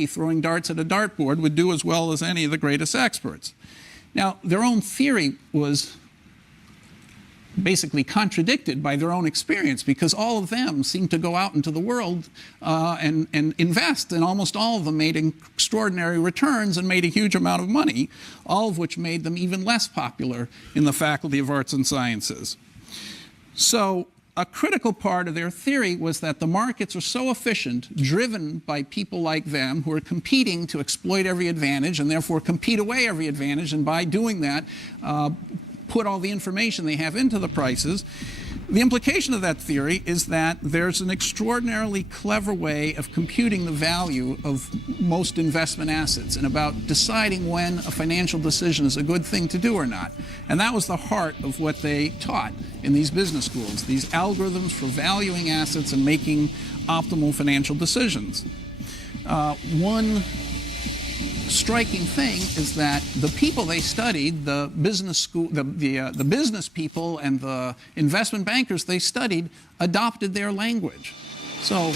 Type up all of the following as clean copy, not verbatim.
Yankee throwing darts at a dartboard would do as well as any of the greatest experts. Now, their own theory was basically contradicted by their own experience, because all of them seemed to go out into the world and invest, and almost all of them made extraordinary returns and made a huge amount of money, all of which made them even less popular in the Faculty of Arts and Sciences. So a critical part of their theory was that the markets are so efficient, driven by people like them who are competing to exploit every advantage and therefore compete away every advantage, and by doing that, put all the information they have into the prices. The implication of that theory is that there's an extraordinarily clever way of computing the value of most investment assets and about deciding when a financial decision is a good thing to do or not. And that was the heart of what they taught in these business schools, these algorithms for valuing assets and making optimal financial decisions. One striking thing is that the people they studied, the business school, the business people and the investment bankers they studied, adopted their language. So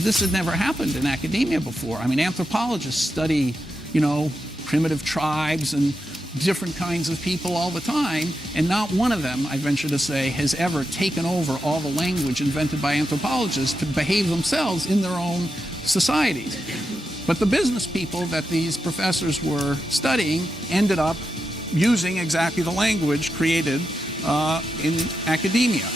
this had never happened in academia before. I mean, anthropologists study, primitive tribes and different kinds of people all the time, and not one of them, I venture to say, has ever taken over all the language invented by anthropologists to behave themselves in their own societies. But the business people that these professors were studying ended up using exactly the language created in academia.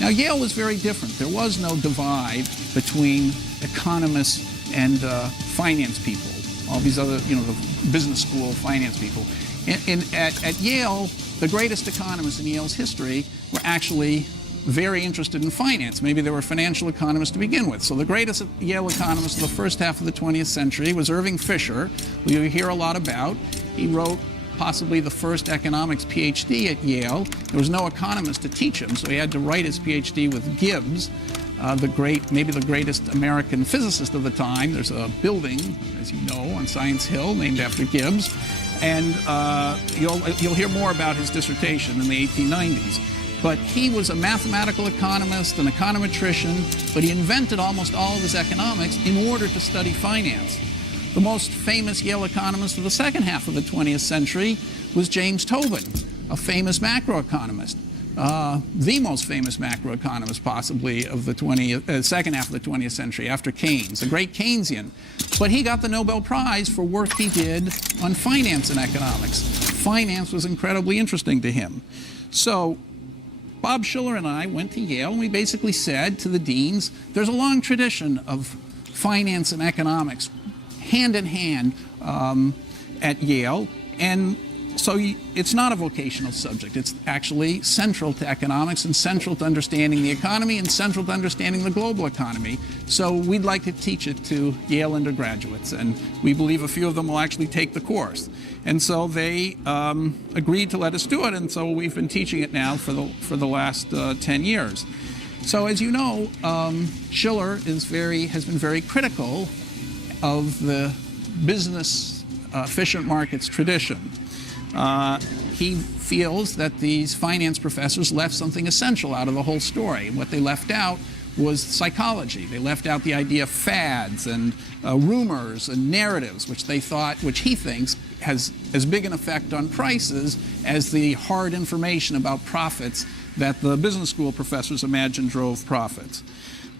Now, Yale was very different. There was no divide between economists and finance people, all these other, the business school finance people. At Yale, the greatest economists in Yale's history were actually very interested in finance. Maybe they were financial economists to begin with. So the greatest Yale economist of the first half of the 20th century was Irving Fisher, who you hear a lot about. He wrote possibly the first economics PhD at Yale. There was no economist to teach him, so he had to write his PhD with Gibbs, maybe the greatest American physicist of the time. There's a building, as you know, on Science Hill named after Gibbs. And you'll hear more about his dissertation in the 1890s. But he was a mathematical economist, an econometrician, but he invented almost all of his economics in order to study finance. The most famous Yale economist of the second half of the 20th century was James Tobin, a famous macroeconomist, the most famous macroeconomist possibly of the second half of the 20th century after Keynes, a great Keynesian. But he got the Nobel Prize for work he did on finance and economics. Finance was incredibly interesting to him. So Bob Schiller and I went to Yale, and we basically said to the deans, there's a long tradition of finance and economics hand in hand at Yale, and so it's not a vocational subject. It's actually central to economics and central to understanding the economy and central to understanding the global economy. So we'd like to teach it to Yale undergraduates, and we believe a few of them will actually take the course. And so they agreed to let us do it, and so we've been teaching it now for the last 10 years. So as you know, Schiller has been very critical of the business efficient markets tradition. He feels that these finance professors left something essential out of the whole story. What they left out was psychology. They left out the idea of fads and rumors and narratives, which he thinks has as big an effect on prices as the hard information about profits that the business school professors imagine drove profits.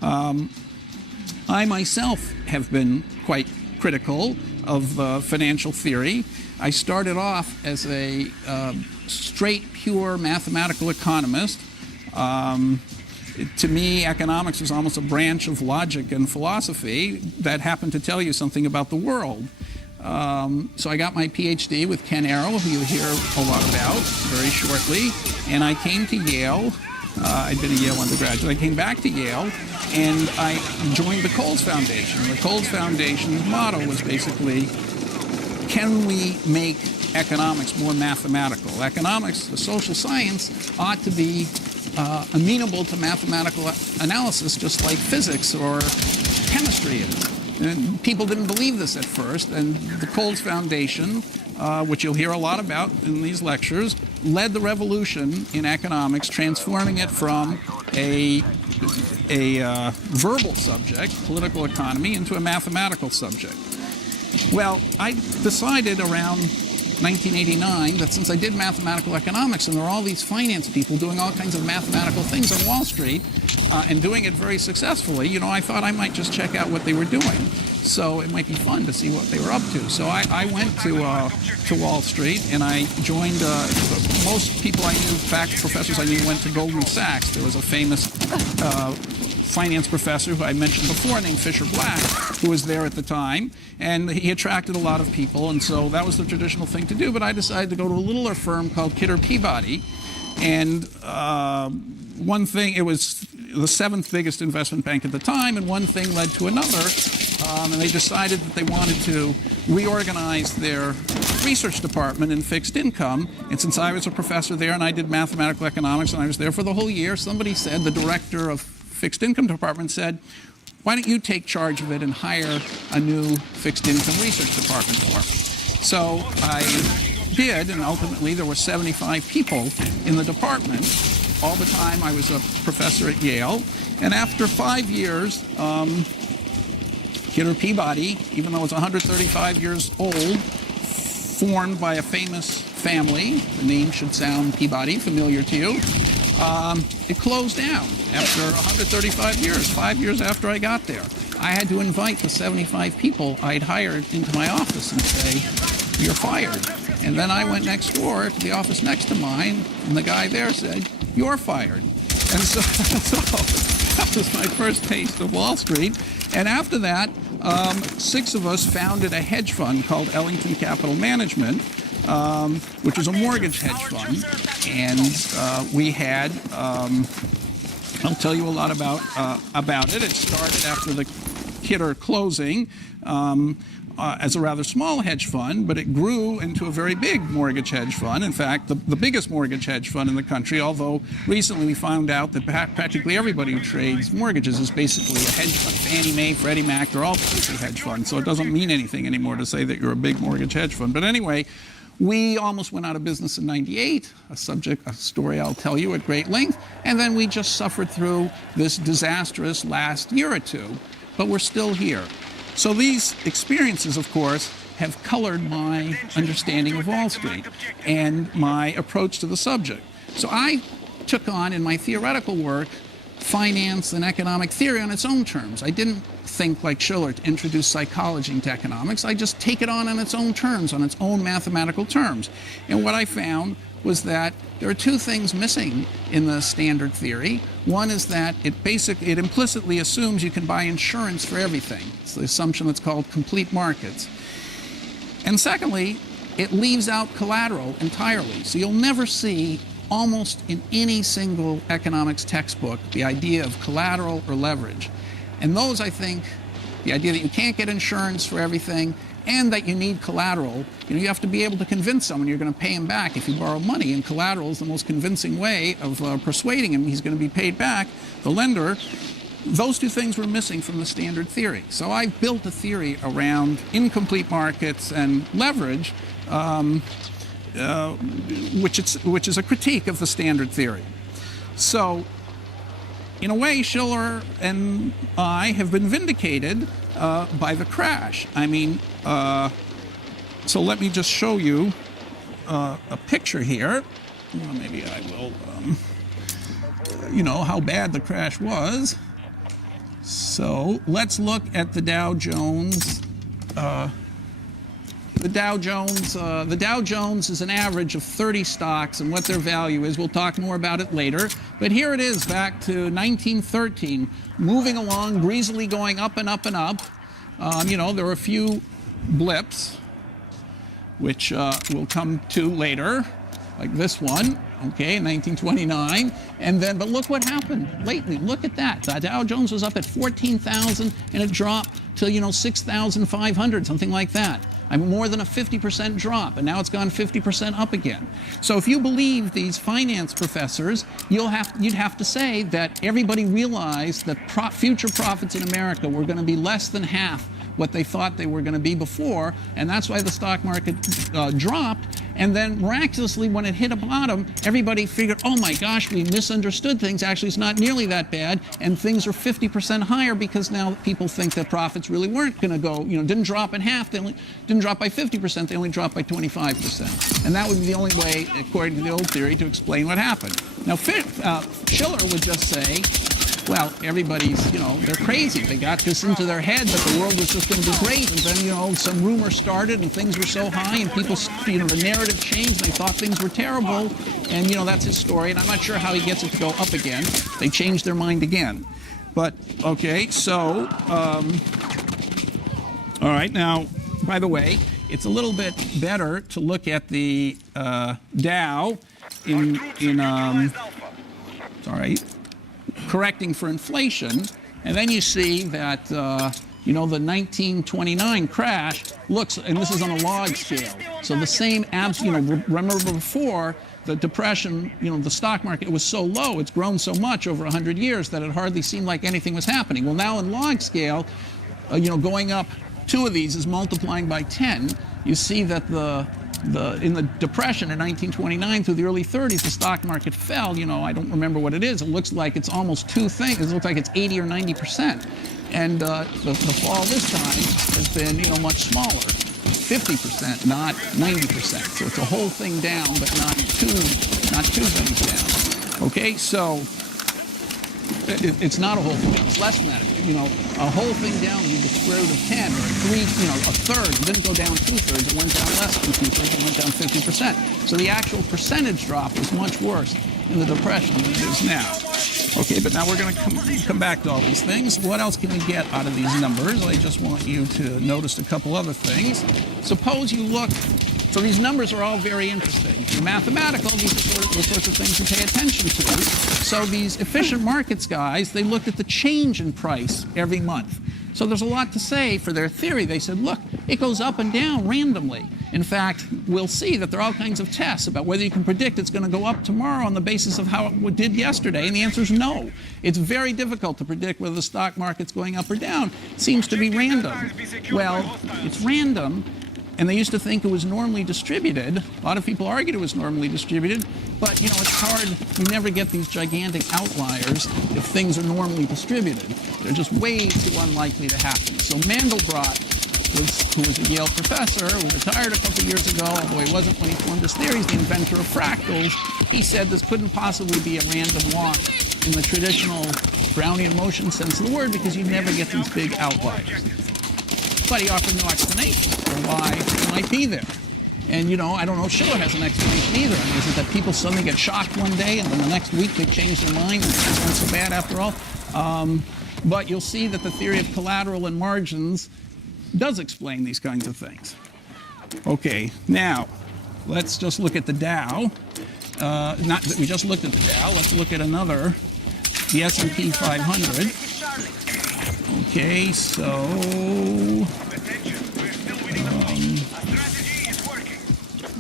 I myself have been quite critical of financial theory. I started off as a straight, pure mathematical economist. To me, economics was almost a branch of logic and philosophy that happened to tell you something about the world. So I got my PhD with Ken Arrow, who you'll hear a lot about very shortly, and I came to Yale. I'd been a Yale undergraduate. I came back to Yale, and I joined the Coles Foundation. The Coles Foundation's motto was basically, can we make economics more mathematical? Economics, the social science, ought to be amenable to mathematical analysis, just like physics or chemistry is. And people didn't believe this at first, and the Coles Foundation, which you'll hear a lot about in these lectures, led the revolution in economics, transforming it from a verbal subject, political economy, into a mathematical subject. Well, I decided around 1989 that since I did mathematical economics and there are all these finance people doing all kinds of mathematical things on Wall Street and doing it very successfully, you know, I thought I might just check out what they were doing. So it might be fun to see what they were up to. So I went to Wall Street and I joined, most people I knew, fact professors I knew went to Goldman Sachs. There was a famous finance professor who I mentioned before named Fisher Black, who was there at the time, and he attracted a lot of people, and so that was the traditional thing to do. But I decided to go to a littler firm called Kidder Peabody, and one thing, it was the seventh biggest investment bank at the time, and one thing led to another, and they decided that they wanted to reorganize their research department in fixed income. And since I was a professor there and I did mathematical economics and I was there for the whole year, somebody said, the director of fixed income department said, why don't you take charge of it and hire a new fixed income research department for me? So I did, and ultimately there were 75 people in the department. All the time I was a professor at Yale. And after 5 years, Kidder Peabody, even though it's 135 years old, formed by a famous family, the name should sound Peabody, familiar to you, it closed down after 135 years, 5 years after I got there. I had to invite the 75 people I'd hired into my office and say, you're fired. And then I went next door to the office next to mine, and the guy there said, you're fired. And so that was my first taste of Wall Street. And after that, 6 of us founded a hedge fund called Ellington Capital Management, which was a mortgage hedge fund. And we had, I'll tell you a lot about it. It started after the Kidder closing as a rather small hedge fund, but it grew into a very big mortgage hedge fund. In fact, the biggest mortgage hedge fund in the country, although recently we found out that practically everybody who trades mortgages is basically a hedge fund. Fannie Mae, Freddie Mac, they're all basically hedge funds, so it doesn't mean anything anymore to say that you're a big mortgage hedge fund. But anyway, we almost went out of business in '98, a story I'll tell you at great length, and then we just suffered through this disastrous last year or two, but we're still here. So these experiences, of course, have colored my understanding of Wall Street and my approach to the subject. So I took on, in my theoretical work, finance and economic theory on its own terms. I didn't think like Schiller to introduce psychology into economics. I just take it on its own terms, on its own mathematical terms. And what I found was that there are 2 things missing in the standard theory. One is that it implicitly assumes you can buy insurance for everything. It's the assumption that's called complete markets. And secondly, it leaves out collateral entirely. So you'll never see, almost in any single economics textbook, the idea of collateral or leverage. And those, I think, the idea that you can't get insurance for everything and that you need collateral, you have to be able to convince someone you're going to pay him back if you borrow money, and collateral is the most convincing way of persuading him he's going to be paid back, the lender. Those 2 things were missing from the standard theory. So I built a theory around incomplete markets and leverage, which is a critique of the standard theory. So in a way, Schiller and I have been vindicated by the crash. I mean, so let me just show you a picture here. Well, maybe I will, how bad the crash was. So let's look at the Dow Jones. The Dow Jones is an average of 30 stocks, and what their value is. We'll talk more about it later. But here it is back to 1913, moving along, breezily going up and up and up. There were a few blips, which we'll come to later, like this one, okay, in 1929. And then, but look what happened lately. Look at that. The Dow Jones was up at 14,000, and it dropped to, 6,500, something like that. I mean, more than a 50% drop, and now it's gone 50% up again. So if you believe these finance professors, you'd have to say that everybody realized that future profits in America were going to be less than half what they thought they were going to be before, and that's why the stock market dropped. And then miraculously, when it hit a bottom, everybody figured, oh my gosh, we misunderstood things. Actually, it's not nearly that bad. And things are 50% higher because now people think that profits really weren't going to go, didn't drop in half. They only didn't drop by 50%. They only dropped by 25%. And that would be the only way, according to the old theory, to explain what happened. Now, Schiller would just say, well, everybody's, they're crazy. They got this into their head that the world was just going to be great. And then, some rumor started and things were so high and people, the narrative changed and they thought things were terrible. And, that's his story. And I'm not sure how he gets it to go up again. They changed their mind again. But, okay, so, all right, now, by the way, it's a little bit better to look at the Dow correcting for inflation, and then you see that the 1929 crash looks, and this is on a log scale, so the same remember before the depression, the stock market was so low, it's grown so much over 100 years that it hardly seemed like anything was happening. Well, now in log scale, going up 2 of these is multiplying by 10. You see that in the depression in 1929 through the early 30s, the stock market fell. I don't remember what it is. It looks like it's almost 2 things. It looks like it's 80 or 90%. And the fall this time has been, much smaller, 50%, not 90%. So it's a whole thing down, but not two things down. Okay, so it's not a whole thing down. It's less than that. A whole thing down would be the square root of 10, or a third. It didn't go down 2/3. It went down less than 2/3. It went down 50%. So the actual percentage drop was much worse in the Depression than it is now. Okay, but now we're going to come back to all these things. What else can we get out of these numbers? I just want you to notice a couple other things. Suppose you look. So these numbers are all very interesting. They're mathematical. These are the sorts of things you pay attention to. So these efficient markets guys, they looked at the change in price every month. So there's a lot to say for their theory. They said, look, it goes up and down randomly. In fact, we'll see that there are all kinds of tests about whether you can predict it's going to go up tomorrow on the basis of how it did yesterday. And the answer is no. It's very difficult to predict whether the stock market's going up or down. It seems to be random. Well, it's random. And they used to think it was normally distributed. A lot of people argued it was normally distributed, but it's hard. You never get these gigantic outliers if things are normally distributed. They're just way too unlikely to happen. So Mandelbrot, who was a Yale professor, who retired a couple years ago, although he wasn't when he formed his theories, the inventor of fractals, he said this couldn't possibly be a random walk in the traditional Brownian motion sense of the word because you never get these big outliers. But he offered no explanation for why it might be there. And, I don't know if Schiller has an explanation either. I mean, is it that people suddenly get shocked one day and then the next week they change their mind and it's not so bad after all? But you'll see that the theory of collateral and margins does explain these kinds of things. Okay, now, let's just look at the Dow. Not that we just looked at the Dow. Let's look at another, the S&P 500. Okay, so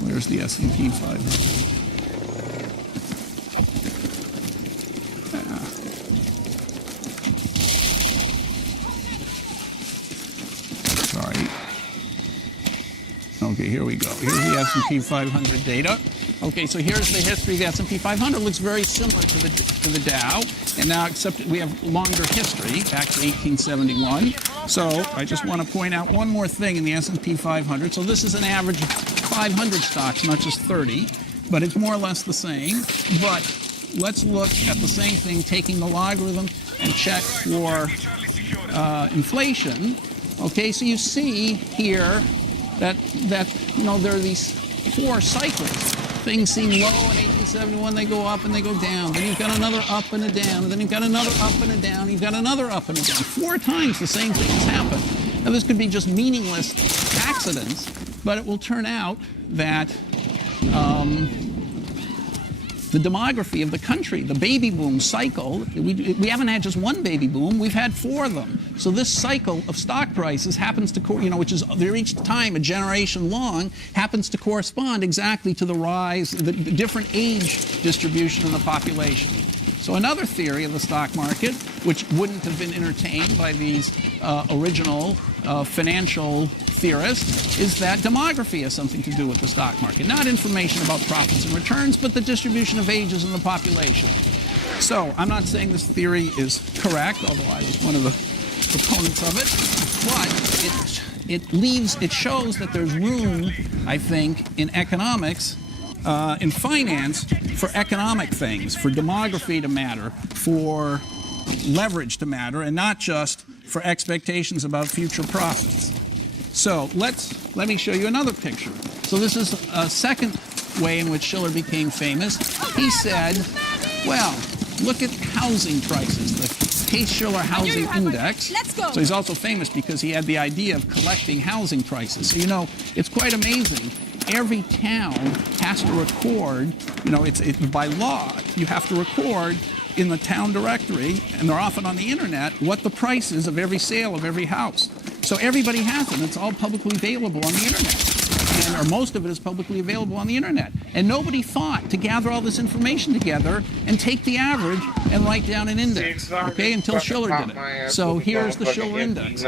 where's the S&P 500? Sorry. Okay, here we go. Here's the S&P 500 data. Okay, so here's the history of the S&P 500. Looks very similar to the Dow, and now except we have longer history, back to 1871. So I just want to point out one more thing in the S&P 500. So this is an average of 500 stocks, not just 30, but it's more or less the same. But let's look at the same thing, taking the logarithm and check for inflation. Okay, so you see here that there are these 4 cycles. Things seem low in 1871, they go up and they go down. Then you've got another up and a down, and then you've got another up and a down, you've got another up and a down. 4 times the same thing has happened. Now this could be just meaningless accidents, but it will turn out that the demography of the country, the baby boom cycle, we haven't had just one baby boom, we've had 4 of them. So this cycle of stock prices happens to, which is they're each time a generation long, happens to correspond exactly to the rise, the different age distribution in the population. So another theory of the stock market, which wouldn't have been entertained by these original financial theorists, is that demography has something to do with the stock market. Not information about profits and returns, but the distribution of ages in the population. So I'm not saying this theory is correct, although I was one of the proponents of it, but it shows that there's room, I think, in economics, in finance, for economic things, for demography to matter, for leverage to matter, and not just for expectations about future profits. So let me show you another picture. So this is a second way in which Shiller became famous. He said, well, look at housing prices, the Case-Shiller Housing Index. So he's also famous because he had the idea of collecting housing prices. So, you know, it's quite amazing. Every town has to record, you know, by law, you have to record in the town directory, and they're often on the internet, what the price is of every sale of every house. So everybody has it. It's all publicly available on the internet. Or most of it is publicly available on the internet. And nobody thought to gather all this information together and take the average and write down an index, okay, until Shiller did it. So here's the Shiller index,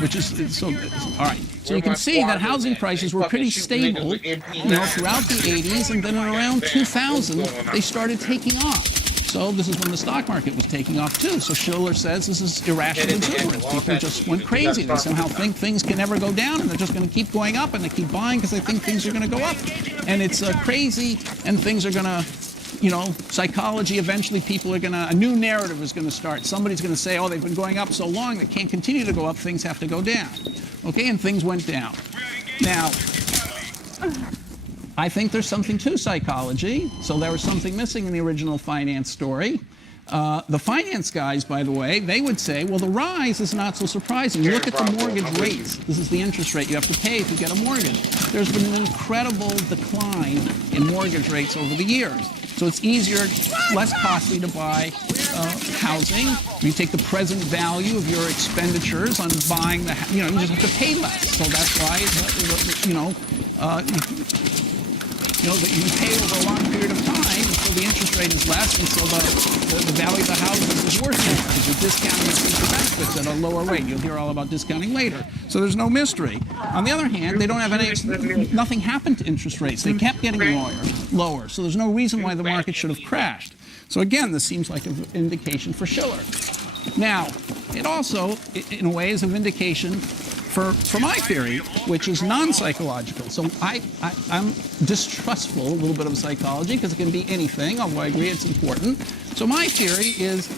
which is, so, all right. So you can see that housing prices were pretty stable, you know, throughout the 80s, and then around 2000, they started taking off. So this is when the stock market was taking off too. So Shiller says this is irrational exuberance. People just went crazy. They somehow think things can never go down, and they're just going to keep going up, and they keep buying because they think things are going to go up. And it's crazy, and things are going to, you know, psychology, eventually people are going to, a new narrative is going to start. Somebody's going to say, oh, they've been going up so long, they can't continue to go up, things have to go down. Okay, and things went down. Now, I think there's something to psychology, so there was something missing in the original finance story. The finance guys, by the way, they would say, well, the rise is not so surprising. Look at the mortgage rates. This is the interest rate you have to pay if you get a mortgage. There's been an incredible decline in mortgage rates over the years. So it's easier, less costly to buy housing. You take the present value of your expenditures on buying the, you know, you just have to pay less. So that's why, that you pay over a long period of time, so the interest rate is less, and so the value of the houses is worth more because you're discounting the future benefits at a lower rate. You'll hear all about discounting later. So there's no mystery. On the other hand, they don't have nothing happened to interest rates. They kept getting lower. So there's no reason why the market should have crashed. So again, this seems like an indication for Shiller. Now, it also, in a way, is a vindication for my theory, which is non-psychological. So I'm distrustful a little bit of psychology because it can be anything, although I agree it's important. So my theory is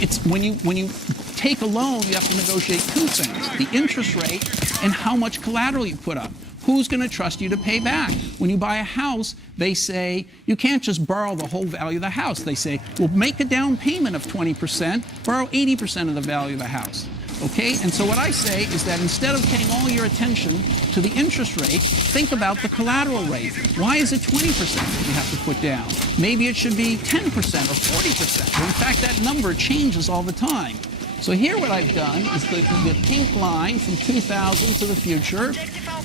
it's when you take a loan, you have to negotiate two things: the interest rate and how much collateral you put up. Who's going to trust you to pay back? When you buy a house, they say, you can't just borrow the whole value of the house. They say, well, make a down payment of 20%, borrow 80% of the value of the house. Okay, and so what I say is that instead of paying all your attention to the interest rate, think about the collateral rate. Why is it 20% that you have to put down? Maybe it should be 10% or 40%. In fact, that number changes all the time. So here what I've done is the pink line from 2000 to the future.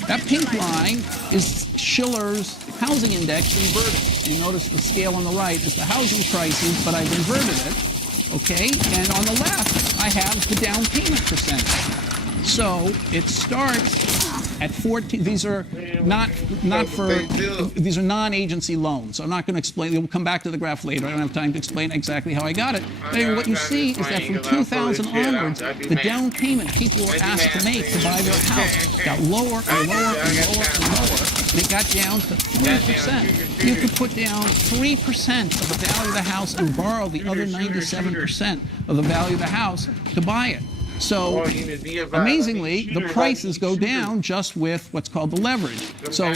That pink line is Shiller's housing index inverted. You notice the scale on the right is the housing prices, but I've inverted it. Okay, and on the left, I have the down payment percentage. So it starts at 14. These are these are non-agency loans. So I'm not going to explain. We'll come back to the graph later. I don't have time to explain exactly how I got it. But anyway, what you see is that from 2000 onwards, the down payment people were asked to make to buy their house got lower and lower and lower and lower. And it got down to 3%. You could put down 3% of the value of the house and borrow the other 97% of the value of the house to buy it. So, amazingly, the prices go down just with what's called the leverage. So,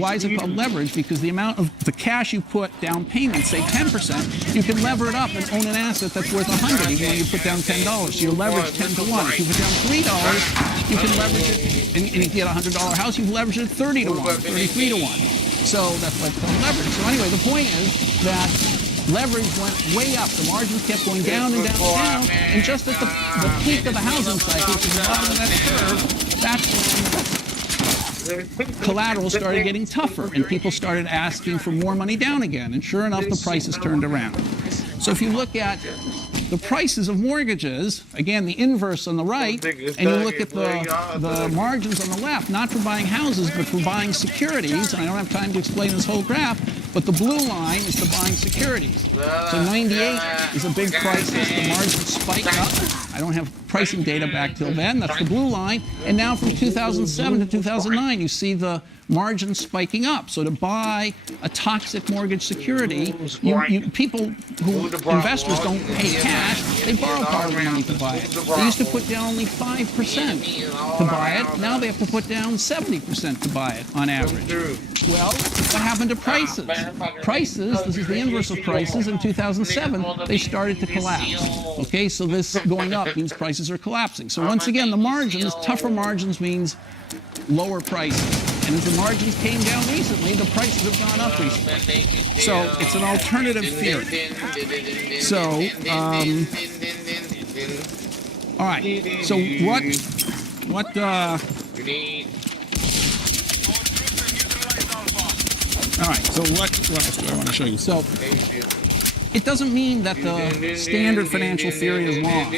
why is it called leverage? Because the amount of the cash you put down payment, say 10%, you can lever it up and own an asset that's worth $100, even when you put down $10. So you leverage 10 to 1. If you put down $3, you can leverage it, and if you get a $100 house, you've leveraged it 30 to 1, 33 to 1. So that's why it's called leverage. So anyway, the point is that leverage went way up. The margins kept going down and down and down. And just at the peak of the housing cycle, which is the bottom of that curve, that's when collateral started getting tougher and people started asking for more money down again. And sure enough, the prices turned around. So if you look at the prices of mortgages, again, the inverse on the right, and you look at the margins on the left, not for buying houses, but for buying securities, and I don't have time to explain this whole graph, but the blue line is the buying securities. So 98 is a big crisis. The margins spike up. I don't have pricing data back till then. That's the blue line. And now from 2007 to 2009, you see the margins spiking up. So to buy a toxic mortgage security, investors don't pay cash. They borrow part of the money to buy it. They used to put down only 5% to buy it. Now they have to put down 70% to buy it on average. Well, what happened to prices? Prices, this is the inverse of prices, in 2007, they started to collapse. Okay, so this going up means prices are collapsing. So once again, the margins, tougher margins means lower prices. And as the margins came down recently, the prices have gone up recently. So it's an alternative theory. So, all right. So all right, so what else do I want to show you? So it doesn't mean that the standard financial theory is wrong.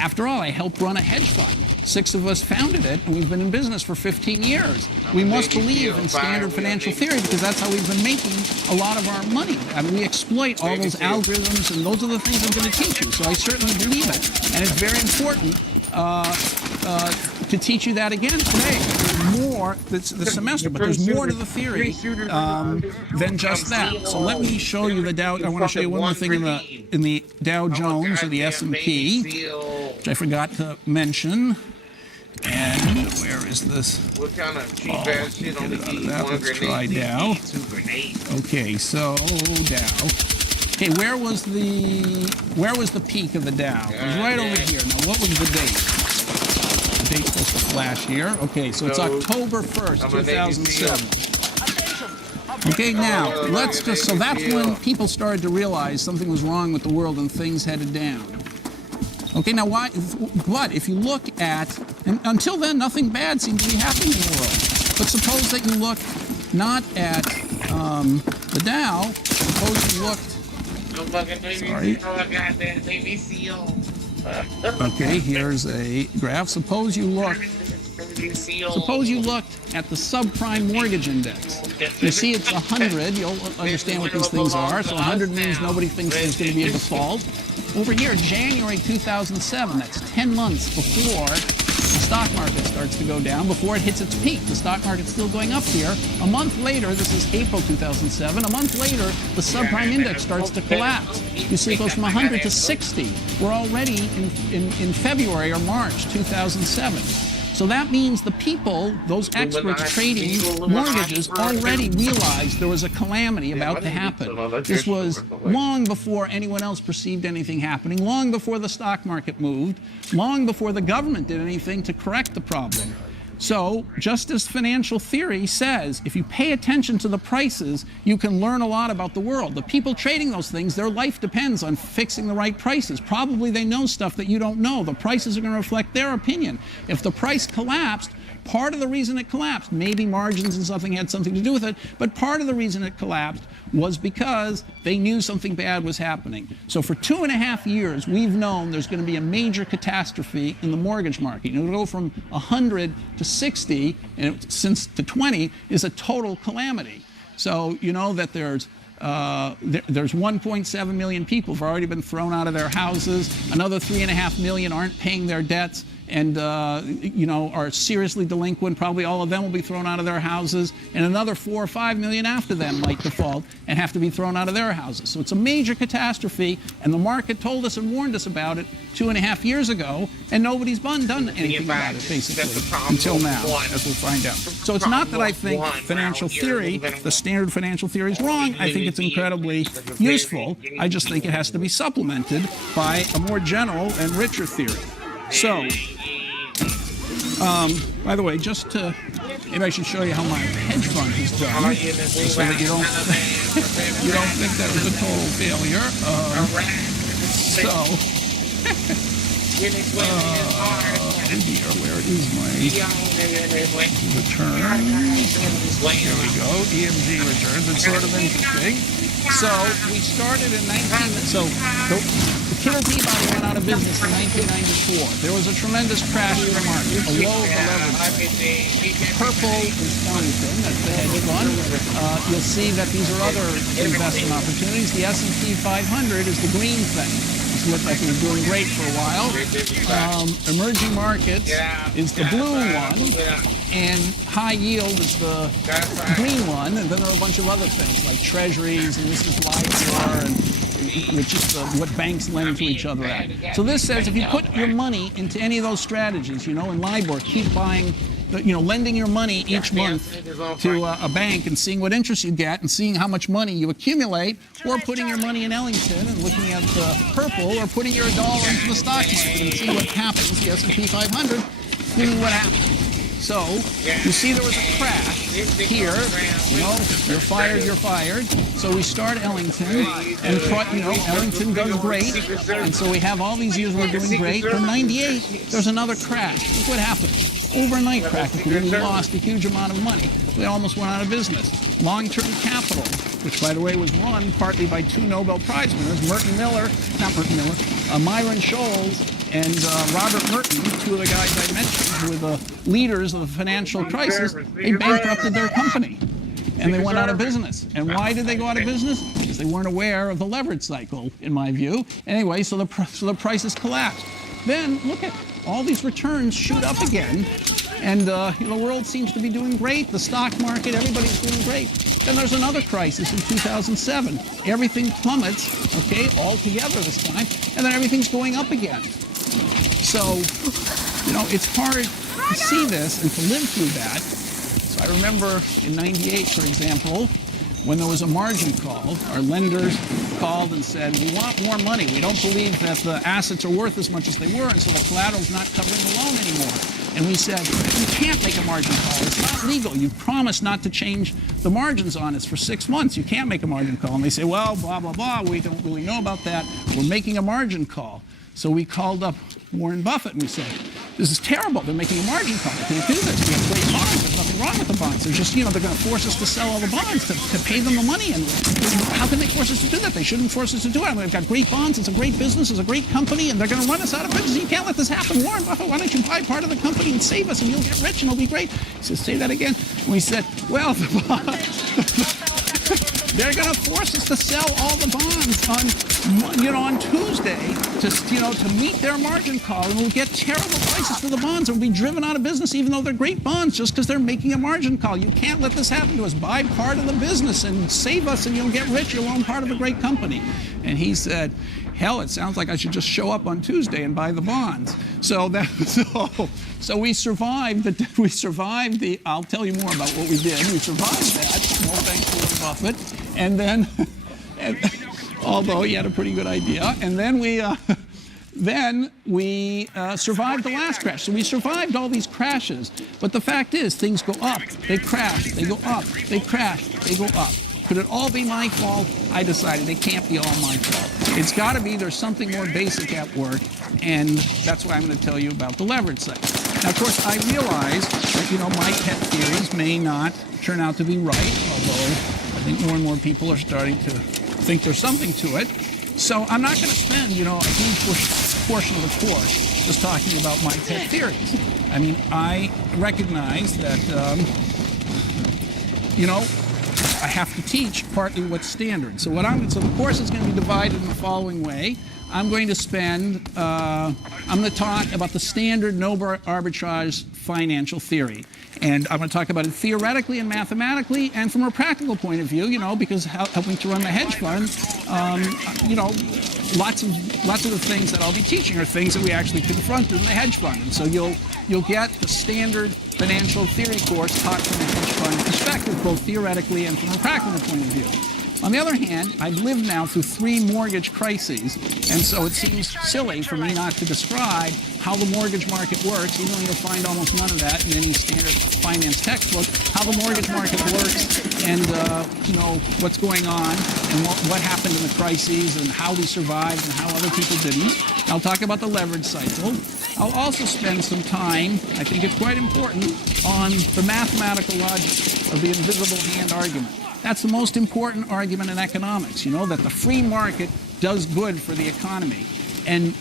After all, I helped run a hedge fund. 6 of us founded it, and we've been in business for 15 years. We must believe in standard financial theory because that's how we've been making a lot of our money. I mean, we exploit all those algorithms, and those are the things I'm going to teach you. So I certainly believe it, and it's very important to teach you that again today. There's more this semester, but there's more to the theory than just that. So let me show you the Dow. I want to show you one more thing in the Dow Jones or the S&P, which I forgot to mention. And where is this? What kind of cheap ass shit on the that? Let's try Dow. Okay, so Dow. Okay, where was the peak of the Dow? It was right over here. Now, what was the date? The date's supposed to flash here. Okay, so it's October 1st, 2007. Okay, now, so that's when people started to realize something was wrong with the world and things headed down. Okay, now why? But if you look at, and until then, nothing bad seemed to be happening in the world. But suppose that you look not at the Dow. Suppose you looked. Sorry. Okay, here's a graph. Suppose you looked at the subprime mortgage index. You see it's 100. You'll understand what these things are. So 100 means nobody thinks there's going to be a default. Over here, January 2007, that's 10 months before the stock market starts to go down, before it hits its peak. The stock market's still going up here. A month later, this is April 2007, a month later, the subprime index starts to collapse. You see it goes from 100 to 60. We're already in February or March 2007. So that means the people, those experts trading mortgages, already realized there was a calamity about to happen. This was long before anyone else perceived anything happening, long before the stock market moved, long before the government did anything to correct the problem. So, just as financial theory says, if you pay attention to the prices, you can learn a lot about the world. The people trading those things, their life depends on fixing the right prices. Probably they know stuff that you don't know. The prices are going to reflect their opinion. If the price collapsed, part of the reason it collapsed, maybe margins and something had something to do with it, but part of the reason it collapsed was because they knew something bad was happening. So for 2.5 years, we've known there's going to be a major catastrophe in the mortgage market. It'll go from 100 to 60, and since to 20 is a total calamity. So you know that there's 1.7 million people who've already been thrown out of their houses. Another 3.5 million aren't paying their debts and are seriously delinquent. Probably all of them will be thrown out of their houses, and another 4 or 5 million after them might default and have to be thrown out of their houses. So it's a major catastrophe, and the market told us and warned us about it 2.5 years ago, and nobody's done anything about it, basically, until now, as we'll find out. So it's not that I think financial theory, the standard financial theory, is wrong. I think it's incredibly useful. I just think it has to be supplemented by a more general and richer theory. So, by the way, maybe I should show you how my hedge fund is done, so that you don't think that was a total failure. Dear, where is my return? Here we go, EMG returns. It's sort of interesting. So we started in the Killer Peabody went out of business in 1994. There was a tremendous crash in the market, a low of the leverage. Purple is Ellington, that's the hedge fund. You'll see that these are other investment opportunities. The S&P 500 is the green thing. It looked like it was doing great for a while. Emerging markets is the blue one, and high yield is the green one, and then there are a bunch of other things like treasuries, and this is LIBOR, which is what banks lend to each other at. So this says if you put your money into any of those strategies, in LIBOR, keep buying, lending your money each month to a bank and seeing what interest you get and seeing how much money you accumulate, or putting your money in Ellington and looking at purple, or putting your dollar into the stock market and see what happens, the S&P 500, seeing what happens. So you see there was a crash here. You're fired. So we start Ellington, and Ellington does great. And so we have all these years we're doing great. From '98, there's another crash. Look what happened. Overnight practically, we lost a huge amount of money. We almost went out of business. Long-term capital, which by the way was run partly by two Nobel Prize winners, Myron Scholes and Robert Merton, two of the guys I mentioned, who were the leaders of the financial crisis. They bankrupted their company, and they went out of business. And why did they go out of business? Because they weren't aware of the leverage cycle, in my view. Anyway, so the prices collapsed. Then look at all these returns shoot up again, and the world seems to be doing great. The stock market, everybody's doing great. Then there's another crisis in 2007. Everything plummets, all together this time, and then everything's going up again. So, it's hard to see this and to live through that. So I remember in '98, for example, when there was a margin call, our lenders called and said, we want more money. We don't believe that the assets are worth as much as they were, and so the collateral's not covering the loan anymore. And we said, you can't make a margin call. It's not legal. You've promised not to change the margins on us for 6 months. You can't make a margin call. And they say, well, blah, blah, blah. We don't really know about that. We're making a margin call. So we called up Warren Buffett and we said, this is terrible. They're making a margin call. We can't do this. We have great bonds. There's nothing wrong with the bonds. They're just, they're going to force us to sell all the bonds to pay them the money. And how can they force us to do that? They shouldn't force us to do it. I mean, we've got great bonds. It's a great business. It's a great company. And they're going to run us out of business. You can't let this happen. Warren Buffett, why don't you buy part of the company and save us and you'll get rich and it'll be great. He says, say that again. And we said, well, they're going to force us to sell all the bonds on Tuesday to meet their margin call, and we'll get terrible prices for the bonds, and we'll be driven out of business even though they're great bonds just because they're making a margin call. You can't let this happen to us. Buy part of the business and save us, and you'll get rich. You'll own part of a great company. And he said, hell, it sounds like I should just show up on Tuesday and buy the bonds. So we survived. I'll tell you more about what we did. We survived that. No thanks to Warren Buffett. And then, although he had a pretty good idea, and then we survived the last crash. So we survived all these crashes. But the fact is, things go up, they crash, they go up, they crash, they go up. Could it all be my fault? I decided it can't be all my fault. It's got to be there's something more basic at work, and that's why I'm going to tell you about the leverage cycle. Now, of course, I realize that, my pet theories may not turn out to be right, although I think more and more people are starting to think there's something to it. So I'm not going to spend, a huge portion of the course just talking about my pet theories. I mean, I recognize that, I have to teach partly what's standard. So the course is going to be divided in the following way. I'm going to talk about the standard no arbitrage financial theory. And I'm going to talk about it theoretically and mathematically and from a practical point of view, because helping to run the hedge fund, lots of the things that I'll be teaching are things that we actually confront in the hedge fund. And so you'll get the standard financial theory course taught from a hedge fund perspective, both theoretically and from a practical point of view. On the other hand, I've lived now through 3 mortgage crises, and so it seems silly for me not to describe how the mortgage market works, even though you'll find almost none of that in any standard finance textbook, how the mortgage market works and what's going on and what happened in the crises and how we survived and how other people didn't. I'll talk about the leverage cycle. I'll also spend some time, I think it's quite important, on the mathematical logic of the invisible hand argument. That's the most important argument in economics, that the free market does good for the economy. And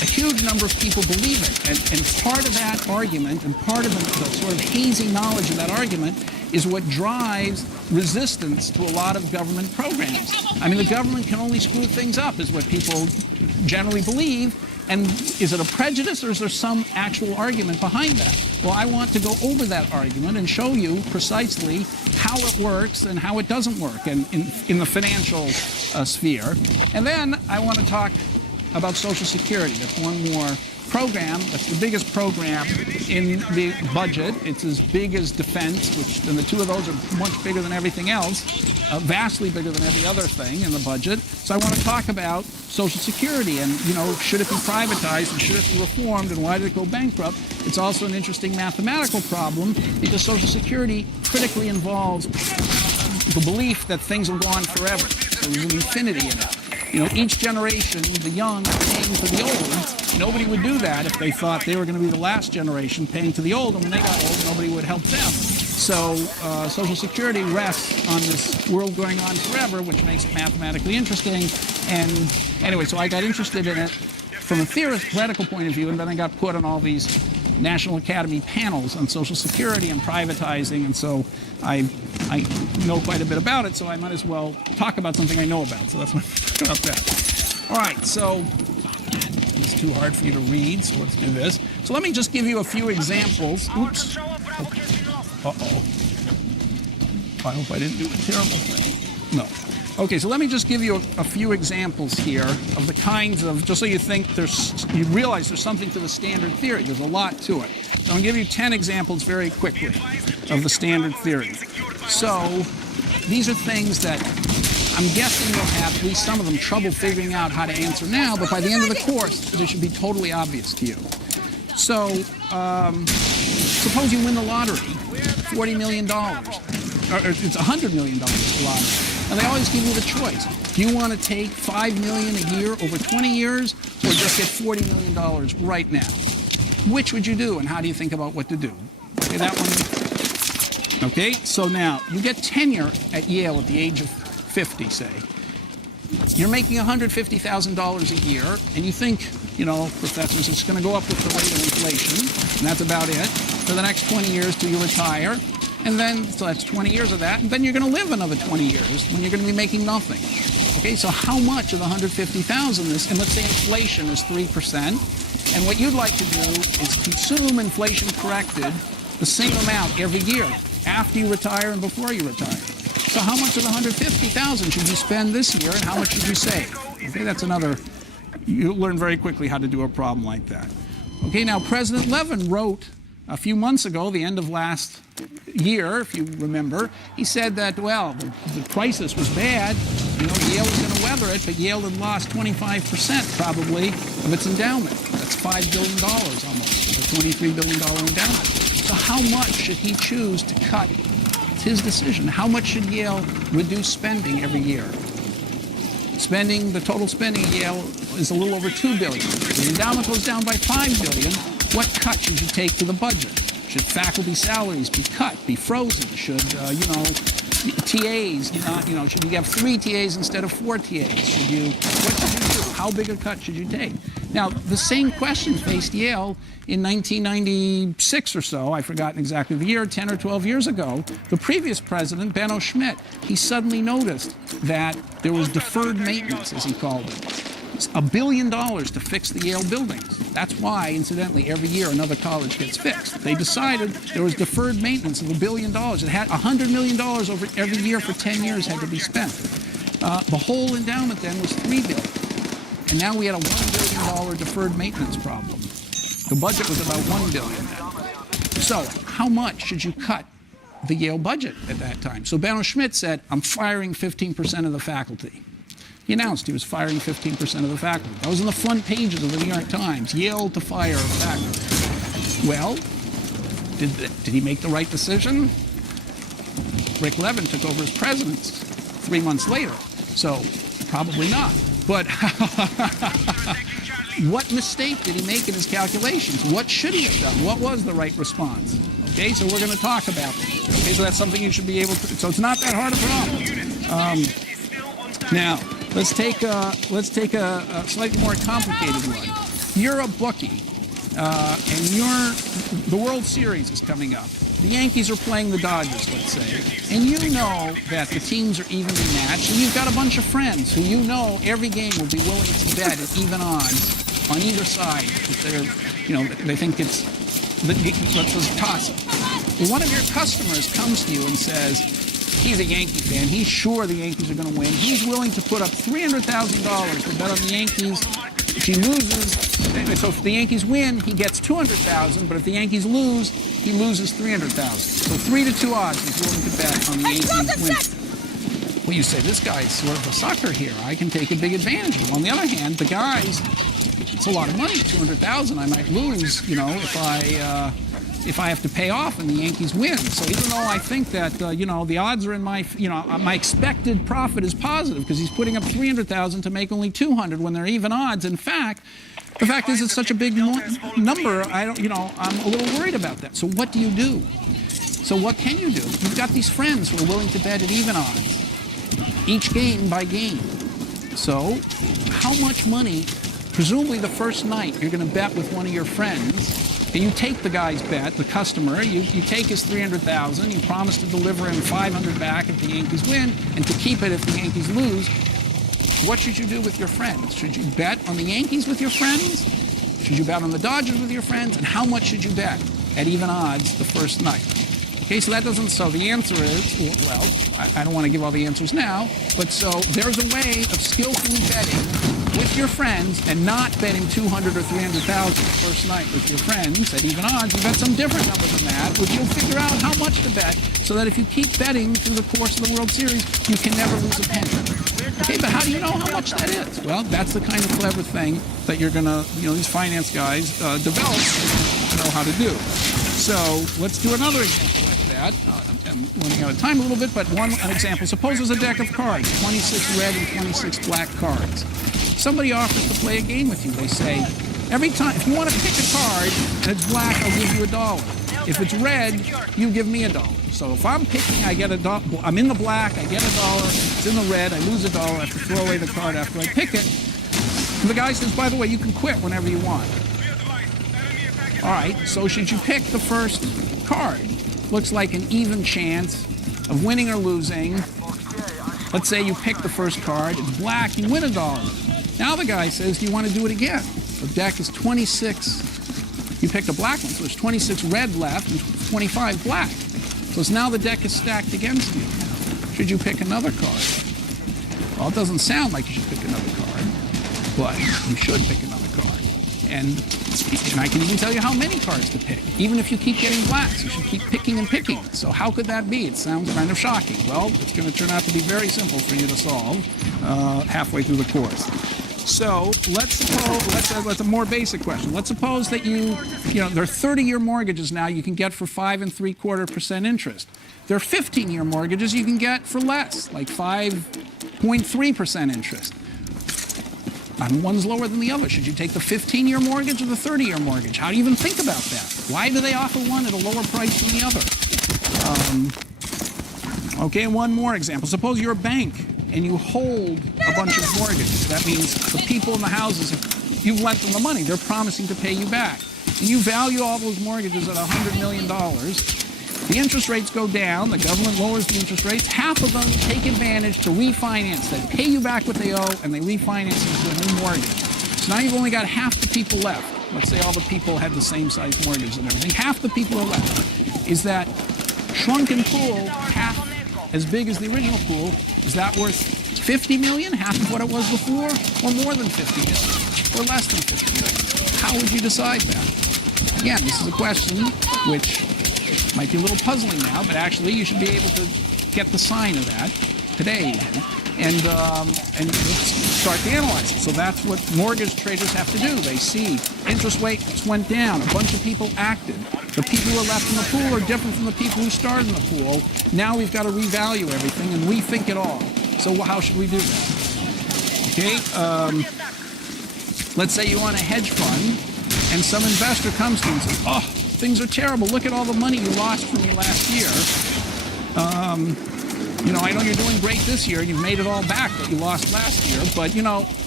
a huge number of people believe it. And part of that argument and part of the sort of hazy knowledge of that argument is what drives resistance to a lot of government programs. I mean, the government can only screw things up, is what people generally believe. And is it a prejudice or is there some actual argument behind that? Well, I want to go over that argument and show you precisely how it works and how it doesn't work in the financial sphere. And then I want to talk about Social Security. That's one more program. That's the biggest program in the budget. It's as big as defense, and the two of those are much bigger than everything else, vastly bigger than every other thing in the budget. So I want to talk about Social Security and, should it be privatized and should it be reformed and why did it go bankrupt? It's also an interesting mathematical problem because Social Security critically involves the belief that things will go on forever. So there's an infinity in it. Each generation, the young are paying for the old. Nobody would do that if they thought they were going to be the last generation paying to the old, and when they got old, nobody would help them. So Social Security rests on this world going on forever, which makes it mathematically interesting. And anyway, so I got interested in it from a theoretical point of view, and then I got put on all these National Academy panels on Social Security and privatizing, and so I know quite a bit about it, so I might as well talk about something I know about. So that's what I'm talking about that. All right, so it's too hard for you to read, so let's do this. So let me just give you a few examples. Oops. Uh-oh. I hope I didn't do a terrible thing. No. Okay, so let me just give you a few examples here of the kinds of, just so you think you realize there's something to the standard theory. There's a lot to it. So I'm going to give you 10 examples very quickly of the standard theory. So these are things that I'm guessing you'll have, at least some of them, trouble figuring out how to answer now, but by the end of the course, they should be totally obvious to you. So suppose you win the lottery, $40 million, or it's $100 million lottery. And they always give you the choice. Do you want to take $5 million a year over 20 years or just get $40 million right now? Which would you do and how do you think about what to do? Okay, that one. Okay, so now you get tenure at Yale at the age of 50, say. You're making $150,000 a year and you think, professors, it's going to go up with the rate of inflation and that's about it for the next 20 years till you retire. And then, so that's 20 years of that, and then you're going to live another 20 years when you're going to be making nothing. Okay, so how much of the $150,000 is, and let's say inflation is 3%, and what you'd like to do is consume inflation corrected the same amount every year, after you retire and before you retire. So how much of the $150,000 should you spend this year, and how much should you save? Okay, that's another, you'll learn very quickly how to do a problem like that. Okay, now President Levin wrote a few months ago, the end of last year, if you remember, he said that, well, the crisis was bad. Yale was going to weather it, but Yale had lost 25% probably of its endowment. That's $5 billion almost, a $23 billion endowment. So how much should he choose to cut? It's his decision. How much should Yale reduce spending every year? The total spending at Yale is a little over $2 billion. The endowment goes down by $5 billion. What cut should you take to the budget? Should faculty salaries be cut, be frozen? Should, TAs, should you have 3 TAs instead of 4 TAs? What should you do? How big a cut should you take? Now, the same question faced Yale in 1996 or so. I've forgotten exactly the year, 10 or 12 years ago. The previous president, Benno Schmidt, he suddenly noticed that there was deferred maintenance, as he called it. $1 billion to fix the Yale buildings. That's why, incidentally, every year another college gets fixed. They decided there was deferred maintenance of $1 billion. It had $100 million over every year for 10 years had to be spent. The whole endowment then was $3 billion. And now we had a $1 billion deferred maintenance problem. The budget was about $1 billion then. So how much should you cut the Yale budget at that time. So Benno Schmidt said, I'm firing 15% of the faculty. He announced he was firing 15% of the faculty. That was on the front pages of the New York Times, Yale to fire faculty. Well, did he make the right decision? Rick Levin took over as president 3 months later, so probably not. But what mistake did he make in his calculations? What should he have done? What was the right response? Okay, so we're going to talk about it. Okay, so that's something you should be able to. So it's not that hard a problem. Now, let's take a slightly more complicated one. You're a bookie, and the World Series is coming up. The Yankees are playing the Dodgers, let's say, and you know that the teams are evenly matched, and you've got a bunch of friends who you know every game will be willing to bet at even odds on either side. If they think it's, let's just toss it. Well, one of your customers comes to you and says, he's a Yankee fan, he's sure the Yankees are going to win, he's willing to put up $300,000 to bet on the Yankees. If he loses, so if the Yankees win, he gets $200,000, but if the Yankees lose, he loses $300,000. So 3-2 odds he's willing to bet on the Yankees win. Well, you say, this guy's sort of a sucker here. I can take a big advantage of him. On the other hand, the guys, it's a lot of money, $200,000 I might lose, if I have to pay off and the Yankees win. So even though I think that, the odds are in my expected profit is positive because he's putting up $300,000 to make only $200 when they're even odds. In fact, the fact is it's such a big number, I'm a little worried about that. So what do you do? So what can you do? You've got these friends who are willing to bet at even odds, each game by game. So how much money, presumably the first night, you're going to bet with one of your friends. And you take the guy's bet, the customer, you take his $300,000, you promise to deliver him $500 back if the Yankees win, and to keep it if the Yankees lose. What should you do with your friends? Should you bet on the Yankees with your friends? Should you bet on the Dodgers with your friends? And how much should you bet at even odds the first night? Okay, so so the answer is, well, I don't want to give all the answers now, but so there's a way of skillfully betting with your friends and not betting $200,000 or $300,000 the first night with your friends at even odds. You bet some different number than that, which you'll figure out how much to bet so that if you keep betting through the course of the World Series, you can never lose a penny. Okay, but how do you know how much that is? Well, that's the kind of clever thing that you're going to, these finance guys develop to know how to do. So let's do another example like that. I'm running out of time a little bit, but an example. Suppose there's a deck of cards, 26 red and 26 black cards. Somebody offers to play a game with you. They say, every time, if you want to pick a card and it's black, I'll give you $1. If it's red, you give me $1. So if I'm picking, I get $1. I'm in the black, I get $1. It's in the red, I lose $1. I have to throw away the card after I pick it. And the guy says, by the way, you can quit whenever you want. All right, so should you pick the first card? Looks like an even chance of winning or losing. Let's say you pick the first card, it's black, you win $1. Now the guy says, do you want to do it again? The deck is 26. You picked a black one, so there's 26 red left and 25 black. So now the deck is stacked against you. Should you pick another card? Well, it doesn't sound like you should pick another card, but you should pick another card. And I can even tell you how many cards to pick. Even if you keep getting blacks, you should keep picking and picking. So how could that be? It sounds kind of shocking. Well, it's going to turn out to be very simple for you to solve halfway through the course. So let's suppose, that's a more basic question. Let's suppose that there are 30-year mortgages now you can get for 5 3/4% interest. There are 15-year mortgages you can get for less, like 5.3% interest. And one's lower than the other. Should you take the 15-year mortgage or the 30-year mortgage? How do you even think about that? Why do they offer one at a lower price than the other? Okay, one more example. Suppose you're a bank and you hold a bunch of mortgages. That means the people in the houses, you've lent them the money. They're promising to pay you back. And you value all those mortgages at $100 million. The interest rates go down. The government lowers the interest rates. Half of them take advantage to refinance. They pay you back what they owe, and they refinance into a new mortgage. So now you've only got half the people left. Let's say all the people had the same size mortgage and everything. Half the people are left. Is that shrunken pool half as big as the original pool? Is that worth $50 million, half of what it was before, or more than $50 million, or less than $50 million? How would you decide that? Again, this is a question which Might be a little puzzling now, but actually you should be able to get the sign of that today, and start to analyze it. So that's what mortgage traders have to do. They see interest rates went down, a bunch of people acted. The people who are left in the pool are different from the people who started in the pool. Now we've got to revalue everything and rethink it all. So how should we do that? Okay, let's say you own a hedge fund, and some investor comes to you and says, "Oh, things are terrible. Look at all the money you lost from me last year. I know you're doing great this year, and you've made it all back that you lost last year, but,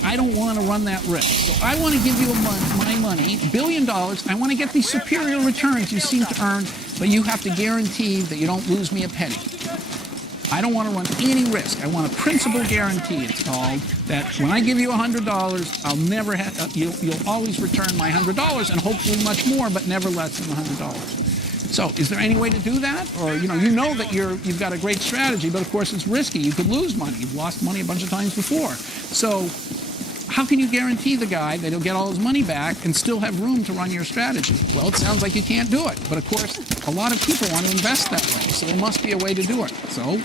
I don't want to run that risk. So I want to give you my money, $1 billion. I want to get these superior returns you seem to earn, but you have to guarantee that you don't lose me a penny. I don't want to run any risk. I want a principal guarantee, it's called, that when I give you $100, I'll never you'll always return my $100 and hopefully much more, but never less than $100. So is there any way to do that? Or, you know that you've got a great strategy, but of course it's risky. You could lose money. You've lost money a bunch of times before. So how can you guarantee the guy that he'll get all his money back and still have room to run your strategy? Well, it sounds like you can't do it. But of course, a lot of people want to invest that way. So there must be a way to do it. So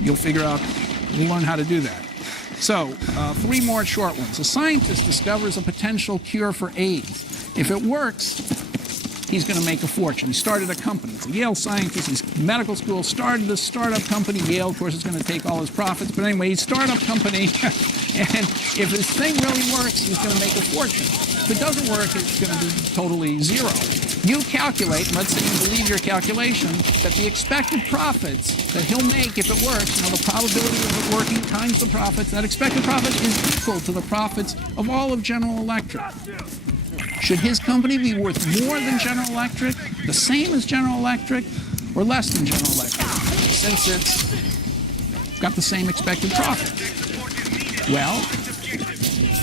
you'll learn how to do that. So 3 more short ones. A scientist discovers a potential cure for AIDS. If it works, he's going to make a fortune. He started a company. He's a Yale scientist. He's in medical school, started this startup company. Yale, of course, is going to take all his profits. But anyway, he's startup company. And if his thing really works, he's going to make a fortune. If it doesn't work, it's going to be totally zero. You calculate, let's say you believe your calculation, that the expected profits that he'll make if it works, the probability of it working times the profits, that expected profit is equal to the profits of all of General Electric. Should his company be worth more than General Electric, the same as General Electric, or less than General Electric, since it's got the same expected profit? Well,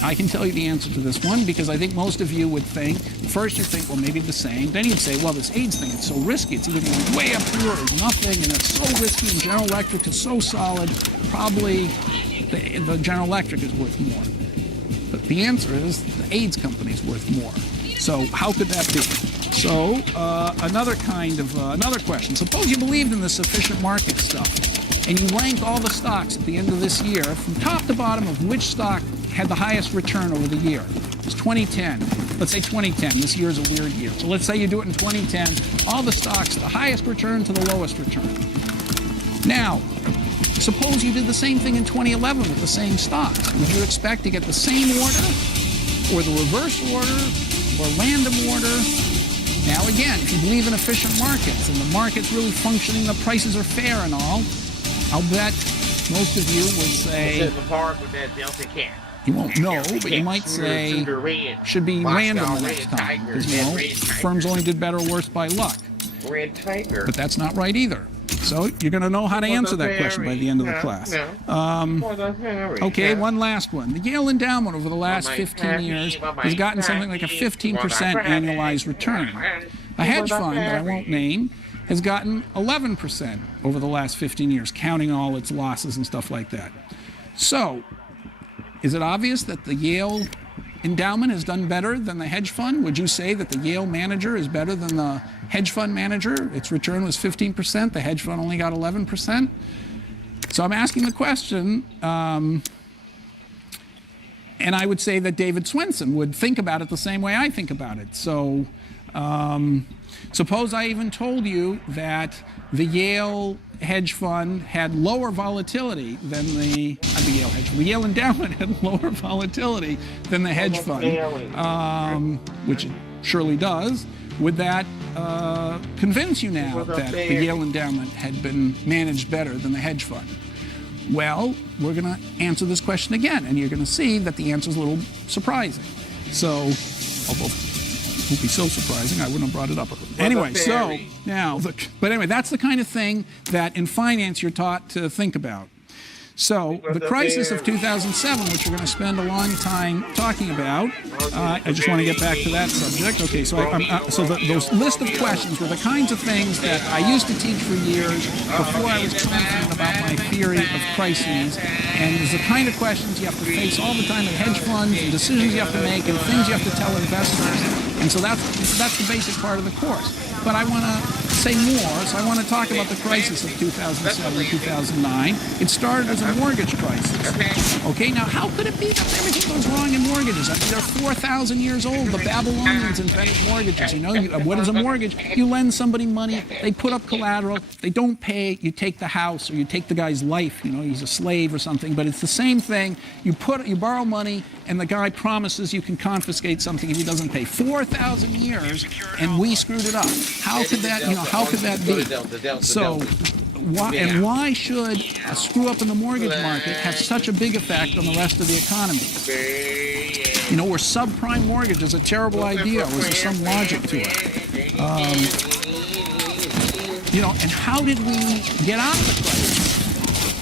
I can tell you the answer to this one, because I think most of you would think, first you'd think, well, maybe the same. Then you'd say, well, this AIDS thing, it's so risky. It's either going way up here or nothing, and it's so risky, and General Electric is so solid, probably the General Electric is worth more. But the answer is the AIDS company is worth more. So how could that be? So another question. Suppose you believed in this efficient market stuff, and you ranked all the stocks at the end of this year from top to bottom of which stock had the highest return over the year. It's 2010. Let's say 2010. This year is a weird year. So let's say you do it in 2010. All the stocks, the highest return to the lowest return. Now, suppose you did the same thing in 2011 with the same stocks. Would you expect to get the same order, or the reverse order, or random order? Now again, if you believe in efficient markets and the market's really functioning, the prices are fair and all, I'll bet most of you would say... You won't know, but you might say should be random the next time, because firms only did better or worse by luck. Red Tiger. But that's not right either. So you're going to know how to answer that question by the end of the class. Okay, one last one. The Yale Endowment over the last 15 years has gotten something like a 15% annualized return. A hedge fund that I won't name has gotten 11% over the last 15 years, counting all its losses and stuff like that. So, is it obvious that the Yale Endowment has done better than the hedge fund? Would you say that the Yale manager is better than the hedge fund manager? Its return was 15%. The hedge fund only got 11%. So I'm asking the question, and I would say that David Swenson would think about it the same way I think about it. So suppose I even told you that the Yale hedge fund had lower volatility than the Yale Endowment had lower volatility than the hedge fund, which it surely does. Would that convince you now that the Yale Endowment had been managed better than the hedge fund? Well, we're going to answer this question again, and you're going to see that the answer is a little surprising. So, although it won't be so surprising, I wouldn't have brought it up. Anyway, so now, but anyway, that's the kind of thing that in finance you're taught to think about. So the crisis of 2007, which we're going to spend a long time talking about, I just want to get back to that subject. Okay, so those list of questions were the kinds of things that I used to teach for years before I was confident about my theory of crises, and it's the kind of questions you have to face all the time in hedge funds, and decisions you have to make, and things you have to tell investors, and so that's the basic part of the course. But I want to say more, so I want to talk about the crisis of 2007, 2009. It started as a mortgage crisis. Okay, now how could it be that everything goes wrong in mortgages? I mean, they're 4,000 years old. The Babylonians invented mortgages. You know, what is a mortgage? You lend somebody money, they put up collateral, they don't pay, you take the house or you take the guy's life. You know, he's a slave or something, but it's the same thing. You borrow money, and the guy promises you can confiscate something if he doesn't pay. 4,000 years, and we screwed it up. How could that, how could that be? So, why should a screw up in the mortgage market have such a big effect on the rest of the economy? You know, were subprime mortgages a terrible idea? Was there some logic to it? You know, and how did we get out of the crisis?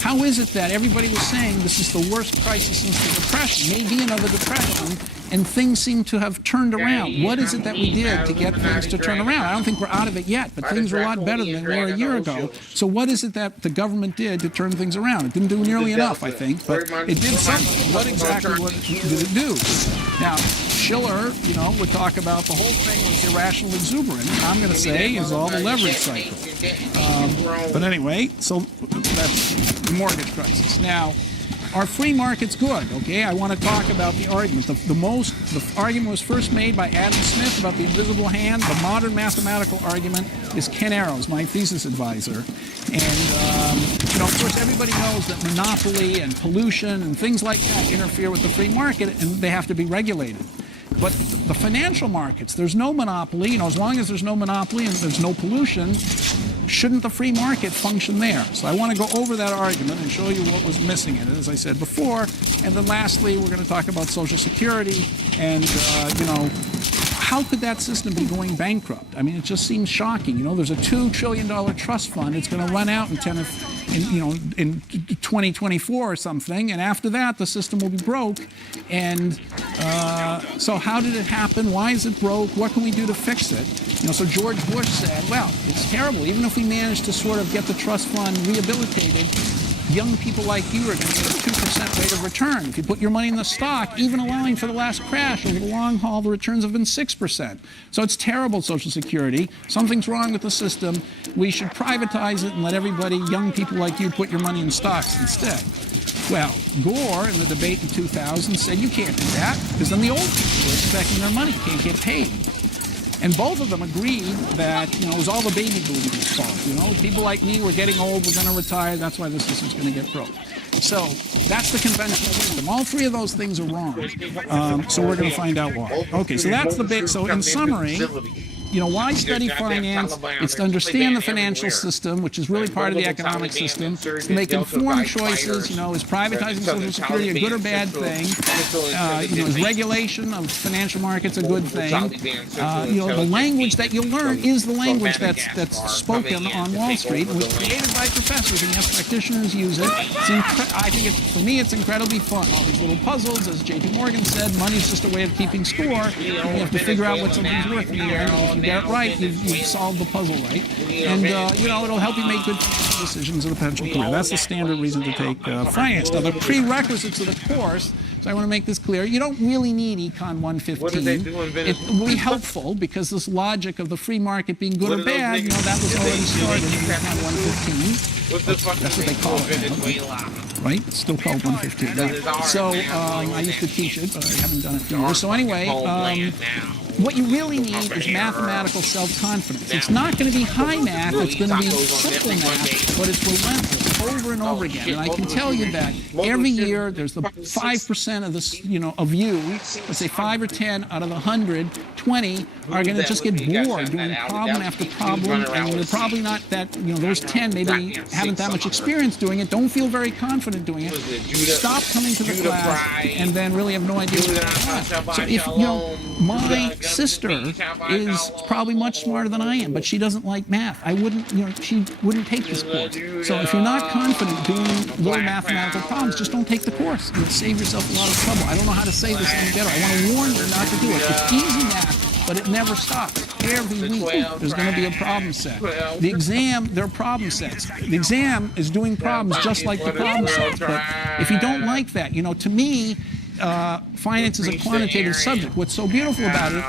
How is it that everybody was saying this is the worst crisis since the Depression, maybe another depression, and things seem to have turned around? What is it that we did to get things to turn around? I don't think we're out of it yet, but things are a lot better than they were a year ago. So what is it that the government did to turn things around? It didn't do nearly enough, I think, but it did something. What exactly did it do? Now, Schiller, you know, would talk about the whole thing was irrational exuberance. I'm going to say is all the leverage cycle. But anyway, so that's the mortgage crisis. Now, are free markets good? Okay, I want to talk about the argument. The argument was first made by Adam Smith about the invisible hand. The modern mathematical argument is Ken Arrows, my thesis advisor. And, you know, of course, everybody knows that monopoly and pollution and things like that interfere with the free market, and they have to be regulated. But the financial markets, there's no monopoly. You know, as long as there's no monopoly and there's no pollution, shouldn't the free market function there? So I want to go over that argument and show you what was missing in it, as I said before. And then lastly, we're going to talk about Social Security and, you know, how could that system be going bankrupt? I mean, it just seems shocking. You know, there's a $2 trillion trust fund. It's going to run out in 2024 or something, and after that, the system will be broke. And so how did it happen? Why is it broke? What can we do to fix it? You know, so George Bush said, well, it's terrible. Even if we manage to sort of get the trust fund rehabilitated, young people like you are going to get a 2% rate of return. If you put your money in the stock, even allowing for the last crash, over the long haul, the returns have been 6%. So it's terrible, Social Security. Something's wrong with the system. We should privatize it and let everybody, young people like you, put your money in stocks instead. Well, Gore, in the debate in 2000, said you can't do that, because then the old people are expecting their money, can't get paid. And both of them agreed that, you know, it was all the baby boomers' fault. You know, people like me, we're getting old, we're going to retire, that's why the system's going to get broke. So that's the conventional wisdom. All three of those things are wrong. So we're going to find out why. Okay, so that's the big, so in summary, you know, why study finance? It's to understand the financial system, which is really part of the economic system. It's to make informed choices. You know, is privatizing Social Security a good or bad thing? You know, is regulation of financial markets a good thing? You know, the language that you learn is the language that's spoken on Wall Street. It was created by professors, and yes, practitioners use it. I think, for me, it's incredibly fun. All these little puzzles, as J.P. Morgan said, money's just a way of keeping score. You have to figure out what something's worth in the end. You get it right, you've solved the puzzle, right? And, you know, it'll help you make good decisions in a potential career. That's the standard reason to take finance. Now, the prerequisites of the course, so I want to make this clear, you don't really need Econ 115. It will be helpful because this logic of the free market being good or bad, you know, that was already started in Econ 115. That's what they call it now, right? It's still called 115. Yeah. So I used to teach it, but I haven't done it for years. So anyway, what you really need is mathematical self-confidence. It's not going to be high math, it's going to be simple math, but it's relentless over and over again. And I can tell you that every year there's the 5% of this, you know, of you, let's say 5 or 10 out of the 100, 20 are going to just get bored doing problem after problem, and they're probably not that, you know, those 10 maybe haven't that much experience doing it, don't feel very confident doing it, stop coming to the class, and then really have no idea what's going on. So if, you know, my sister is probably much smarter than I am, but she doesn't like math. I wouldn't, you know, she wouldn't take this course. So if you're not confident doing little mathematical problems, just don't take the course. You'll save yourself a lot of trouble. I don't know how to say this any better. I want to warn you not to do it. It's easy math, but it never stops. Every week there's going to be a problem set. The exam, there are problem sets. The exam is doing problems just like the problem sets. But if you don't like that, you know, to me, finance is a quantitative subject. What's so beautiful about it,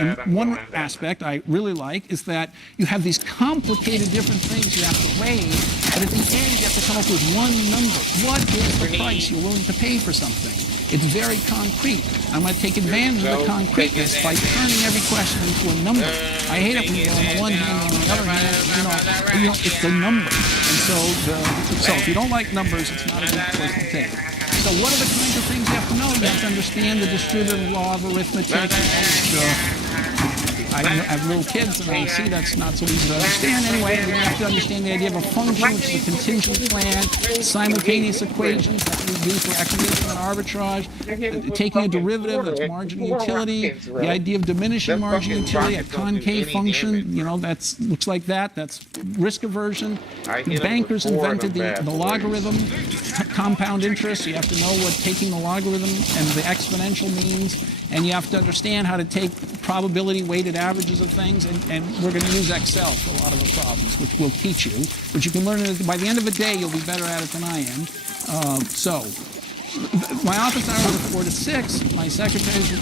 in one aspect I really like, is that you have these complicated different things you have to weigh, but at the end you have to come up with one number. What is the price you're willing to pay for something? It's very concrete. I'm going to take advantage of the concreteness by turning every question into a number. I hate it when you go on the one hand, on the other hand, it's the number. And so if you don't like numbers, it's not a good course to take. So what are the kinds of things you have to know? You have to understand the distributive law of arithmetic. I have little kids, and I see that's not so easy to understand. Anyway, you have to understand the idea of a function, which is a contingent plan, simultaneous equations that we do for acquisition and arbitrage, taking a derivative, that's marginal utility, the idea of diminishing marginal utility, a concave function, that looks like that. That's risk aversion. The bankers invented the logarithm, compound interest. So you have to know what taking the logarithm and the exponential means, and you have to understand how to take probability-weighted averages of things, and we're going to use Excel for a lot of the problems, which we'll teach you. But you can learn it by the end of the day. You'll be better at it than I am. My office hours are 4 to 6. My secretary's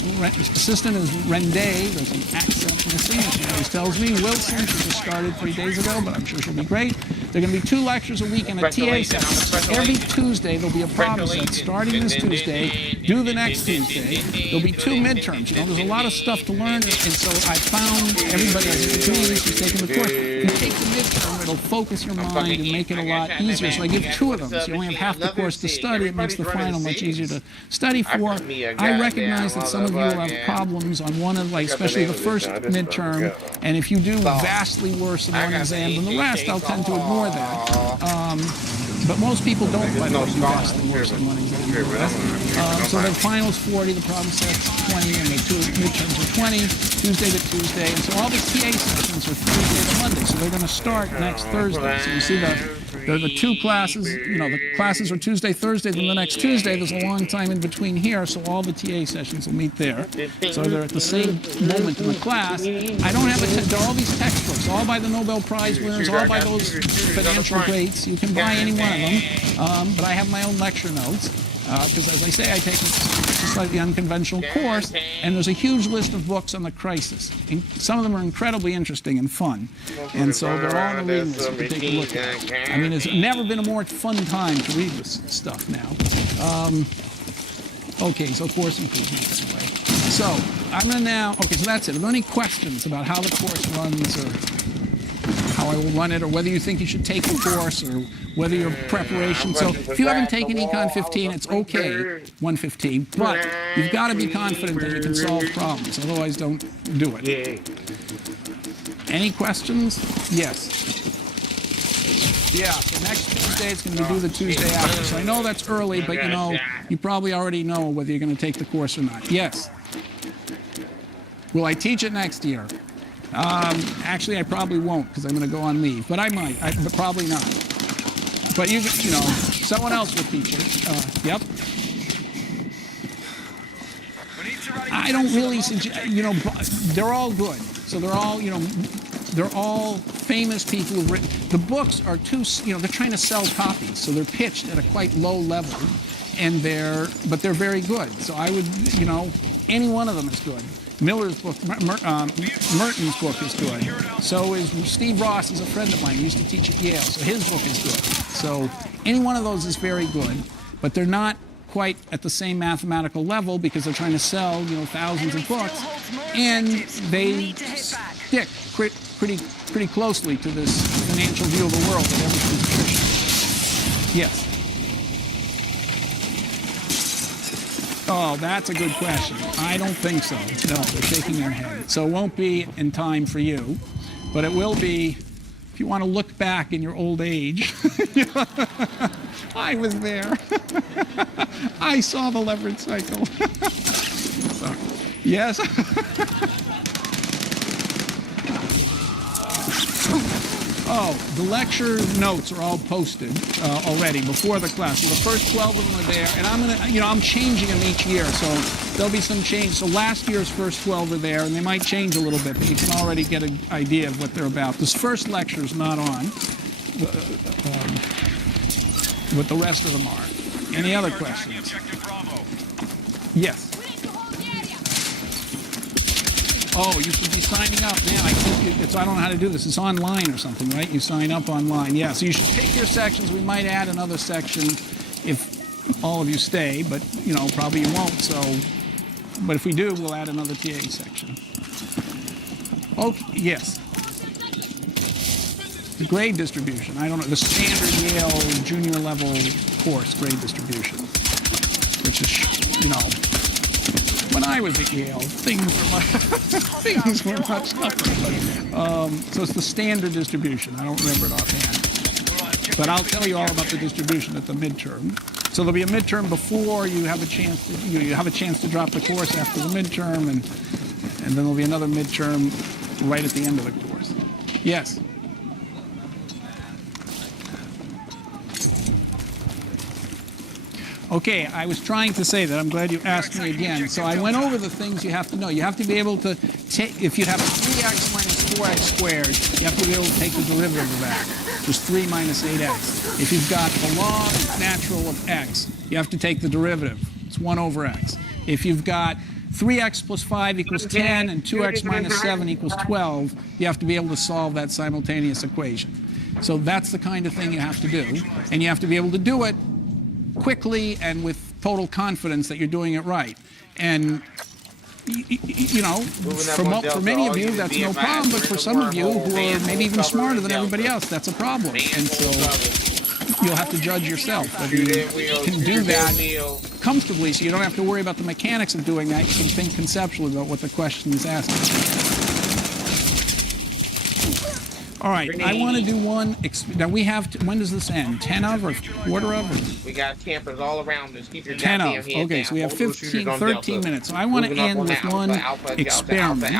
assistant is Rende. There's an accent missing. She always tells me. Wilson, she just started 3 days ago, but I'm sure she'll be great. There are going to be 2 lectures a week and a TA session. Every Tuesday there'll be a problem set. Starting this Tuesday, due the next Tuesday. There'll be 2 midterms. There's a lot of stuff to learn, and so I found everybody has a community who's taking the course. If you take the midterm, it'll focus your mind and make it a lot easier. So I give 2 of them. So you only have half the course to study. It makes the final much easier to study for. I recognize that some of you will have problems on one of, especially the first midterm, and if you do vastly worse in one exam than the rest, I'll tend to ignore that. But most people don't, by the way, do vastly worse in one exam than the rest. So the final's 40, the problem set's 20, and the 2 midterms are 20, Tuesday to Tuesday, and so all the TA sessions are Thursday to Monday, so they're going to start next Thursday. So you see there are the 2 classes, the classes are Tuesday, Thursday, then the next Tuesday. There's a long time in between here, so all the TA sessions will meet there. So they're at the same moment in the class. I don't have there are all these textbooks, all by the Nobel Prize winners, all by those financial greats. You can buy any one of them, but I have my own lecture notes. Because as I say, I take a slightly unconventional course, and there's a huge list of books on the crisis. And some of them are incredibly interesting and fun, and so they're all on the reading list. You can take a look at. I mean, it's never been a more fun time to read this stuff now. Okay, so course improvement this way. So I'm going to now. Okay, so that's it. Are there any questions about how the course runs, or how I will run it, or whether you think you should take the course, or whether your preparation. So if you haven't taken Econ 15, it's okay, 115, but you've got to be confident that you can solve problems. Otherwise, don't do it. Any questions? Yes. Yeah, so next Tuesday it's going to be due the Tuesday after. So I know that's early, but you probably already know whether you're going to take the course or not. Yes. Will I teach it next year? Actually, I probably won't, because I'm going to go on leave. But I might, but probably not. But someone else will teach it. Yep. I don't really suggest, they're all good. So they're all famous people who've written. The books are they're trying to sell copies, so they're pitched at a quite low level, but they're very good. So I would, any one of them is good. Miller's book, Merton's book is good. So is Steve Ross, is a friend of mine. He used to teach at Yale, so his book is good. So any one of those is very good, but they're not quite at the same mathematical level because they're trying to sell, thousands of books, and they stick pretty closely to this financial view of the world that everything's efficient. Yes. Oh, that's a good question. I don't think so. No, they're shaking their head. So it won't be in time for you, but it will be if you want to look back in your old age. I was there. I saw the leverage cycle. So, yes. Oh, the lecture notes are all posted already before the class. So the first 12 of them are there, and I'm changing them each year, so there'll be some change. So last year's first 12 are there, and they might change a little bit, but you can already get an idea of what they're about. This first lecture is not on, but the rest of them are. Any other questions? Yes. Oh, you should be signing up now. I don't know how to do this. It's online or something, right? You sign up online. Yeah, so you should pick your sections. We might add another section if all of you stay, but, you know, probably you won't. So, but if we do, we'll add another TA section. Okay, yes. The grade distribution. I don't know. The standard Yale junior level course grade distribution, which is, you know, when I was at Yale, things were much tougher. So it's the standard distribution. I don't remember it offhand. But I'll tell you all about the distribution at the midterm. So there'll be a midterm before you have a chance to, you have a chance to drop the course after the midterm, and then there'll be another midterm right at the end of the course. Yes? Okay, I was trying to say that. I'm glad you asked me again. So I went over the things you have to know. You have to be able to take, if you have 3x minus 4x squared, you have to be able to take the derivative of that, which is 3 minus 8x. If you've got the log natural of x, you have to take the derivative. It's 1 over x. If you've got 3x plus 5 equals 10 and 2x minus 7 equals 12, you have to be able to solve that simultaneous equation. So that's the kind of thing you have to do. And you have to be able to do it quickly and with total confidence that you're doing it right. And, you know, for many of you, that's no problem, but for some of you who are maybe even smarter than everybody else, that's a problem. And so you'll have to judge yourself whether you can do that comfortably so you don't have to worry about the mechanics of doing that. You can think conceptually about what the question is asking. All right, I want to do one. Now we have. When does this end? 10 of or quarter of? Or? We got campers all around us. Keep your 10 of. Okay, so we have 13 minutes. So I want to end with one experiment.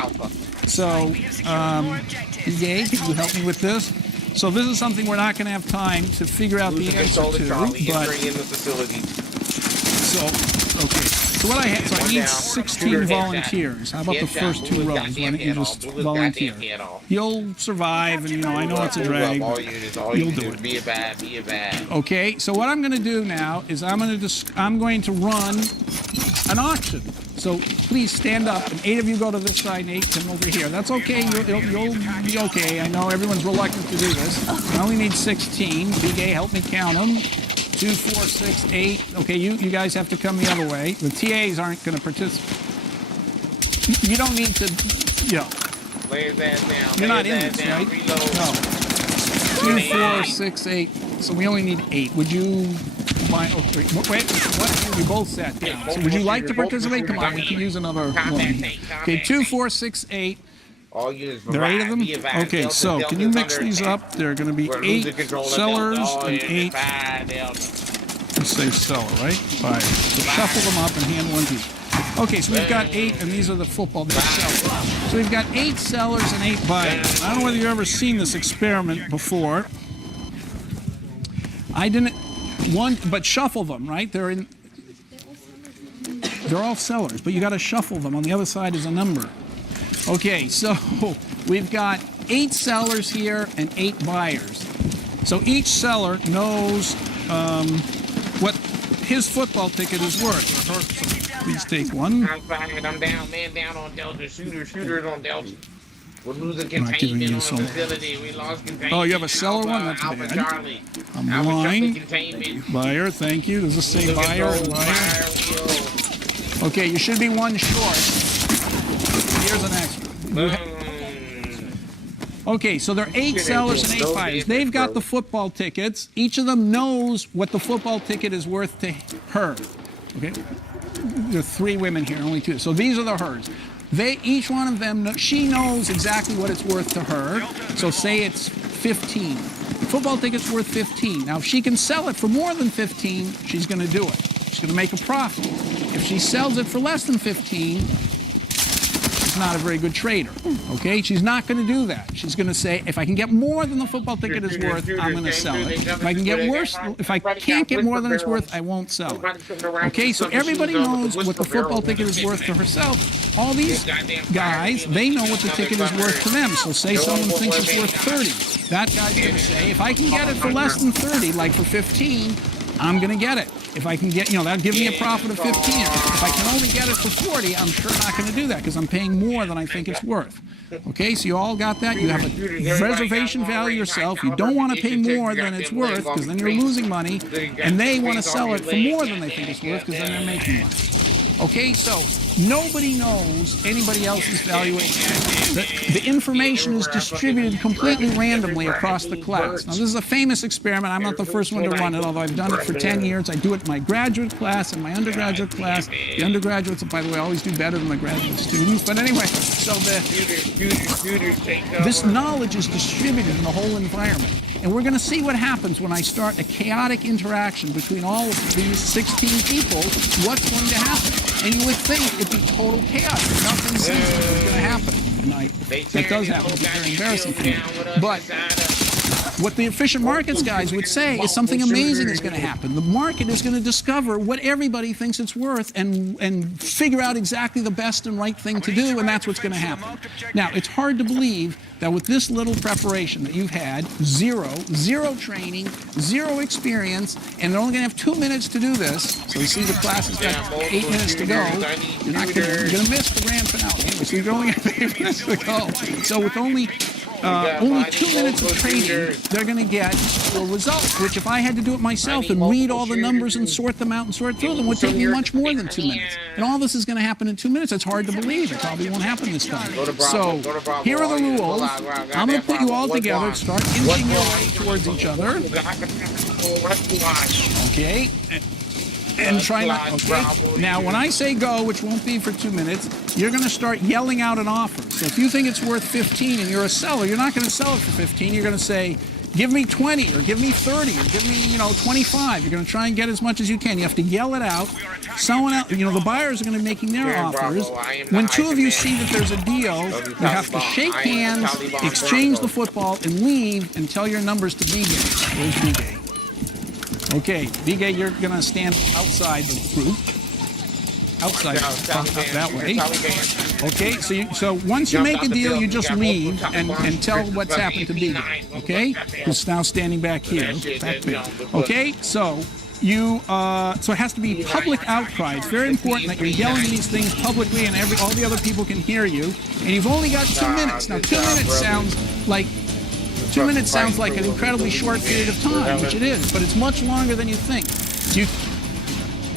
So, Gabe, can you help me with this? So this is something we're not going to have time to figure out the answer to, but okay. So what I have, so I need 16 volunteers. How about the first 2 rows? Why don't you just volunteer? You'll survive, and you know I know it's a drag. You'll do it. Be a bad. Okay. So what I'm going to do now is I'm going to run an auction. So please stand up, and 8 of you go to this side, and 8 come over here. That's okay. You'll be okay. I know everyone's reluctant to do this. I only need 16. Big A, help me count them. 2, 4, 6, 8. Okay, you guys have to come the other way. The TAs aren't going to participate. You don't need to, Lay his ass down. You're not in this, right? Reload. No. 2, 4, 6, 8. So we only need 8. Would you mind? Oh, wait, what? We both sat down. So would you like to participate? Come on, we can use another one. Okay, 2, 4, 6. 8. All units there are 8 of them? Okay, so can you mix these up? There are going to be 8 sellers and 8. Let's say seller, right? 5. So shuffle them up and hand one to each. Okay, so we've got 8, and these are the football sellers. So we've got 8 sellers and 8 buyers. I don't know whether you've ever seen this experiment before. I didn't. But shuffle them, right? They're all sellers, but you got to shuffle them. On the other side is a number. Okay, so we've got 8 sellers here and 8 buyers. So each seller knows what his football ticket is worth. So please take one. I'm down, man down on Delta. Shooters on Delta. We're losing containment on the facility. We lost containment. Oh, you have a seller one? That's Alpha bad. Charlie. I'm lying. Buyer, thank you. Does this say buyer or buyer? Okay, you should be one short. Here's an extra. Okay, so there are 8 sellers and 8 buyers. They've got the football tickets. Each of them knows what the football ticket is worth to her. Okay, there are 3 women here, only 2. So these are the hers. Each one of them, she knows exactly what it's worth to her. So say it's 15. The football ticket's worth 15. Now, if she can sell it for more than 15, she's going to do it. She's going to make a profit. If she sells it for less than 15, she's not a very good trader. Okay? She's not going to do that. She's going to say, if I can get more than the football ticket is worth, I'm going to sell it. If I can get worse, if I can't get more than it's worth, I won't sell it. Okay? So everybody knows what the football ticket is worth to herself. All these guys, they know what the ticket is worth to them. So say someone thinks it's worth 30. That guy's going to say, if I can get it for less than 30, like for 15, I'm going to get it. if I can get, that'll give me a profit of 15. If I can only get it for 40, I'm sure not going to do that because I'm paying more than I think it's worth. Okay, so you all got that? You have a reservation value yourself. You don't want to pay more than it's worth because then you're losing money, and they want to sell it for more than they think it's worth because then they're making money. Okay, so nobody knows anybody else's valuation. The information is distributed completely randomly across the class. Now, this is a famous experiment. I'm not the first one to run it, although I've done it for 10 years. I do it in my graduate class and my undergraduate class. The undergraduates, by the way, always do better than the graduate students. But anyway, so this knowledge is distributed in the whole environment. And we're going to see what happens when I start a chaotic interaction between all of these 16 people. What's going to happen? And you would think it'd be total chaos. Nothing sensible is going to happen. And that does happen. It's very embarrassing for me. But what the efficient markets guys would say is something amazing is going to happen. The market is going to discover what everybody thinks it's worth and figure out exactly the best and right thing to do, and that's what's going to happen. Now, it's hard to believe that with this little preparation that you've had, zero training, zero experience, and they're only going to have 2 minutes to do this. So you see the class has got 8 minutes to go. You're going to miss the grand finale. Anyway, so you're only going to have 8 minutes to go. So with only 2 minutes of training, they're going to get a result, which if I had to do it myself and read all the numbers and sort them out and sort through them would take me much more than 2 minutes. And all this is going to happen in 2 minutes. It's hard to believe. It probably won't happen this time. So here are the rules. I'm going to put you all together, start inching your way towards each other. Okay. And try not, okay? Now, when I say go, which won't be for 2 minutes, you're going to start yelling out an offer. So if you think it's worth 15 and you're a seller, you're not going to sell it for 15. You're going to say, give me 20 or give me 30 or give me, 25. You're going to try and get as much as you can. You have to yell it out. Someone else, the buyers are going to be making their offers. When two of you see that there's a deal, you have to shake hands, exchange the football, and leave and tell your numbers to Bigay. Where's Bigay? Okay, Bigay, you're going to stand outside the group. Outside, that way. Okay, so once you make a deal, you just leave and tell what's happened to Bigay. Okay, who's now standing back here. Okay, so so it has to be public outcry. It's very important that you're yelling these things publicly and all the other people can hear you. And you've only got 2 minutes. Now, 2 minutes sounds like 2 minutes sounds like an incredibly short period of time, which it is, but it's much longer than you think.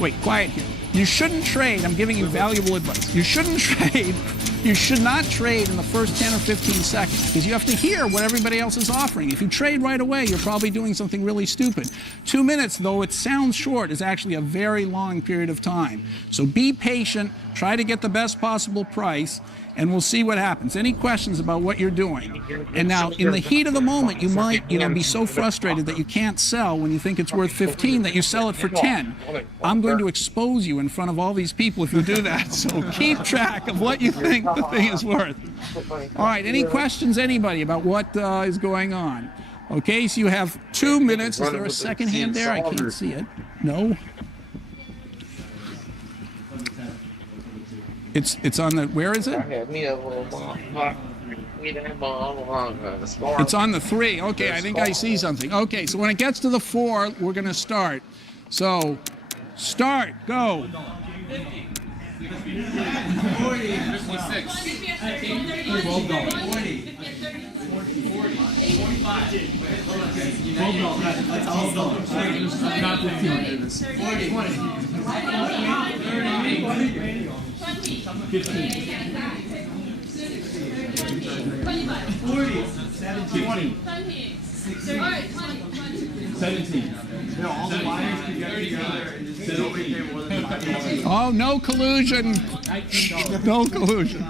Wait, quiet here. You shouldn't trade. I'm giving you valuable advice. You shouldn't trade. You should not trade in the first 10 or 15 seconds because you have to hear what everybody else is offering. If you trade right away, you're probably doing something really stupid. 2 minutes, though it sounds short, is actually a very long period of time. So be patient. Try to get the best possible price. And we'll see what happens. Any questions about what you're doing? And now, in the heat of the moment, you might, be so frustrated that you can't sell when you think it's worth 15 that you sell it for 10. I'm going to expose you in front of all these people if you do that. So keep track of what you think the thing is worth. All right. Any questions, anybody, about what is going on? Okay. So you have 2 minutes. Is there a second hand there? I can't see it. No. It's on the, where is it? It's on the 3. Okay, I think I see something. Okay, so when it gets to the 4, we're going to start. So, start, go. 40, 56. 17. Oh, no collusion. No collusion.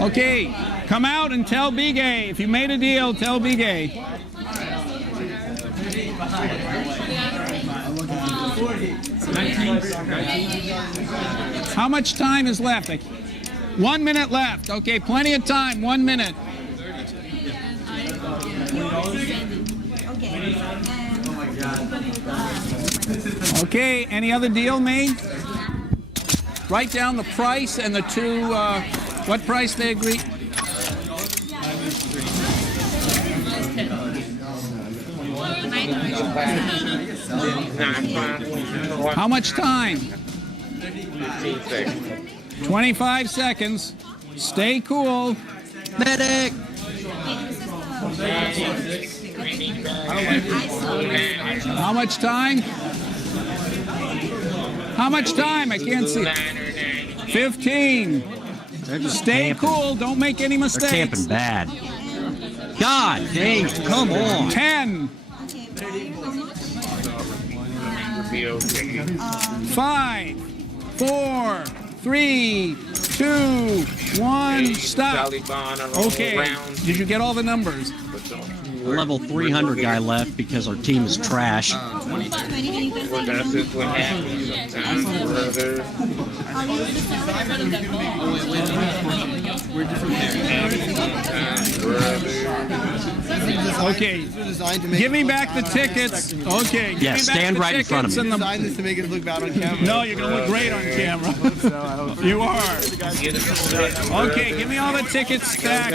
Okay, come out and tell Bigay. If you made a deal, tell Bigay. How much time is left? 1 minute left. Okay, plenty of time. 1 minute. Okay, any other deal made? Write down the price and the two, what price they agreed? How much time? 15 seconds. 25 seconds. Stay cool. Medic! How much time? How much time? I can't see. 15. Stay camping. cool. Don't make any They're mistakes. camping bad. God dang, come on. 10, 5, 4, 3, 2, 1, stop. Okay. Did you get all the numbers? Level 300 guy left because our team is trash. That's just what happens sometimes, brother. Okay. Give me back the tickets. Okay. Give Yeah, me back stand the right in front of tickets me. and the- Designed this to make it look bad on camera. No, you're going to look great on camera. You are. Okay, give me all the tickets back.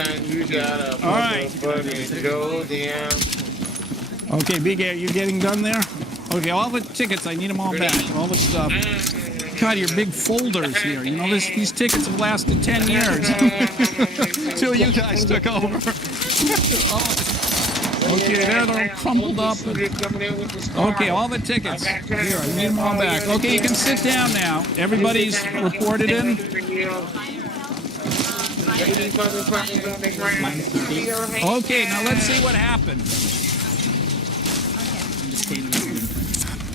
All right. Go down. Okay, Big A, you getting done there? Okay, all the tickets, I need them all back. All the stuff. God, your big folders here. You know, these tickets have lasted 10 years. Till you guys took over. Okay, there they're all crumpled up. Okay, all the tickets. Here, I need them all back. Okay, you can sit down now. Everybody's reported in. Okay, now let's see what happened.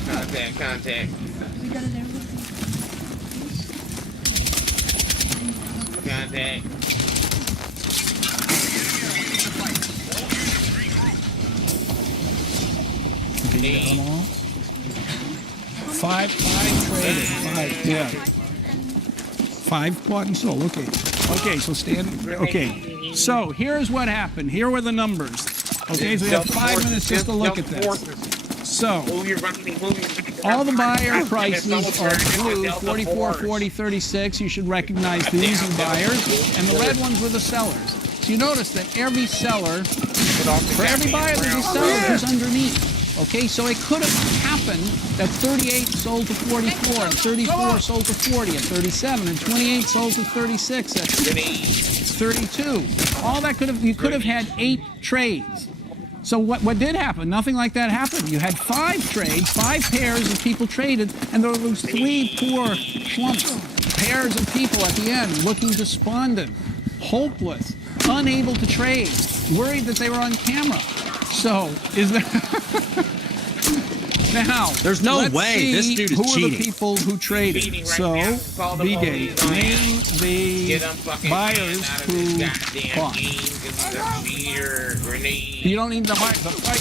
Contact. Contact. Okay, you got them all? Five traded. Five, yeah. 5 bought and sold. Okay. Okay, so stand. Okay. So here's what happened. Here were the numbers. Okay, so we have 5 minutes just to look at this. So all the buyer prices are blue, 44, 40, 36. You should recognize these as buyers. And the red ones were the sellers. So you notice that every seller, for every buyer, there's a seller who's underneath. Okay, so it could have happened that 38 sold to 44, and 34 sold to 40, and 37, and 28 sold to 36, that's 32. All that you could have had 8 trades. So what did happen? Nothing like that happened. You had 5 trades, 5 pairs of people traded, and there was 3 poor schlumps, pairs of people at the end looking despondent, hopeless, unable to trade, worried that they were on camera. So, is there... Now, There's no let's way see this dude is who are the cheating. people who traded. So, B-Gate, name the buyers who bought. You don't need the buy. The fight.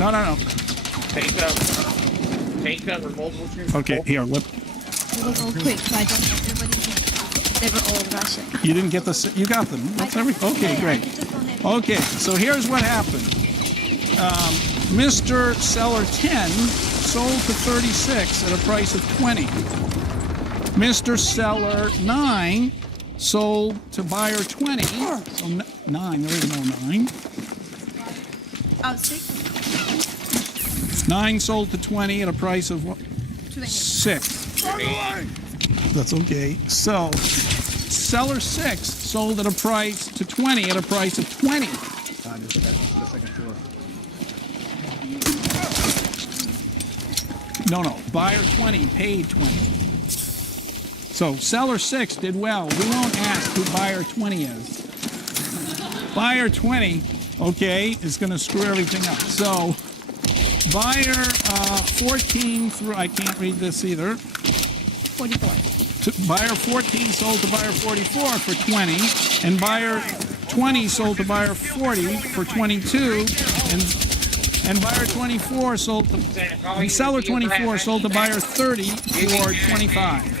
No. Take cover, multiple shoots. Okay, here. It was all quick, so I don't know everybody. They were all Russian. You didn't get the. You got them. That's everything. Okay, great. Okay, so here's what happened. Mr. Seller 10 sold to 36 at a price of 20. Mr. Seller 9 sold to buyer 20. So 9, there is no 9. Oh, 6? 9 sold to 20 at a price of what? 20. 6. That's okay. So, seller 6 sold at a price to 20 at a price of 20. No. Buyer 20 paid 20. So, seller 6 did well. We won't ask who buyer 20 is. Buyer 20, okay, is going to screw everything up. So, buyer 14 through, I can't read this either. 44. Buyer 14 sold to buyer 44 for 20, and buyer 20 sold to buyer 40 for 22, and buyer 24 sold to, and seller 24 sold to buyer 30 for 25.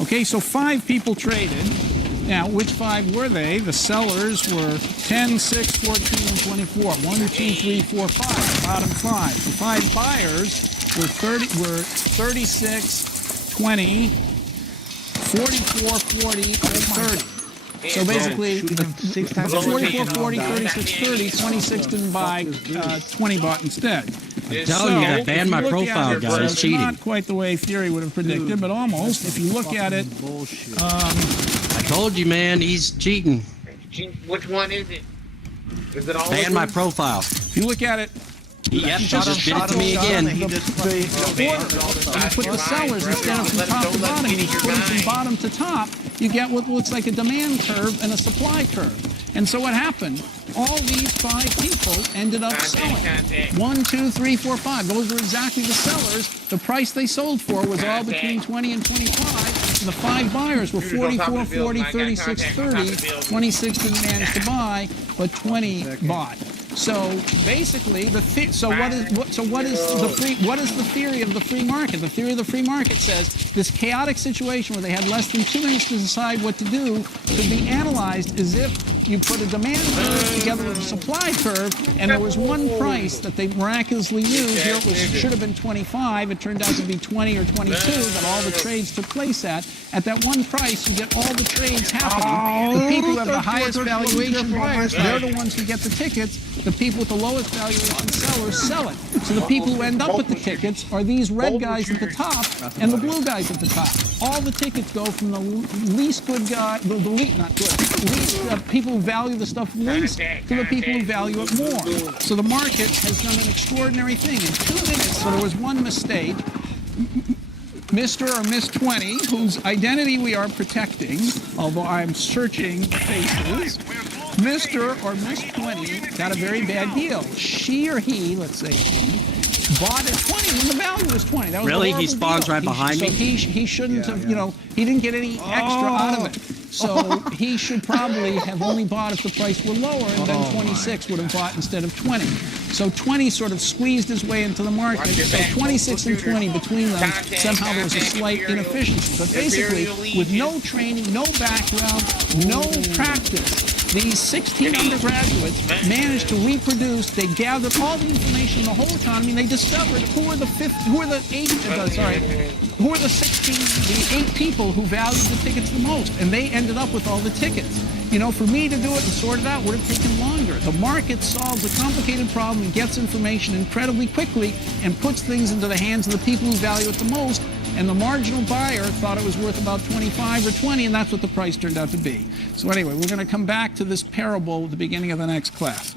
Okay, so 5 people traded. Now, which 5 were they? The sellers were 10, 6, 14, and 24. 1, 2, 3, 4, 5. Bottom 5. The 5 buyers were 36, 20, 44, 40, and 30. So basically, Shoot him 6 times. 44, 40, 36, 30, 26 didn't buy, 20 bought instead. Telling you that if ban you my look at profile it, guy is it's cheating. not quite the way theory would have predicted, but almost. If you look at it, Bullshit. I told you, man, he's cheating. Which one is it? Is it all Ban of my them? profile. if you look at it, Yep, just did it to me again. He just played. you put the sellers instead of from top to bottom, you put them from bottom to top, you get what looks like a demand curve and a supply curve. And so what happened? All these 5 people ended up selling. 1, 2, 3, 4, 5. Those were exactly the sellers. The price they sold for was all between 20 and 25. And the 5 buyers were 44, 40, 36, 30. 26 didn't manage to buy, but 20 bought. So basically, what is the theory of the free market? The theory of the free market says this chaotic situation where they had less than 2 minutes to decide what to do could be analyzed as if you put a demand curve together with a supply curve, and there was one price that they miraculously used. Here it should have been 25. It turned out to be 20 or 22 that all the trades took place at. At that one price, you get all the trades happening. The people who have the highest valuation buyers, they're the ones who get the tickets. The people with the lowest valuation sellers sell it. So the people who end up with the tickets are these red guys at the top and the blue guys at the top. All the tickets go from the least good guy, the least, not good, least people who value the stuff least to the people who value it more. So the market has done an extraordinary thing. In 2 minutes, so there was one mistake. Mr. or Miss 20, whose identity we are protecting, although I'm searching faces, Mr. or Miss 20 got a very bad deal. She or he, let's say he, bought at 20 when the value was 20. That was Really? a He horrible spawns deal. right behind me? So he shouldn't have, he didn't get any extra out of it. So he should probably have only bought if the price were lower, and then 26 would have bought instead of 20. So 20 sort of squeezed his way into the market. So 26 and 20 between them, somehow there was a slight inefficiency. But basically, with no training, no background, no practice, these 16 undergraduates managed to reproduce. They gathered all the information in the whole economy, and they discovered who are the 16, the 8 people who valued the tickets the most, and they ended up with all the tickets. For me to do it and sort it out would have taken longer. The market solves a complicated problem and gets information incredibly quickly and puts things into the hands of the people who value it the most. And the marginal buyer thought it was worth about 25 or 20, and that's what the price turned out to be. So anyway, we're going to come back to this parable at the beginning of the next class.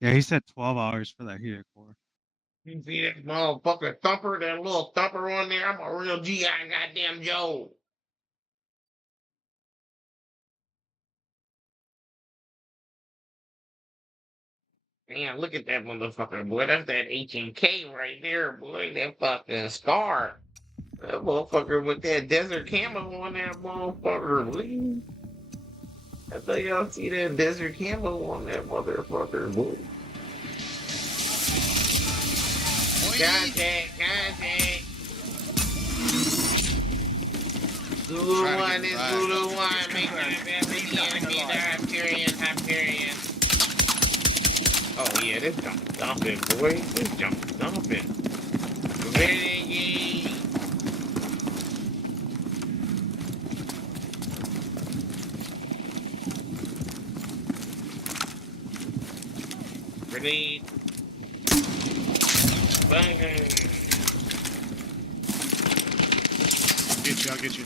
Yeah, he said 12 hours for that heater core. You see that motherfucker thumper, that little thumper on there? I'm a real GI goddamn Joe. Man, look at that motherfucker, boy. That's that H&K right there, boy. That fucking scar. That motherfucker with that desert camo on that motherfucker, boy. I thought y'all see that desert camo on that motherfucker, boy. Contact. Zulu 1 is Zulu 1. Make sure that Hyperion. Oh yeah, this jump dumping, boy. This jump dumping. Ready, Ready. Bang. get you. I'll get you.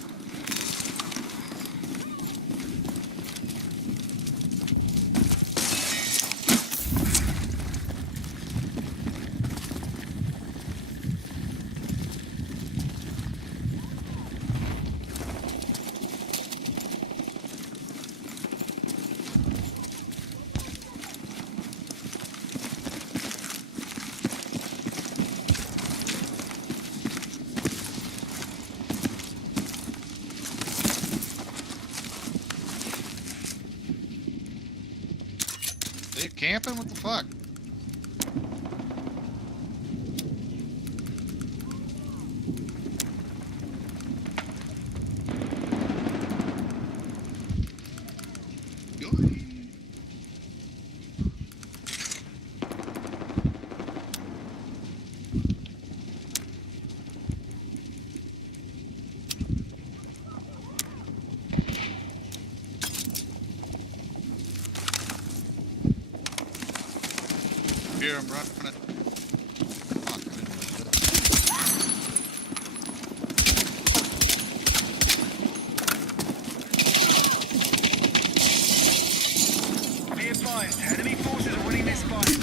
They camping? What the fuck? Here, I'm running. Fuck, I didn't know that. Be advised, enemy forces are winning this fight.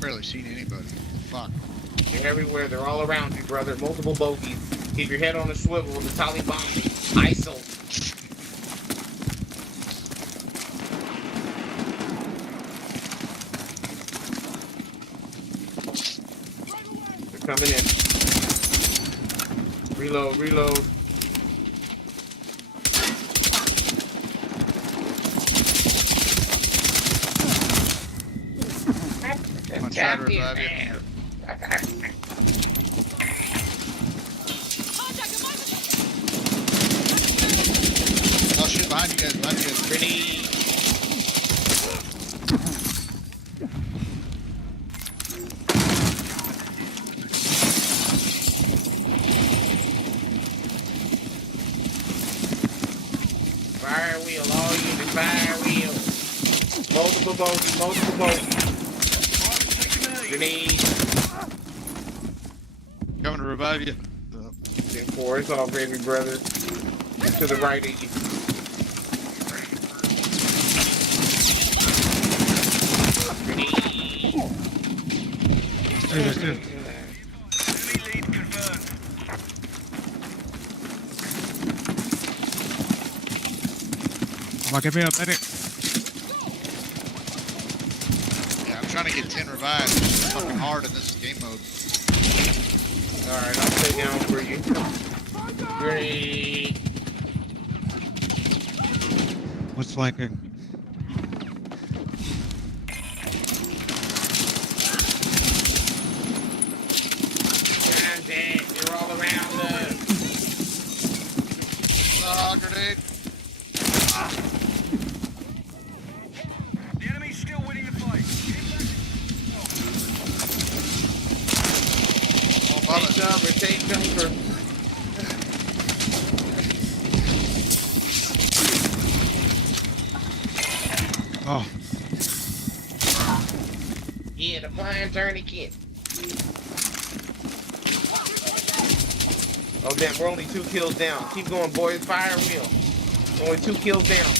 Barely seen anybody. Fuck. They're everywhere. They're all around you, brother. Multiple bogeys. Keep your head on a swivel. The Taliban. ISIL. They're coming in. Reload, reload. I'm gonna try to revive you. Oh shit, behind you guys, behind you guys. Ready. Fire wheel, all units, fire wheel. Multiple bogeys, multiple bogeys. Grenade. Coming to revive you. 10-4, it's all gravy, brother. Just to the right of you. Grenade. Hey, there's two. Enemy lead confirmed. Come on, get me up, medic. Yeah, I'm trying to get 10 revived. It's fucking hard in this game mode. Alright, I'll stay down for you. Grenade. What's flanking? God damn, you're all around us. Ah, grenade. The enemy's still winning the fight. Oh, Take bullet. cover, take cover. Oh, Yeah, the flying tourniquet. Oh damn, we're only 2 kills down. Keep going, boys. Fire wheel. Only 2 kills down.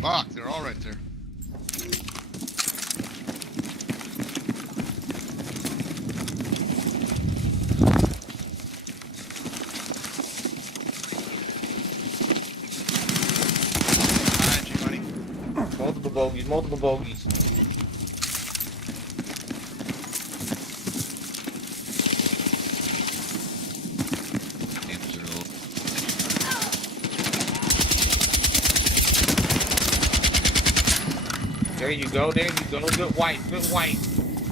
Fuck, they're all right there. Behind you, buddy. Multiple bogeys, multiple bogeys. There you go, there you go. Good white, good white.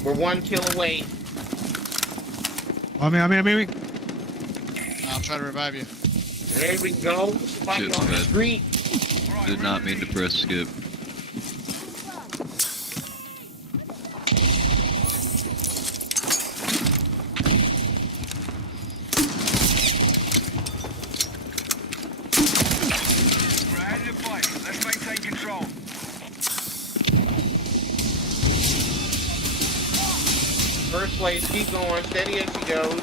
We're 1 kill away. on me. I'll try to revive you. There we go. Fight Shit's on the bad. street. Did not mean to press skip. We're out of the fight. place. Keep going. Steady as she goes.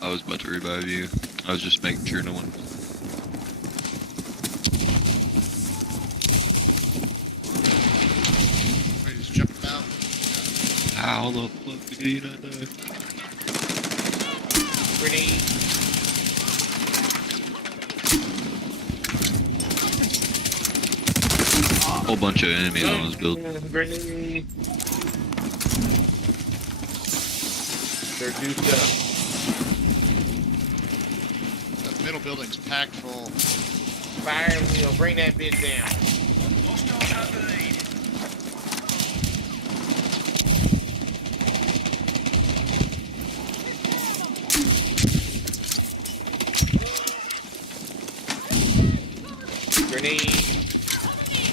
I was about to revive you. I was just making sure no one. Wait, he's jumping out. How the fuck did I die? Grenade. Whole bunch of enemies on this build. Grenade. They're juiced up. That middle building's packed full. Fire wheel. Bring that bitch down. Hostiles have the lead. Grenade.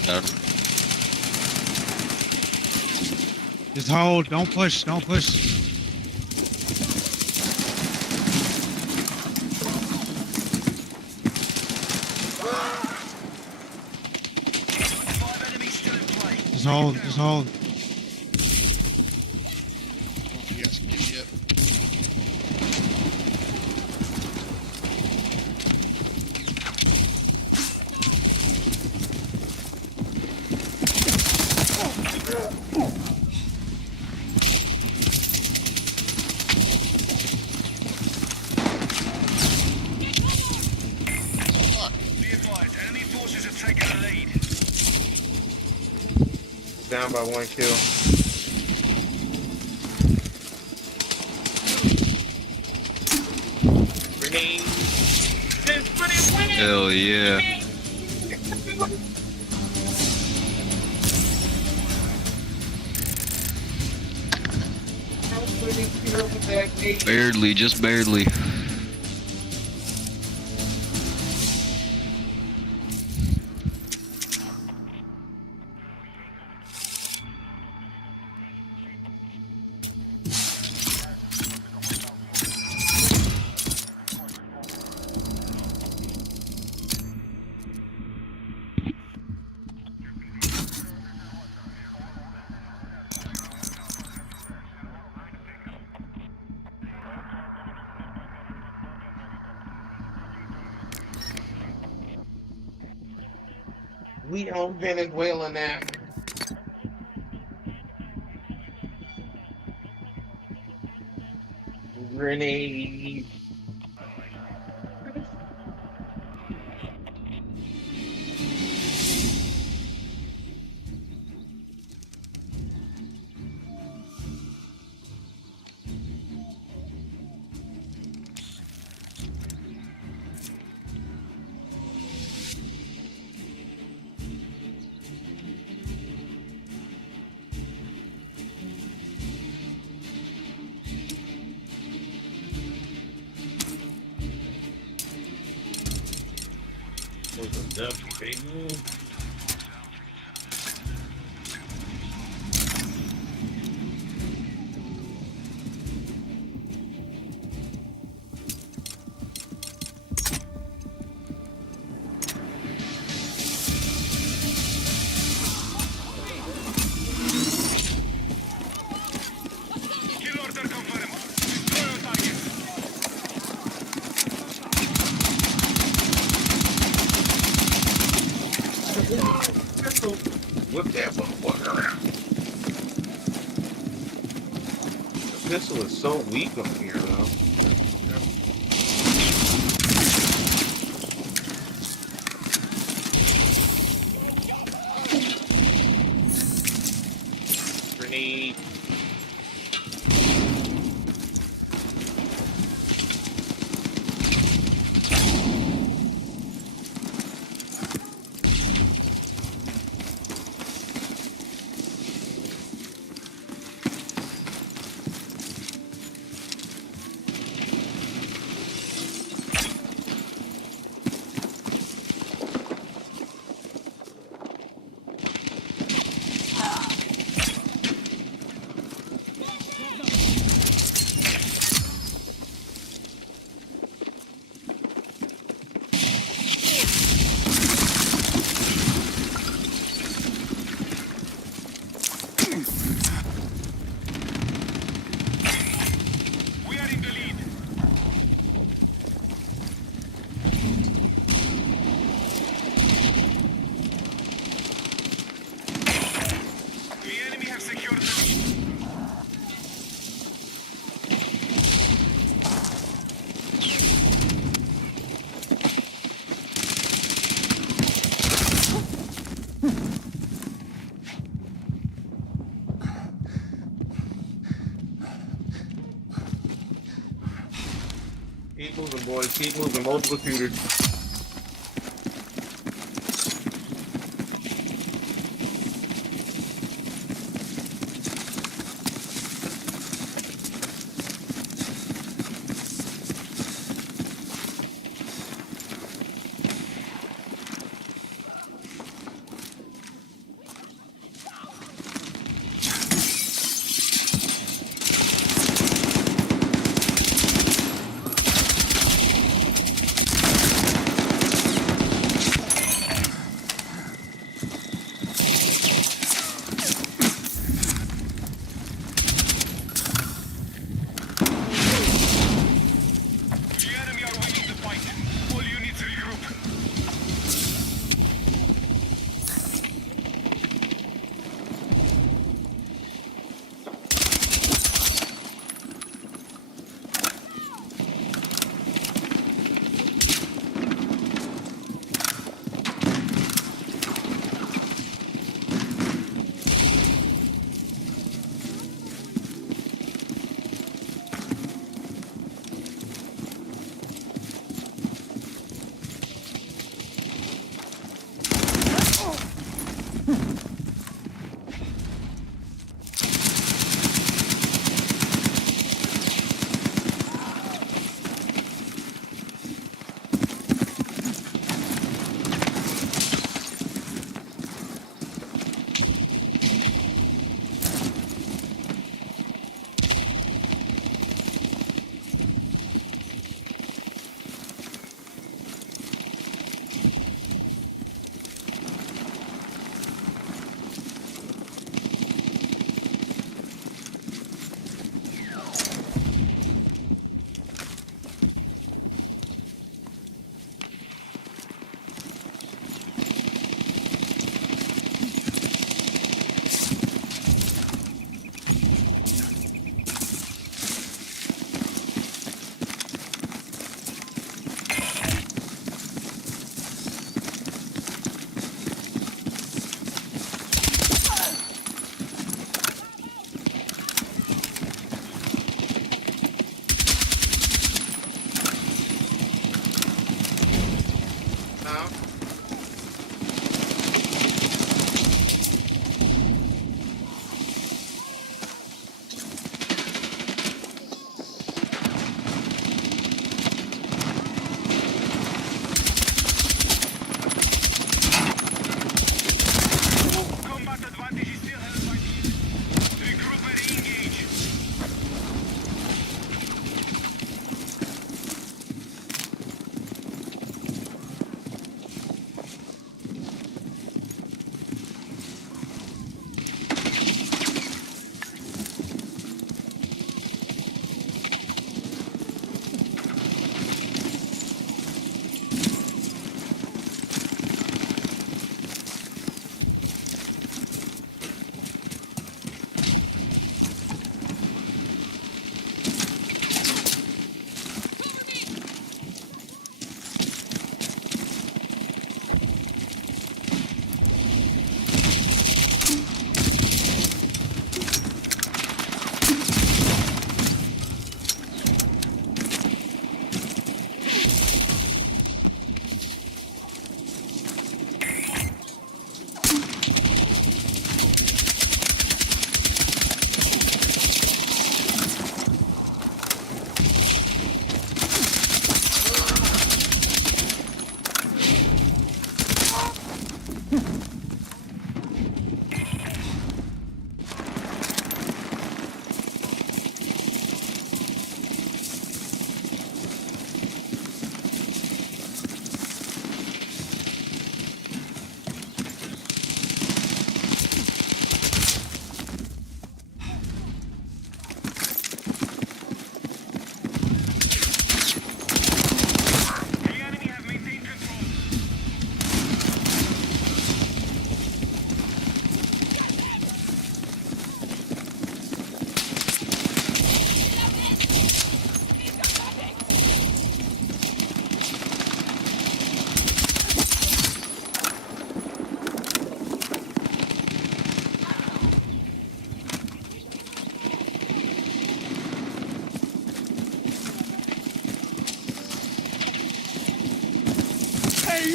Down. Just hold. Don't push. Don't push. 5 enemies still in play. Just hold. Just hold. You guys can get me up. Fuck. Be advised, enemy forces have taken the lead. Down by 1 kill. Grenade. Just put it with it. Hell yeah. Barely, just barely. We on Venezuela now. Grenade. What's up, baby? Kill order confirmed. Destroy all targets. Whip that motherfucker around. The pistol is so weak on here, though. Grenade. Keep moving, boys. Keep moving. Multiple shooters.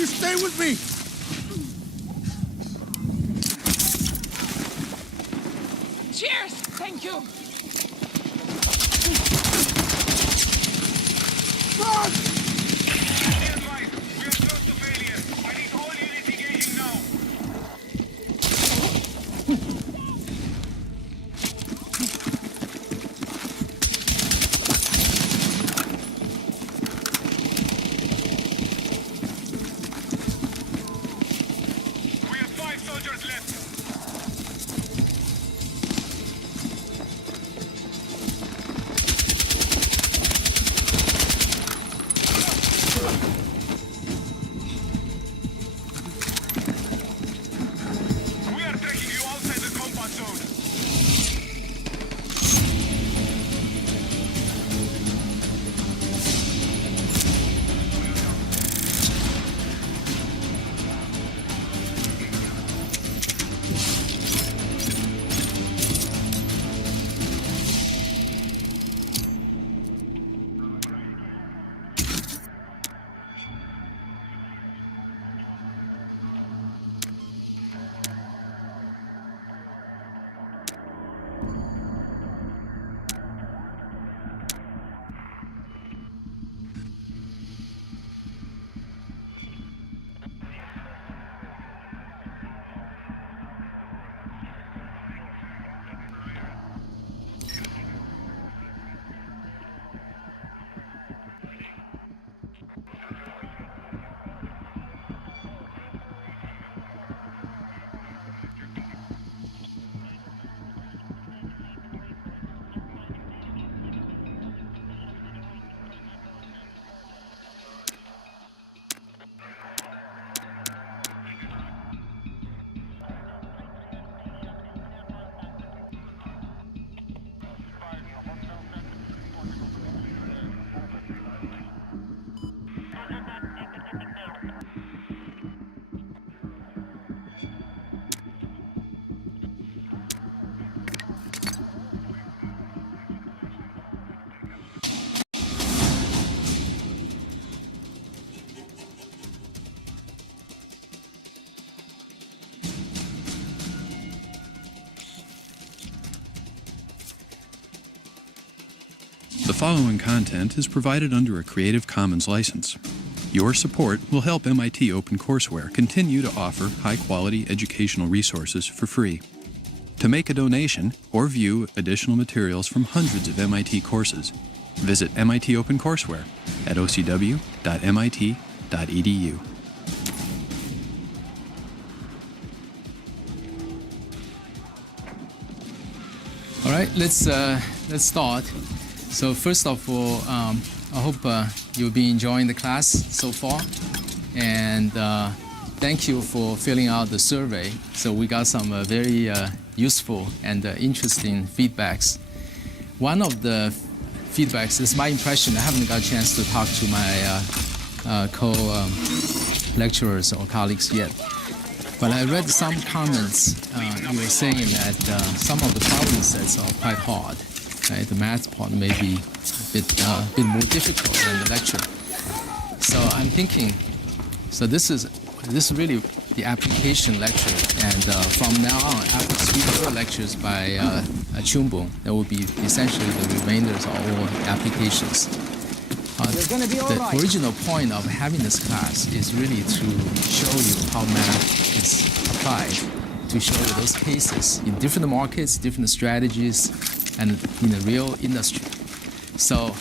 Please stay with me! Cheers! Thank you! Be advised, we are close to failure. I need all units engaging now. We have 5 soldiers left. We are tracking you outside the combat zone. The following content is provided under a Creative Commons license. Your support will help MIT OpenCourseWare continue to offer high-quality educational resources for free. To make a donation or view additional materials from hundreds of MIT courses, visit MIT OpenCourseWare at ocw.mit.edu. All right, let's start. So first of all, I hope you'll be enjoying the class so far, and thank you for filling out the survey. So we got some very useful and interesting feedbacks. One of the feedbacks is my impression. I haven't got a chance to talk to my co-lecturers or colleagues yet. But I read some comments. You were saying that some of the problem sets are quite hard. Right? The math part may be a bit more difficult than the lecture. So I'm thinking, so this is really the application lecture, and from now on, after 3 more lectures by Chumbo, there will be essentially the remainders are all applications. The original point of having this class is really to show you how math is applied, to show you those cases in different markets, different strategies, and in the real industry. So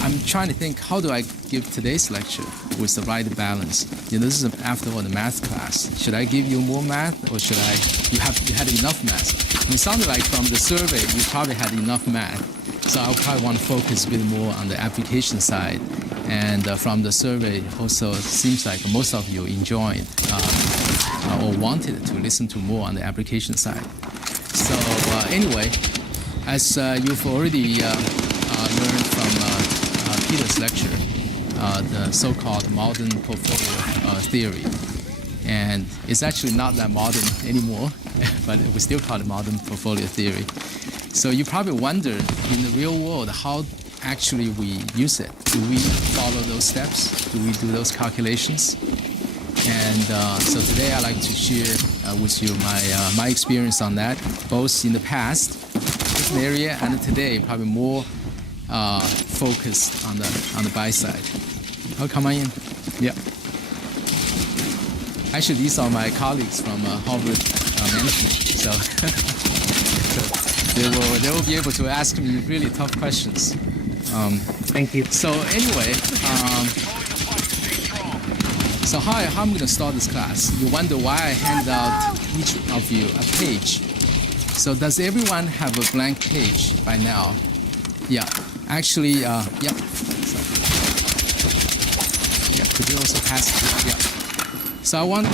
I'm trying to think, how do I give today's lecture with the right balance? You know, this is after all the math class. Should I give you more math, or should I? You had enough math. It sounded like from the survey you probably had enough math. So I probably want to focus a bit more on the application side. And from the survey, also seems like most of you enjoyed or wanted to listen to more on the application side. So anyway, as you've already learned from Peter's lecture, the so-called modern portfolio theory. And it's actually not that modern anymore, but we still call it modern portfolio theory. So you probably wonder, in the real world, how actually we use it. Do we follow those steps? Do we do those calculations? And so today I'd like to share with you my experience on that, both in the past, different area, and today probably more focused on the buy side. Oh, come on in. Yeah. Actually, these are my colleagues from Harvard Management, so, so they will be able to ask me really tough questions. Thank you. So anyway, so how I'm going to start this class? You wonder why I hand out each of you a page. So does everyone have a blank page by now? Yeah. Actually, yeah. So, yeah. Could you also pass it? Yeah. So I want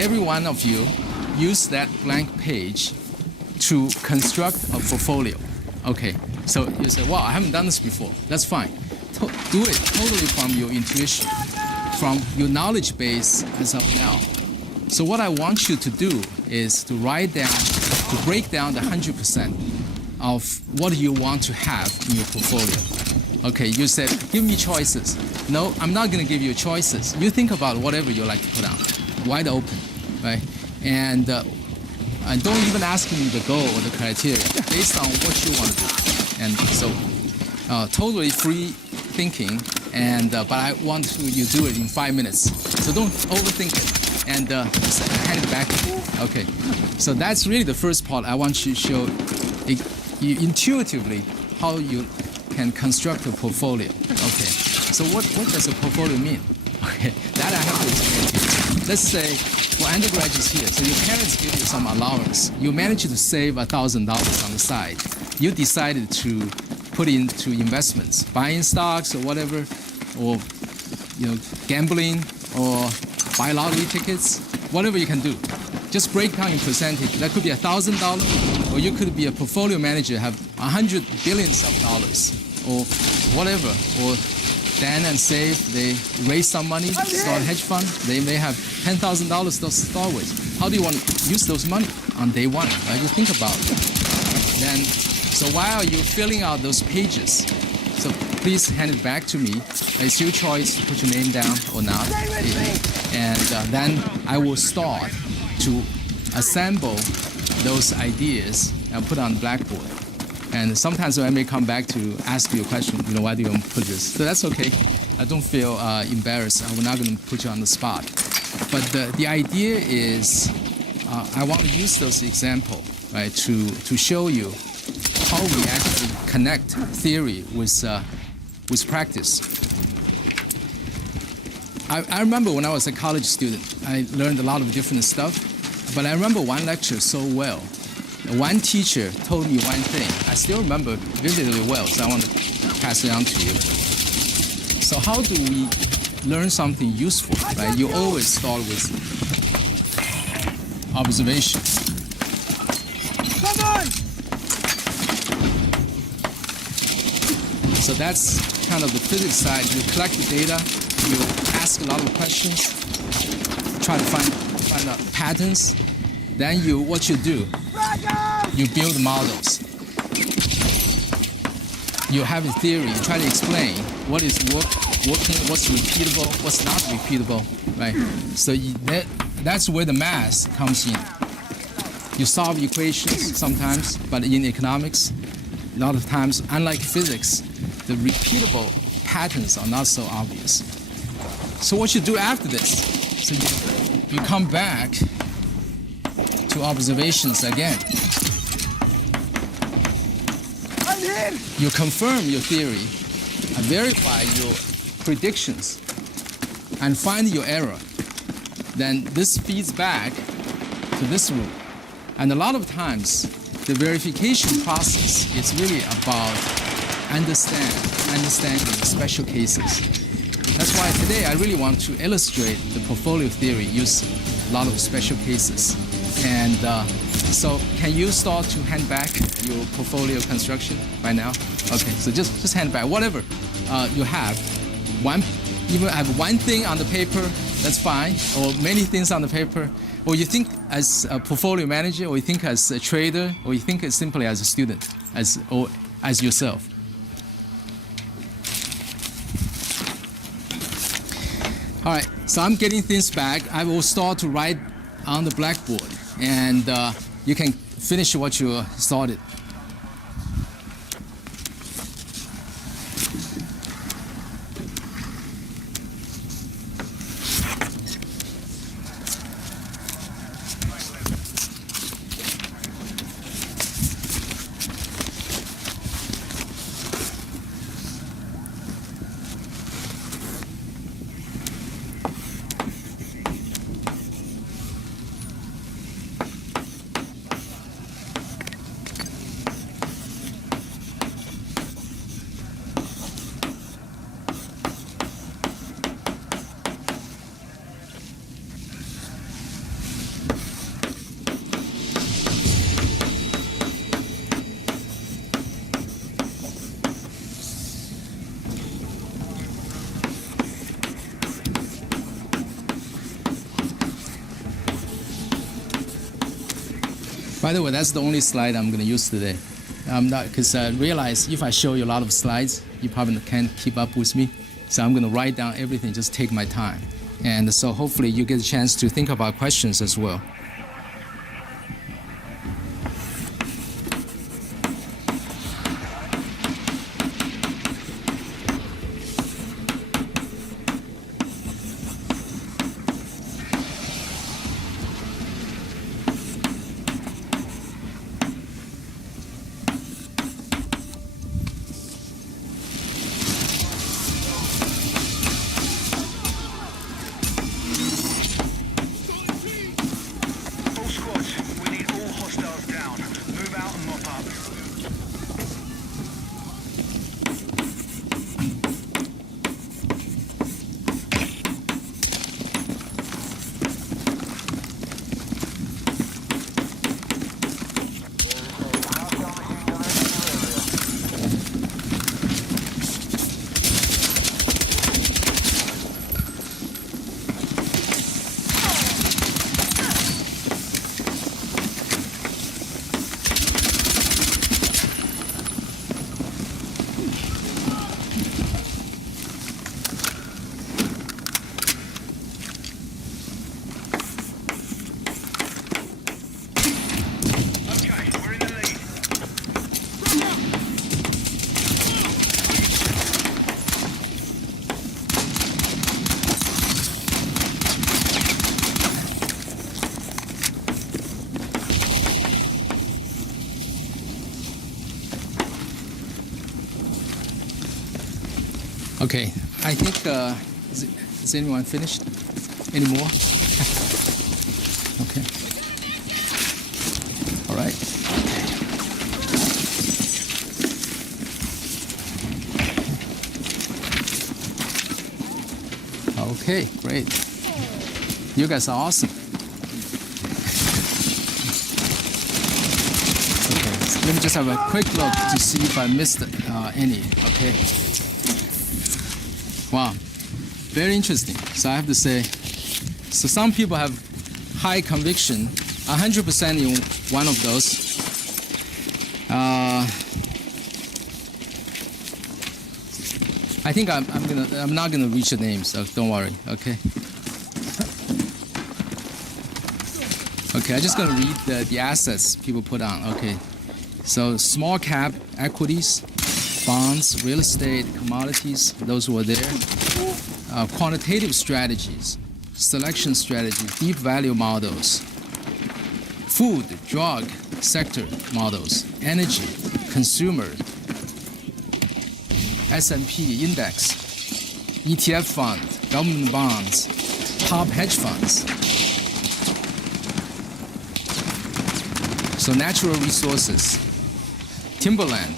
every one of you use that blank page to construct a portfolio. Okay. So you say, "Wow, I haven't done this before." That's fine. Do it totally from your intuition, from your knowledge base as of now. So what I want you to do is to write down, to break down the 100% of what you want to have in your portfolio. Okay, you said, give me choices. No, I'm not going to give you choices. You think about whatever you like to put on, wide open, right? And don't even ask me the goal or the criteria, based on what you want to do. And so, totally free thinking, and but I want you to do it in 5 minutes. So don't overthink it, and just hand it back. Okay, so that's really the first part. I want you to show you intuitively how you can construct a portfolio. Okay, so what does a portfolio mean? Okay, that I have to explain to you. Let's say for undergraduates here, so your parents give you some allowance. You manage to save $1,000 on the side. You decided to put into investments, buying stocks or whatever, or gambling, or buy lottery tickets, whatever you can do. Just break down in percentage. That could be $1,000, or you could be a portfolio manager, have $100 billion, or whatever. Or Dan and Save, they raise some money, start a hedge fund. They may have $10,000 to start with. How do you want to use those money on day one? Right? You think about it. Then, so while you're filling out those pages, so please hand it back to me. It's your choice to put your name down or not. And then I will start to assemble those ideas and put on the blackboard. And sometimes I may come back to ask you a question, why do you want to put this? So that's okay. I don't feel embarrassed. I'm not going to put you on the spot. But the idea is I want to use those examples, right, to show you how we actually connect theory with practice. I remember when I was a college student, I learned a lot of different stuff, but I remember one lecture so well. One teacher told me one thing. I still remember vividly well, so I want to pass it on to you. So how do we learn something useful? Right? You always start with observation. Come on! So that's kind of the physics side. You collect the data, you ask a lot of questions, try to find out patterns. Then what you do, you build models. You have a theory, you try to explain what is working, what's repeatable, what's not repeatable, right? So that's where the math comes in. You solve equations sometimes, but in economics, a lot of times, unlike physics, the repeatable patterns are not so obvious. So what you do after this, so you come back to observations again. You confirm your theory, and verify your predictions, and find your error. Then this feeds back to this room. And a lot of times, the verification process is really about understanding special cases. That's why today I really want to illustrate the portfolio theory using a lot of special cases. And so can you start to hand back your portfolio construction by now? Okay, so just hand back whatever you have. Even have one thing on the paper, that's fine, or many things on the paper, or you think as a portfolio manager, or you think as a trader, or you think as simply as a student, or as yourself. All right, So I'm getting things back. I will start to write on the blackboard, and you can finish what you started. By the way, that's the only slide I'm going to use today. I'm not, because I realize if I show you a lot of slides, you probably can't keep up with me. So I'm going to write down everything, just take my time. And so hopefully you get a chance to think about questions as well. All squads, we need all hostiles down. Move out and mop up. Okay, we're in the lead. Okay, I think, is anyone finished? Any more? Okay. All right. Okay, great. You guys are awesome. Okay, so let me just have a quick look to see if I missed any. Okay. Wow, very interesting. So I have to say, so some people have high conviction, 100% in one of those. I think I'm not gonna reach the names, so don't worry. Okay. Okay, I'm just gonna read the assets people put on. Okay, so small cap equities, bonds, real estate, commodities, those were there. Quantitative strategies, selection strategy, deep value models, food, drug, sector models, energy, consumer, S&P index, ETF fund, government bonds, top hedge funds. So natural resources, timberland,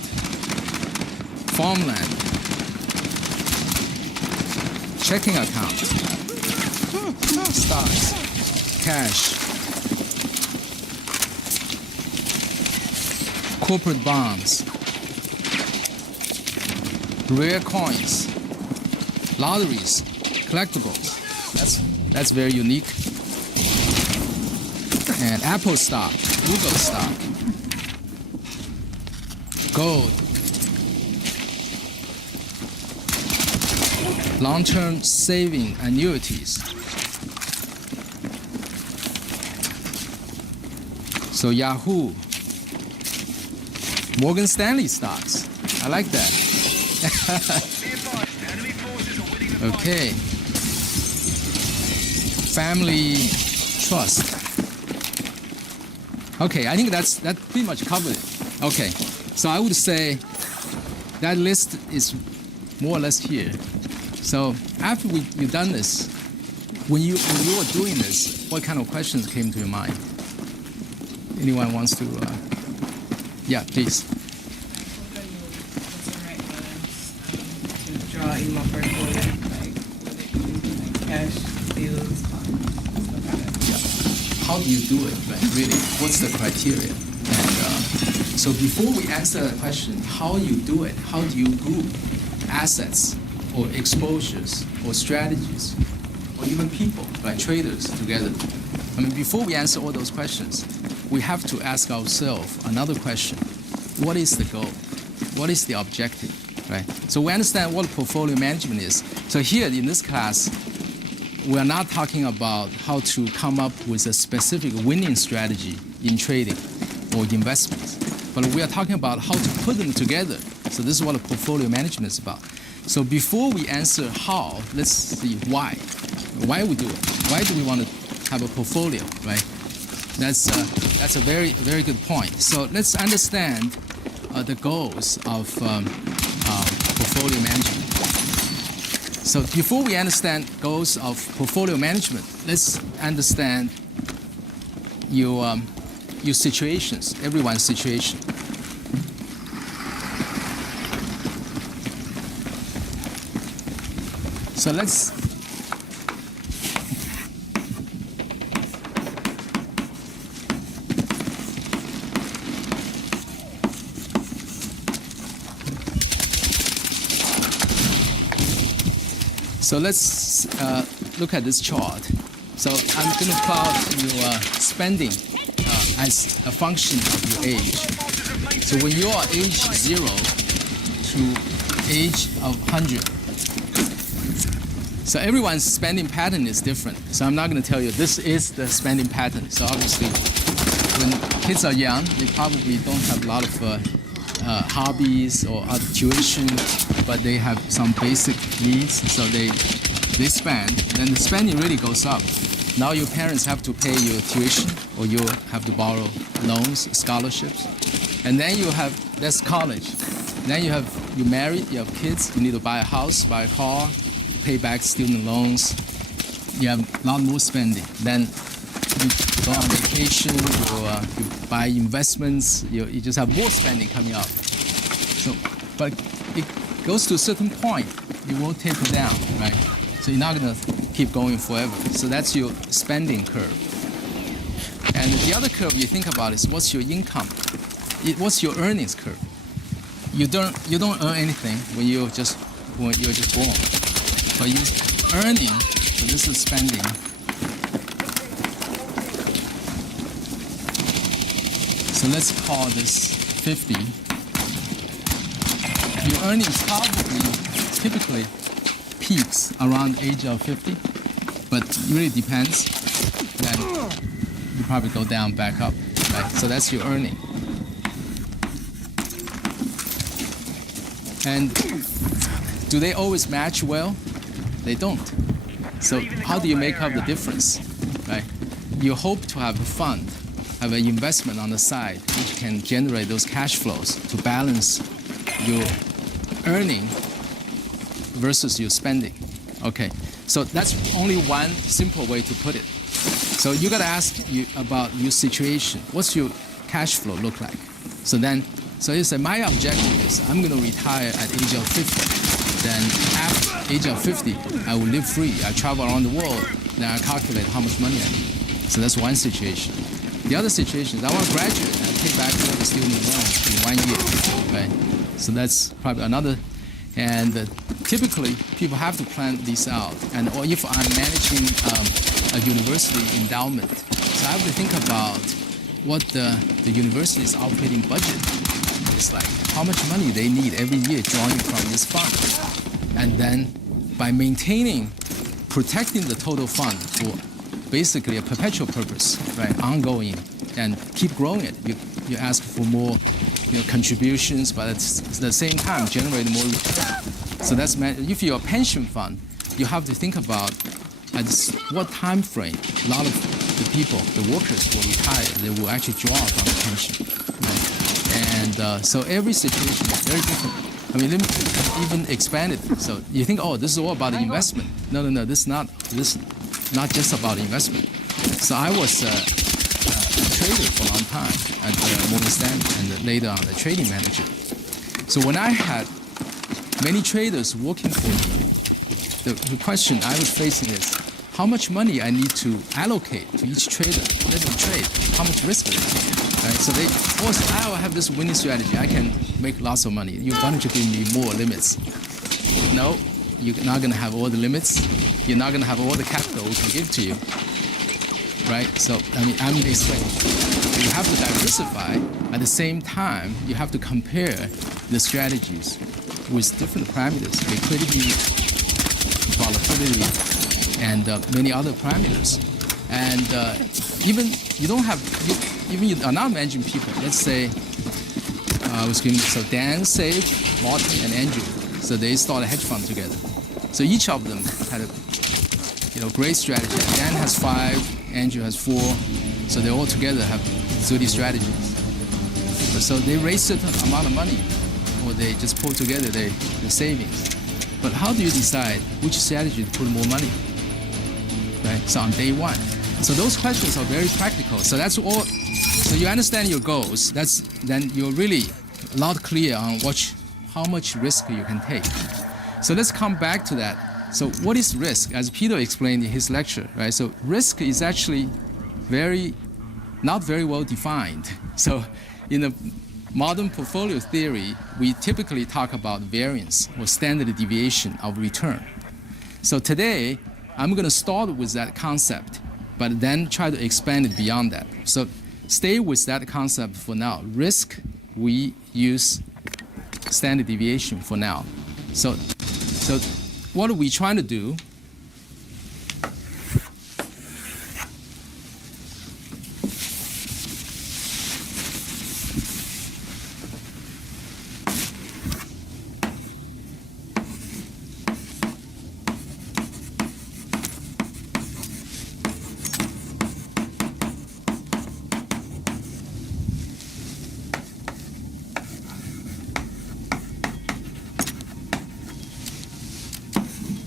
farmland, checking account, stocks, cash, corporate bonds, rare coins, lotteries, collectibles. That's very unique. And Apple stock, Google stock, gold, long-term saving annuities. So Yahoo, Morgan Stanley stocks. I like that. Okay. Family trust. Okay, I think that pretty much covered it. Okay, so I would say that list is more or less here. So after you've done this, when you were doing this, what kind of questions came to your mind? Anyone wants to? Yeah, please. To draw in my portfolio, like cash, deals, stuff like that. Yeah. How do you do it? Right? Really, what's the criteria? And so before we answer the question, how you do it? How do you group assets or exposures or strategies or even people, like traders together? I mean, before we answer all those questions, we have to ask ourselves another question. What is the goal? What is the objective, right? So we understand what portfolio management is. So here in this class, we are not talking about how to come up with a specific winning strategy in trading or investments, but we are talking about how to put them together. So this is what a portfolio management is about. So before we answer how, let's see why. Why we do it? Why do we want to have a portfolio, right? That's a very, very good point. So let's understand the goals of portfolio management. So before we understand goals of portfolio management, let's understand your situations, everyone's situation. So let's look at this chart. So I'm going to plot your spending as a function of your age. So when you are age 0 to age of 100, so everyone's spending pattern is different. So I'm not going to tell you this is the spending pattern. So obviously, when kids are young, they probably don't have a lot of hobbies or tuition, but they have some basic needs. So they spend. Then the spending really goes up. Now your parents have to pay your tuition, or you have to borrow loans, scholarships, and then that's college. Then you married, you have kids, you need to buy a house, buy a car, pay back student loans. You have a lot more spending. Then you go on vacation, you buy investments, you just have more spending coming up. So, but it goes to a certain point, it will taper down, right? So you're not going to keep going forever. So that's your spending curve. And the other curve you think about is what's your income? What's your earnings curve? You don't earn anything when you're just born. But you're earning, so this is spending. So let's call this 50. Your earnings typically peaks around age of 50, but it really depends. Then you probably go down, back up, right? So that's your earning. And do they always match well? They don't. So how do you make up the difference, right? You hope to have a fund, have an investment on the side, which can generate those cash flows to balance your earning versus your spending. Okay, so that's only one simple way to put it. So you got to ask you about your situation. What's your cash flow look like? So you say, my objective is I'm going to retire at age of 50. Then after age of 50, I will live free. I travel around the world. Then I calculate how much money I need. So that's one situation. The other situation is I want to graduate and pay back all the student loans in 1 year, right? So that's probably another. And typically, people have to plan this out. And or if I'm managing a university endowment, so I have to think about what the university's operating budget is like, how much money they need every year drawing from this fund. And then by maintaining, protecting the total fund for basically a perpetual purpose, right, ongoing, and keep growing it. You ask for more contributions, but at the same time generate more return. So that's if you're a pension fund, you have to think about at what time frame a lot of the people, the workers will retire. They will actually draw from the pension. Right? And so every situation is very different. I mean, let me even expand it. So you think, oh, this is all about investment. No, this is not just about investment. So I was a trader for a long time at Morgan Stanley, and later on a trading manager. So when I had many traders working for me, the question I was facing is how much money I need to allocate to each trader, let them trade, how much risk is it? Right? So they always say, I have this winning strategy, I can make lots of money. Why don't you give me more limits? No, you're not going to have all the limits. You're not going to have all the capital we can give to you. Right? So, I mean, I'm explaining. You have to diversify. At the same time, you have to compare the strategies with different parameters, liquidity, volatility, and many other parameters. And even you are not managing people. Let's say I was giving Dan, Save, Martin, and Andrew. So they started a hedge fund together. So each of them had a great strategy. Dan has 5, Andrew has 4. So they all together have 30 strategies. So they raise a certain amount of money, or they just pull together their savings. But how do you decide which strategy to put more money? Right? So on day one. So those questions are very practical. So that's all. So you understand your goals. Then you're really a lot clear on how much risk you can take. So let's come back to that. So what is risk? As Peter explained in his lecture, right? So risk is actually not very well defined. So in the modern portfolio theory, we typically talk about variance or standard deviation of return. So today, I'm going to start with that concept, but then try to expand it beyond that. So stay with that concept for now. Risk, we use standard deviation for now. So what are we trying to do?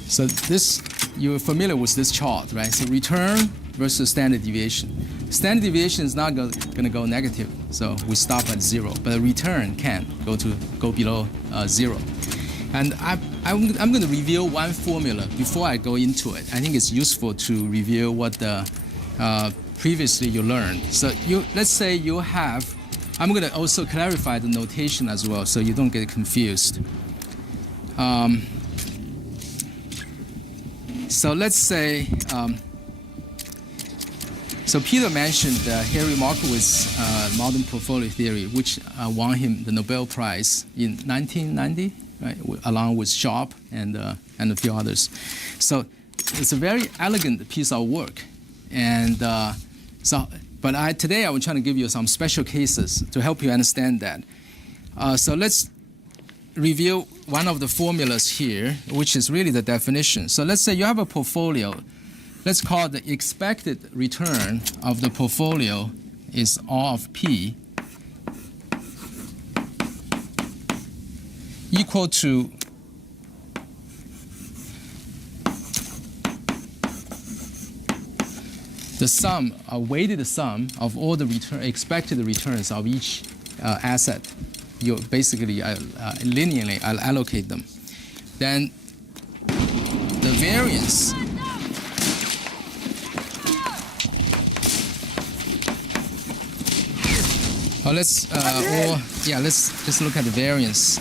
So you're familiar with this chart, right? So return versus standard deviation. Standard deviation is not going to go negative, so we stop at 0. But the return can go below 0. And I'm going to reveal one formula before I go into it. I think it's useful to reveal what previously you learned. So let's say you have. I'm going to also clarify the notation as well, so you don't get confused. So let's say, so Peter mentioned Harry Markowitz's modern portfolio theory, which won him the Nobel Prize in 1990, right, along with Sharpe and a few others. So it's a very elegant piece of work. And today I will try to give you some special cases to help you understand that. So let's review one of the formulas here, which is really the definition. So let's say you have a portfolio. Let's call the expected return of the portfolio is R of P equal to the sum, a weighted sum of all the expected returns of each asset. You basically linearly allocate them. Then the variance let's just look at the variance.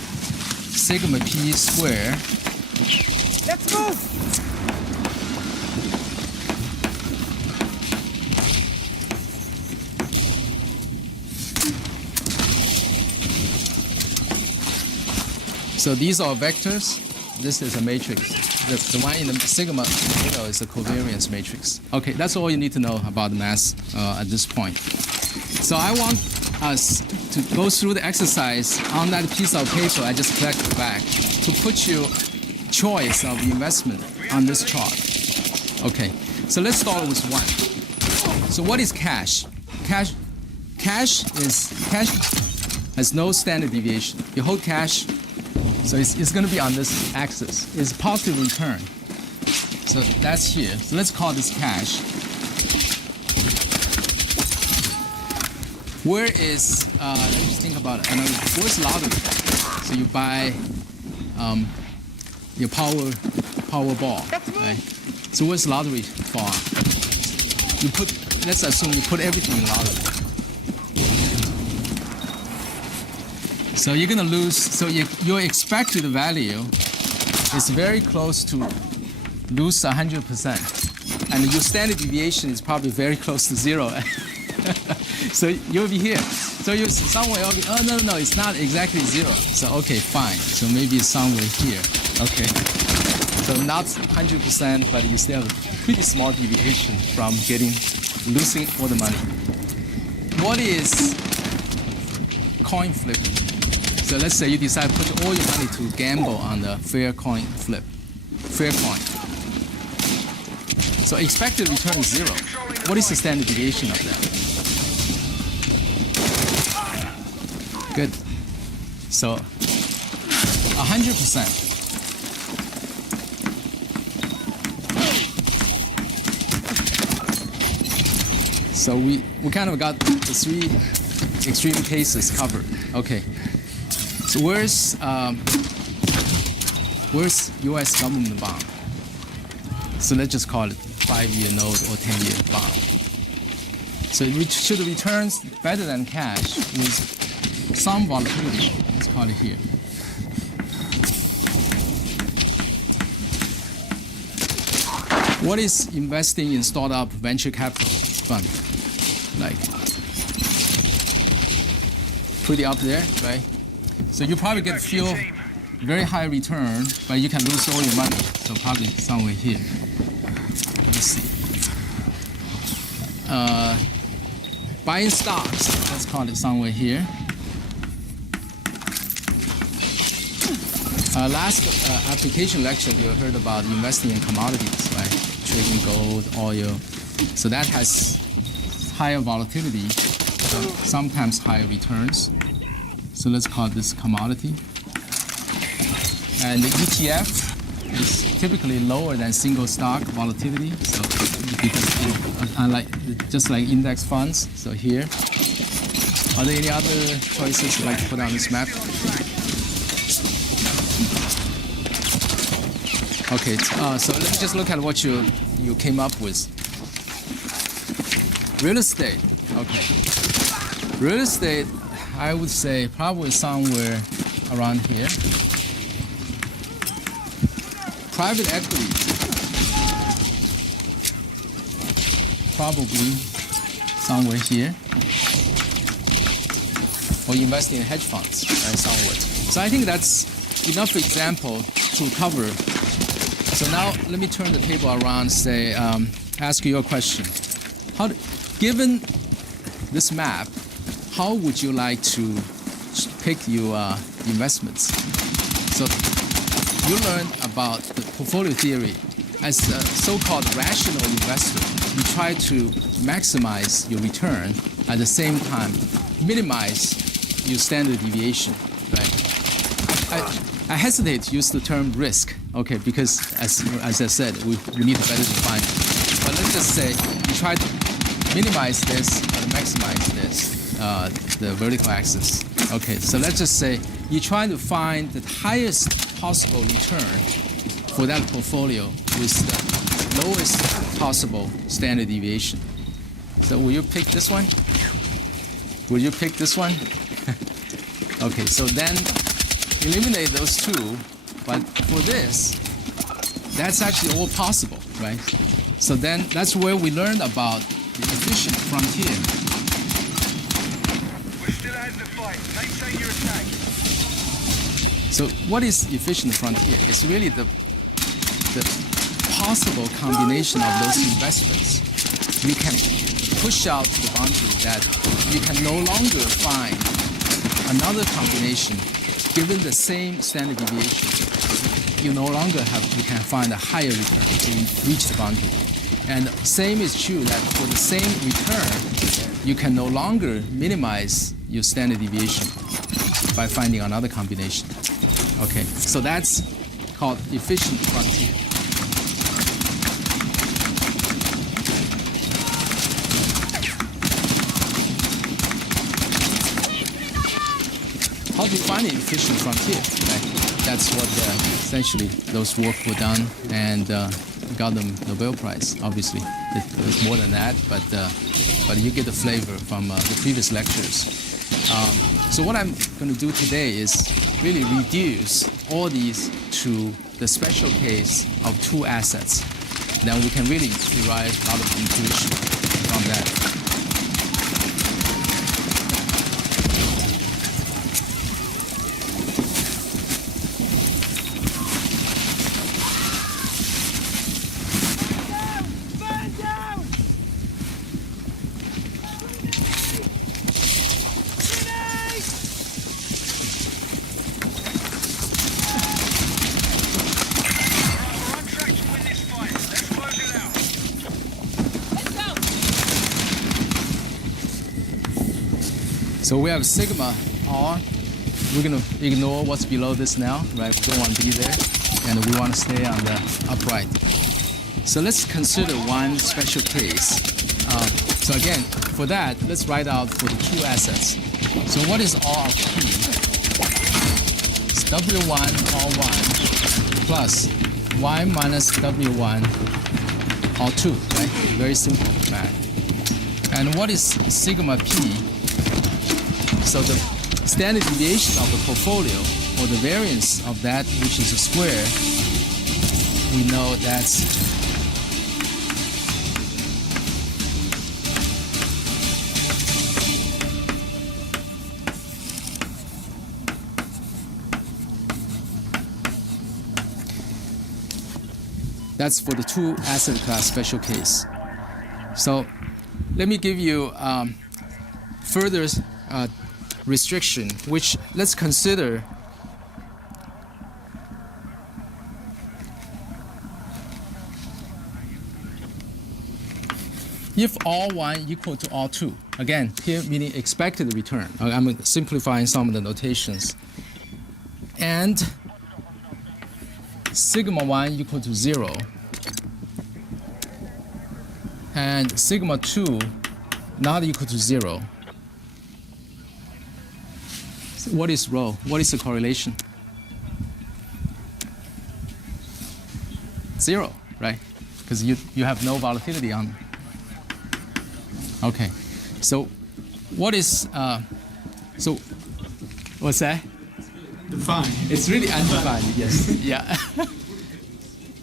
Sigma p square. Let's move. So these are vectors. this is a matrix. The one in the sigma middle is a covariance matrix. Okay, that's all you need to know about the mass at this point. So I want us to go through the exercise on that piece of paper I just collected back to put your choice of investment on this chart. Okay, so let's start with 1. So what is cash? Cash has no standard deviation. You hold cash, so it's going to be on this axis. It's positive return. So that's here. So let's call this cash. Where is, let's think about it. Where's lottery? So you buy your Powerball, right? So where's lottery for? Let's assume you put everything in lottery. So you're gonna lose, so your expected value is very close to lose 100%. And your standard deviation is probably very close to 0. So you'll be here. So you're somewhere, oh no, it's not exactly 0. So okay, fine. So maybe it's somewhere here, okay. So not 100%, but you still have a pretty small deviation from losing all the money. What is coin flipping? So let's say you decide to put all your money to gamble on the fair coin flip. Fair coin. So expected return is 0. What is the standard deviation of that? Good. So 100%. So we kind of got the 3 extreme cases covered. Okay. So where's U.S. government bond? So let's just call it 5-year note or 10-year bond. So should the returns better than cash with some volatility? Let's call it here. What is investing in startup venture capital fund like? Pretty up there, right? So you probably feel very high return, but you can lose all your money. So probably somewhere here. Let's see. Buying stocks, let's call it somewhere here. Last application lecture, you heard about investing in commodities, right? Trading gold, oil. So that has higher volatility, so sometimes higher returns. So let's call this commodity. And the ETF is typically lower than single stock volatility. So just like index funds. So here. Are there any other choices you'd like to put on this map? Okay, so let me just look at what you came up with. Real estate. Okay. Real estate, I would say probably somewhere around here. Private equity, probably somewhere here. Or investing in hedge funds, right, somewhere. So I think that's enough example to cover. So now let me turn the table around, say, ask you a question. Given this map, how would you like to pick your investments? So you learned about the portfolio theory. As a so-called rational investor, you try to maximize your return at the same time minimize your standard deviation, right? I hesitate to use the term risk, okay, because as I said, we need to better define it. But let's just say you try to minimize this and maximize this, the vertical axis. Okay, so let's just say you're trying to find the highest possible return for that portfolio with the lowest possible standard deviation. So will you pick this one? Will you pick this one? Okay, so then eliminate those two, but for this, that's actually all possible, right? So then that's where we learned about the efficient frontier. We're still out in the fight. Maintain your attack. So what is efficient frontier? It's really the possible combination of those investments. You can push out the boundary that you can no longer find another combination given the same standard deviation. You can find a higher return to reach the boundary. And same is true that for the same return, you can no longer minimize your standard deviation by finding another combination. Okay, so that's called efficient frontier. How to find an efficient frontier? Right? That's what essentially those work were done, and got them Nobel Prize. Obviously, it was more than that, but you get the flavor from the previous lectures. So what I'm going to do today is really reduce all these to the special case of two assets. Then we can really derive a lot of intuition from that. So we have sigma R. We're going to ignore what's below this now, right? We don't want to be there, and we want to stay on the upright. So let's consider one special case. So again, for that, let's write out for the two assets. So what is R of P? It's W1 R1 plus Y minus W1 R2, right? Very simple math. And what is sigma P? So the standard deviation of the portfolio, or the variance of that, which is a square, we know that's for the two asset class special case. So let me give you further restriction, which let's consider if R1 equal to R2. Again, here meaning expected return. I'm simplifying some of the notations. And sigma 1 equal to 0. And sigma 2 not equal to 0. What is rho? What is the correlation? 0, right? Because you have no volatility on them. Okay, so what is, so what's that? Defined. It's really undefined, yes. Yeah.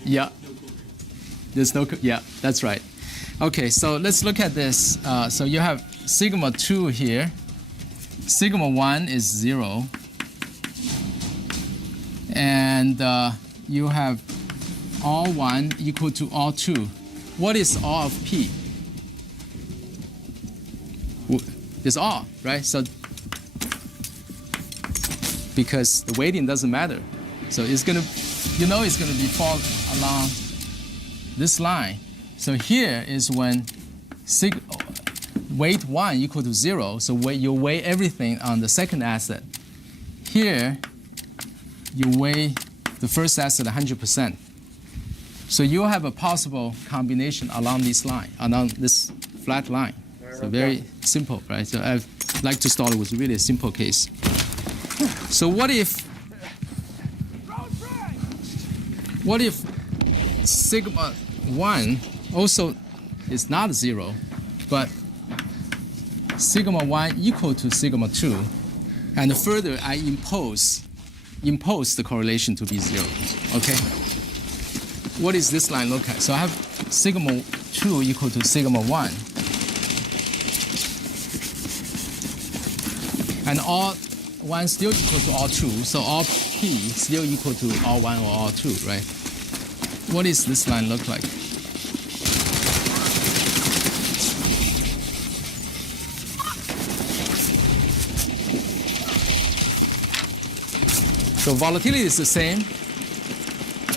Yeah. There's no, yeah, that's right. Okay, so let's look at this. So you have sigma 2 here. Sigma 1 is 0. And you have R1 equal to R2. What is R of P? It's R, right? So because the weighting doesn't matter. So it's going to, you know it's going to be fall along this line. So here is when weight 1 equal to 0, so you weigh everything on the second asset. Here, you weigh the first asset 100%. So you have a possible combination along this line, along this flat line. So very simple, right? So I'd like to start with really a simple case. So what if sigma 1 also is not 0, but sigma 1 equal to sigma 2, and further I impose the correlation to be 0, okay? What does this line look like? So I have sigma 2 equal to sigma 1. And 1 still equal to all 2, so all P still equal to all 1 or all 2, right? What does this line look like? So volatility is the same.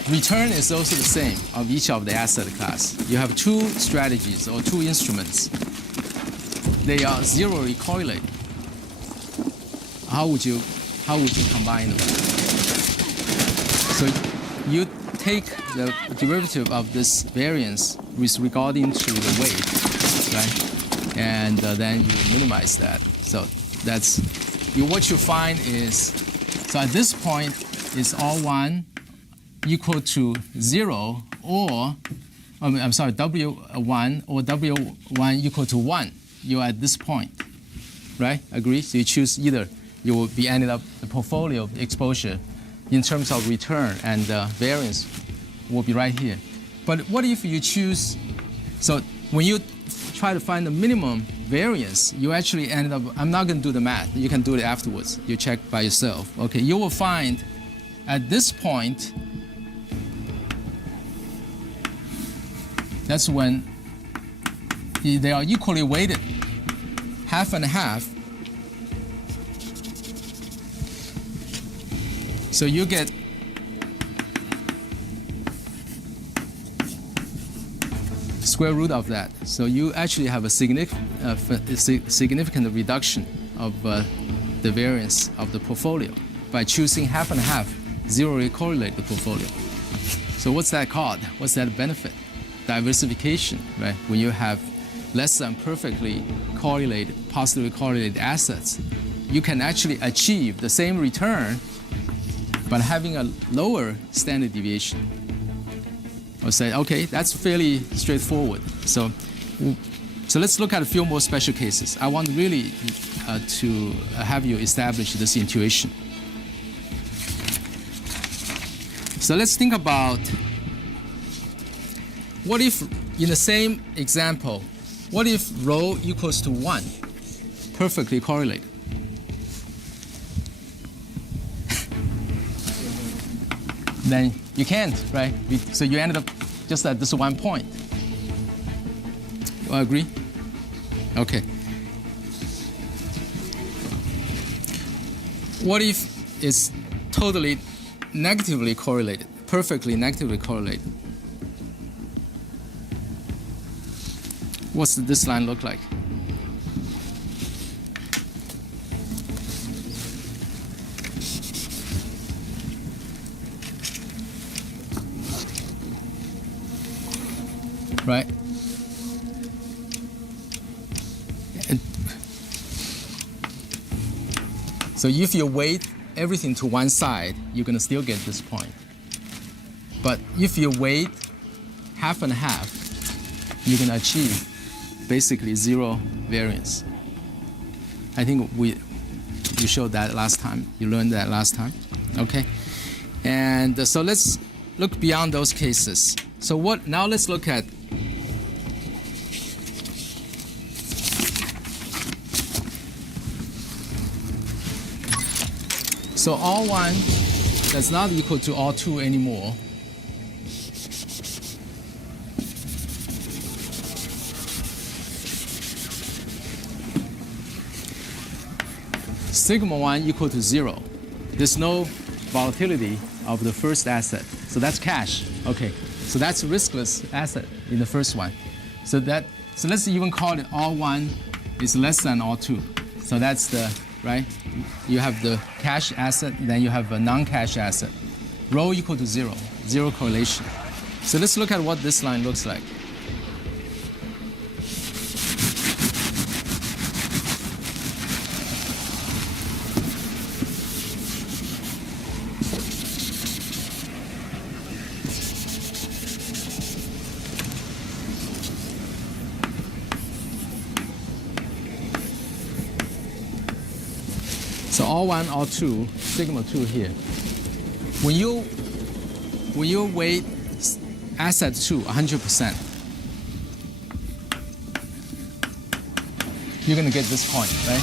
Return is also the same of each of the asset class. You have 2 strategies or 2 instruments. They are zeroly correlated. How would you combine them? So you take the derivative of this variance with regarding to the weight, right? And then you minimize that. So that's what you find is, so at this point is all 1 equal to 0, or W1 or W1 equal to 1. You're at this point, right? Agree? So you choose either. You will be ended up the portfolio exposure in terms of return and variance will be right here. But what if you choose, so when you try to find the minimum variance, you actually end up, I'm not going to do the math. You can do it afterwards. You check by yourself. Okay, you will find at this point, that's when they are equally weighted, half and half. So you get square root of that. So you actually have a significant reduction of the variance of the portfolio by choosing half and half, zeroly correlate the portfolio. So what's that called? What's that benefit? Diversification, right? When you have less than perfectly correlated, positively correlated assets, you can actually achieve the same return but having a lower standard deviation. I'll say, okay, that's fairly straightforward. So let's look at a few more special cases. I want really to have you establish this intuition. So let's think about, what if, in the same example, what if rho equals to 1, perfectly correlated? Then you can't, right? So you ended up just at this one point. You all agree? Okay. What if it's totally negatively correlated, perfectly negatively correlated? What's this line look like? Right? And so if you weight everything to one side, you're going to still get this point. But if you weight half and half, you're going to achieve basically zero variance. I think you showed that last time. You learned that last time. Okay? And so let's look beyond those cases. So now let's look at so all 1 that's not equal to all 2 anymore. Sigma 1 equal to 0. There's no volatility of the first asset. So that's cash. Okay. So that's a riskless asset in the first one. So let's even call it all 1 is less than all 2. So that's the, right? You have the cash asset, then you have a non-cash asset. Rho equal to 0, zero correlation. So let's look at what this line looks like. So all 1, all 2, sigma 2 here. When you weight asset 2 100%, you're going to get this point, right?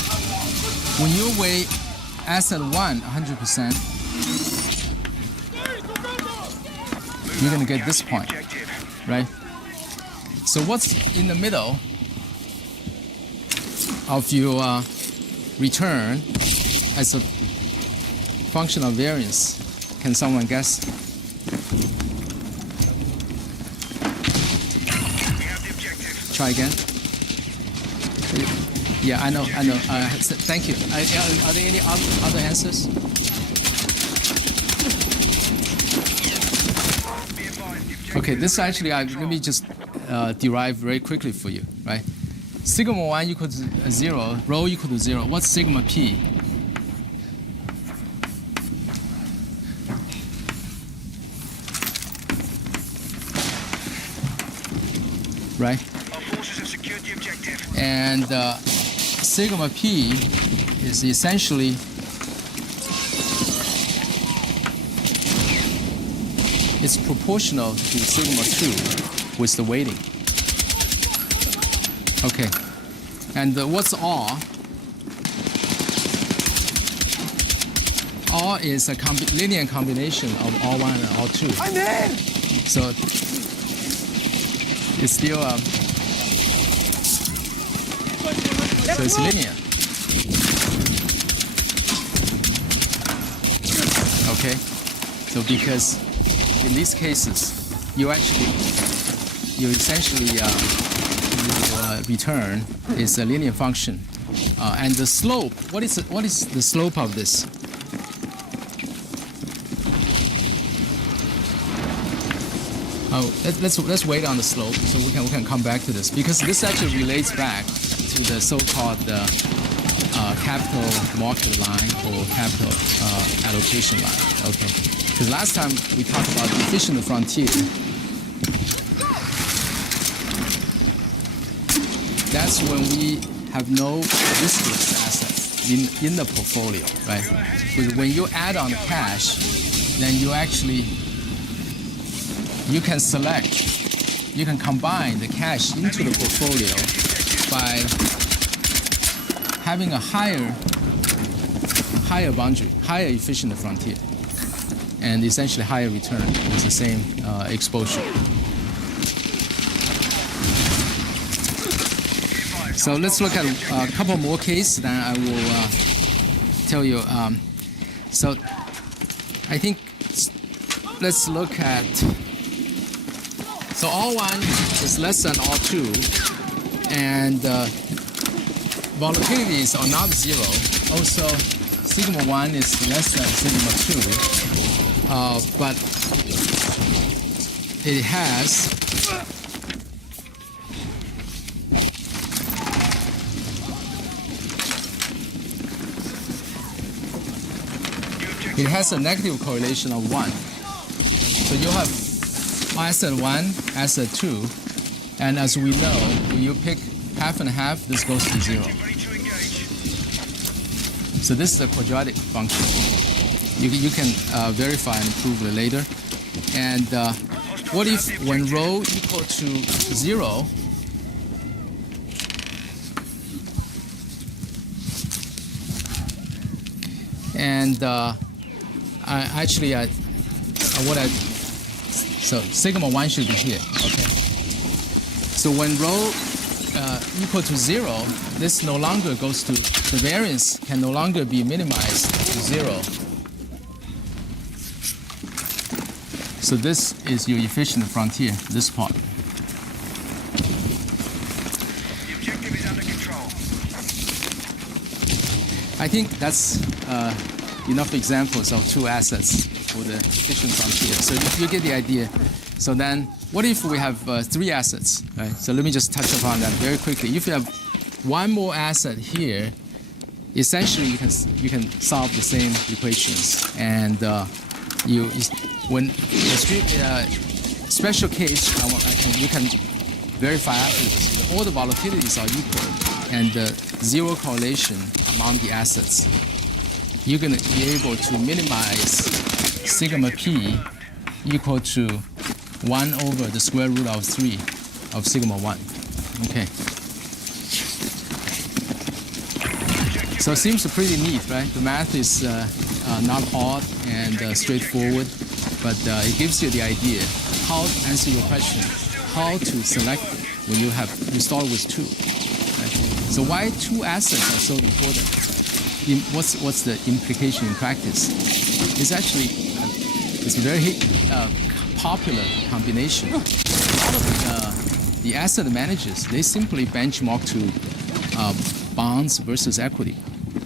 When you weight asset 1, 100%, you're going to get this point, right? So what's in the middle of your return as a function of variance? Can someone guess? Try again. Yeah, I know. Thank you. Are there any other answers? Okay, this actually, let me just derive very quickly for you, right? Sigma 1 equal to 0, rho equal to 0. What's sigma p? Right? Our forces have secured the objective. And sigma p is essentially it's proportional to sigma 2 with the weighting. Okay. And what's R? R is a linear combination of R1 and R2. I'm in! So it's still so it's linear. Okay. So because in these cases, you essentially your return is a linear function, and the slope. What is the slope of this? Oh, let's wait on the slope so we can come back to this, because this actually relates back to the so-called capital market line or capital allocation line. Okay, because last time we talked about the efficient frontier. That's when we have no risk assets in the portfolio, right? Because when you add on cash, then you can select, you can combine the cash into the portfolio by having a higher boundary, higher efficient frontier, and essentially higher return with the same exposure. So let's look at a couple more cases, then I will tell you. So I think let's look at, so R1 is less than R2, and volatilities are not zero. Also, sigma 1 is less than sigma 2, but it has a negative correlation of 1. So you have asset 1, asset 2, and as we know, when you pick half and half, this goes to 0. So this is a quadratic function. You can verify and prove it later. And what if when rho equal to 0, and so sigma 1 should be here. Okay. So when rho equal to 0, this no longer goes to, the variance can no longer be minimized to 0. So this is your efficient frontier, this part. The objective is under control. I think that's enough examples of two assets for the efficient frontier. So you get the idea. So then, what if we have 3 assets, right? So let me just touch upon that very quickly. If you have one more asset here, essentially you can solve the same equations. And when the special case, you can verify afterwards. All the volatilities are equal, and zero correlation among the assets. You're going to be able to minimize sigma p equal to 1 over the square root of 3 of sigma 1. Okay. So it seems pretty neat, right? The math is not hard and straightforward, but it gives you the idea how to answer your question, how to select when you start with two. Right? So why two assets are so important? What's the implication in practice? It's actually it's a very popular combination. A lot of the asset managers, they simply benchmark to bonds versus equity.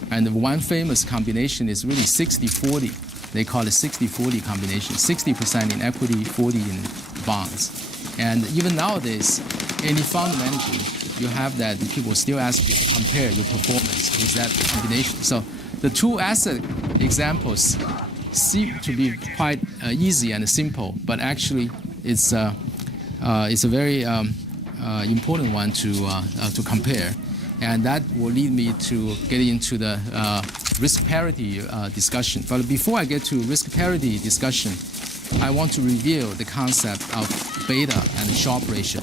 And one famous combination is really 60-40. They call it 60-40 combination. 60% in equity, 40 in bonds. And even nowadays, any fund manager, you have that people still ask you to compare your performance with that combination. So the two asset examples seem to be quite easy and simple, but actually it's a very important one to compare. And that will lead me to get into the risk parity discussion. But before I get to risk parity discussion, I want to reveal the concept of beta and Sharpe ratio.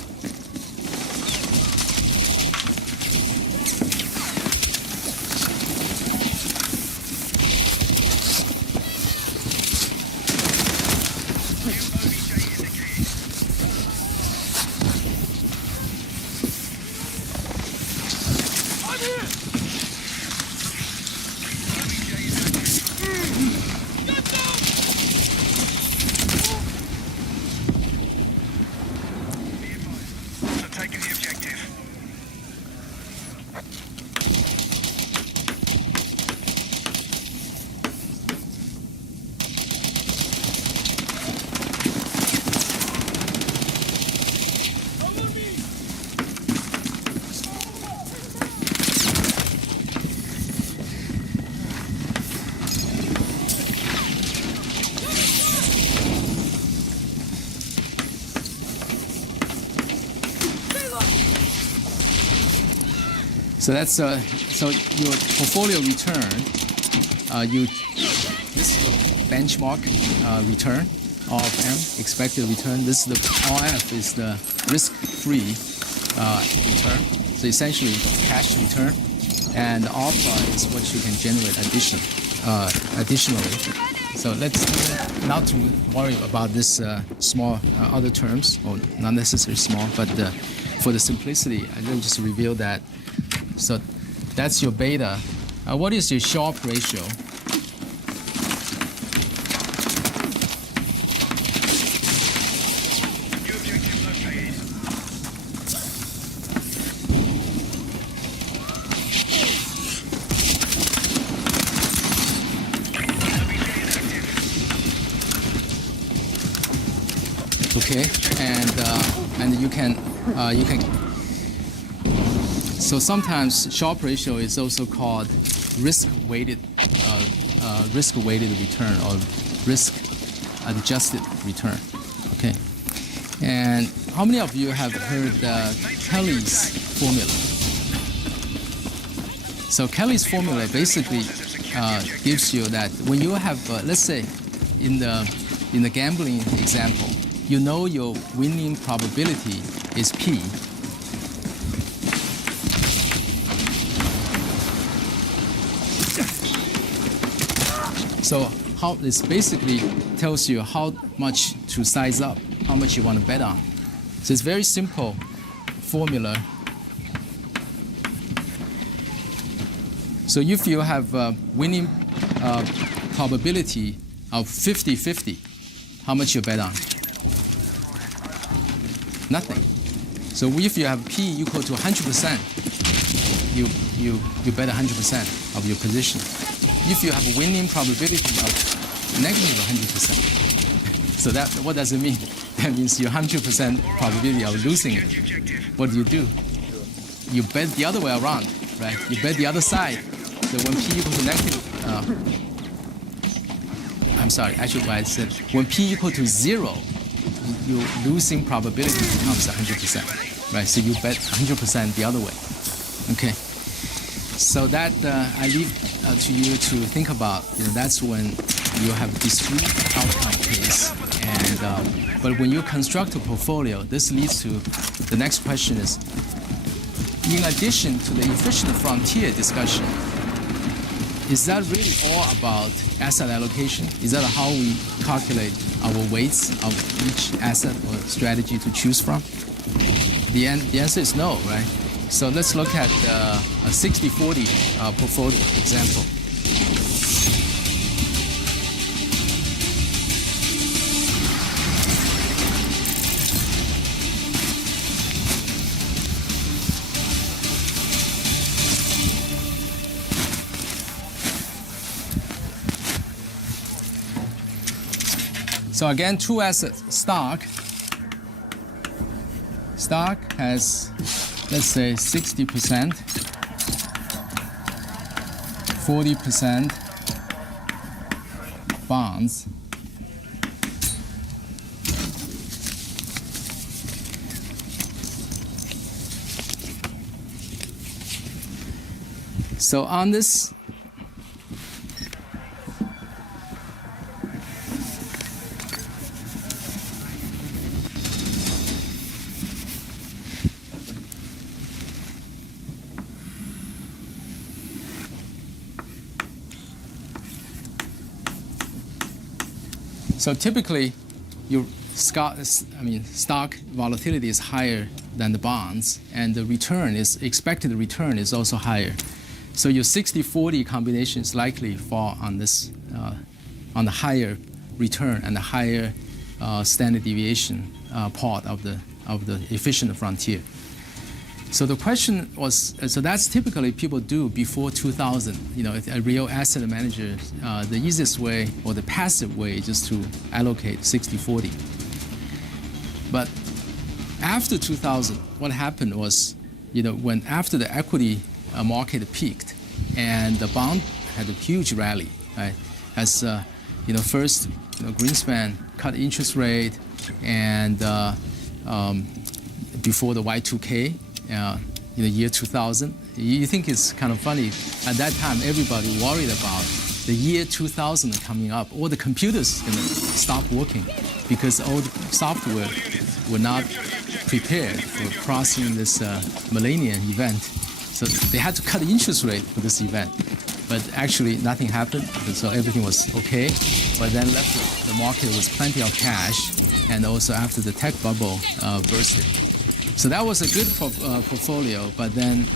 So that's so your portfolio return. This is the benchmark return, RFM, expected return. This is the RF is the risk-free return. So essentially cash return, and alpha is what you can generate additionally. So let's not to worry about this small other terms, or not necessarily small, but for the simplicity, I will just reveal that. So that's your beta. What is your Sharpe ratio? Okay, and you can. So sometimes Sharpe ratio is also called risk-weighted return or risk-adjusted return. Okay, and how many of you have heard Kelly's formula? So Kelly's formula basically gives you that when you have, let's say, in the gambling example, you know your winning probability is P. So how this basically tells you how much to size up, how much you want to bet on. So it's very simple formula. So if you have a winning probability of 50-50, how much you bet on? Nothing. So if you have P equal to 100%, you bet 100% of your position. If you have a winning probability of negative 100%, so that what does it mean? That means your 100% probability of losing it. What do? You bet the other way around, right? You bet the other side. So when P equal to negative, I'm sorry, actually what I said, when P equal to 0, your losing probability becomes 100%, right? So you bet 100% the other way, okay? So that I leave to you to think about. That's when you have discrete outcome case. And but when you construct a portfolio, this leads to the next question is: in addition to the efficient frontier discussion, is that really all about asset allocation? Is that how we calculate our weights of each asset or strategy to choose from? The answer is no, right? So let's look at a 60-40 portfolio example. So again, two assets. Stock has, let's say, 60%, 40% bonds, so on this So typically, your stock volatility is higher than the bonds, and the expected return is also higher. So your 60-40 combination is likely fall on this on the higher return and the higher standard deviation part of the efficient frontier. So the question was, so that's typically people do before 2000. A real asset manager, the easiest way or the passive way is just to allocate 60-40. But after 2000, what happened was, when after the equity market peaked and the bond had a huge rally, right? As first, Greenspan cut interest rate, and before the Y2K. Year 2000. You think it's kind of funny. At that time, everybody worried about the year 2000 coming up. All the computers going to stop working because all the software were not prepared for crossing this millennium event. So they had to cut the interest rate for this event. But actually, nothing happened. So everything was okay. But then left the market with plenty of cash, and also after the tech bubble bursted. So that was a good portfolio, but then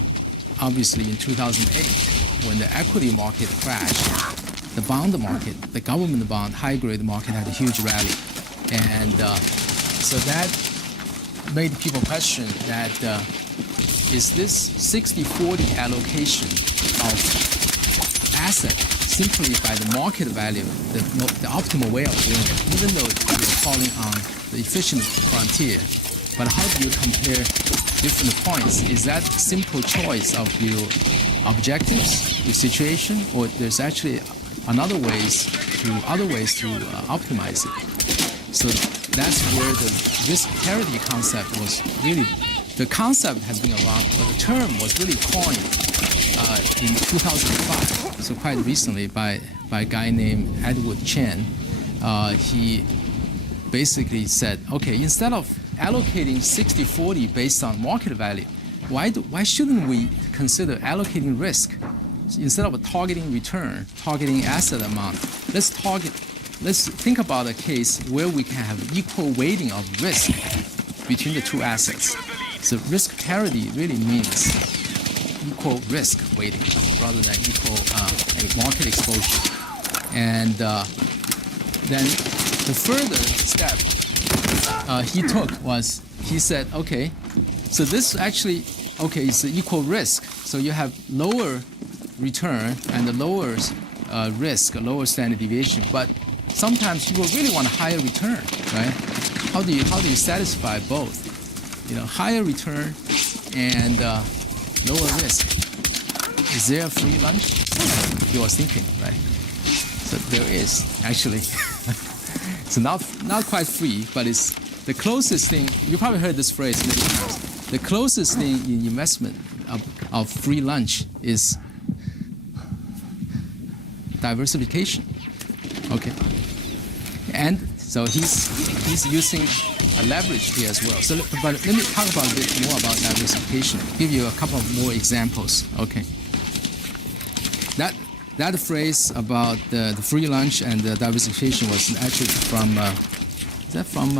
obviously in 2008, when the equity market crashed, the bond market, the government bond, high-grade market had a huge rally. And so that made people question that is this 60-40 allocation of asset simply by the market value the optimal way of doing it, even though you're calling on the efficient frontier? But how do you compare different points? Is that simple choice of your objectives, your situation, or there's actually other ways to optimize it? So that's where the risk parity concept was really. The concept has been around, but the term was really coined in 2005. So quite recently by a guy named Edward Chen. He basically said, okay, instead of allocating 60-40 based on market value, why shouldn't we consider allocating risk? Instead of targeting return, targeting asset amount, let's think about a case where we can have equal weighting of risk between the two assets. So risk parity really means equal risk weighting rather than equal market exposure. And then the further step he took was, he said, okay, so this actually, it's equal risk. So you have lower return and the lower risk, a lower standard deviation. But sometimes people really want a higher return, right? How do you satisfy both? Higher return and lower risk. Is there a free lunch? You are thinking, right? So there is actually. So not quite free, but it's the closest thing. You probably heard this phrase many times. The closest thing in investment of free lunch is diversification. Okay, and so he's using a leverage here as well. So, but let me talk about a bit more about diversification. Give you a couple of more examples. Okay, that that phrase about the free lunch and the diversification was actually from, is that from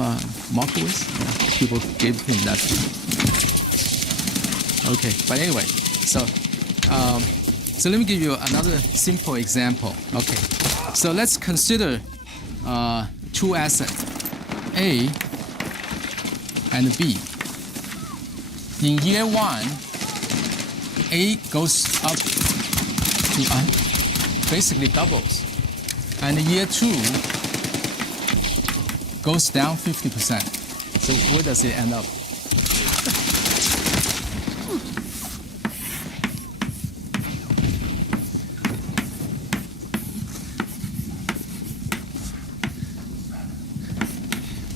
Markowitz? Yeah, people gave him that. Okay, but anyway, so let me give you another simple example. Okay, so let's consider two assets, A and B. In year one, A goes up to basically doubles, and year two goes down 50%. So where does it end up?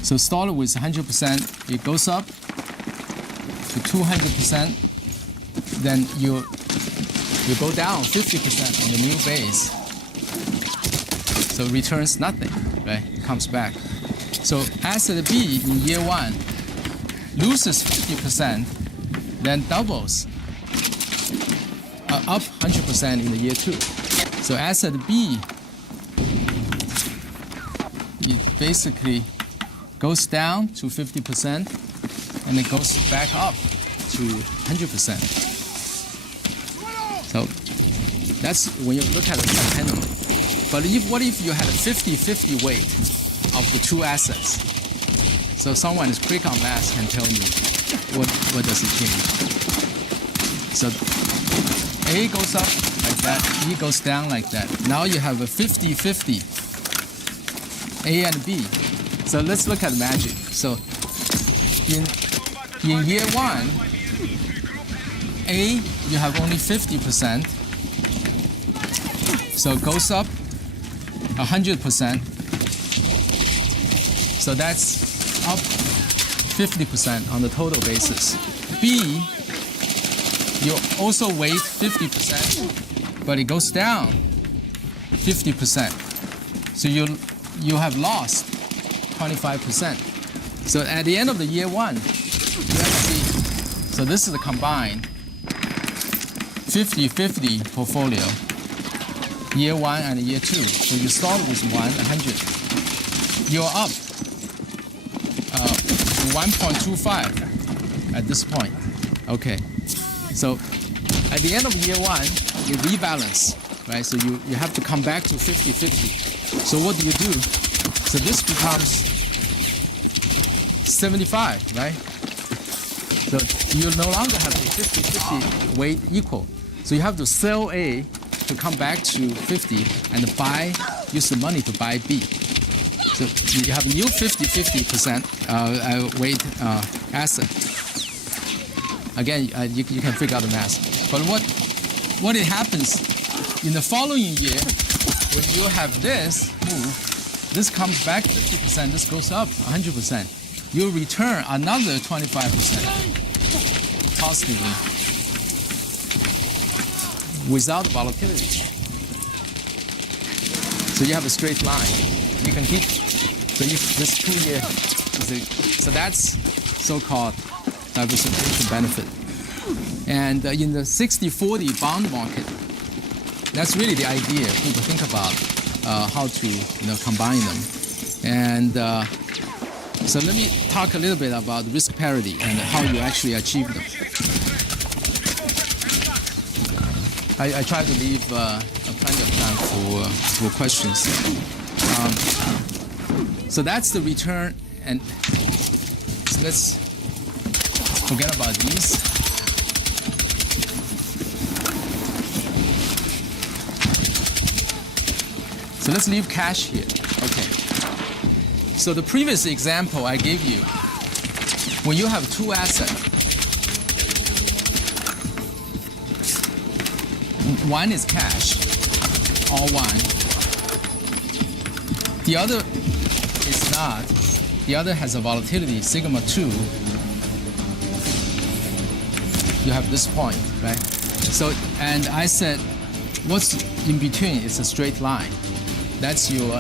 So started with 100%, it goes up to 200%, then you go down 50% on the new base. So returns nothing, right? It comes back. So asset B in year one loses 50%, then doubles, up 100% in the year two. So asset B, it basically goes down to 50% and it goes back up to 100%. So that's when you look at the pendulum. But what if you had a 50-50 weight of the two assets? So someone is quick on math can tell me what does it change. So A goes up like that, E goes down like that. Now you have a 50-50, A and B. So let's look at magic. So in year one, A, you have only 50%. So it goes up 100%. So that's up 50% on the total basis. B, you also weight 50%, but it goes down 50%. So you have lost 25%. So at the end of the year one, you actually, so this is the combined 50-50 portfolio, year one and year two. So you start with 100. You're up 1.25 at this point. Okay. So at the end of year one, you rebalance, right? So you have to come back to 50-50. So what do you do? So this becomes 75, right? So you no longer have the 50-50 weight equal. So you have to sell A to come back to 50 and use the money to buy B. So you have a new 50-50% weight asset. Again, you can figure out the math. But what it happens in the following year, when you have this move, this comes back 50%, this goes up 100%. You return another 25% positively without volatility. So you have a straight line. You can keep, so this 2 year, so that's so-called diversification benefit. And in the 60-40 bond market, that's really the idea. People think about how to combine them. And so let me talk a little bit about risk parity and how you actually achieve them. I try to leave plenty of time for questions. So that's the return, and so let's forget about these. So let's leave cash here. Okay. So the previous example I gave you, when you have two assets, one is cash, all one. The other is not. The other has a volatility, sigma 2. You have this point, right? So, and I said, what's in between is a straight line. That's your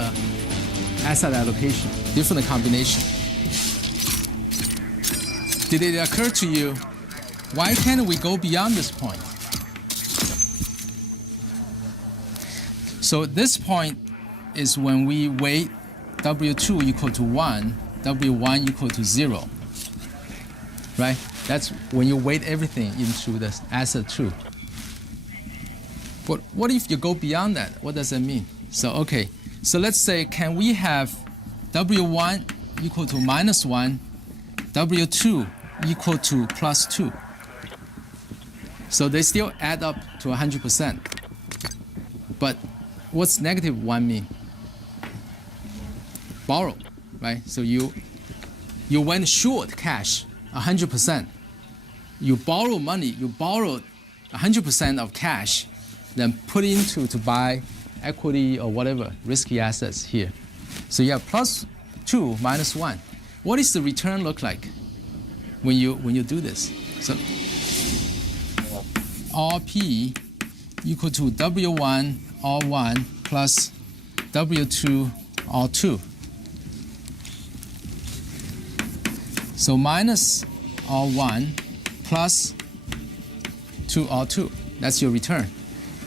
asset allocation, different combination. Did it occur to you, why can't we go beyond this point? So this point is when we weight W2 equal to 1, W1 equal to 0. Right? That's when you weight everything into the asset 2. But what if you go beyond that? What does that mean? So, okay. So let's say, can we have W1 equal to minus 1, W2 equal to plus 2? So they still add up to 100%. But what's negative 1 mean? Borrow, right? So you went short cash 100%. You borrow money, you borrowed 100% of cash, then put into to buy equity or whatever, risky assets here. So you have plus 2 minus 1. What does the return look like when you do this? So RP equal to W1 R1 plus W2 R2. So minus R1 plus 2R2. That's your return.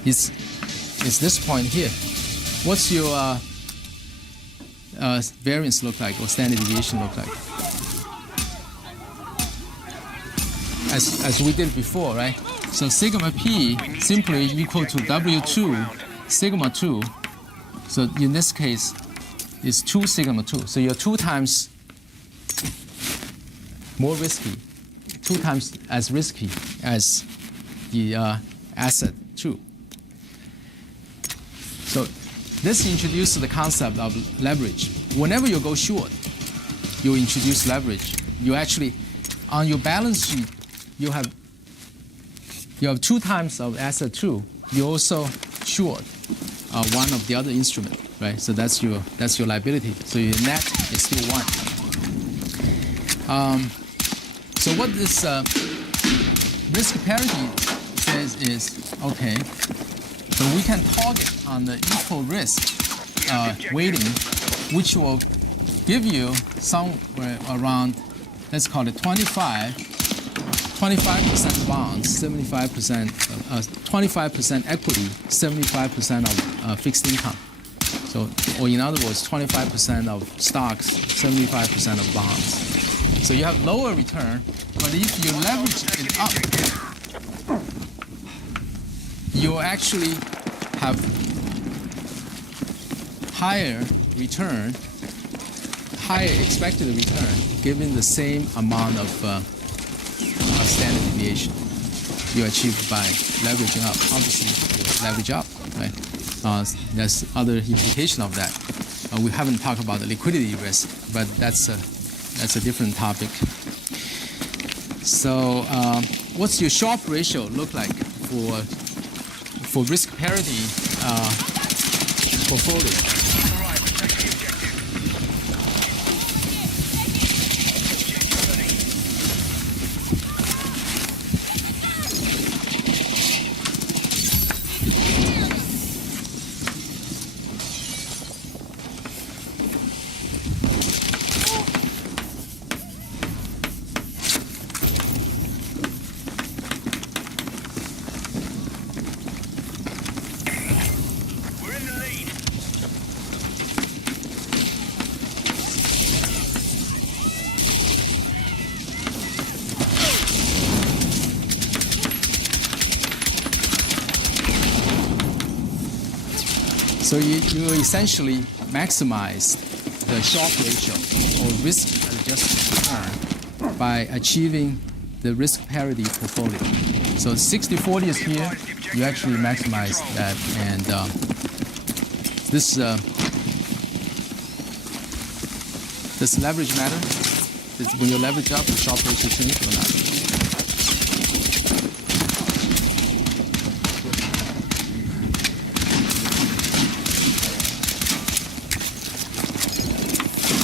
It's this point here. What's your variance look like or standard deviation look like? As we did before, right? So sigma p simply equal to W2 sigma 2. So in this case, it's 2 sigma 2. So you're 2 times more risky, 2 times as risky as the asset 2. So this introduces the concept of leverage. Whenever you go short, you introduce leverage. You actually, on your balance sheet, you have 2 times of asset 2. You also short one of the other instrument, right? So that's your liability. So your net is still 1. So what this risk parity says is, okay, so we can target on the equal risk weighting, which will give you somewhere around, let's call it 25% bonds, 25% equity, 75% of fixed income. So, or in other words, 25% of stocks, 75% of bonds. So you have lower return, but if you leverage it up, you actually have higher return, higher expected return, given the same amount of standard deviation you achieve by leveraging up. Obviously, you leverage up, right? There's other implication of that. We haven't talked about the liquidity risk, but that's a different topic. So, what's your Sharpe ratio look like for risk parity portfolio? So you essentially maximize the Sharpe ratio or risk-adjusted return by achieving the risk parity portfolio. So 60-40 is here. You actually maximize that, and this does leverage matter? When you leverage up, the Sharpe ratio change or not?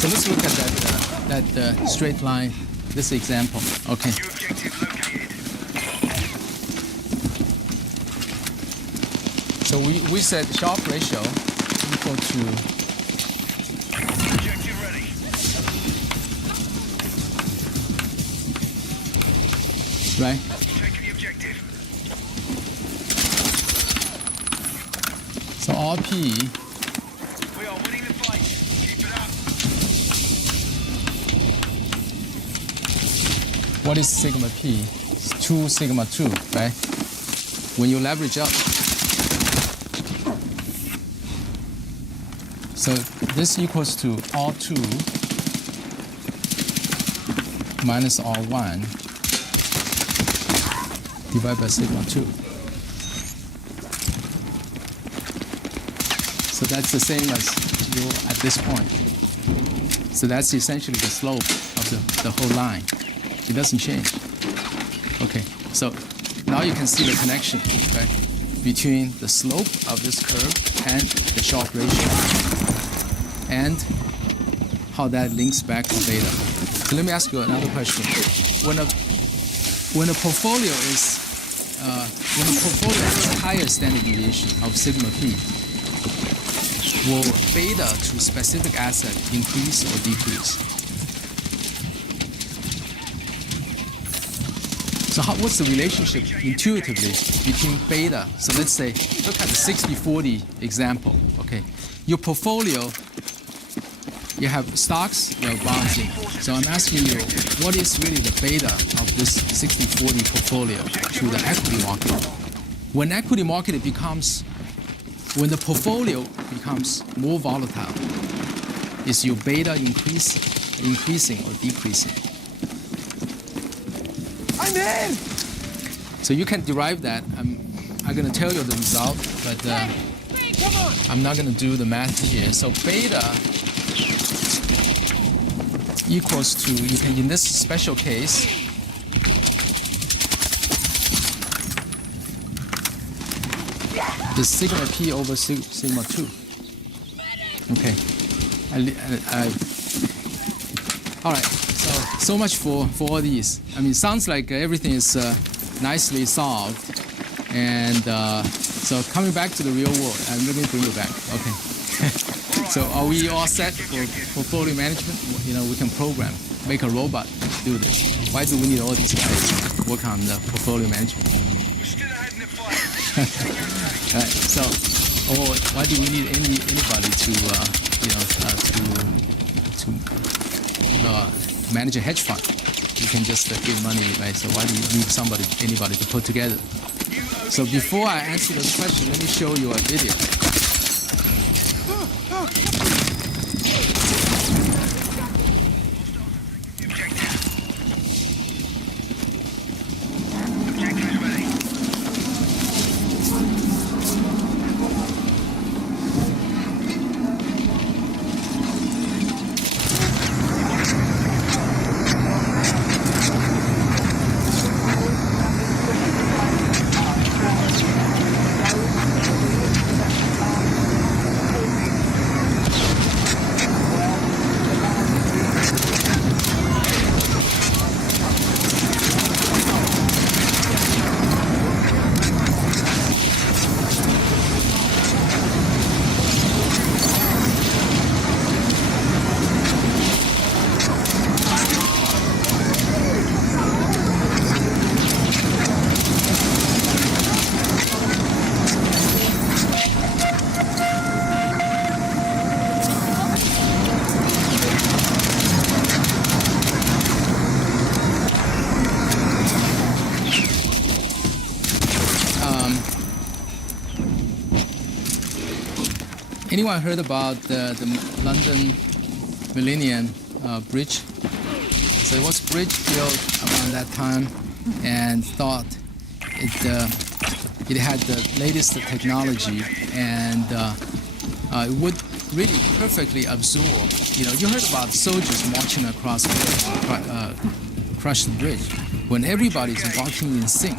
So let's look at that straight line, this example. Okay. So we said Sharpe ratio equal to right? So RP, We are winning the fight. Keep it up. what is sigma P? It's 2 sigma 2, right? When you leverage up. So this equals to R2 minus R1 divided by sigma 2. So that's the same as you at this point. So that's essentially the slope of the whole line. It doesn't change. Okay, so now you can see the connection, right, between the slope of this curve and the shock ratio, and how that links back to beta. So let me ask you another question. When a portfolio has a higher standard deviation of sigma p, will beta to specific asset increase or decrease? So what's the relationship intuitively between beta? So let's say, look at the 60-40 example, okay? Your portfolio, you have stocks, you have bonds in. So I'm asking you, what is really the beta of this 60-40 portfolio to the equity market? When the portfolio becomes more volatile, is your beta increasing or decreasing? I'm in! So you can derive that. I'm going to tell you the result, but I'm not going to do the math here. So beta equals to, you can, in this special case, the sigma p over sigma 2. Okay. All right. So much for all these. I mean, sounds like everything is nicely solved. And so coming back to the real world, let me bring you back. Okay. So are we all set for portfolio management? You know, we can program, make a robot do this. Why do we need all these guys to work on the portfolio management? We're still ahead in the fight. All right. So, or why do we need anybody to manage a hedge fund? You can just give money, right? So why do you need anybody to put together? So before I answer this question, let me show you a video. Anyone heard about the London Millennium Bridge? So it was a bridge built around that time, and thought it had the latest technology, and it would really perfectly absorb. You know, you heard about soldiers marching across crush the bridge. When everybody's walking in sync,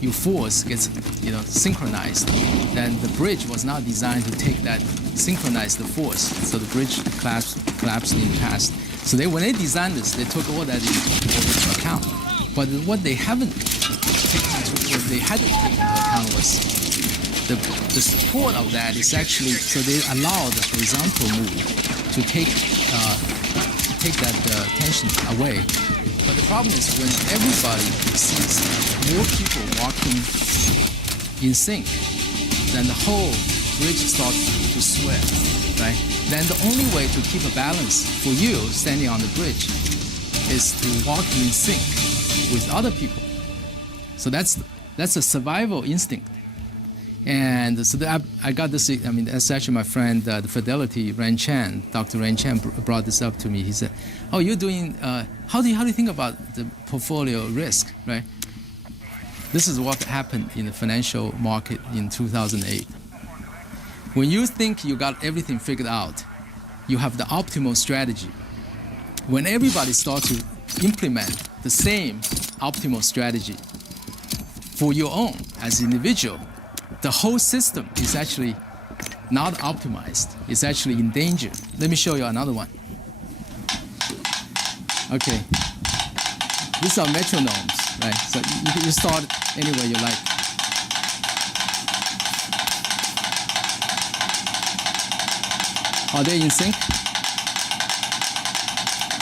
your force gets synchronized. Then the bridge was not designed to take that synchronized force, so the bridge collapsed in the past. So when they designed this, they took all that into account. But what they hadn't taken into account was the support of that is actually, so they allow the horizontal move to take that tension away. But the problem is when everybody sees more people walking in sync, then the whole bridge starts to swell, right? Then the only way to keep a balance for you standing on the bridge is to walk in sync with other people. So that's a survival instinct. And so I got this, I mean, that's actually my friend, the Fidelity, Ran Chan, Dr. Ran Chan brought this up to me. He said, oh, you're doing, how do you think about the portfolio risk, right? This is what happened in the financial market in 2008. When you think you got everything figured out, you have the optimal strategy. When everybody starts to implement the same optimal strategy for your own as an individual, the whole system is actually not optimized. It's actually in danger. Let me show you another one. Okay. These are metronomes, right? So you start anywhere you like. Are they in sync?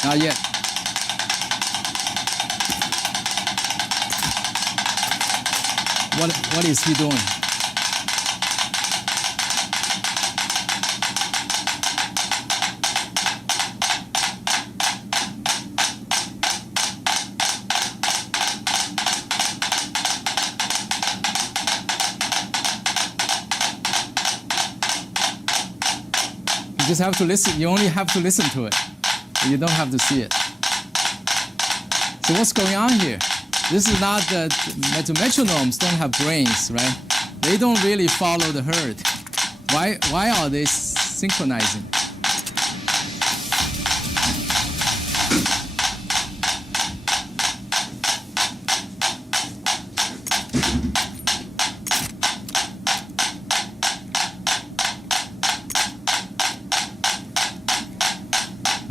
Not yet. What is he doing? You just have to listen. You only have to listen to it. You don't have to see it. So what's going on here? This is not the metronomes don't have brains, right? They don't really follow the herd. Why are they synchronizing?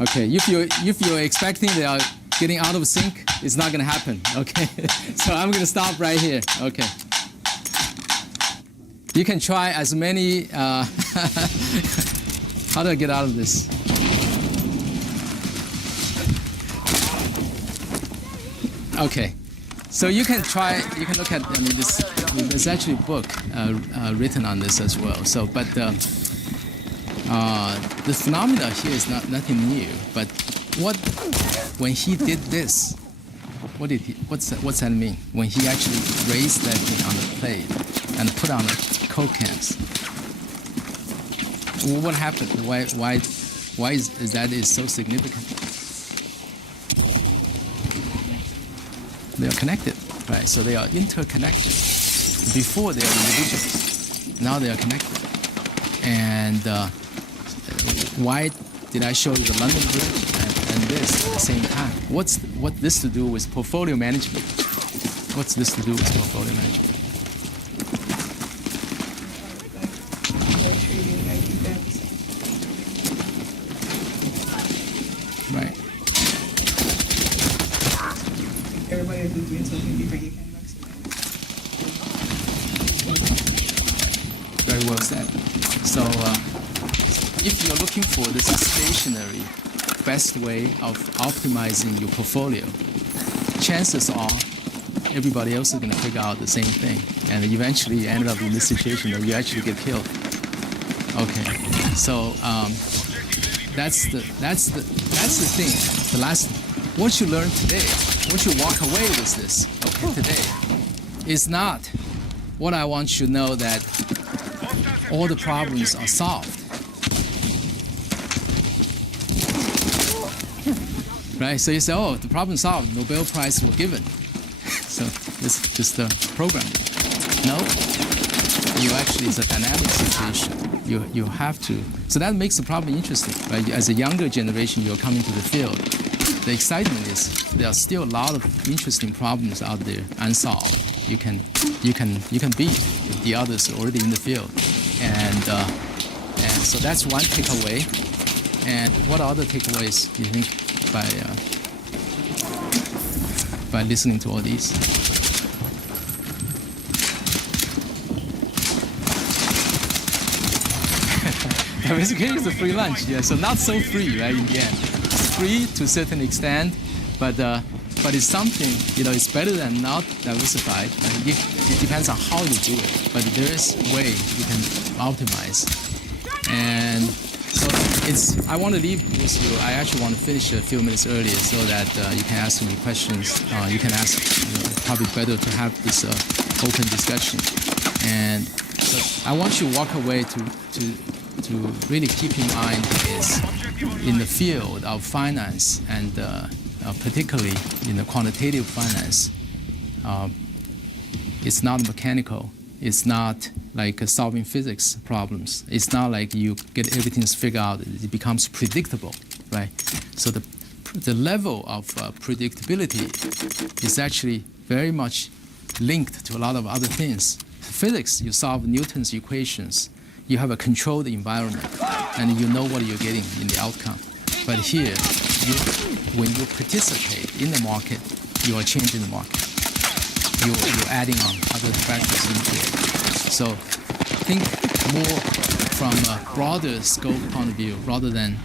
Okay, if you're expecting they are getting out of sync, it's not gonna happen. Okay, so I'm gonna stop right here. Okay, you can try as many. How do I get out of this? Okay, so you can try. You can look at. I mean, there's actually a book written on this as well. So, but. The phenomena here is nothing new, but when he did this, what's that mean? When he actually raised that thing on the plate and put on the Coke cans, what happened? Why is that so significant? They are connected, right? So they are interconnected. Before they are individuals, now they are connected, and. Why did I show you the London Bridge and this at the same time? What this to do with portfolio management? What's this to do with portfolio management? Right. Everybody has been doing something different. You can maximize. Very well said. So. If you're looking for this stationary best way of optimizing your portfolio, chances are everybody else is going to figure out the same thing, and eventually you end up in this situation where you actually get killed. Okay, so that's the thing. The last, what you learn today, what you walk away with this, okay, today, is not what I want you to know that all the problems are solved. Right, so you say, oh, the problem solved, Nobel Prize were given. So this is just a program. No, it's a dynamic situation. You have to, so that makes the problem interesting, right? As a younger generation, you're coming to the field. The excitement is there are still a lot of interesting problems out there unsolved. You can beat the others already in the field, and so that's one takeaway. And what other takeaways do you think? By listening to all these. Basically, it's a free lunch, yeah. So not so free, right? In the end, it's free to a certain extent, but but it's something, it's better than not diversified. It depends on how you do it, but there is a way you can optimize. And so I want to leave with you. I actually want to finish a few minutes earlier so that you can ask me questions. You can ask, probably better to have this open discussion. And so I want you to walk away to really keep in mind is in the field of finance and particularly in the quantitative finance, it's not mechanical. It's not like solving physics problems. It's not like you get everything figured out. It becomes predictable, right? So the level of predictability is actually very much linked to a lot of other things. Physics, you solve Newton's equations. You have a controlled environment, and you know what you're getting in the outcome. But here, when you participate in the market, you are changing the market. You're adding on other factors into it. So think more from a broader scope point of view rather than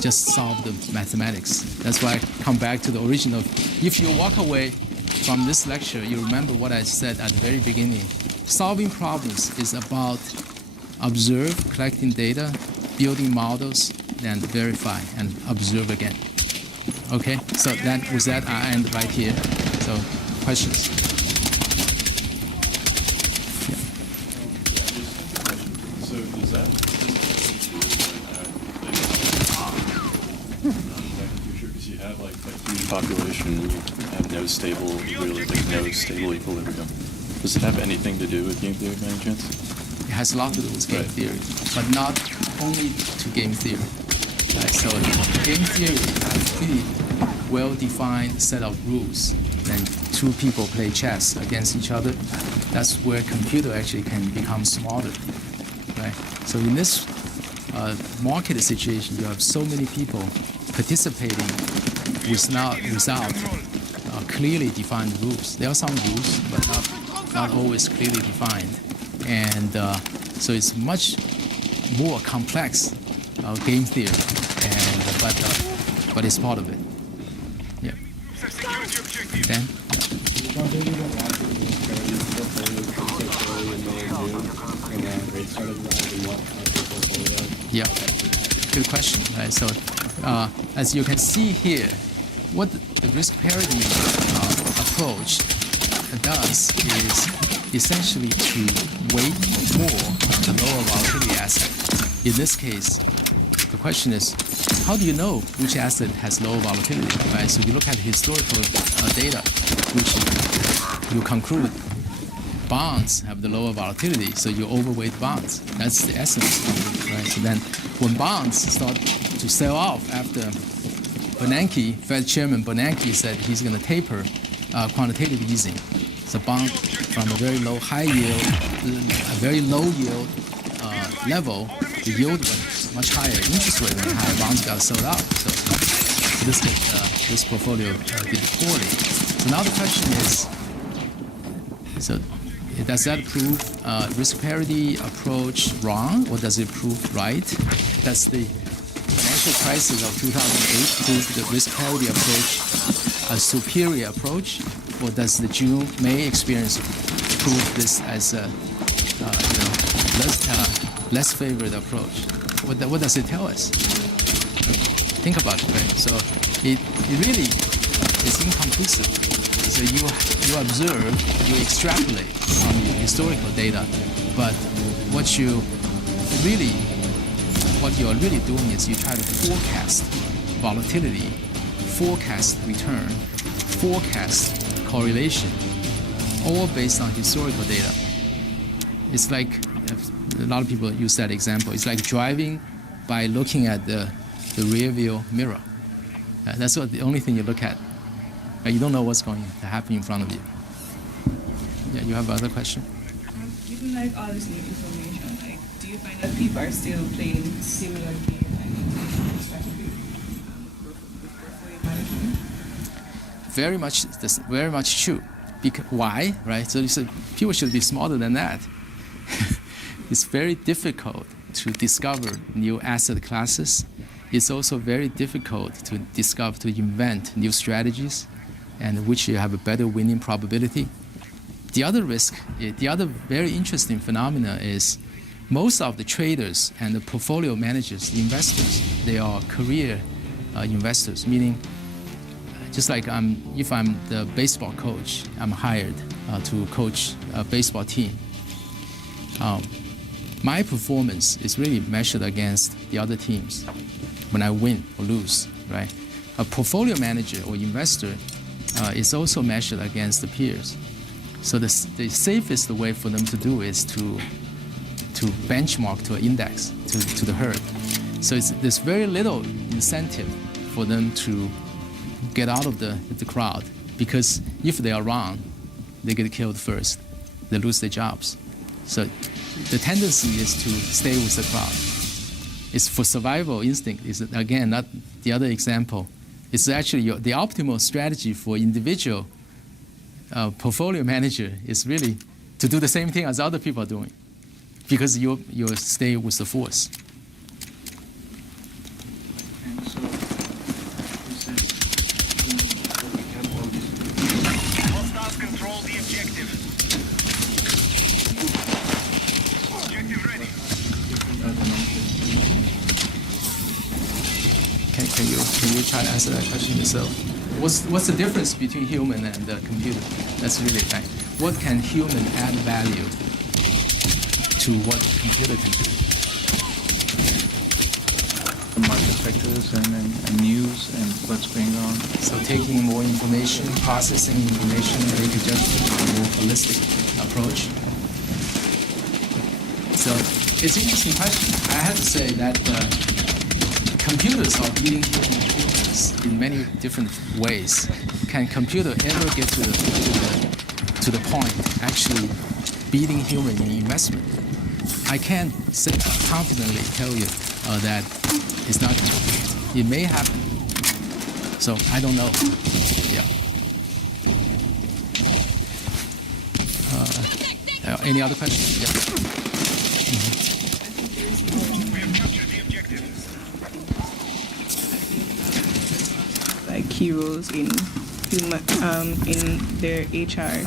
just solve the mathematics. That's why I come back to the original. If you walk away from this lecture, you remember what I said at the very beginning. Solving problems is about observe, collecting data, building models, then verify and observe again. Okay, so then with that, I end right here. So questions? Yeah. So does that because you have like a huge population, you have no stable equilibrium. Does it have anything to do with game theory by any chance? It has a lot to do with game theory, but not only to game theory. Right? So game theory has a pretty well-defined set of rules. Then two people play chess against each other. That's where computer actually can become smarter. Right? So in this market situation, you have so many people participating without clearly defined rules. There are some rules, but not always clearly defined. And so it's much more complex game theory, but it's part of it. Yeah. Dan? Yeah. Good question. Right. So as you can see here, what the risk parity approach does is essentially to weight more on the lower volatility asset. In this case, the question is, how do you know which asset has lower volatility, right? So you look at historical data, which you conclude bonds have the lower volatility, so you overweight bonds. That's the essence of it, right? So then when bonds start to sell off after Bernanke, Fed Chairman Bernanke said he's going to taper quantitative easing. So bond from a very low high yield, a very low yield level, the yield went much higher, interest rate went higher, bonds got sold out. So this portfolio did poorly. So now the question is, so does that prove risk parity approach wrong, or does it prove right? Does the financial crisis of 2008 prove the risk parity approach a superior approach, or does the June-May experience prove this as a less favored approach? What does it tell us? Think about it, right? So it really is inconclusive. So you observe, you extrapolate from your historical data, but what you are really doing is you try to forecast volatility, forecast return, forecast correlation, all based on historical data. It's like, a lot of people use that example, it's like driving by looking at the rear view mirror. That's the only thing you look at. You don't know what's going to happen in front of you. Yeah, you have another question? Given like all this new information, like, do you find that people are still playing similar games, like strategy with portfolio management? Very much true. Why? Right? So you said people should be smarter than that. It's very difficult to discover new asset classes it's also very difficult to discover, to invent new strategies, and which you have a better winning probability. The other risk, the other very interesting phenomena is most of the traders and the portfolio managers, the investors, they are career investors, meaning just like if I'm the baseball coach, I'm hired to coach a baseball team. My performance is really measured against the other teams when I win or lose, right? A portfolio manager or investor is also measured against the peers. So the safest way for them to do is to benchmark to an index, to the herd. So there's very little incentive for them to get out of the crowd, because if they are wrong, they get killed first. They lose their jobs. So the tendency is to stay with the crowd. It's for survival instinct. Is again not the other example. It's actually the optimal strategy for individual portfolio manager is really to do the same thing as other people are doing, because you stay with the force. Hostiles control the objective. Objective ready. Can you try to answer that question yourself? What's the difference between human and the computer? That's really right. What can human add value to what computer can do? Market factors and news and what's going on. So taking more information, processing information, make a judgment, a more holistic approach. So it's an interesting question. I have to say that computers are beating humans in many different ways. Can computer ever get to the point actually beating human in investment? I can't confidently tell you that it's not. It may happen. So I don't know. Yeah. Any other questions? Yeah. We have captured the objective. Like key roles in their HR,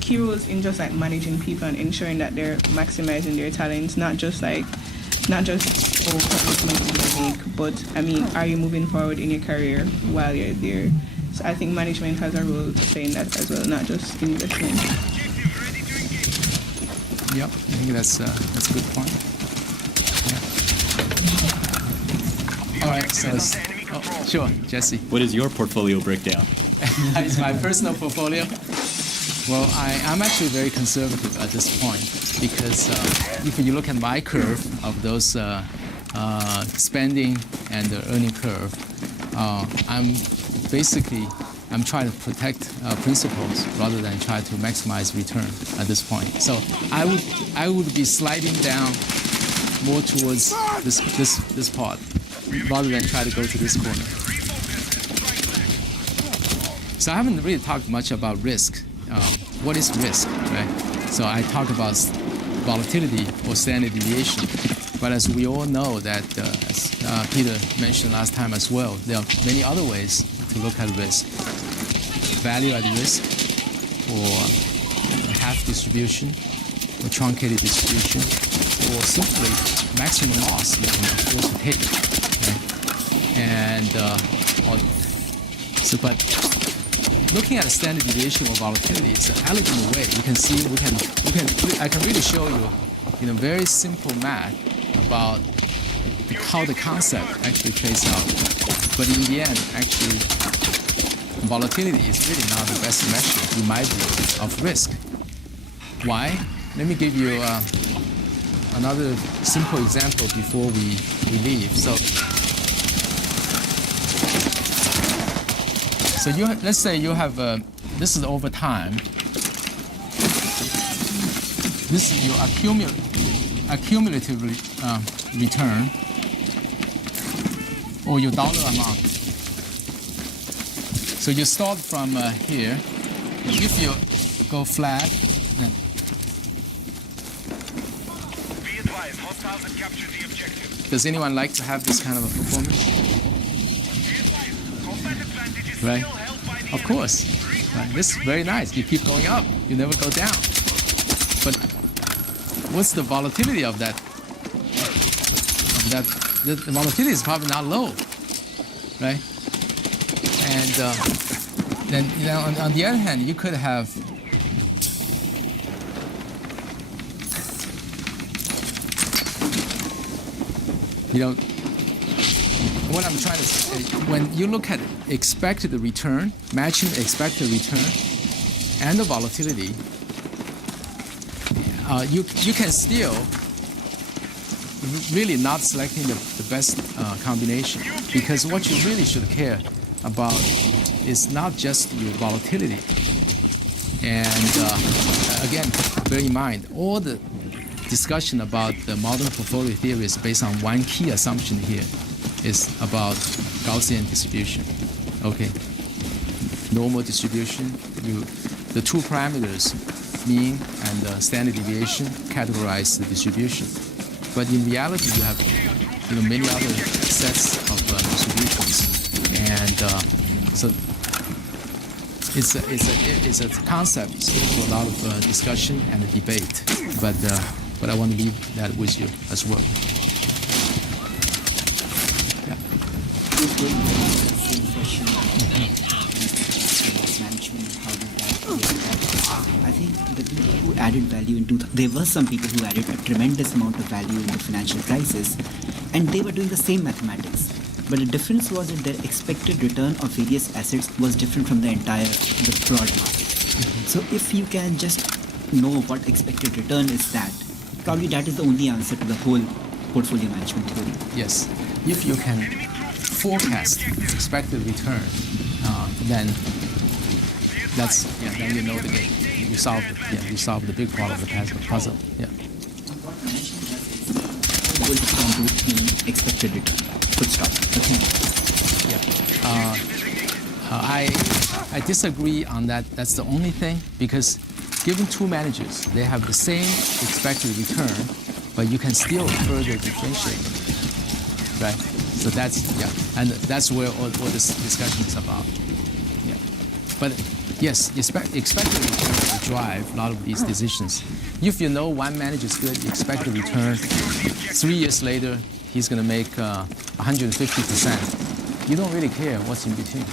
key roles in just like managing people and ensuring that they're maximizing their talents, not just commitments you make, but I mean, are you moving forward in your career while you're there? So I think management has a role to play in that as well, not just investment. Yep, I think that's a good point. Yeah. All right, so sure, Jesse. What is your portfolio breakdown? That is my personal portfolio. Well, I'm actually very conservative at this point, because if you look at my curve of those spending and the earning curve, I'm trying to protect principles rather than try to maximize return at this point. So I would be sliding down more towards this part rather than try to go to this corner. So I haven't really talked much about risk. What is risk, right? So I talk about volatility or standard deviation. But as we all know that, as Peter mentioned last time as well, there are many other ways to look at risk. Value at risk, or half distribution, or truncated distribution, or simply maximum loss you can afford to take. Okay? And but looking at a standard deviation or volatility, it's an elegant way. You can see, I can really show you, very simple math about how the concept actually plays out. But in the end, actually, volatility is really not the best measure, in my view, of risk. Why? Let me give you another simple example before we leave. So let's say you have, this is over time. This is your accumulative return, or your dollar amount. So you start from here. If you go flat, then Hostiles have captured the objective. Does anyone like to have this kind of a performance? Combat advantage is Right. still held by the Of course. Right. This is very nice. You keep going up. You never go down. But what's the volatility of that? The volatility is probably not low, right? And then, you know, on the other hand, you could have what I'm trying to say, when you look at expected return, matching expected return and the volatility, you can still really not selecting the best combination, because what you really should care about is not just your volatility. And again, bear in mind, all the discussion about the modern portfolio theory is based on one key assumption here, is about Gaussian distribution. Okay, normal distribution. The two parameters, mean and standard deviation, categorize the distribution. But in reality, you have many other sets of distributions, and so it's a concept for a lot of discussion and debate. But I want to leave that with you as well. Yeah. I think the people who added value there were some people who added a tremendous amount of value in the financial crisis, and they were doing the same mathematics. But the difference was that their expected return of various assets was different from the broad market. So if you can just know what expected return is that, probably that is the only answer to the whole portfolio management theory. Yes. If you can forecast expected return, then then you know the game. You solve the big part of the puzzle. Yeah. What can do in expected return? Full stop. Okay. Yeah. I disagree on that. That's the only thing, because given two managers, they have the same expected return, but you can still further differentiate, right? So and that's where all this discussion is about. Yeah. But yes, expected return will drive a lot of these decisions. If you know one manager is good, you expect the return 3 years later, he's going to make 150%. You don't really care what's in between,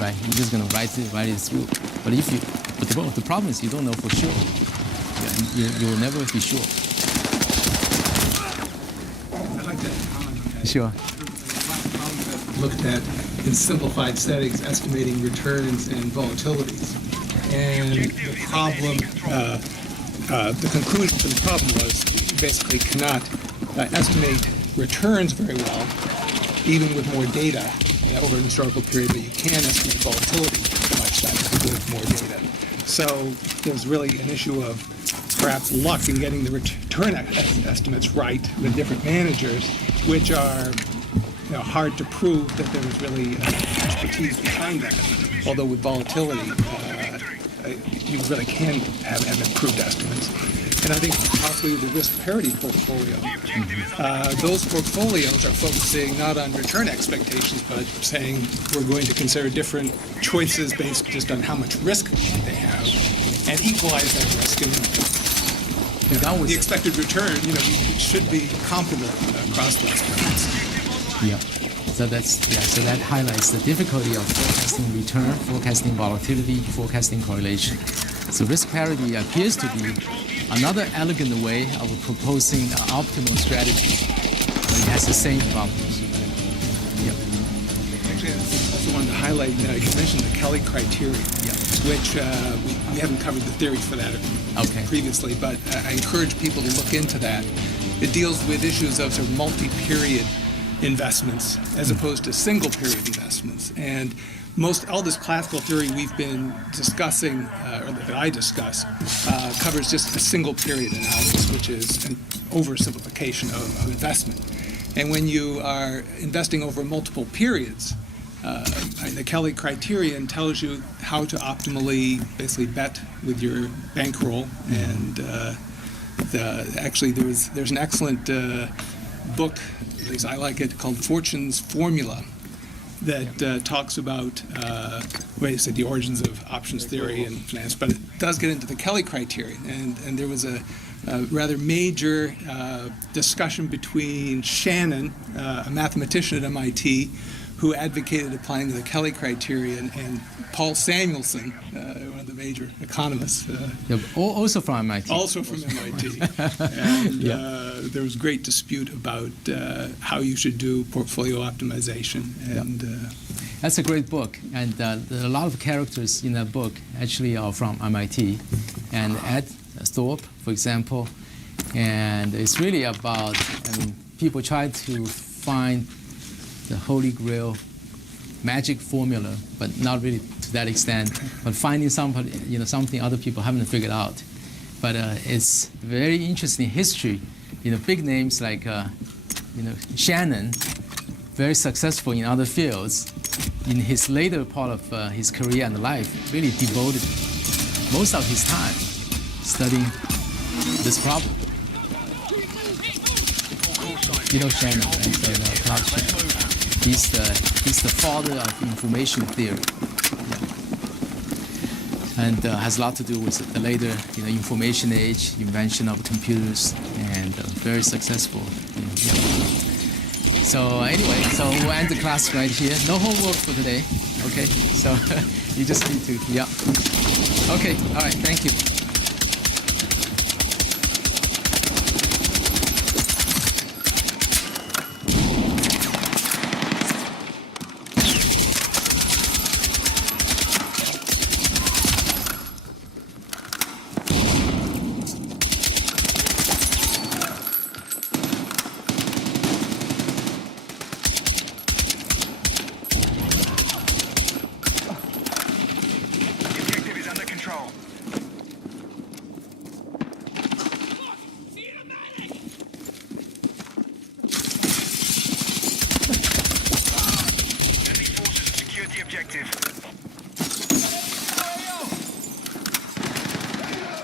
right? You're just going to write it through. But the problem is you don't know for sure. You will never be sure. I'd like to comment on that. Sure. Looked at in simplified settings, estimating returns and volatilities. And the problem, the conclusion to the problem was you basically cannot estimate returns very well, even with more data over an historical period, but you can estimate volatility much better with more data. So there's really an issue of perhaps luck in getting the return estimates right with different managers, which are hard to prove that there was really expertise behind that. Although with volatility, you really can have improved estimates. And I think possibly the risk parity portfolio, those portfolios are focusing not on return expectations, but saying we're going to consider different choices based just on how much risk they have, and equalize that risk. And the expected return, should be comparable across those markets. Yeah. So that highlights the difficulty of forecasting return, forecasting volatility, forecasting correlation. So risk parity appears to be another elegant way of proposing an optimal strategy, but it has the same problems. Yeah. Actually, I also wanted to highlight, you mentioned the Kelly criteria, which we haven't covered the theory for that previously, but I encourage people to look into that. It deals with issues of sort of multi-period investments as opposed to single period investments. And all this classical theory we've been discussing, or that I discuss, covers just a single period analysis, which is an oversimplification of investment. And when you are investing over multiple periods, the Kelly criterion tells you how to optimally basically bet with your bankroll and Actually, there's an excellent book, at least I like it, called Fortune's Formula, that talks about the origins of options theory and finance, but it does get into the Kelly criterion. And there was a rather major discussion between Shannon, a mathematician at MIT, who advocated applying the Kelly criterion, and Paul Samuelson, one of the major economists. Also from MIT. Also from MIT. And there was great dispute about how you should do portfolio optimization. And that's a great book. And a lot of characters in that book actually are from MIT. And Ed Thorpe, for example. And it's really about, people try to find the holy grail magic formula, but not really to that extent, but finding something other people haven't figured out. But it's very interesting history. Big names like Shannon, very successful in other fields. In his later part of his career and life, really devoted most of his time studying this problem. Shannon, right? Clark Shannon. He's the father of information theory, and has a lot to do with the later information age, invention of computers, and very successful. So anyway, so we'll end the class right here. No homework for today, okay? So you just need to, Okay, all right, thank you.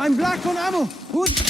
I'm black on ammo. Who's...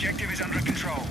objective is under control.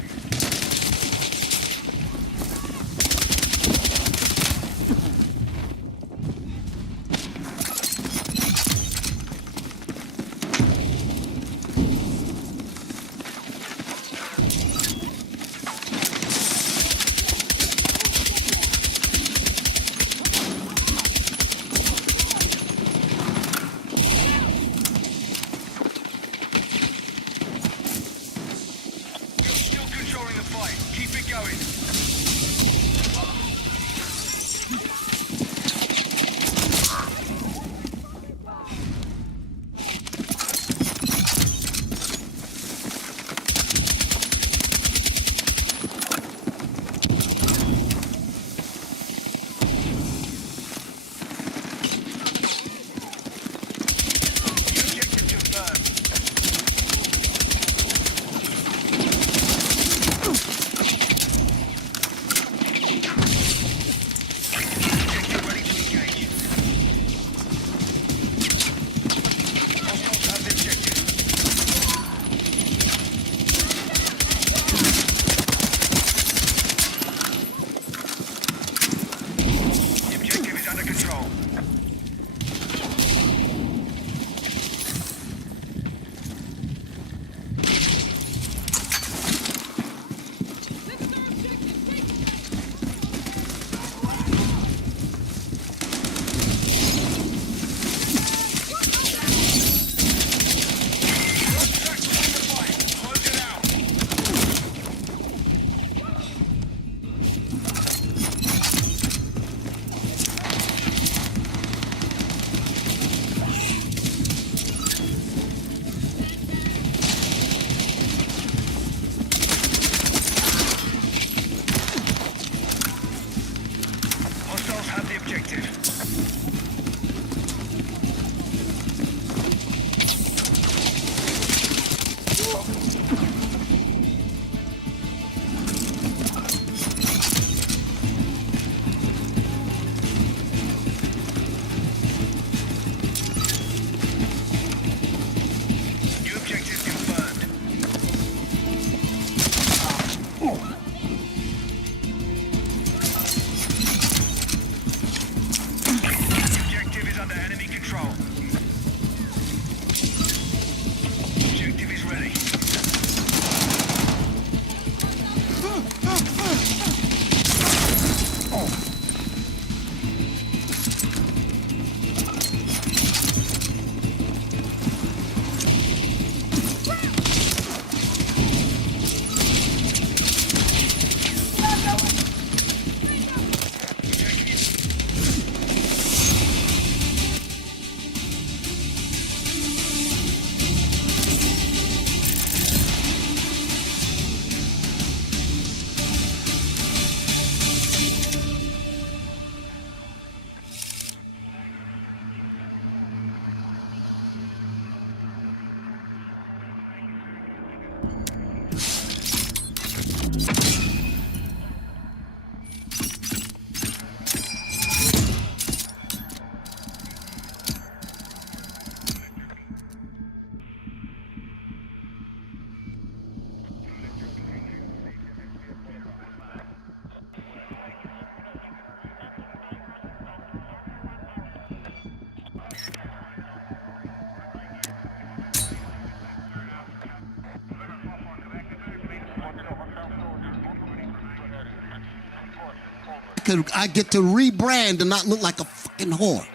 I get to rebrand and not look like a fucking whore.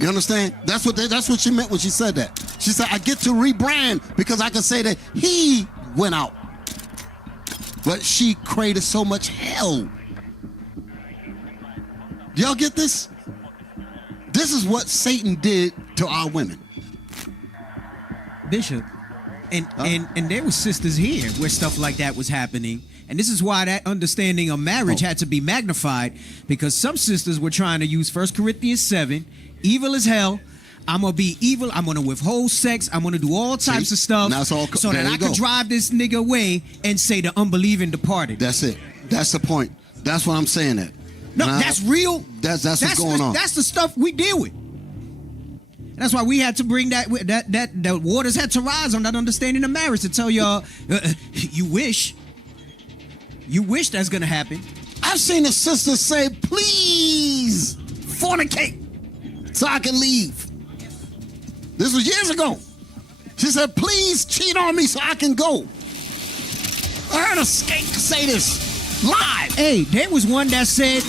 You understand? That's what she meant when she said that. She said, I get to rebrand because I can say that he went out. But she created so much hell. Do y'all get this? This is what Satan did to our women. Bishop, and there were sisters here where stuff like that was happening. And this is why that understanding of marriage had to be magnified, because some sisters were trying to use 1 Corinthians 7, evil as hell. I'm going to be evil. I'm going to withhold sex. I'm going to do all types of stuff so that I can drive this nigga away and say the unbelieving departed. That's it. That's the point. That's what I'm saying that. No, that's real. That's what's going on. That's the stuff we deal with. And that's why we had to bring that the waters had to rise on that understanding of marriage to tell y'all, you wish that's gonna happen. I've seen a sister say, please fornicate so I can leave. This was years ago. She said, please cheat on me so I can go. I heard a skate say this live. Hey, there was one that said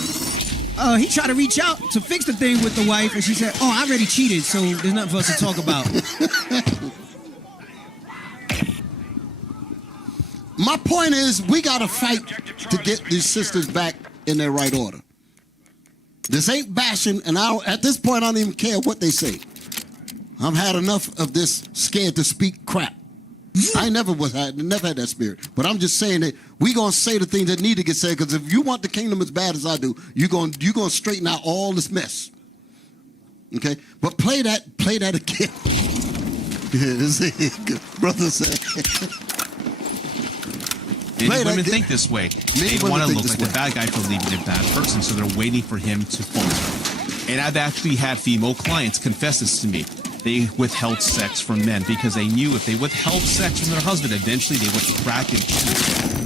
he tried to reach out to fix the thing with the wife, and she said, oh, I already cheated, so there's nothing for us to talk about. My point is, we got to fight to get these sisters back in their right order. This ain't bashing, and at this point, I don't even care what they say. I've had enough of this scared to speak crap. I never had that spirit. But I'm just saying that we gonna say the things that need to get said, because if you want the kingdom as bad as I do, you're gonna straighten out all this mess. Okay? But play that again. Brother said. Many women think this way. They want to look like the bad guy for leaving a bad person, so they're waiting for him to falter. And I've actually had female clients confess this to me. They withheld sex from men because they knew if they withheld sex from their husband, eventually they would crack and cheat.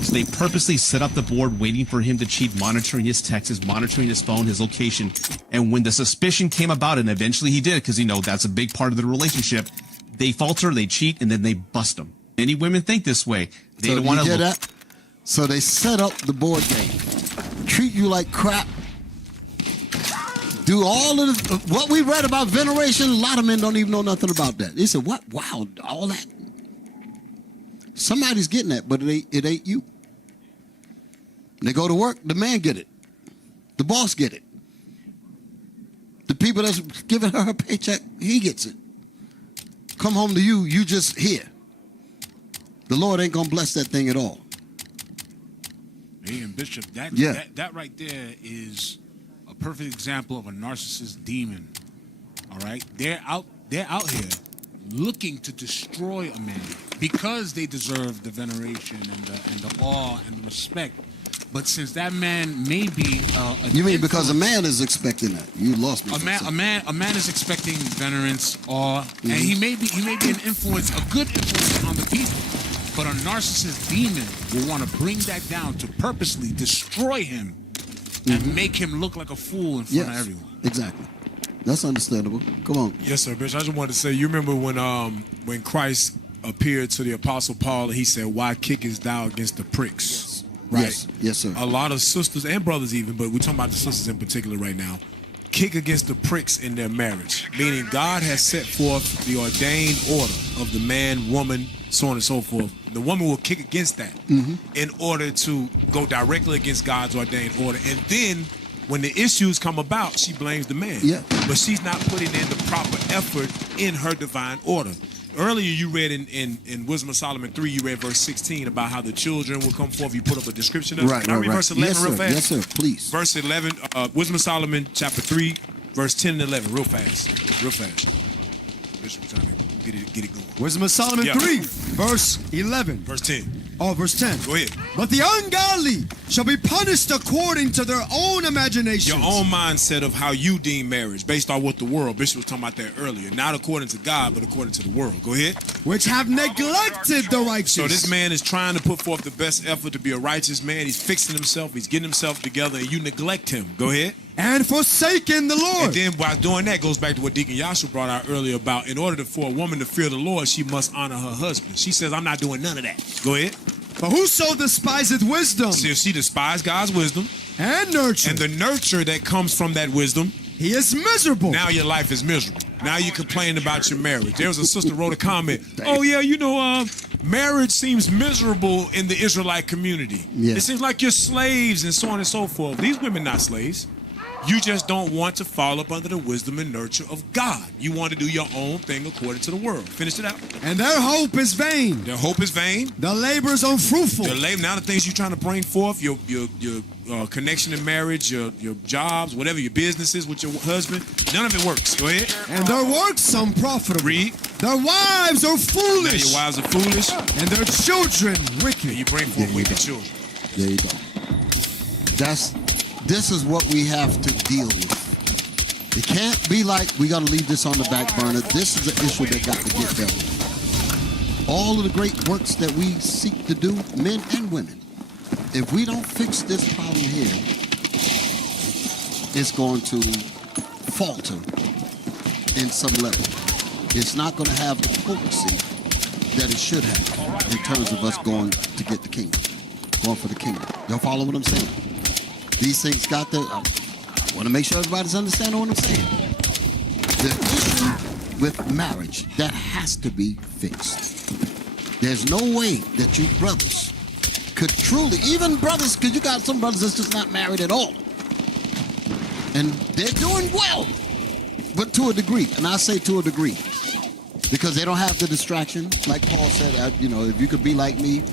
So they purposely set up the board waiting for him to cheat, monitoring his texts, monitoring his phone, his location. And when the suspicion came about, and eventually he did, because, that's a big part of the relationship, they falter, they cheat, and then they bust them. Many women think this way. They don't want to look. That? So they set up the board game, treat you like crap, do all of what we read about veneration. A lot of men don't even know nothing about that. They said, what? Wow, all that. Somebody's getting that, but it ain't you. They go to work, the man get it. The boss get it. The people that's giving her paycheck, he gets it. Come home to you, you just here. The Lord ain't gonna bless that thing at all. Hey, and Bishop, that right there is a perfect example of a narcissist demon. All right, they're out here looking to destroy a man because they deserve the veneration and the awe and the respect. But since that man may be you mean because a man is expecting that? You lost me. A man is expecting venerance, awe, and he may be an influence, a good influence on the people. But a narcissist demon will want to bring that down to purposely destroy him and make him look like a fool in front of everyone. Exactly. That's understandable. Come on. Yes, sir, Bishop. I just wanted to say, you remember when Christ appeared to the Apostle Paul and he said, why kickest thou against the pricks? Right? Yes, sir. A lot of sisters and brothers even, but we're talking about the sisters in particular right now, kick against the pricks in their marriage. Meaning God has set forth the ordained order of the man, woman, so on and so forth. The woman will kick against that in order to go directly against God's ordained order. And then when the issues come about, she blames the man. Yeah. But she's not putting in the proper effort in her divine order. Earlier you read in Wisdom of Solomon 3, you read verse 16 about how the children will come forth. You put up a description of it. Can I read verse 11 real fast? Yes, sir, please. Verse 11, Wisdom of Solomon chapter 3, verse 10 and 11, real fast. Bishop, we're trying to get it going. Wisdom of Solomon 3, verse 11. Verse 10. Oh, verse 10. Go ahead. But the ungodly shall be punished according to their own imagination. Your own mindset of how you deem marriage based on what the world, Bishop was talking about that earlier. Not according to God, but according to the world. Go ahead. Which have neglected the righteous. So this man is trying to put forth the best effort to be a righteous man. He's fixing himself. He's getting himself together, and you neglect him. Go ahead. And forsaken the Lord. And then while doing that, goes back to what Deacon Yashu brought out earlier about in order for a woman to fear the Lord, she must honor her husband. She says, I'm not doing none of that. Go ahead. But whoso despiseth wisdom. See, if she despised God's wisdom. And nurture. And the nurture that comes from that wisdom. He is miserable. Now your life is miserable. Now you complain about your marriage. There was a sister wrote a comment. Oh, yeah, marriage seems miserable in the Israelite community. Yeah. It seems like you're slaves and so on and so forth. These women not slaves. You just don't want to fall up under the wisdom and nurture of God. You want to do your own thing according to the world. Finish it out. And their hope is vain. Their hope is vain. The labor is unfruitful. Now the things you're trying to bring forth, your connection in marriage, your jobs, whatever your businesses with your husband, none of it works. Go ahead. And their works unprofitable. Read. Their wives are foolish. Now your wives are foolish. And their children wicked. And you bring forth wicked children. There you go. This is what we have to deal with. It can't be like we got to leave this on the back burner. This is an issue that got to get dealt with. All of the great works that we seek to do, men and women, if we don't fix this problem here, it's going to falter in some level. It's not going to have the potency that it should have in terms of us going to get the kingdom, going for the kingdom. Y'all follow what I'm saying? These things got to, I want to make sure everybody's understanding what I'm saying. The issue with marriage, that has to be fixed. There's no way that you brothers could truly, even brothers, because you got some brothers that's just not married at all. And they're doing well, but to a degree. And I say to a degree, because they don't have the distraction. Like Paul said, you know, if you could be like me,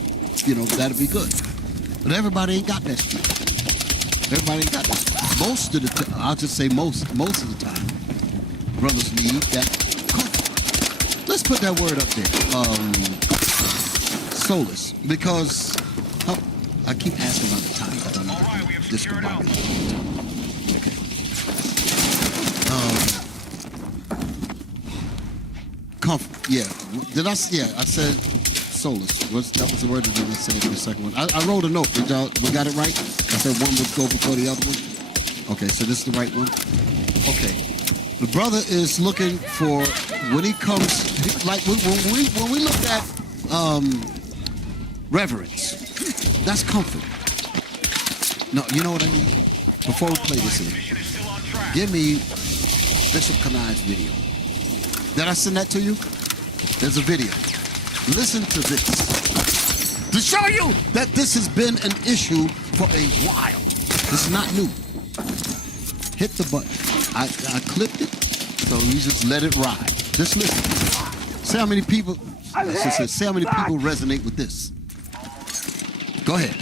you know, that'd be good. But everybody ain't got that strength. Everybody ain't got that. Most of the time, I'll just say most of the time, brothers need that comfort. Let's put that word up there. Solace. Because I keep asking about the time. I don't know. Discombobulated. Comfort. Yeah. Did I? Yeah. I said solace. That was the word that I said in the second one. I wrote a note. Did y'all? We got it right? I said one would go before the other one. Okay. So this is the right one. Okay. The brother is looking for when he comes, like when we look at reverence. That's comfort. No, you know what I mean? Before we play this in, give me Bishop Kanai's video. Did I send that to you? There's a video. Listen to this. To show you that this has been an issue for a while. This is not new. Hit the button. I clipped it, so you just let it ride. Just listen. See how many people, see how many people resonate with this. Go ahead.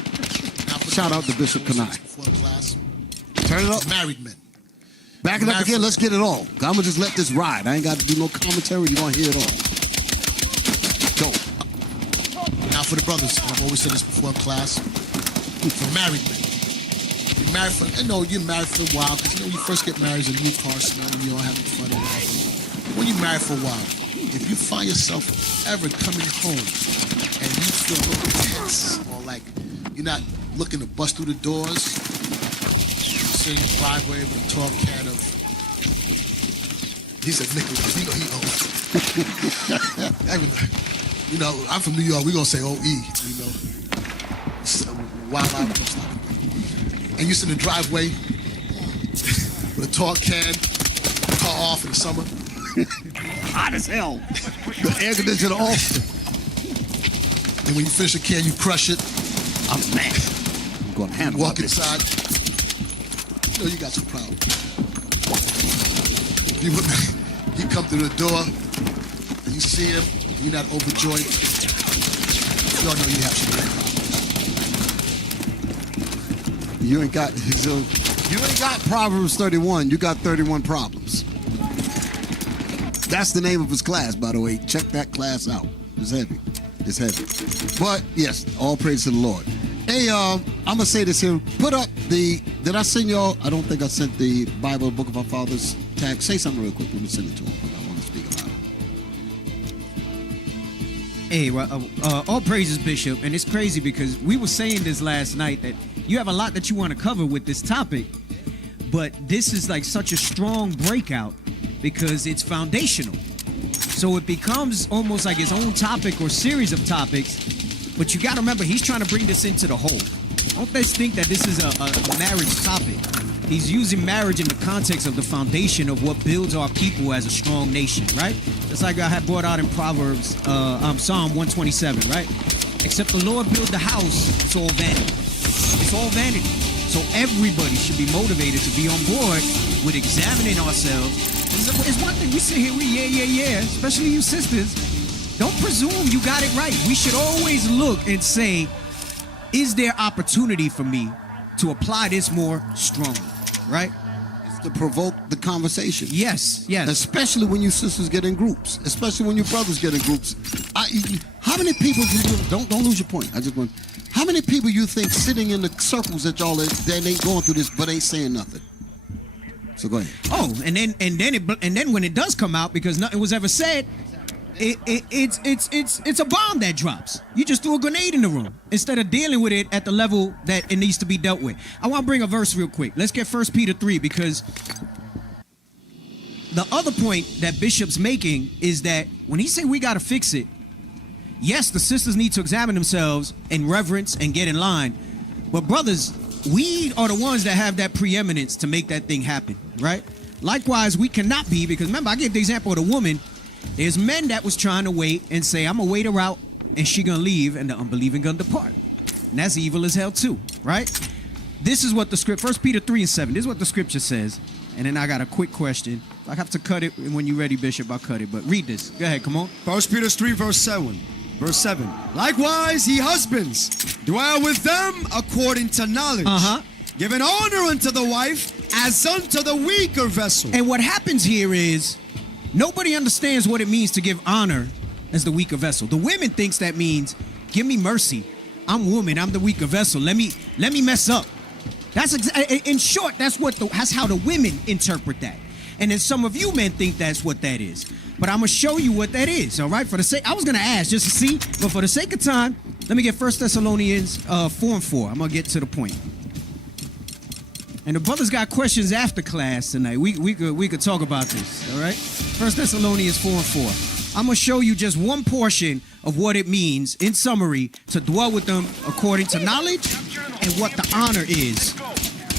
Shout out to Bishop Kanai. Turn it up. Married men. Back it up again. Let's get it all. I'm going to just let this ride. I ain't got to do no commentary. You're going to hear it all. Go. Now for the brothers, I've always said this before in class. For married men. You're married for, you're married for a while, because you first get married, it's a new car smell, and you're all having fun and whatever. When you're married for a while, if you find yourself ever coming home and you feel a little tense, or like you're not looking to bust through the doors, sitting in the driveway with a tall can of, he said Nicholas, he know. I'm from New York, we're going to say OE, So, wild out, and you sit in the driveway with a tall can, car off in the summer. Hot as hell. The air conditioner off. And when you finish a can, you crush it. I'm mad. I'm going to handle walk inside. You got some problems. You come through the door, and you see him, and you're not overjoyed. You all know you have some problems. You ain't got Proverbs 31. You got 31 problems. That's the name of his class, by the way. Check that class out. It's heavy. It's heavy. But yes, all praise to the Lord. Hey, I'm gonna say this here. Put up did I send y'all? I don't think I sent the Bible, Book of Our Fathers tag. Say something real quick. Let me send it to him. I want to speak about it. Hey, well, all praises, Bishop. And it's crazy because we were saying this last night that you have a lot that you want to cover with this topic, but this is like such a strong breakout because it's foundational. So it becomes almost like its own topic or series of topics, but you got to remember, he's trying to bring this into the whole. Don't just think that this is a marriage topic. He's using marriage in the context of the foundation of what builds our people as a strong nation, right? Just like I had brought out in Proverbs, Psalm 127, right? Except the Lord build the house, it's all vanity. It's all vanity. So everybody should be motivated to be on board with examining ourselves. It's one thing we sit here, especially you sisters. Don't presume you got it right. We should always look and say, is there opportunity for me to apply this more strongly, right? It's to provoke the conversation. Yes. Especially when you sisters get in groups. Especially when you brothers get in groups. How many people don't lose your point. How many people you think sitting in the circles that y'all that ain't going through this but ain't saying nothing? So go ahead. Oh, and then when it does come out, because nothing was ever said, it's a bomb that drops. You just threw a grenade in the room instead of dealing with it at the level that it needs to be dealt with. I want to bring a verse real quick. Let's get 1 Peter 3, because the other point that Bishop's making is that when he say we got to fix it, yes, the sisters need to examine themselves in reverence and get in line. But brothers, we are the ones that have that preeminence to make that thing happen, right? Likewise, we cannot be, because remember, I gave the example of the woman. There's men that was trying to wait and say, I'm going to wait her out and she going to leave and the unbelieving going to depart. And that's evil as hell too, right? This is what the script, 1 Peter 3 and 7, this is what the scripture says. And then I got a quick question. If I have to cut it, and when you're ready, Bishop, I'll cut it. But read this. Go ahead, come on. 1 Peter 3, verse 7. Verse 7. Likewise, ye husbands, dwell with them according to knowledge, giving honor unto the wife as unto the weaker vessel. And what happens here is nobody understands what it means to give honor as the weaker vessel. The women thinks that means give me mercy. I'm woman. I'm the weaker vessel. Let me mess up. That's in short. That's how the women interpret that. And then some of you men think that's what that is. But I'm gonna show you what that is. All right. For the sake, I was gonna ask just to see, but for the sake of time, let me get 1 Thessalonians 4 and 4. I'm gonna get to the point. And the brothers got questions after class tonight. We could talk about this. All right. 1 Thessalonians 4 and 4. I'm gonna show you just one portion of what it means, in summary, to dwell with them according to knowledge and what the honor is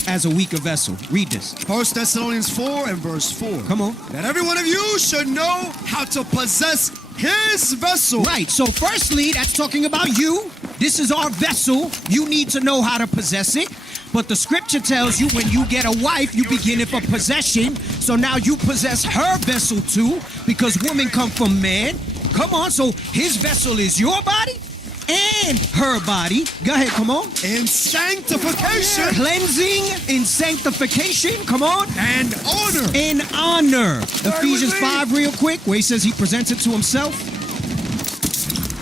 as a weaker vessel. Read this. 1 Thessalonians 4 and verse 4. Come on. That every one of you should know how to possess his vessel. Right. So firstly, that's talking about you. This is our vessel. You need to know how to possess it. But the scripture tells you when you get a wife, you begin it for possession. So now you possess her vessel too, because women come from man. Come on. So his vessel is your body and her body. Go ahead, come on. In sanctification. Cleansing, in sanctification, come on. And honor. In honor. Ephesians 5 real quick, where he says he presents it to himself.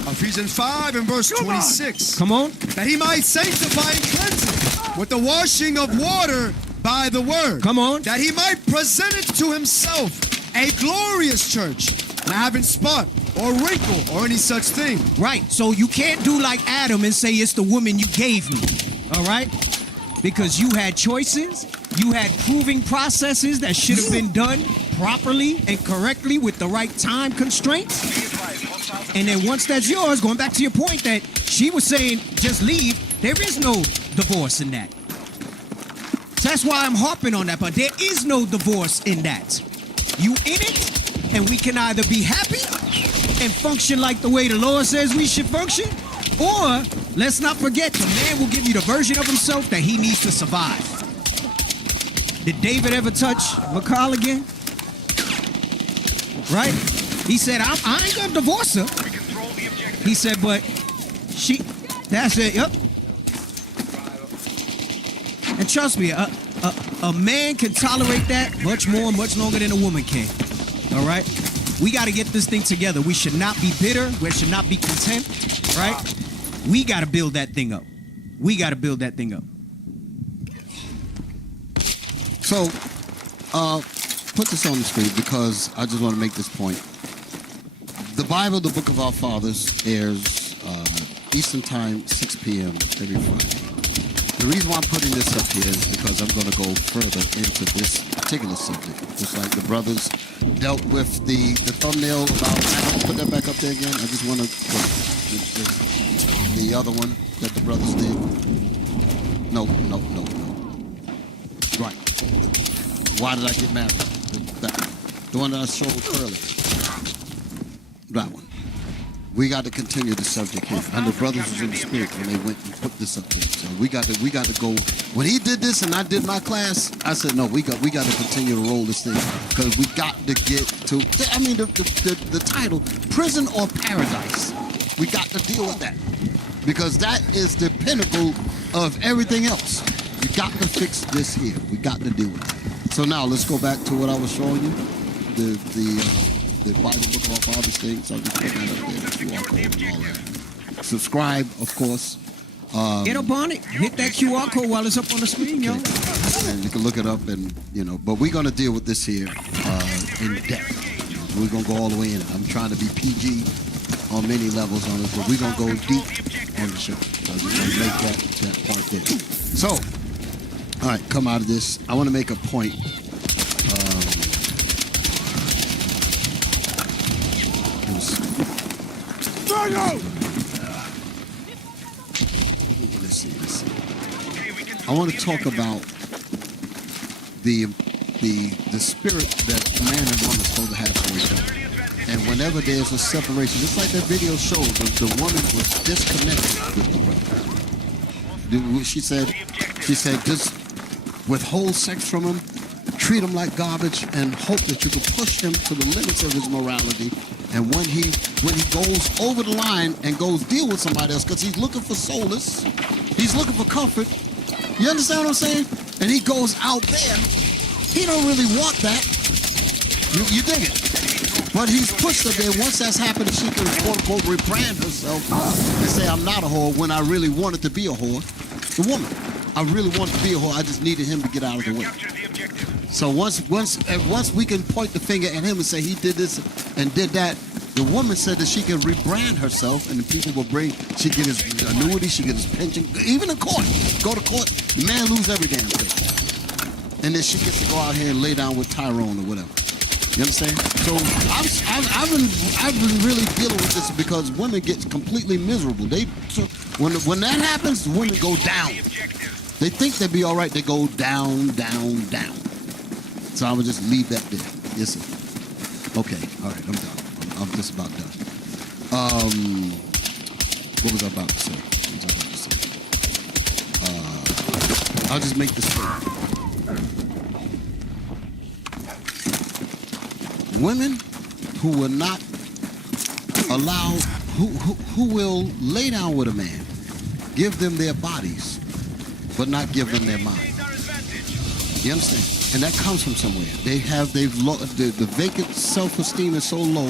Ephesians 5 and verse 26. Come on. That he might sanctify and cleanse it with the washing of water by the word. Come on. That he might present it to himself a glorious church, not having spot or wrinkle or any such thing. Right. So you can't do like Adam and say it's the woman you gave me. All right? Because you had choices. You had proving processes that should have been done properly and correctly with the right time constraints. And then once that's yours, going back to your point that she was saying, just leave, there is no divorce in that. So that's why I'm harping on that, but there is no divorce in that. You in it, and we can either be happy and function like the way the Lord says we should function, or let's not forget, the man will give you the version of himself that he needs to survive. Did David ever touch Michal again? Right? He said, I ain't gonna divorce her. He said, but that's it, yep. And trust me, a man can tolerate that much longer than a woman can. All right? We got to get this thing together. We should not be bitter. We should not be content. Right? We got to build that thing up. We got to build that thing up. So, put this on the screen because I just want to make this point. The Bible, the Book of Our Fathers, airs Eastern Time, 6 p.m. every Friday. The reason why I'm putting this up here is because I'm going to go further into this particular subject. Just like the brothers dealt with the thumbnail about, put that back up there again. I just want to, the other one that the brothers did. No. Right. Why did I get married? The one that I showed earlier. That one. We got to continue the subject here. And the brothers was in the spirit when they went and put this up there. So we got to go. When he did this and I did my class, I said, no, we got to continue to roll this thing because we got to get to. I mean, the title, Prison or Paradise. We got to deal with that because that is the pinnacle of everything else. We got to fix this here. We got to deal with it. So now let's go back to what I was showing you. The Bible, Book of Our Fathers thing, so I'm just putting that up there, the QR code and all that. Subscribe, of course. Get up on it. Hit that QR code while it's up on the screen, yo. And you can look it up, and but we're gonna deal with this here in depth. We're gonna go all the way in. I'm trying to be PG on many levels on it, but we're gonna go deep on the show. So we're gonna make that point there. So, all right, come out of this. I want to make a point. Let's see. I want to talk about the spirit that man and woman are supposed to have for each other. And whenever there's a separation, just like that video showed, the woman was disconnected with the brother. She said, just withhold sex from him, treat him like garbage, and hope that you can push him to the limits of his morality. And when he goes over the line and goes deal with somebody else, because he's looking for solace, he's looking for comfort. You understand what I'm saying? And he goes out there. He don't really want that. You dig it? But he's pushed her there. Once that's happened, she can quote unquote rebrand herself and say, I'm not a whore, when I really wanted to be a whore. The woman. I really wanted to be a whore. I just needed him to get out of the way. So once we can point the finger at him and say he did this and did that, the woman said that she can rebrand herself, and the people will she get his annuity, she get his pension, even in court. Go to court, the man lose every damn thing. And then she gets to go out here and lay down with Tyrone or whatever. You understand? So I've been really dealing with this because women get completely miserable. When that happens, women go down. They think they'll be all right. They go down, down, down. So I would just leave that there. Yes, sir. Okay. All right. I'm done. I'm just about done. What was I about to say? I'll just make this clear. Women who will not allow, who will lay down with a man, give them their bodies, but not give them their mind. You understand? And that comes from somewhere. The vacant self-esteem is so low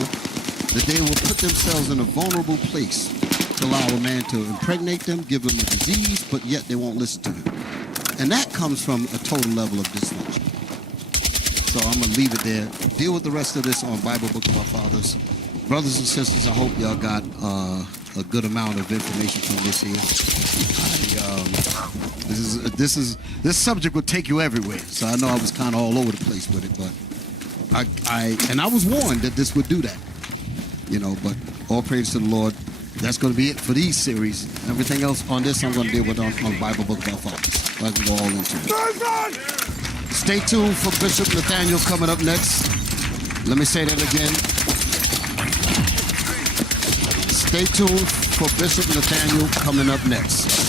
that they will put themselves in a vulnerable place to allow a man to impregnate them, give them a disease, but yet they won't listen to him. And that comes from a total level of dysfunction. So I'm going to leave it there. Deal with the rest of this on Bible Book of Our Fathers. Brothers and sisters, I hope y'all got a good amount of information from this here. This subject will take you everywhere. So I know I was kind of all over the place with it, but I was warned that this would do that. But all praise to the Lord. That's going to be it for these series. Everything else on this I'm going to deal with on Bible Book of Our Fathers. So I can go all into it. Stay tuned for Bishop Nathaniel coming up next. Let me say that again. Stay tuned for Bishop Nathaniel coming up next.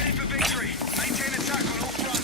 Heading for victory. Maintain attack on all fronts.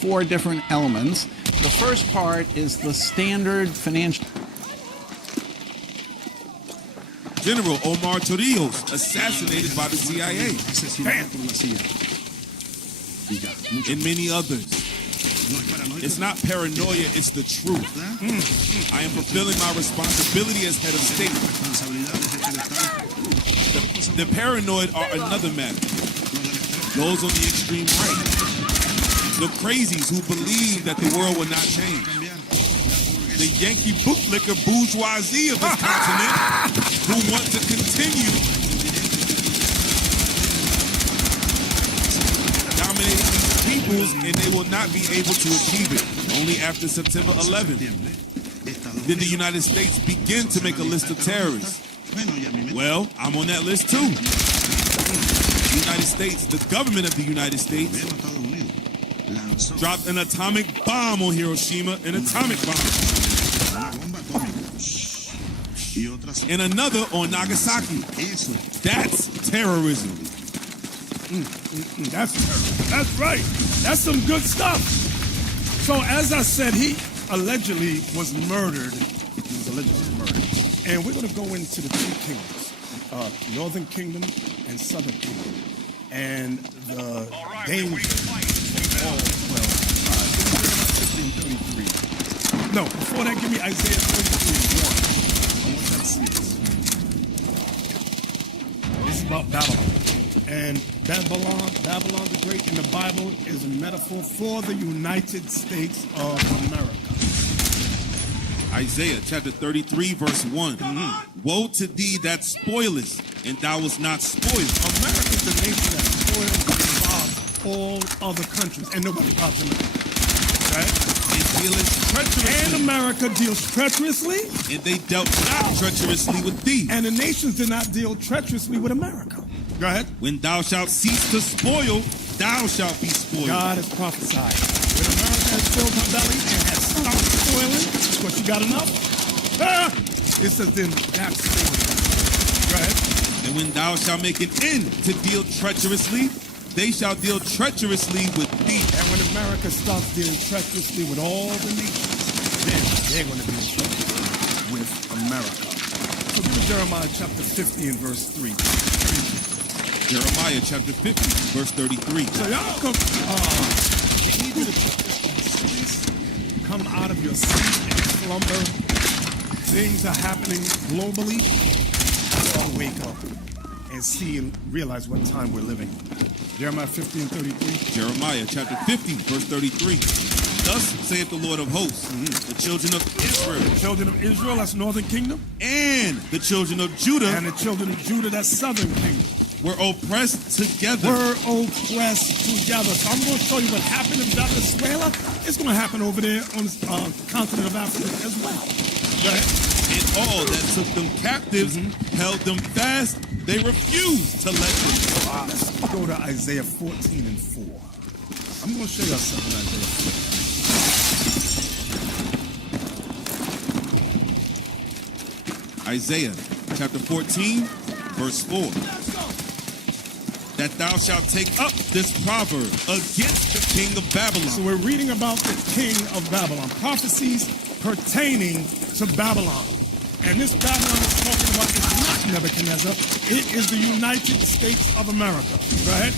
4 different elements. The first part is the standard financial. General Omar Torrijos assassinated by the CIA. And many others. It's not paranoia, it's the truth. I am fulfilling my responsibility as head of state. The paranoid are another matter. Those on the extreme right. The crazies who believe that the world will not change. The Yankee bootlicker bourgeoisie of this continent who want to continue dominating these peoples, and they will not be able to achieve it. Only after September 11th did the United States begin to make a list of terrorists. Well, I'm on that list too. The United States, the government of the United States, dropped an atomic bomb on Hiroshima, an atomic bomb. And another on Nagasaki. That's terrorism. That's right. That's some good stuff. So as I said, he allegedly was murdered. He was allegedly murdered. And we're going to go into the 2 kingdoms, Northern Kingdom and Southern Kingdom. And the danger of all 1533. No, before that, give me Isaiah 33:1. I want that to see this. This is about Babylon. And Babylon the Great in the Bible is a metaphor for the United States of America. Isaiah chapter 33, verse 1. Woe to thee that spoilest, and thou wast not spoiled. America is the nation that spoils and robs all other countries, and nobody robs America. Right? And dealeth treacherously. And America deals treacherously. And they dealt not treacherously with thee. And the nations did not deal treacherously with America. Go ahead. When thou shalt cease to spoil, thou shalt be spoiled. God has prophesied. When America has filled her belly and has stopped spoiling, because she got enough, it says then that's go ahead. And when thou shalt make an end to deal treacherously, they shall deal treacherously with thee. And when America stops dealing treacherously with all the nations, then they're going to deal treacherously with America. So give me Jeremiah chapter 50 and verse 3. Jeremiah chapter 50, verse 33. So y'all come, come out of your sleep and slumber. Things are happening globally. Y'all wake up and see and realize what time we're living. Jeremiah 50 and 33. Jeremiah chapter 50, verse 33. Thus saith the Lord of hosts, the children of Israel. The children of Israel, that's Northern Kingdom. And the children of Judah. And the children of Judah, that's Southern Kingdom. Were oppressed together. So I'm going to show you what happened in Venezuela. It's going to happen over there on the continent of Africa as well. Go ahead. And all that took them captives held them fast. They refused to let them go. Let's go to Isaiah 14 and 4. I'm going to show you something in Isaiah 14. Isaiah chapter 14, verse 4. That thou shalt take up this proverb against the king of Babylon. So we're reading about the king of Babylon, prophecies pertaining to Babylon. And this Babylon is talking about is not Nebuchadnezzar. It is the United States of America. Go ahead.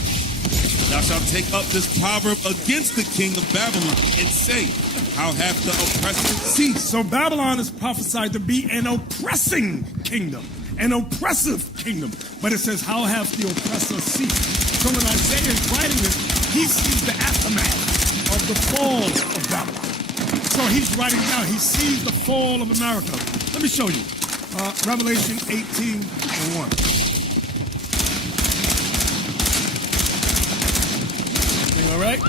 Thou shalt take up this proverb against the king of Babylon and say, how hath the oppressor ceased? So Babylon is prophesied to be an oppressing kingdom. An oppressive kingdom. But it says, how hath the oppressor ceased? So when Isaiah is writing this, he sees the aftermath of the fall of Babylon. So he's writing down, he sees the fall of America. Let me show you. Revelation 18 and 1. Everything all right?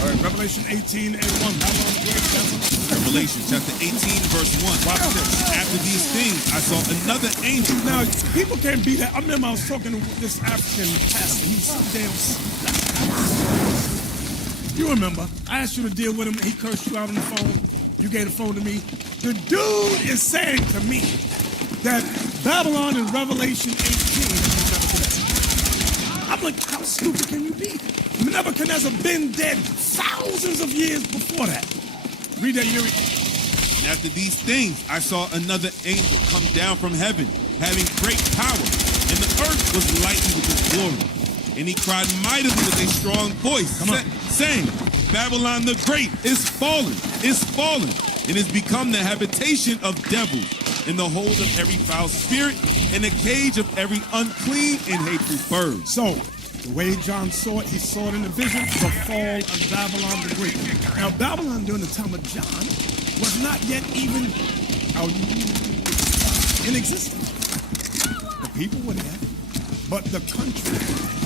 All right, Revelation 18 and 1. Revelation chapter 18, verse 1. Watch this. After these things, I saw another angel. Now, people can't be that. I remember I was talking to this African pastor. He was so damn. You remember? I asked you to deal with him. He cursed you out on the phone. You gave the phone to me. The dude is saying to me that Babylon in Revelation 18 is Nebuchadnezzar. I'm republic. How stupid can you be? Nebuchadnezzar been dead thousands of years before that. Read that, Yuri. And after these things, I saw another angel come down from heaven, having great power, and the earth was lightened with his glory. And he cried mightily with a strong voice, saying, Babylon the Great is fallen, and is become the habitation of devils, in the hold of every foul spirit, and the cage of every unclean and hateful bird. So, the way John saw it, he saw it in the vision, the fall of Babylon the Great. Now, Babylon during the time of John was not yet even in existence. The people were there, but the country,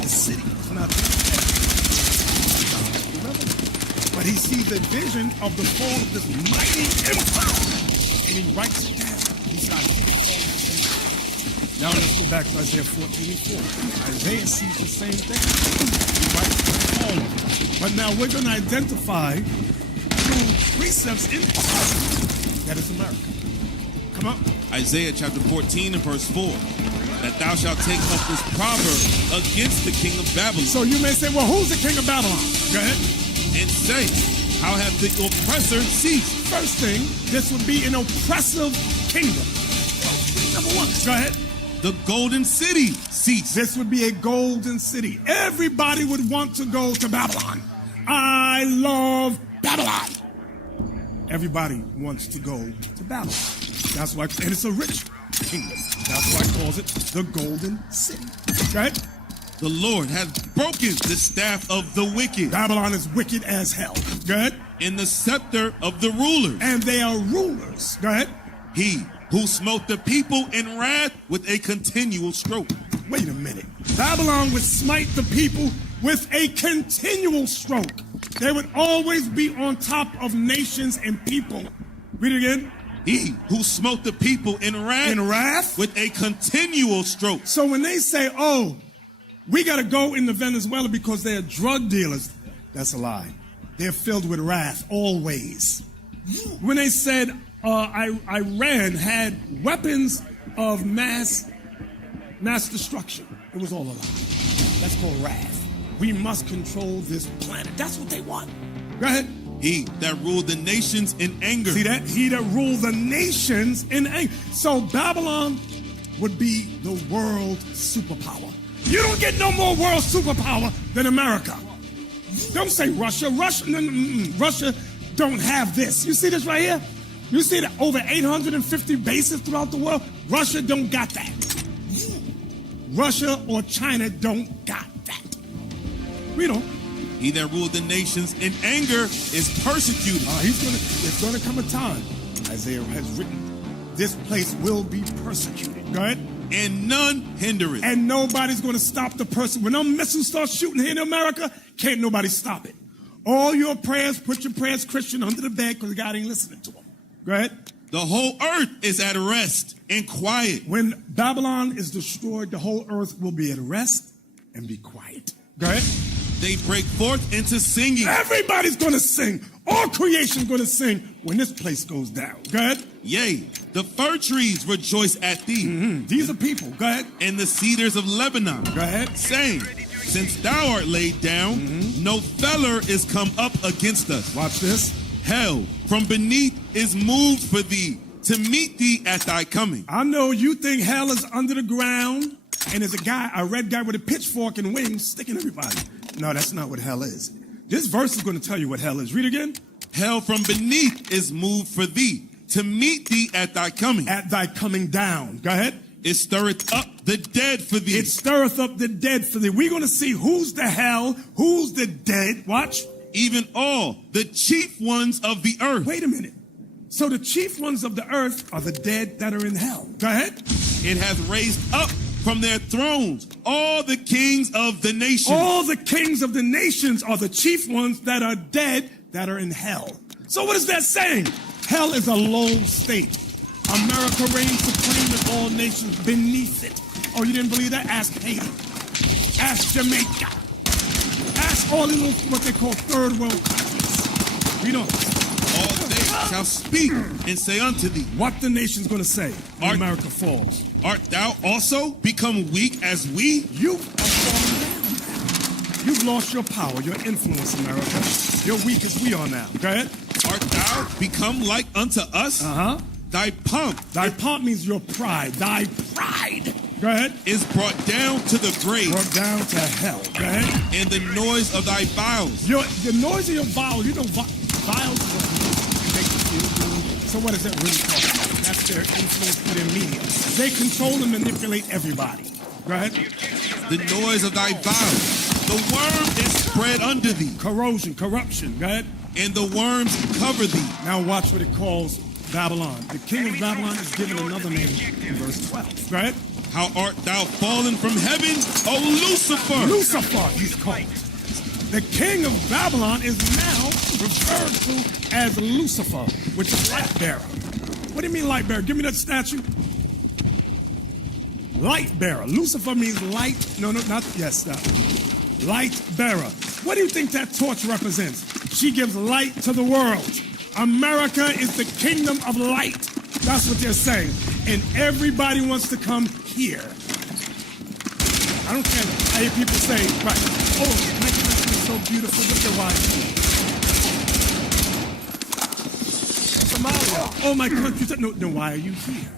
the city, was not there. But he sees the vision of the fall of this mighty empire, and he writes it down. He says, now let's go back to Isaiah 14:4. Isaiah sees the same thing. He writes the fall. But now we're going to identify two precepts in that is America. Come on. Isaiah chapter 14 and verse 4. That thou shalt take up this proverb against the king of Babylon. So you may say, well, who's the king of Babylon? Go ahead. And say, how hath the oppressor ceased? First thing, this would be an oppressive kingdom. Number one, go ahead. The golden city ceased. This would be a golden city. Everybody would want to go to Babylon. I love Babylon. Everybody wants to go to Babylon. That's why, and it's a rich kingdom. That's why it calls it the golden city. Right? The Lord hath broken the staff of the wicked. Babylon is wicked as hell. Go ahead. In the scepter of the rulers. And they are rulers. Go ahead. He who smote the people in wrath with a continual stroke. Wait a minute. Babylon would smite the people with a continual stroke. They would always be on top of nations and people. Read it again. He who smote the people in wrath with a continual stroke. So when they say, oh, we got to go into Venezuela because they're drug dealers, that's a lie. They're filled with wrath always. When they said Iran had weapons of mass destruction, it was all a lie. That's called wrath. We must control this planet. That's what they want. Go ahead. He that ruled the nations in anger. See that? He that ruled the nations in anger. So Babylon would be the world superpower. You don't get no more world superpower than America. Don't say Russia. Russia don't have this. You see this right here? You see that over 850 bases throughout the world? Russia don't got that. Russia or China don't got that. We don't. He that ruled the nations in anger is persecuted. There's gonna come a time, Isaiah has written, this place will be persecuted. Go ahead. And none hinder it. And nobody's gonna stop the person. When them missiles start shooting here in America, can't nobody stop it. All your prayers, put your prayers, Christian, under the bed because God ain't listening to them. Go ahead. The whole earth is at rest and quiet. When Babylon is destroyed, the whole earth will be at rest and be quiet. Go ahead. They break forth into singing. Everybody's going to sing. All creation's going to sing when this place goes down. Go ahead. Yea, the fir trees rejoice at thee. Mm-hmm. These are people. Go ahead. And the cedars of Lebanon. Go ahead. Saying, since thou art laid down, no feller is come up against us. Watch this. Hell from beneath is moved for thee to meet thee at thy coming. I know you think hell is under the ground and there's a red guy with a pitchfork and wings sticking everybody. No, that's not what hell is. This verse is going to tell you what hell is. Read again. Hell from beneath is moved for thee to meet thee at thy coming. At thy coming down. Go ahead. It stirreth up the dead for thee. It stirreth up the dead for thee. We're going to see who's the hell, who's the dead. Watch. Even all the chief ones of the earth. Wait a minute. So the chief ones of the earth are the dead that are in hell. Go ahead. It hath raised up from their thrones all the kings of the nations. All the kings of the nations are the chief ones that are dead that are in hell. So what is that saying? Hell is a low state. America reigns supreme and all nations beneath it. Oh, you didn't believe that? Ask Haiti. Ask Jamaica. Ask all the little, what they call third world countries. We don't. All they shall speak and say unto thee. What the nation's going to say when America falls. Art thou also become weak as we? You are falling down. You've lost your power, your influence, America. You're weak as we are now. Go ahead. Art thou become like unto us? Uh-huh. Thy pomp. Thy pomp means your pride. Thy pride. Go ahead. Is brought down to the grave. Brought down to hell. Go ahead. And the noise of thy bowels. The noise of your bowels. You know, bowels is what make you feel good. So what is that really talking about? That's their influence through their media. They control and manipulate everybody. Go ahead. The noise of thy bowels. The worm is spread under thee. Corrosion, corruption. Go ahead. And the worms cover thee. Now watch what it calls Babylon. The king of Babylon is given another name in verse 12. Go ahead. How art thou fallen from heaven, O Lucifer? Lucifer, he's called. The king of Babylon is now referred to as Lucifer, which is light bearer. What do you mean light bearer? Give me that statue. Light bearer. Lucifer means light. No, not, yes, that. Light bearer. What do you think that torch represents? She gives light to the world. America is the kingdom of light. That's what they're saying. And everybody wants to come here. I don't care. I hear people say, right, oh, Michael is so beautiful. Look at why. Somalia. Oh, my country. No, why are you here?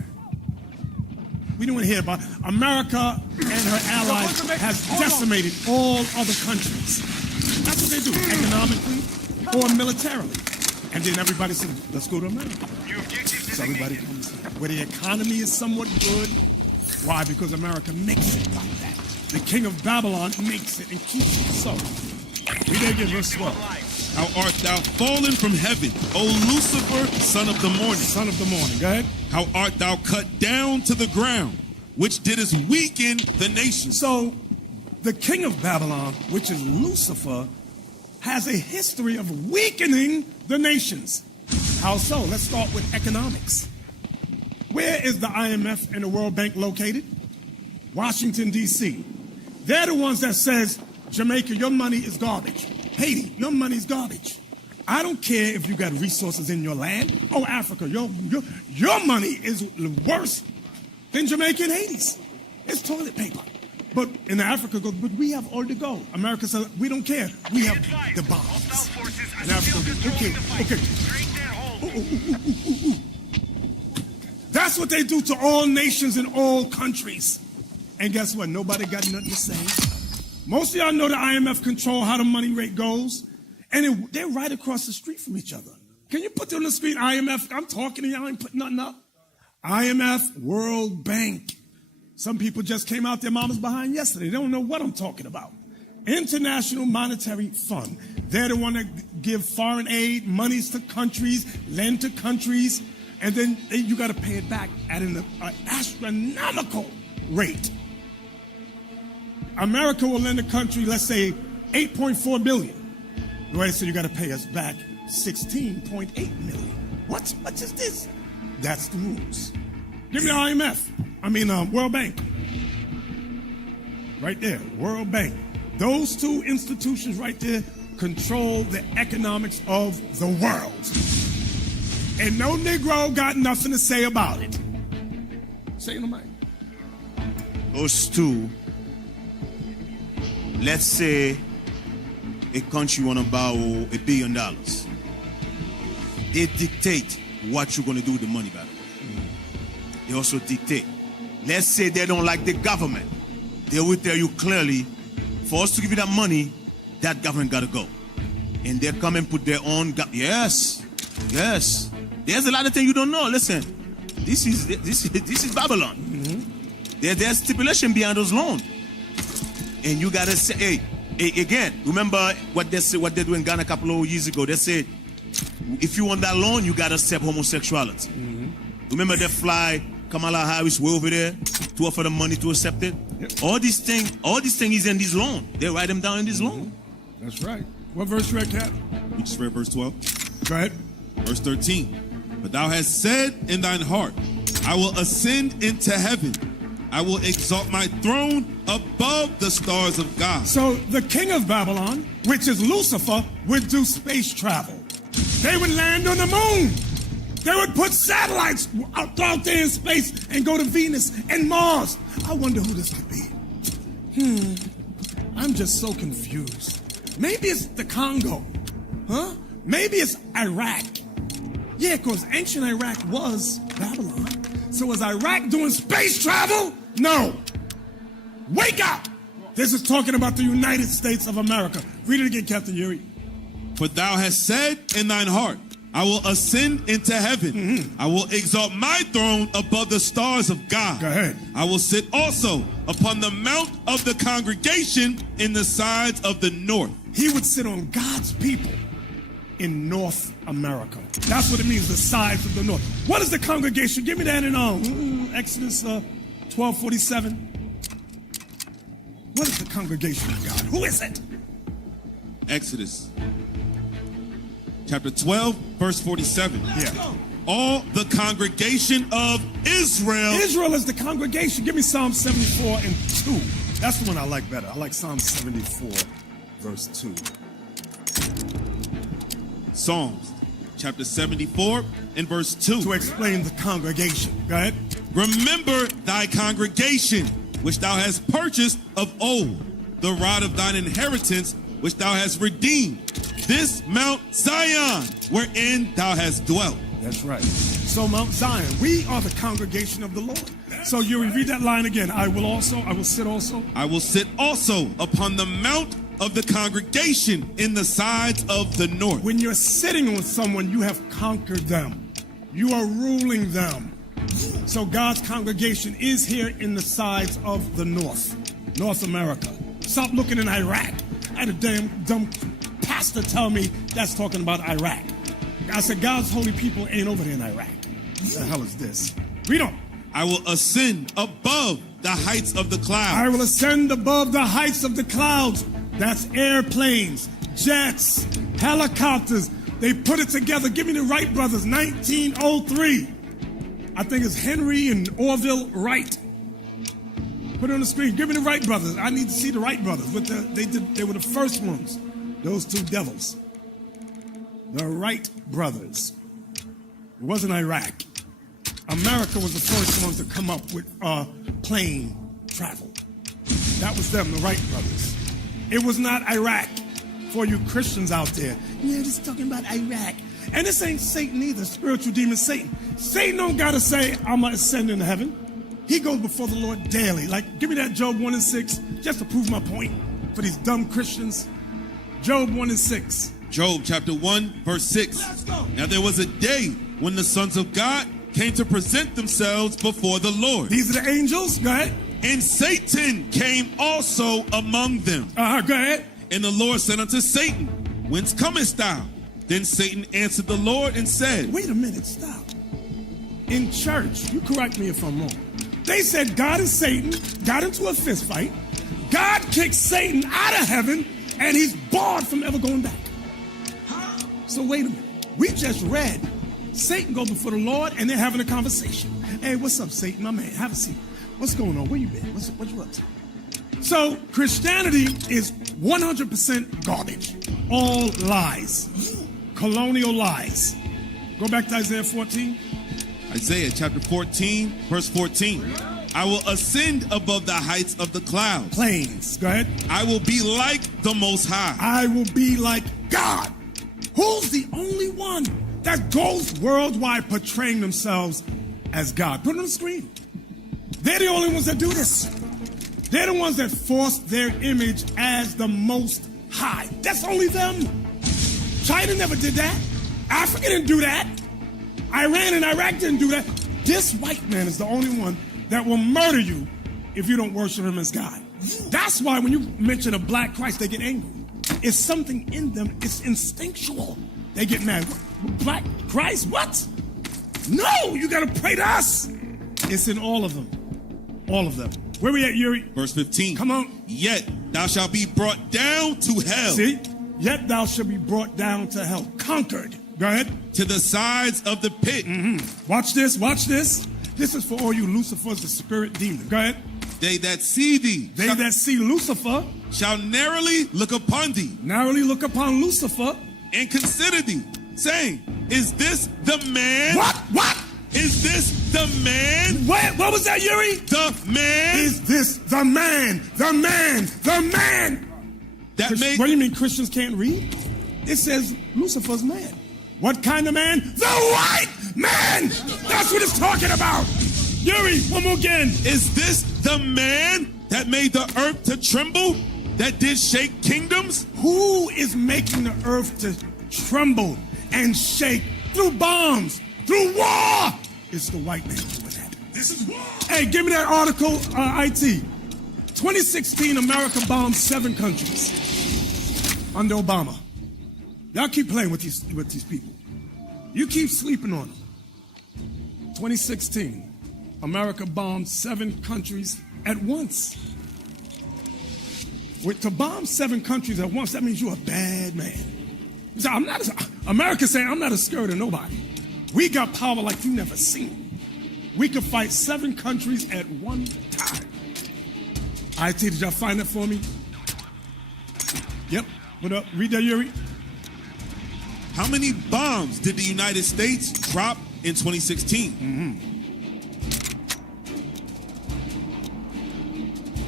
We don't want to hear about it. America and her allies has decimated all other countries. That's what they do, economically or militarily. And then everybody says, let's go to America. So everybody comes here. Where the economy is somewhat good. Why? Because America makes it like that. The king of Babylon makes it and keeps it so. We did get verse 12. How art thou fallen from heaven, O Lucifer, son of the morning? Son of the morning. Go ahead. How art thou cut down to the ground, which didst weaken the nation? So, the king of Babylon, which is Lucifer, has a history of weakening the nations. How so? Let's start with economics. Where is the IMF and the World Bank located? Washington, D.C. They're the ones that says, Jamaica, your money is garbage. Haiti, your money is garbage. I don't care if you got resources in your land. Oh, Africa, your money is worse than Jamaica and Haiti's. It's toilet paper. But in Africa, but we have all the gold. America says, we don't care. We have the bombs. In Africa, okay. Ooh. That's what they do to all nations in all countries. And guess what? Nobody got nothing to say. Most of y'all know the IMF control how the money rate goes. And they're right across the street from each other. Can you put them on the screen, IMF? I'm talking to y'all, I ain't putting nothing up. IMF, World Bank. Some people just came out their mamas behind yesterday. They don't know what I'm talking about. International Monetary Fund. They're the one that give foreign aid, monies to countries, lend to countries, and then you got to pay it back at an astronomical rate. America will lend a country, let's say, $8.4 billion. Right, so you got to pay us back $16.8 million. What is this? That's the rules. Give me the IMF. World Bank. Right there, World Bank. Those two institutions right there control the economics of the world. And no Negro got nothing to say about it. Say no mind. Those two, let's say a country want to borrow $1 billion. They dictate what you're going to do with the money back. They also dictate. Let's say they don't like the government. They will tell you clearly, for us to give you that money, that government got to go. And they come and put their own... Yes. There's a lot of things you don't know. Listen, this is Babylon. Mm-hmm. There's stipulation behind those loans. And you got to say, hey, again, remember what they do in Ghana a couple of years ago? They said, if you want that loan, you got to accept homosexuality. Mm-hmm. Remember they fly Kamala Harris way over there to offer them money to accept it? Yep. All these things is in this loan. They write them down in this loan. That's right. What verse you read, Cap? We just read verse 12. Go ahead. Verse 13. But thou hast said in thine heart, I will ascend into heaven. I will exalt my throne above the stars of God. So the king of Babylon, which is Lucifer, would do space travel. They would land on the moon. They would put satellites out there in space and go to Venus and Mars. I wonder who this could be. I'm just so confused. Maybe it's the Congo. Huh? Maybe it's Iraq. Yeah, because ancient Iraq was Babylon. So is Iraq doing space travel? No. Wake up! This is talking about the United States of America. Read it again, Captain Yuri. For thou hast said in thine heart, I will ascend into heaven. I will exalt my throne above the stars of God. Go ahead. I will sit also upon the mount of the congregation in the sides of the north. He would sit on God's people in North America. That's what it means, the sides of the north. What is the congregation? Give me that in Exodus 12:47. What is the congregation of God? Who is it? Exodus chapter 12, verse 47. Yeah. All the congregation of Israel. Israel is the congregation. Give me Psalm 74 and 2. That's the one I like better. I like Psalm 74, verse 2. Psalms chapter 74 and verse 2. To explain the congregation. Go ahead. Remember thy congregation, which thou hast purchased of old, the rod of thine inheritance, which thou hast redeemed, this Mount Zion, wherein thou hast dwelt. That's right. So Mount Zion, we are the congregation of the Lord. So you read that line again. I will sit also. I will sit also upon the mount of the congregation in the sides of the north. When you're sitting with someone, you have conquered them. You are ruling them. So God's congregation is here in the sides of the north, North America. Stop looking in Iraq. I had a damn dumb pastor tell me that's talking about Iraq. I said, God's holy people ain't over there in Iraq. What the hell is this? Read on. I will ascend above the heights of the clouds. I will ascend above the heights of the clouds. That's airplanes, jets, helicopters. They put it together. Give me the Wright brothers, 1903. I think it's Henry and Orville Wright. Put it on the screen. Give me the Wright brothers. I need to see the Wright brothers. They were the first ones. Those two devils. The Wright brothers. It wasn't Iraq. America was the first ones to come up with plane travel. That was them, the Wright brothers. It was not Iraq. For you Christians out there, yeah, this is talking about Iraq. And this ain't Satan either, spiritual demon Satan. Satan don't gotta say, I'm gonna ascend into heaven. He goes before the Lord daily. Like, give me that Job 1 and 6, just to prove my point for these dumb Christians. Job 1 and 6. Job chapter 1, verse 6. Let's go. Now there was a day when the sons of God came to present themselves before the Lord. These are the angels. Go ahead. And Satan came also among them. Go ahead. And the Lord said unto Satan, Whence comest thou? Then Satan answered the Lord and said, Wait a minute, stop. In church, you correct me if I'm wrong, they said God and Satan got into a fist fight. God kicked Satan out of heaven, and he's barred from ever going back. So wait a minute. We just read Satan go before the Lord, and they're having a conversation. Hey, what's up, Satan, my man? Have a seat. What's going on? Where you been? What you up to? So Christianity is 100% garbage. All lies. Colonial lies. Go back to Isaiah 14. Isaiah chapter 14, verse 14. I will ascend above the heights of the clouds. Planes. Go ahead. I will be like the Most High. I will be like God. Who's the only one that goes worldwide portraying themselves as God? Put it on the screen. They're the only ones that do this. They're the ones that force their image as the Most High. That's only them. China never did that. Africa didn't do that. Iran and Iraq didn't do that. This white man is the only one that will murder you if you don't worship him as God. That's why when you mention a black Christ, they get angry. It's something in them. It's instinctual. They get mad. Black Christ? What? No, you got to pray to us. It's in all of them. All of them. Where we at, Yuri? Verse 15. Come on. Yet thou shalt be brought down to hell. See? Yet thou shalt be brought down to hell. Conquered. Go ahead. To the sides of the pit. Mm-hmm. Watch this. Watch this. This is for all you Lucifers, the spirit demon. Go ahead. They that see thee. They that see Lucifer. Shall narrowly look upon thee. Narrowly look upon Lucifer. And consider thee, saying, Is this the man? What? Is this the man? What was that, Yuri? The man? Is this the man? The man? The man? that made... What do you mean Christians can't read? It says Lucifer's man. What kind of man? The white man! That's what it's talking about! Yuri, one more again. Is this the man that made the earth to tremble? That did shake kingdoms? Who is making the earth to tremble and shake through bombs, through war? It's the white man doing that. This is war. Hey, give me that article, IT. 2016, America bombed 7 countries under Obama. Y'all keep playing with these people. You keep sleeping on them. 2016, America bombed 7 countries at once. To bomb 7 countries at once, that means you're a bad man. So America saying, I'm not a scared of nobody. We got power like you never seen. We could fight 7 countries at one time. IT, did y'all find that for me? Yep. What up? Read that, Yuri. How many bombs did the United States drop in 2016?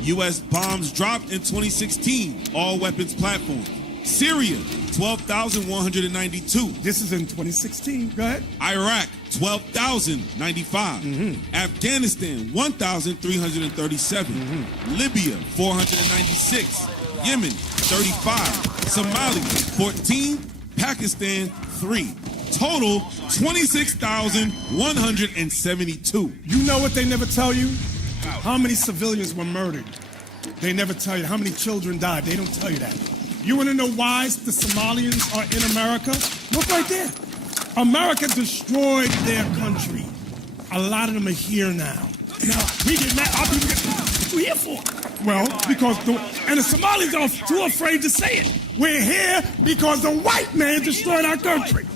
U.S. bombs dropped in 2016, all weapons platforms. Syria, 12,192. This is in 2016. Go ahead. Iraq, 12,095. Afghanistan, 1,337. Libya, 496. Yemen, 35. Somalia, 14. Pakistan, 3. Total, 26,172. You know what they never tell you? How many civilians were murdered? They never tell you. How many children died? They don't tell you that. You want to know why the Somalians are in America? Look right there. America destroyed their country. A lot of them are here now. Now, we get mad. Our people get, what you here for? Well, because the Somalis are too afraid to say it. We're here because the white man destroyed our country.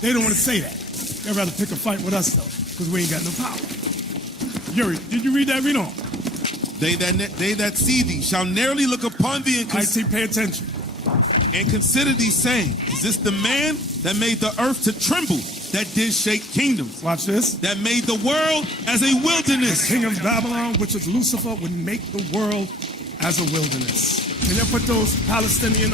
They don't want to say that. They'd rather pick a fight with us, though, because we ain't got no power. Yuri, did you read that? Read on. They that see thee shall narrowly look upon thee and pay attention. And consider thee, saying, is this the man that made the earth to tremble, that did shake kingdoms? Watch this. That made the world as a wilderness. The king of Babylon, which is Lucifer, would make the world as a wilderness. And they'll put those Palestinian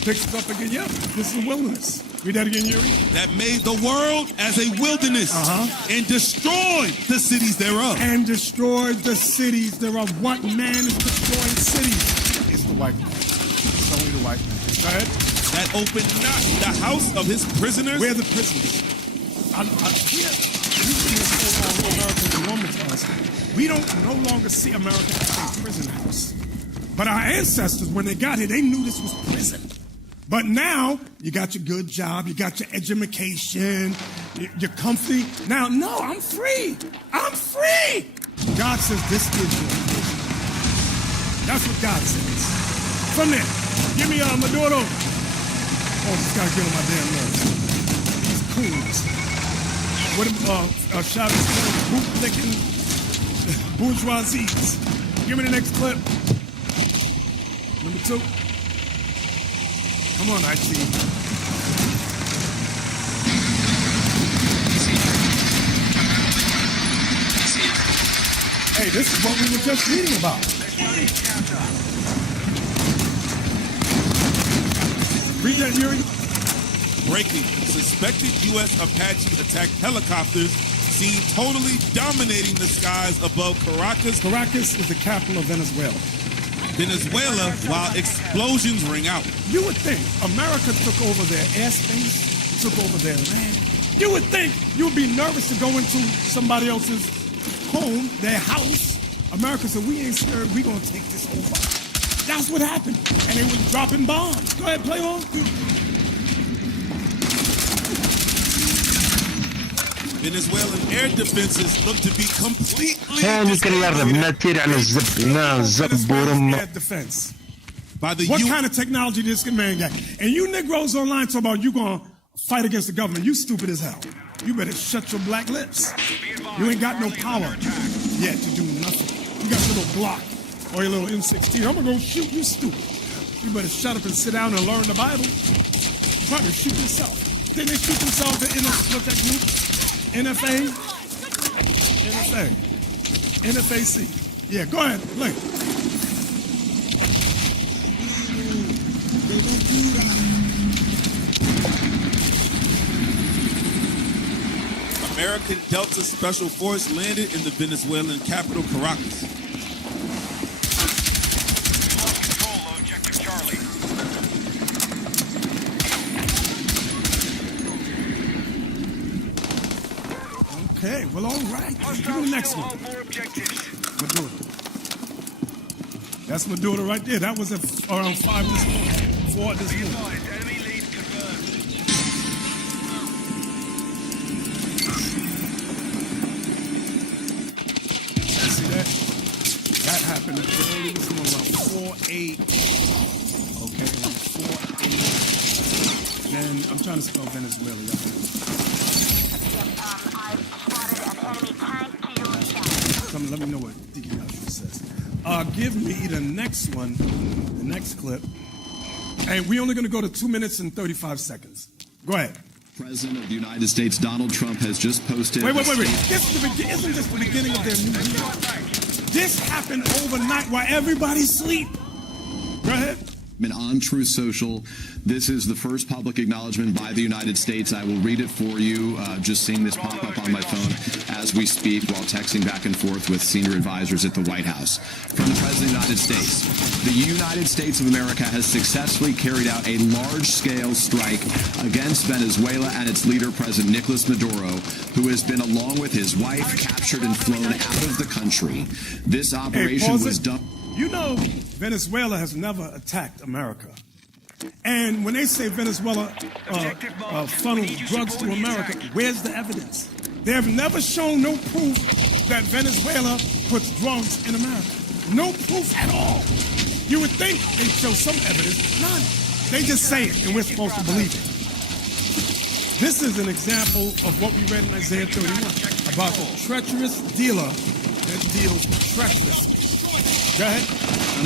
pictures up again. Yeah, this is a wilderness. Read that again, Yuri. That made the world as a wilderness and destroyed the cities thereof. And destroyed the cities thereof. What man is destroying cities? It's the white man. It's only the white man. Go ahead. That opened not the house of his prisoners. Where are the prisoners? We don't no longer see America as a prison house. But our ancestors, when they got here, they knew this was prison. But now, you got your good job, you got your education, you're comfy. Now, no, I'm free. I'm free. God says this is your prison. That's what God says. From there, give me Maduro. Oh, this guy's getting on my damn nerves. These coons. What shout out to boot-licking bourgeoisies. Give me the next clip. Number 2. Come on, IT. Hey, this is what we were just reading about. Read that, Yuri. Breaking. Suspected U.S. Apache attack helicopters seen totally dominating the skies above Caracas. Caracas is the capital of Venezuela. Venezuela, while explosions ring out. You would think America took over their airspace, took over their land. You would think you would be nervous to go into somebody else's home, their house. America said, we ain't scared, we gonna take this over. That's what happened. And they were dropping bombs. Go ahead, play on. Venezuelan air defenses look to be completely air defense. What kind of technology this man got? And you Negroes online talk about you gonna fight against the government. You stupid as hell. You better shut your black lips. You ain't got no power yet to do nothing. You got your little Glock or your little M16. I'm gonna go shoot you, stupid. You better shut up and sit down and learn the Bible. You probably shoot yourself. Didn't they shoot themselves in what's that group? NFA? NFAC. Yeah, go ahead, play. American Delta Special Force landed in the Venezuelan capital, Caracas. Okay, well, all right. Give me the next one. Maduro. That's Maduro right there. That was at around 5 this morning. 4 this morning. See that? That happened early this morning, around 4-8. Okay, around 4-8. Then I'm trying to spell Venezuela. Let me know what Deacon Alfred says. Give me the next one, the next clip. And we're only going to go to 2 minutes and 35 seconds. Go ahead. President of the United States, Donald Trump, has just posted... Wait. Isn't this the beginning of their new year? This happened overnight while everybody sleep. Go ahead. On Truth Social, this is the first public acknowledgement by the United States. I will read it for you, just seeing this pop up on my phone as we speak while texting back and forth with senior advisors at the White House. From the President of the United States, the United States of America has successfully carried out a large-scale strike against Venezuela and its leader, President Nicolas Maduro, who has been, along with his wife, captured and flown out of the country. This operation was done... You know, Venezuela has never attacked America. And when they say Venezuela funnels drugs to America, where's the evidence? They have never shown no proof that Venezuela puts drugs in America. No proof at all. You would think they'd show some evidence. None. They just say it, and we're supposed to believe it. This is an example of what we read in Isaiah 31 about the treacherous dealer that deals treacherously. Go ahead.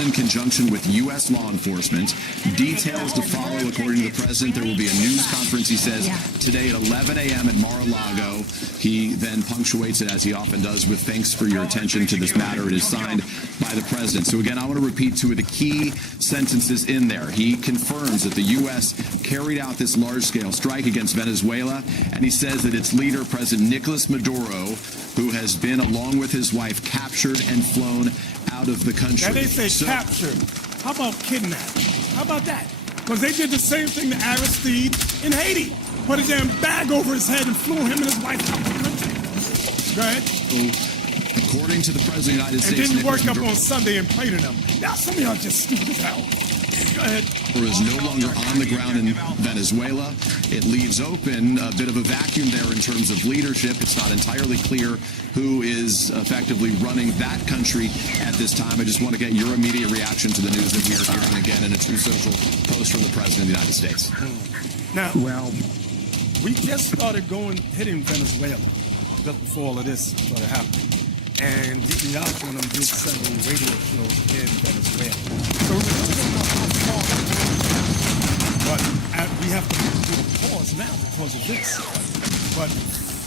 In conjunction with U.S. law enforcement. Details to follow, according to the president. There will be a news conference, he says, today at 11 a.m. at Mar-a-Lago. He then punctuates it, as he often does, with thanks for your attention to this matter. It is signed by the president. So again, I want to repeat two of the key sentences in there. He confirms that the U.S. carried out this large-scale strike against Venezuela, and he says that its leader, President Nicolas Maduro, who has been, along with his wife, captured and flown out of the country. Now they say captured. How about kidnapped? How about that? Because they did the same thing to Aristide in Haiti. Put a damn bag over his head and flew him and his wife out of the country. Go ahead. According to the President of the United States... And then you work up on Sunday and play to them. Now some of y'all just stupid as hell. Go ahead. Is no longer on the ground in Venezuela. It leaves open a bit of a vacuum there in terms of leadership. It's not entirely clear who is effectively running that country at this time. I just want to get your immediate reaction to the news that we are hearing again in a True Social post from the President of the United States. Now, we just started hitting Venezuela just before all of this started happening. And Deacon Yasha and them did several radio shows in Venezuela. So but we have to do a pause now because of this. But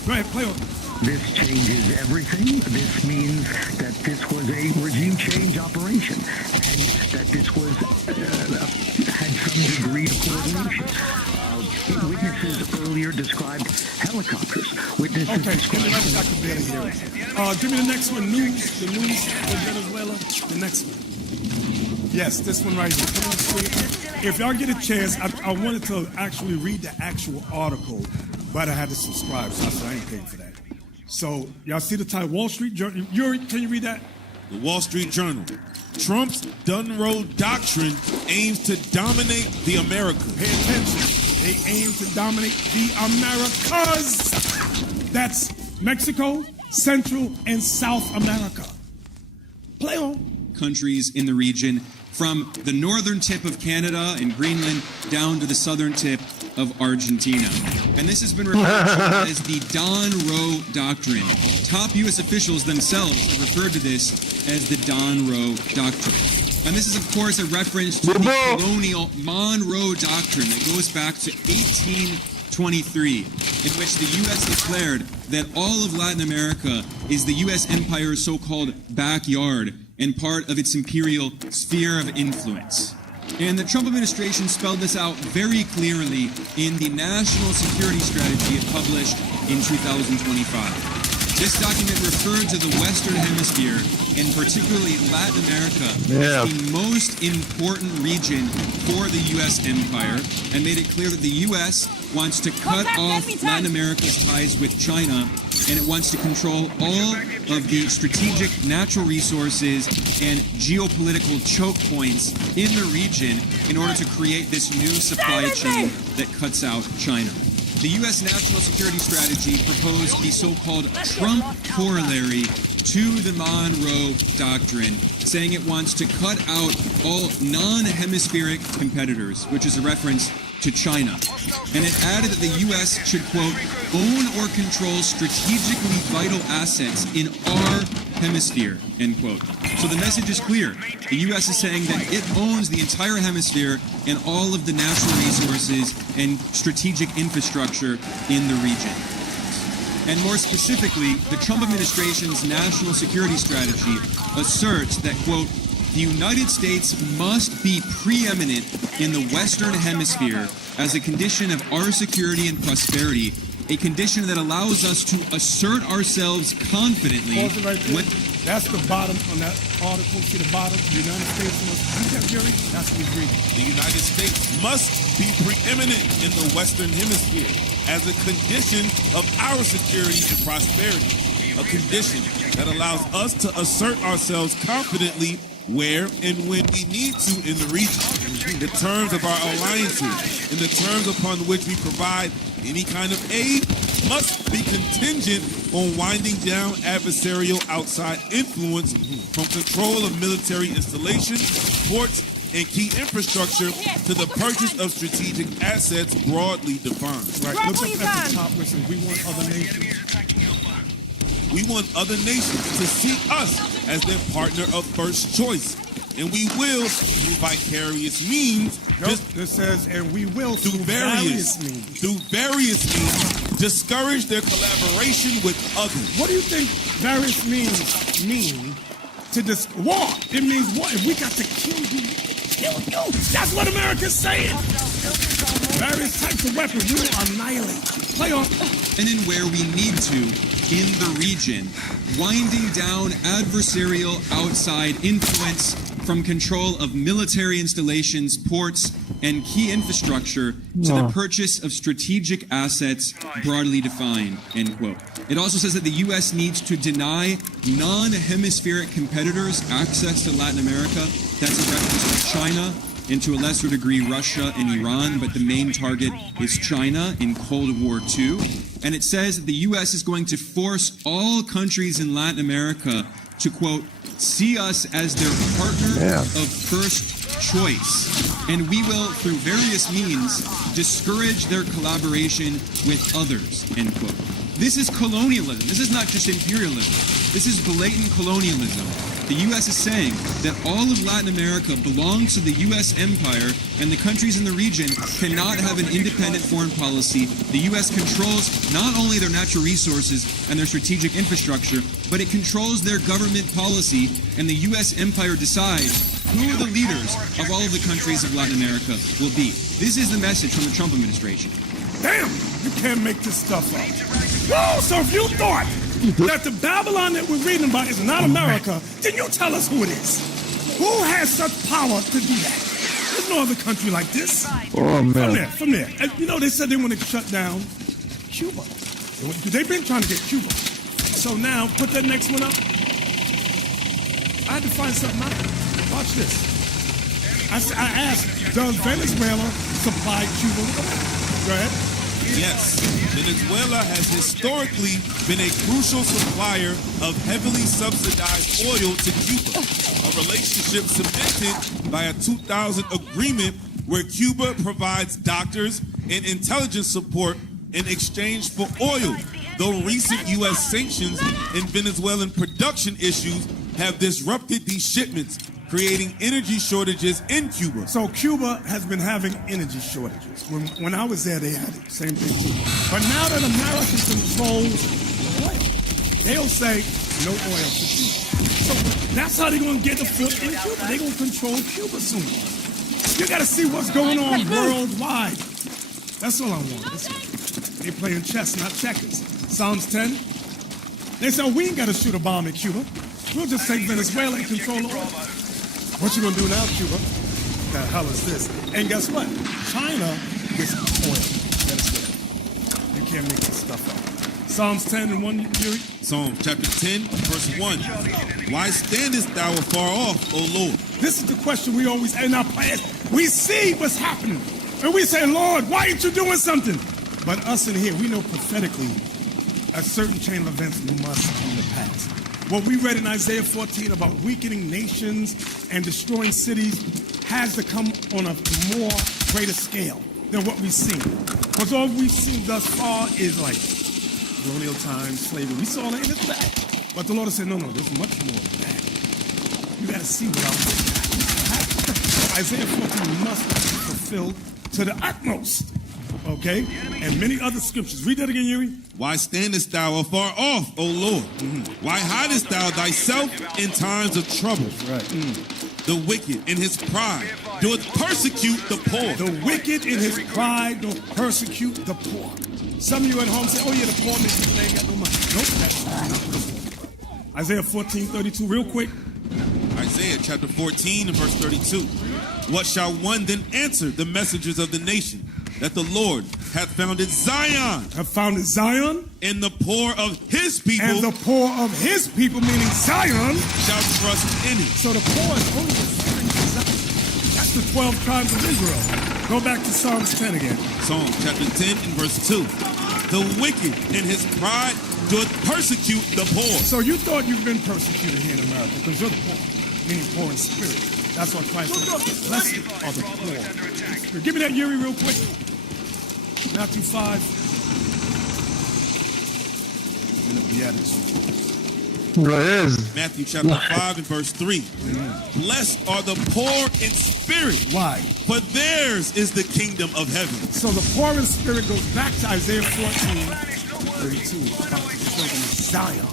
go ahead, play on. This changes everything. This means that this was a regime change operation and that this was had some degree of coordination. Witnesses earlier described helicopters. Witnesses described... Give me the next one. The news of Venezuela. The next one. Yes, this one right here. If y'all get a chance, I wanted to actually read the actual article, but I had to subscribe, so I said I ain't paying for that. So, y'all see the title, Wall Street Journal? Can you read that? The Wall Street Journal. Trump's Dunroe Doctrine aims to dominate the Americas. Pay attention. They aim to dominate the Americas. That's Mexico, Central, and South America. Play on. Countries in the region, from the northern tip of Canada and Greenland down to the southern tip of Argentina. And this has been referred to as the Don Roe Doctrine. Top U.S. officials themselves have referred to this as the Don Roe Doctrine. And this is, of course, a reference to the colonial Monroe Doctrine that goes back to 1823, in which the U.S. declared that all of Latin America is the U.S. empire's so-called backyard and part of its imperial sphere of influence. And the Trump administration spelled this out very clearly in the National Security Strategy it published in 2025. This document referred to the Western Hemisphere, and particularly Latin America, as the most important region for the U.S. empire, and made it clear that the U.S. wants to cut off Latin America's ties with China, and it wants to control all of the strategic natural resources and geopolitical choke points in the region in order to create this new supply chain that cuts out China. The U.S. National Security Strategy proposed the so-called Trump corollary to the Monroe Doctrine, saying it wants to cut out all non-hemispheric competitors, which is a reference to China. And it added that the U.S. should, quote, own or control strategically vital assets in our hemisphere, end quote. So the message is clear. The U.S. is saying that it owns the entire hemisphere and all of the natural resources and strategic infrastructure in the region. And more specifically, the Trump administration's national security strategy asserts that, quote, the United States must be preeminent in the Western Hemisphere as a condition of our security and prosperity, a condition that allows us to assert ourselves confidently. Pause it right there. That's the bottom on that article. See the bottom? The United States must. You got Jerry? That's what he's reading. The United States must be preeminent in the Western Hemisphere as a condition of our security and prosperity, a condition that allows us to assert ourselves confidently where and when we need to in the region, in the terms of our alliances, in the terms upon which we provide any kind of aid, must be contingent on winding down adversarial outside influence from control of military installations, ports, and key infrastructure to the purchase of strategic assets broadly defined. Right. Look up at the top where it says we want other nations. We want other nations to see us as their partner of first choice. And we will, through vicarious means, It says, and we will through various means, discourage their collaboration with others. What do you think various means mean to this war? It means what? If we got to kill you. That's what America's saying. Various types of weapons we will annihilate. Play on. And in where we need to in the region, winding down adversarial outside influence from control of military installations, ports, and key infrastructure to the purchase of strategic assets broadly defined, end quote. It also says that the U.S. needs to deny non-hemispheric competitors access to Latin America. That's a reference to China, and to a lesser degree Russia and Iran, but the main target is China in Cold War II. And it says that the U.S. is going to force all countries in Latin America to, quote, see us as their partner of first choice. And we will, through various means, discourage their collaboration with others, end quote. This is colonialism. This is not just imperialism. This is blatant colonialism. The U.S. is saying that all of Latin America belongs to the U.S. empire, and the countries in the region cannot have an independent foreign policy. The U.S. controls not only their natural resources and their strategic infrastructure, but it controls their government policy, and the U.S. empire decides who the leaders of all of the countries of Latin America will be. This is the message from the Trump administration. Damn, you can't make this stuff up. Whoa, so if you thought that the Babylon that we're reading about is not America, then you tell us who it is. Who has such power to do that? There's no other country like this. Oh, man. From there. And, you know, they said they want to shut down Cuba. They've been trying to get Cuba. So now, put that next one up. I had to find something out. Watch this. I asked, does Venezuela supply Cuba with oil? Go ahead. Yes, Venezuela has historically been a crucial supplier of heavily subsidized oil to Cuba, a relationship cemented by a 2000 agreement where Cuba provides doctors and intelligence support in exchange for oil, though recent U.S. sanctions and Venezuelan production issues have disrupted these shipments, creating energy shortages in Cuba. So Cuba has been having energy shortages. When I was there, they had it. Same thing too. But now that America controls oil, they'll say no oil to Cuba. So that's how they're going to get a foot in Cuba. They're going to control Cuba soon. You got to see what's going on worldwide. That's all I want. They playing chess, not checkers. Psalms 10. They said, we ain't got to shoot a bomb at Cuba. We'll just take Venezuela and control the oil. What you gonna do now, Cuba? The hell is this? And guess what? China gets oil. Venezuela. You can't make this stuff up. Psalms 10 and 1, Yuri. Psalm chapter 10, verse 1. Why standest thou afar off, O Lord? This is the question we always in our prayers. We see what's happening. And we say, Lord, why ain't you doing something? But us in here, we know prophetically a certain chain of events must come to pass. What we read in Isaiah 14 about weakening nations and destroying cities has to come on a more greater scale than what we've seen. Because all we've seen thus far is like colonial times, slavery. We saw that in its bad. But the Lord said, no, there's much more than that. You got to see what I'm doing. Isaiah 14 must be fulfilled to the utmost. Okay? And many other scriptures. Read that again, Yuri. Why standest thou afar off, O Lord? Why hidest thou thyself in times of trouble? The wicked in his pride doeth persecute the poor. The wicked in his pride doth persecute the poor. Some of you at home say, oh yeah, the poor man ain't got no money. Nope, that's not. Isaiah 14:32, real quick. Isaiah chapter 14 and verse 32. What shall one then answer the messengers of the nation? That the Lord hath founded Zion. Have founded Zion? And the poor of his people. And the poor of his people, meaning Zion, shall trust in it. So the poor is only referring to Zion. That's the 12 tribes of Israel. Go back to Psalms 10 again. Psalm chapter 10 and verse 2. The wicked in his pride doth persecute the poor. So you thought you've been persecuted here in America because you're the poor, meaning poor in spirit. That's what Christ said. Blessed are the poor. Give me that, Yuri, real quick. Matthew 5. Matthew chapter 5 and verse 3. Blessed are the poor in spirit. Why? For theirs is the kingdom of heaven. So the poor in spirit goes back to Isaiah 14:32 about the children of Zion.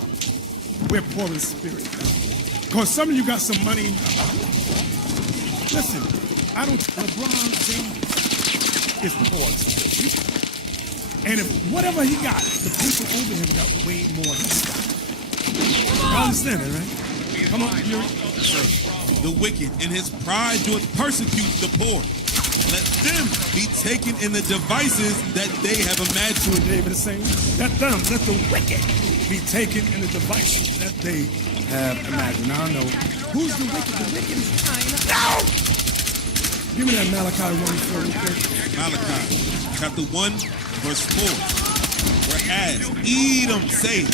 We're poor in spirit. Because some of you got some money. Listen, LeBron James is poor in spirit. And if whatever he got, the people over him got way more than stuff. You understand it, right? Come on, Yuri. The wicked in his pride doeth persecute the poor. Let them be taken in the devices that they have imagined. David is saying, let the wicked be taken in the devices that they have imagined. Now I know. Who's the wicked? The wicked is China. No! Give me that Malachi 1:4 real quick. Malachi chapter 1, verse 4. Whereas Edom saith,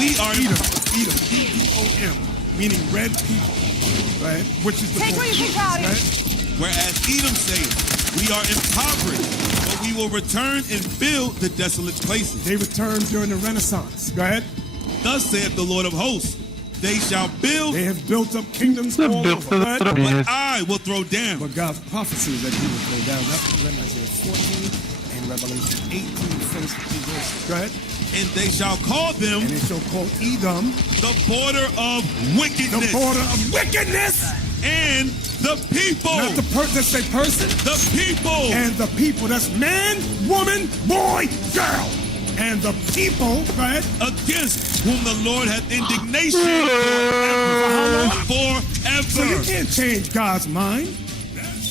we are Edom, E-D-O-M, meaning red people, right? Which is the take what you think out of right? Whereas Edom saith, we are impoverished, but we will return and build the desolate places. They returned during the Renaissance. Go ahead. Thus saith the Lord of hosts, they shall build. They have built up kingdoms all over, right? But I will throw down. But God's prophecy is that he will throw down. That's in Isaiah 14 and Revelation 18, first two verses. Go ahead. And they shall call them. And they shall call Edom the border of wickedness. The border of wickedness. And the people. Not the let's say person. The people. And the people. That's man, woman, boy, girl. And the people, right? Against whom the Lord hath indignation forever. So you can't change God's mind.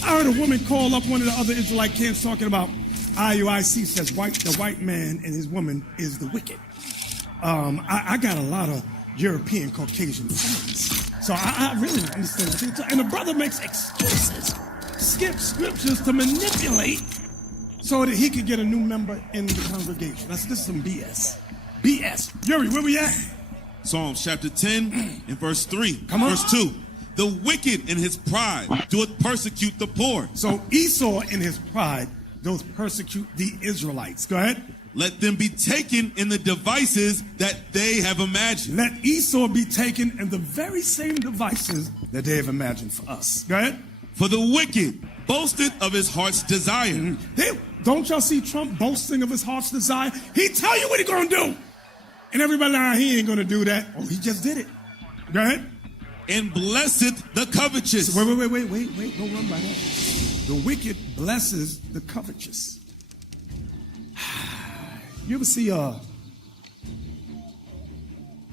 I heard a woman call up one of the other Israelite camps talking about IUIC says the white man and his woman is the wicked. I got a lot of European Caucasian friends. So I really don't understand what they're talking. And the brother makes excuses, skip scriptures to manipulate so that he could get a new member in the congregation. This is some BS. BS. Yuri, where we at? Psalms chapter 10 and verse 3. Come on. Verse 2. The wicked in his pride doeth persecute the poor. So Esau in his pride doth persecute the Israelites. Go ahead. Let them be taken in the devices that they have imagined. Let Esau be taken in the very same devices that they have imagined for us. Go ahead. For the wicked boasted of his heart's desire. Don't y'all see Trump boasting of his heart's desire? He tell you what he gonna do. And everybody, he ain't gonna do that. Oh, he just did it. Go ahead. And blessed the covetous. So wait. Don't run by that. The wicked blesses the covetous. You ever see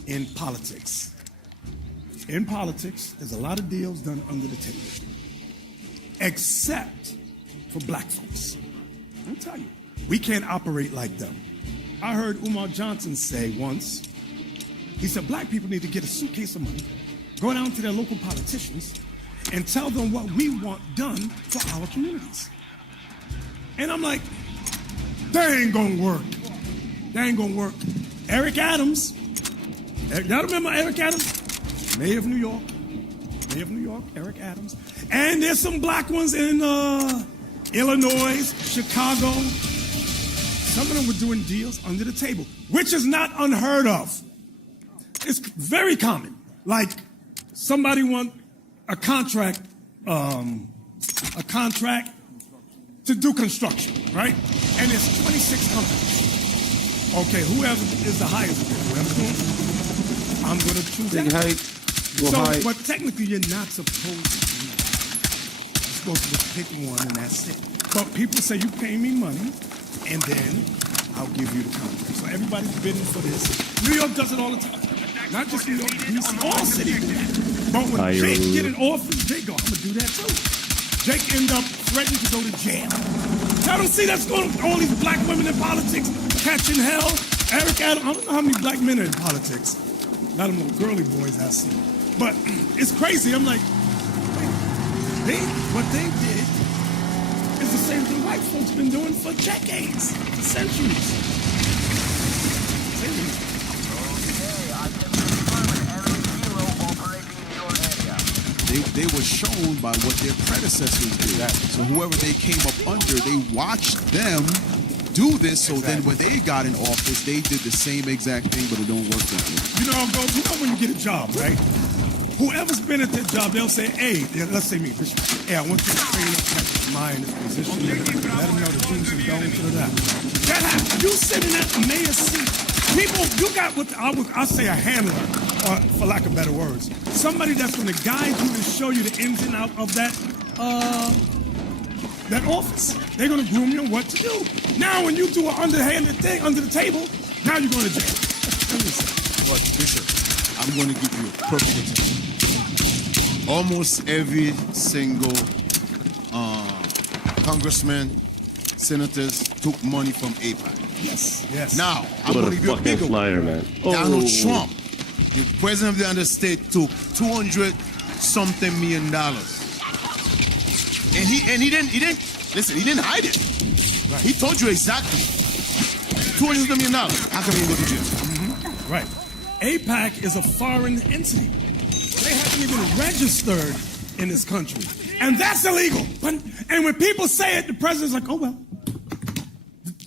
in politics? In politics, there's a lot of deals done under the table, except for black folks. Let me tell you, we can't operate like them. I heard Umar Johnson say once, he said, black people need to get a suitcase of money, go down to their local politicians, and tell them what we want done for our communities. And I'm like, that ain't gonna work. That ain't gonna work. Eric Adams, y'all remember Eric Adams? Mayor of New York, Eric Adams. And there's some black ones in Illinois, Chicago. Some of them were doing deals under the table, which is not unheard of. It's very common. Like somebody want a contract to do construction, right? And it's 26 companies. Okay, whoever is the highest bidder, whoever's doing it, I'm going to choose that. But technically, you're not supposed to do that. You're supposed to just pick one and that's it. But people say, you pay me money, and then I'll give you the contract. So everybody's bidding for this. New York does it all the time. Not just New York, all cities do that. But when Jake get an office, they go, I'm going to do that too. Jake end up threatening to go to jail. Y'all don't see that's going on, all these black women in politics catching hell? Eric Adams, I don't know how many black men are in politics. Not them little girly boys I see. But it's crazy. I'm like, what they did is the same thing white folks been doing for decades, for centuries. They were shown by what their predecessors did. So whoever they came up under, they watched them do this. So then when they got in office, they did the same exact thing, but it don't work that way. You know when you get a job, right? Whoever's been at that job, they'll say, hey, let's say me, Bishop, hey, I want you to train up Patrick Meyer in this position. Let him know the do's and don'ts of that. That happens. You sitting at the mayor's seat. People, you got what I say a handler, or for lack of better words. Somebody that's going to guide you and show you the ins and outs of that office. They're going to groom you on what to do. Now, when you do an underhanded thing under the table, now you're going to jail. But Bishop, I'm going to give you a perfect example. Almost every single congressman, senators took money from AIPAC. Yes. Now, I'm going to give you a bigger one. Man. Donald Trump, the president of the United States, took $200-something million. And he didn't hide it. Right. He told you exactly. $200 million. How come he didn't go to jail? Mm-hmm. Right. AIPAC is a foreign entity. They haven't even registered in this country. And that's illegal. And when people say it, the president's like, oh, well.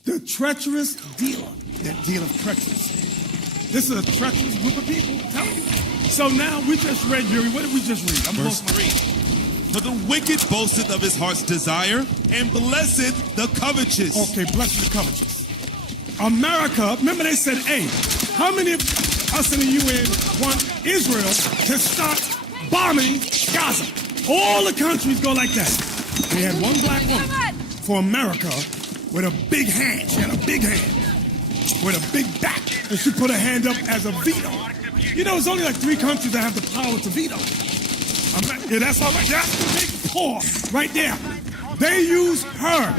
The treacherous dealer. That deal of treacherous. This is a treacherous group of people. I'm telling you. So now we just read, Yuri. What did we just read? Verse 3. For the wicked boasteth of his heart's desire, and blessed the covetous. Okay, blessed the covetous. America, remember they said, hey, how many of us in the UN want Israel to start bombing Gaza? All the countries go like that. They had one black woman for America with a big hand. She had a big hand with a big back. And she put her hand up as a veto. You know, it's only like 3 countries that have the power to veto. Yeah, that's all right. That's the big paw right there. They use her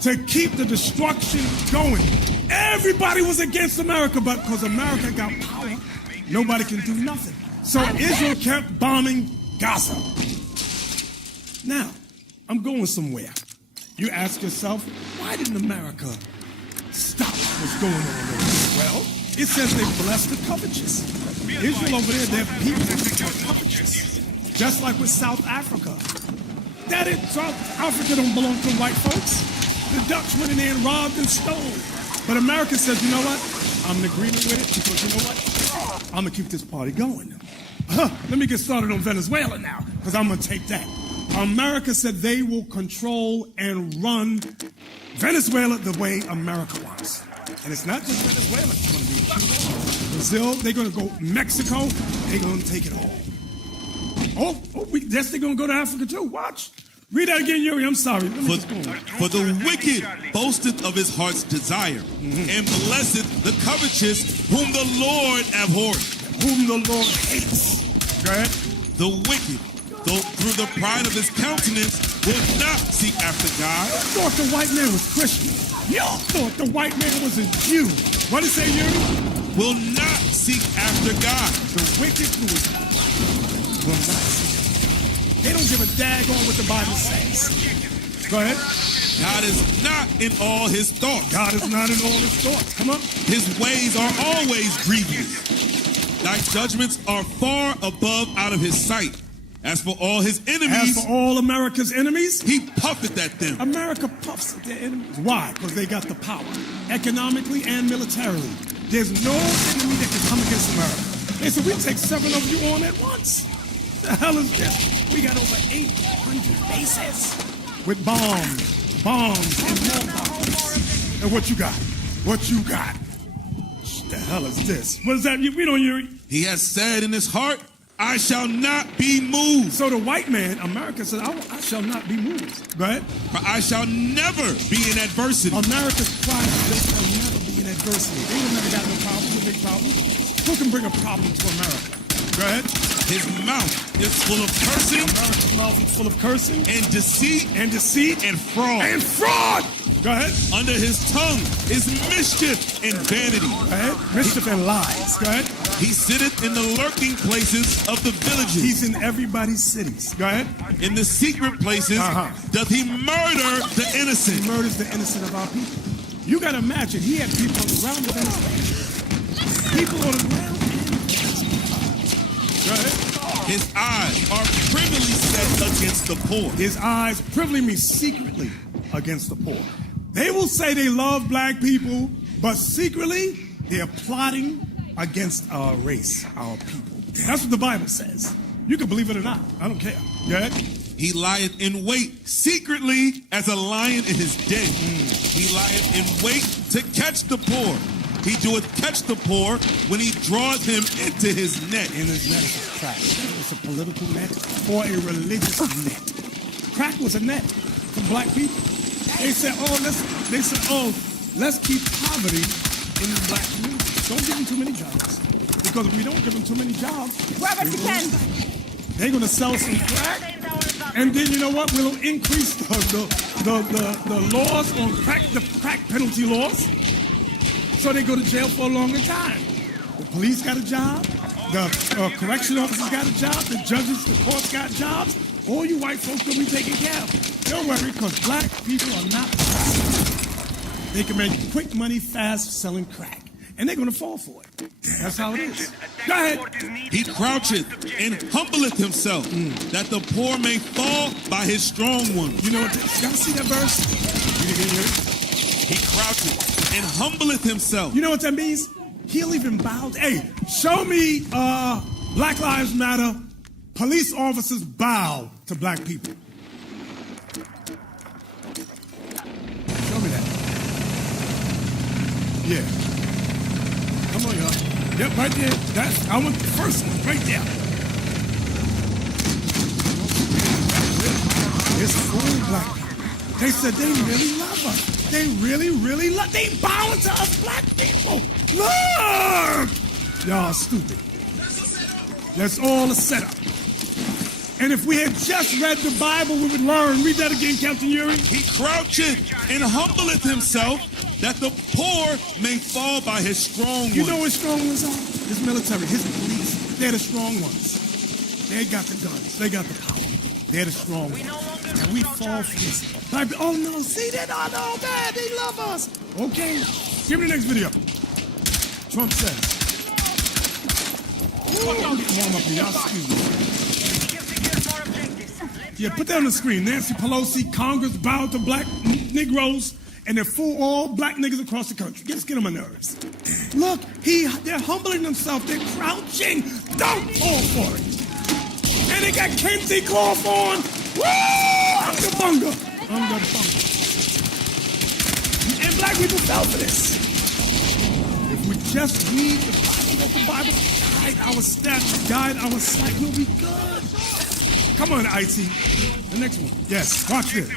to keep the destruction going. Everybody was against America, but because America got power, nobody can do nothing. So Israel kept bombing Gaza. Now, I'm going somewhere. You ask yourself, why didn't America stop what's going on over there? Well, it says they bless the covetous. Israel over there, their people are covetous. Just like with South Africa. South Africa don't belong to white folks. The Dutch went in there and robbed and stole. But America says, you know what? I'm in agreement with it because you know what? I'm going to keep this party going. Let me get started on Venezuela now because I'm going to take that. America said they will control and run Venezuela the way America wants. And it's not just Venezuela. It's going to be Brazil. They're going to go Mexico. They're going to take it all. Yes, they're going to go to Africa too. Watch. Read that again, Yuri. I'm sorry. For the wicked boasteth of his heart's desire, and blesseth the covetous, whom the Lord abhorreth. Whom the Lord hates. Go ahead. The wicked, though through the pride of his countenance, will not seek after God. I thought the white man was Christian. Y'all thought the white man was a Jew. What did it say, Yuri? Will not seek after God. The wicked who is will not seek. They don't give a daggone what the Bible says. Go ahead. God is not in all his thoughts. God is not in all his thoughts. Come on. His ways are always grievous. Thy judgments are far above out of his sight. As for all his enemies, as for all America's enemies, he puffeth at them. America puffs at their enemies. Why? Because they got the power, economically and militarily. There's no enemy that can come against America. They said, we take 7 of you on at once. The hell is this? We got over 800 bases with bombs, and more bombs. And what you got? What you got? The hell is this? What is that? We don't hear it. He has said in his heart, I shall not be moved. So the white man, America says, I shall not be moved. Go ahead. For I shall never be in adversity. America's pride is they shall never be in adversity. They will never got no problems, no big problems. Who can bring a problem to America? Go ahead. His mouth is full of cursing. America's mouth is full of cursing. And deceit. And fraud. And fraud. Go ahead. Under his tongue is mischief and vanity. Go ahead. Mischief and lies. Go ahead. He sitteth in the lurking places of the villages. He's in everybody's cities. Go ahead. In the secret places doth he murder the innocent. He murders the innocent of our people. You got to imagine, he had people on the ground with innocent. People on the ground. Go ahead. His eyes are privily set against the poor. His eyes privily means secretly against the poor. They will say they love black people, but secretly they're plotting against our race, our people. That's what the Bible says. You can believe it or not. I don't care. Go ahead. He lieth in wait secretly as a lion in his den. He lieth in wait to catch the poor. He doeth catch the poor when he draweth him into his net. In his net is a crack. It's a political net or a religious net. Crack was a net for black people. They said, let's keep poverty in the black community. Don't give them too many jobs. Because if we don't give them too many jobs, they're going to sell some crack. And then you know what? We'll increase the laws on crack, the crack penalty laws. So they go to jail for a longer time. The police got a job. The correction officers got a job. The judges, the courts got jobs. All you white folks will be taken care of. Don't worry, because black people are not passive. They can make quick money fast selling crack. And they're going to fall for it. That's how it is. Go ahead. He croucheth and humbleth himself, that the poor may fall by his strong one. You know what? Y'all see that verse? He croucheth and humbleth himself. You know what that means? He'll even bow. Hey, show me Black Lives Matter. Police officers bow to black people. Show me that. Yeah. Come on, y'all. Yep, right there. I want the first one right there. It's full black people. They said they really love us. They really, really love. They bowing to us black people. Look! Y'all stupid. That's all a setup. And if we had just read the Bible, we would learn. Read that again, Captain Yuri. He croucheth and humbleth himself, that the poor may fall by his strong ones. You know what strong ones are? His military, his police. They're the strong ones. They got the guns. They got the power. They're the strong ones. And we fall for this. Like, oh no, see, they're not all bad. They love us. Okay, give me the next video. Trump says. Y'all getting warm up here. Y'all excuse me. Yeah, put that on the screen. Nancy Pelosi, Congress bowed to black Negroes, and they're full all black niggas across the country. Just get on my nerves. Look, they're humbling themselves. They're crouching. Don't fall for it. And they got Kente cloth on. Woo! I'm the bunga. And black people fell for this. If we just read the Bible, let the Bible guide our steps, guide our sight, we'll be good. Come on, Icy. The next one. Yes, watch this.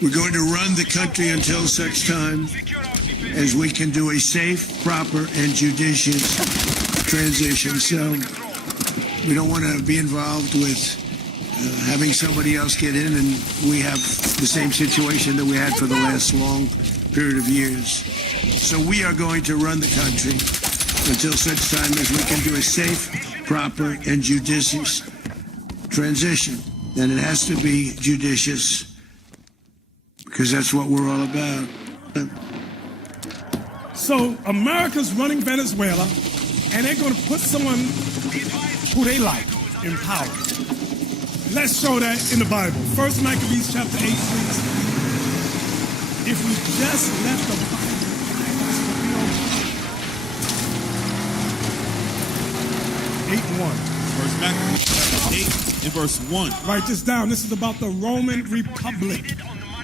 We're going to run the country until such time as we can do a safe, proper, and judicious transition. So we don't want to be involved with having somebody else get in, and we have the same situation that we had for the last long period of years. So we are going to run the country until such time as we can do a safe, proper, and judicious transition. And it has to be judicious, because that's what we're all about. So America's running Venezuela, and they're going to put someone who they like in power. Let's show that in the Bible. 1 Maccabees chapter 8, please. If we just let the Bible guide us, but we don't. 8:1. 1 Maccabees chapter 8 and verse 1. Write this down. This is about the Roman Republic.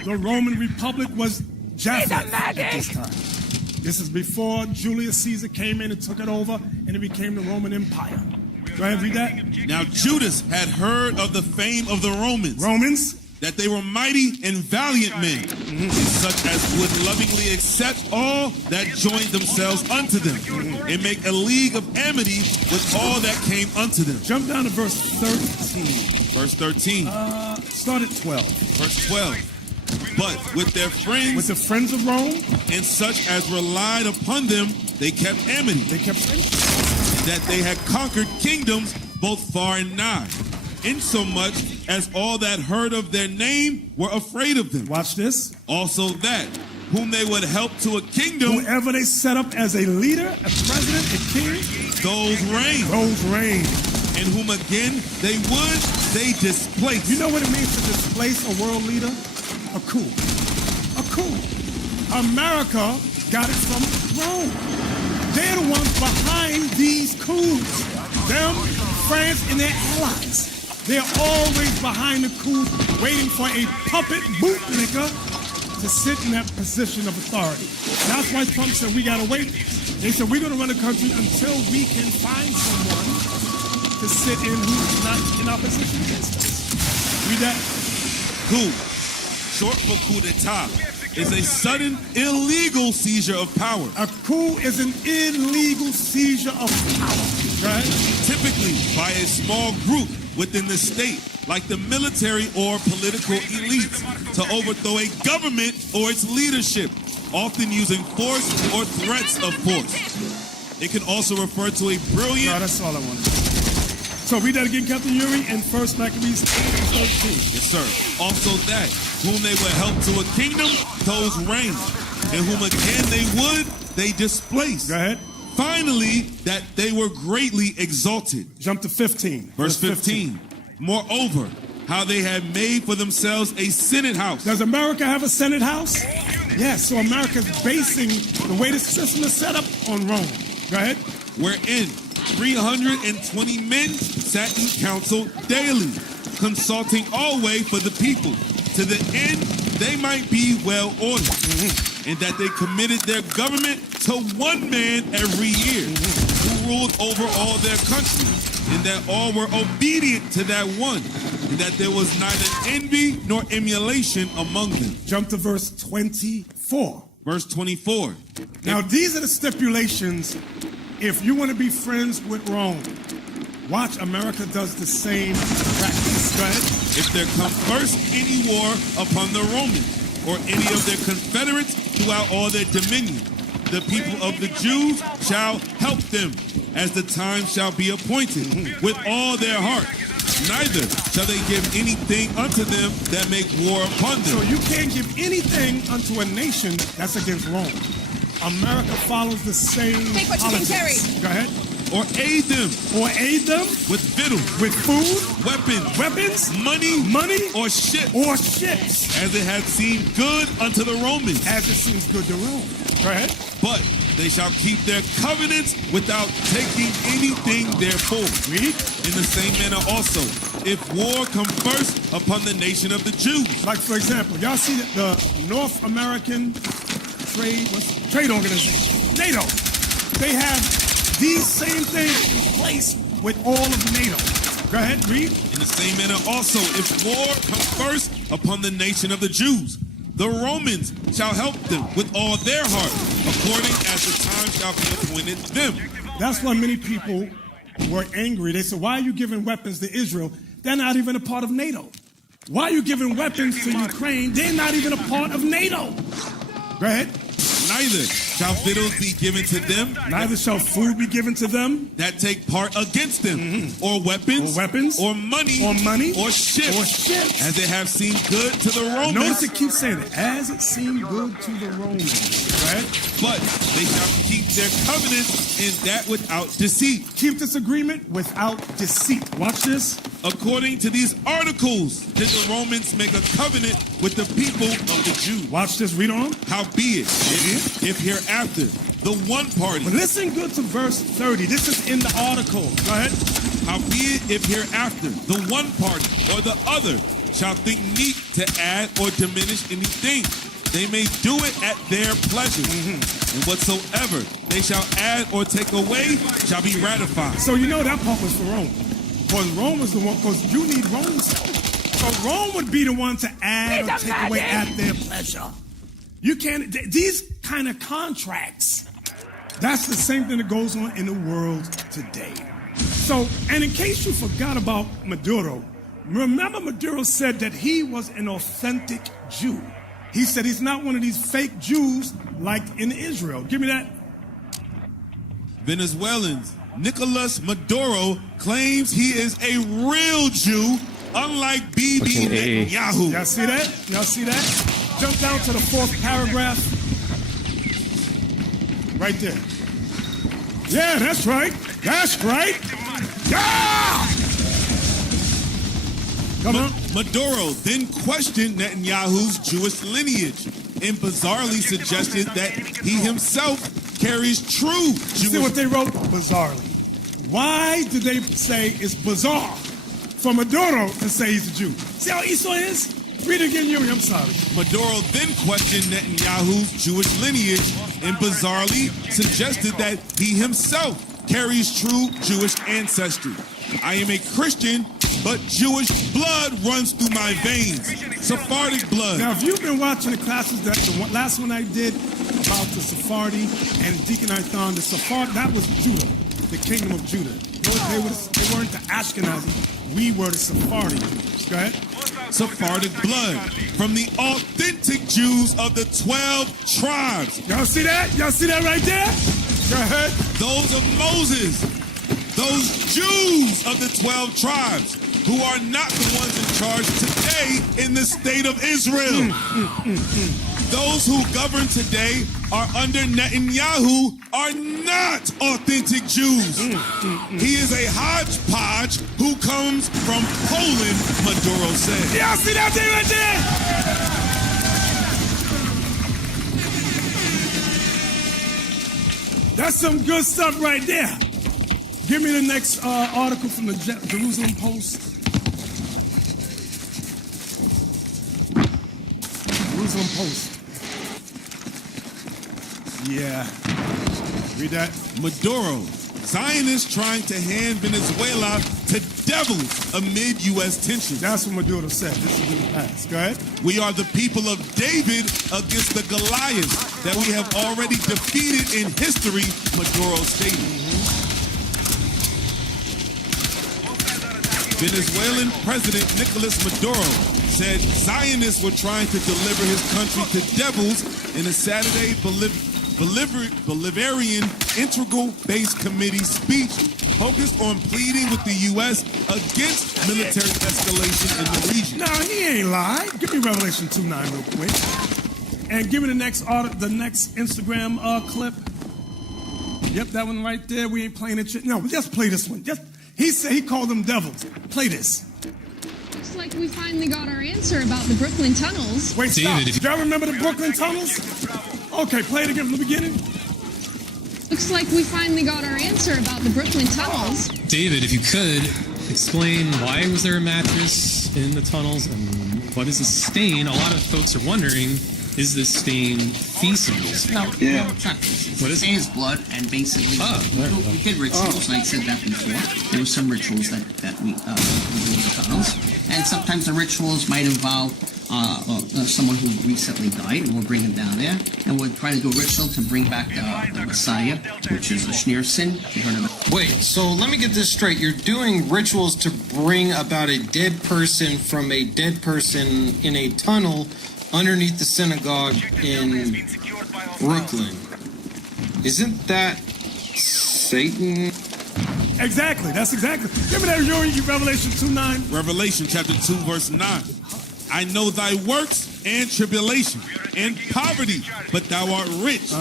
The Roman Republic was Japheth at this time. This is before Julius Caesar came in and took it over, and it became the Roman Empire. Go ahead, read that. Now Judas had heard of the fame of the Romans. That they were mighty and valiant men, such as would lovingly accept all that joined themselves unto them, and make a league of amity with all that came unto them. Jump down to verse 13. Verse 13. Start at 12. Verse 12. But with their friends, with the friends of Rome, and such as relied upon them, they kept amity. They kept friendship. That they had conquered kingdoms both far and nigh, insomuch as all that heard of their name were afraid of them. Watch this. Also that whom they would help to a kingdom, whoever they set up as a leader, a president, a king, those reign. Those reign. And whom again they displace. You know what it means to displace a world leader? A coup. A coup. America got it from Rome. They're the ones behind these coups. Them, France, and their allies. They're always behind the coup, waiting for a puppet bootlicker to sit in that position of authority. That's why Trump said we gotta wait. They said we're gonna run the country until we can find someone to sit in who's not in opposition against us. Read that. Coup, short for coup d'etat, is a sudden illegal seizure of power. A coup is an illegal seizure of power. Right? Typically by a small group within the state, like the military or political elites, to overthrow a government or its leadership, often using force or threats of force. It can also refer to a brilliant... No, that's all I wanted. So read that again, Captain Yuri, in 1 Maccabees 8:13. Yes, sir. Also that, whom they would help to a kingdom, those reign. And whom again they displace. Go ahead. Finally, that they were greatly exalted. Jump to 15. Verse 15. Moreover, how they had made for themselves a Senate house. Does America have a Senate house? Yes, so America's basing the way the system is set up on Rome. Go ahead. Wherein 320 men sat in council daily, consulting always for the people, to the end they might be well ordered, and that they committed their government to one man every year, who ruled over all their country, and that all were obedient to that one, and that there was neither envy nor emulation among them. Jump to verse 24. Verse 24. Now these are the stipulations if you want to be friends with Rome. Watch, America does the same practice. Go ahead. If there come first any war upon the Romans, or any of their confederates throughout all their dominion, the people of the Jews shall help them, as the time shall be appointed, with all their heart. Neither shall they give anything unto them that make war upon them. So you can't give anything unto a nation that's against Rome. America follows the same Take what politics. you can carry. Go ahead. Or aid them. Or aid them. With victuals. With food. Weapons. Money. Or ships. As it hath seemed good unto the Romans. As it seems good to Rome. Go ahead. But they shall keep their covenants without taking anything therefore. Read. In the same manner also, if war come first upon the nation of the Jews. Like, for example, y'all see that the North American Trade Organization, NATO, they have these same things in place with all of NATO. Go ahead, read. In the same manner also, if war come first upon the nation of the Jews, the Romans shall help them with all their heart, according as the time shall be appointed them. That's why many people were angry. They said, why are you giving weapons to Israel? They're not even a part of NATO. Why are you giving weapons to Ukraine? They're not even a part of NATO. Go ahead. Neither shall victuals be given to them. Neither shall food be given to them that take part against them, or weapons, or money, or ships, as they have seemed good to the Romans. Notice it keeps saying it, as it seemed good to the Romans. Right? But they shall keep their covenants in that without deceit. Keep this agreement without deceit. Watch this. According to these articles, did the Romans make a covenant with the people of the Jews. Watch this, read on. Howbeit, if hereafter the one party. But listen good to verse 30. This is in the article. Go ahead. Howbeit, if hereafter the one party or the other shall think meet to add or diminish anything, they may do it at their pleasure. And whatsoever they shall add or take away shall be ratified. So you know that part was for Rome. Because Rome was the one, because you need Rome's help. So Rome would be the one to add or take away at their pleasure. You can't, these kind of contracts, that's the same thing that goes on in the world today. So, and in case you forgot about Maduro, remember Maduro said that he was an authentic Jew. He said he's not one of these fake Jews like in Israel. Give me that. Venezuelans. Nicolas Maduro claims he is a real Jew, unlike Bibi Netanyahu. Y'all see that? Y'all see that? Jump down to the 4th paragraph. Right there. Yeah, that's right. That's right. Yeah! Come on. Maduro then questioned Netanyahu's Jewish lineage and bizarrely suggested that he himself carries true Jewish. See what they wrote? Bizarrely. Why did they say it's bizarre for Maduro to say he's a Jew? See how Esau is? Read it again, Yuri. I'm sorry. Maduro then questioned Netanyahu's Jewish lineage and bizarrely suggested that he himself carries true Jewish ancestry. I am a Christian, but Jewish blood runs through my veins. Sephardic blood. Now, if you've been watching the classes, the last one I did about the Sephardi and Deacon Ithon, the Sephardi, that was Judah, the kingdom of Judah. They weren't the Ashkenazi. We were the Sephardi Jews. Go ahead. Sephardic blood from the authentic Jews of the 12 tribes. Y'all see that? Y'all see that right there? Go ahead. Those of Moses. Those Jews of the 12 tribes who are not the ones in charge today in the state of Israel. Those who govern today are under Netanyahu are not authentic Jews. He is a hodgepodge who comes from Poland, Maduro said. Y'all see that thing right there? That's some good stuff right there. Give me the next article from the Jerusalem Post. Jerusalem Post. Yeah. Read that. Maduro, Zionists trying to hand Venezuela to devils amid U.S. tensions. That's what Maduro said. This is in the past. Go ahead. We are the people of David against the Goliaths that we have already defeated in history, Maduro stated. Venezuelan President Nicolas Maduro said Zionists were trying to deliver his country to devils in a Saturday Bolivarian Integral Base Committee speech focused on pleading with the U.S. against military escalation in the region. No, he ain't lied. Give me Revelation 2:9 real quick. And give me the next Instagram clip. Yep, that one right there. We ain't playing it. No, just play this one. He said he called them devils. Play this. Looks like we finally got our answer about the Brooklyn tunnels. Wait, stop. Do y'all remember the Brooklyn tunnels? Okay, play it again from the beginning. Looks like we finally got our answer about the Brooklyn tunnels. David, if you could, explain why was there a mattress in the tunnels and what is the stain? A lot of folks are wondering Is this stain feces? No, no, it's not feces. What is it? It's blood, and basically, we did rituals, and I said that before. There were some rituals that we do in the tunnels, and sometimes the rituals might involve someone who recently died, and we'll bring him down there, and we're trying to do a ritual to bring back the Messiah, which is a Schneerson. You heard of it? Wait, so let me get this straight. You're doing rituals to bring about a dead person from a dead person in a tunnel underneath the synagogue in Brooklyn. Isn't that Satan? Exactly. That's exactly. Give me that, Yuri, Revelation 2:9. Revelation chapter 2, verse 9. I know thy works and tribulation and poverty, but thou art rich.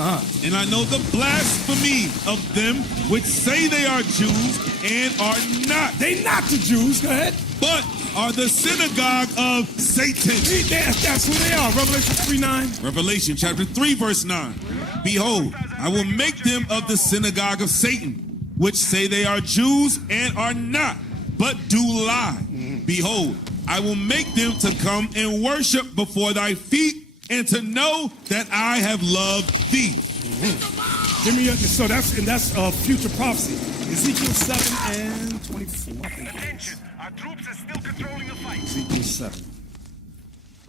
And I know the blasphemy of them which say they are Jews and are not. They not the Jews. Go ahead. But are the synagogue of Satan. That's who they are. Revelation 3:9. Revelation chapter 3, verse 9. Behold, I will make them of the synagogue of Satan, which say they are Jews and are not, but do lie. Behold, I will make them to come and worship before thy feet, and to know that I have loved thee. Give me so that's future prophecy. Ezekiel 7 and 24. Our troops are still controlling the fight. Ezekiel 7.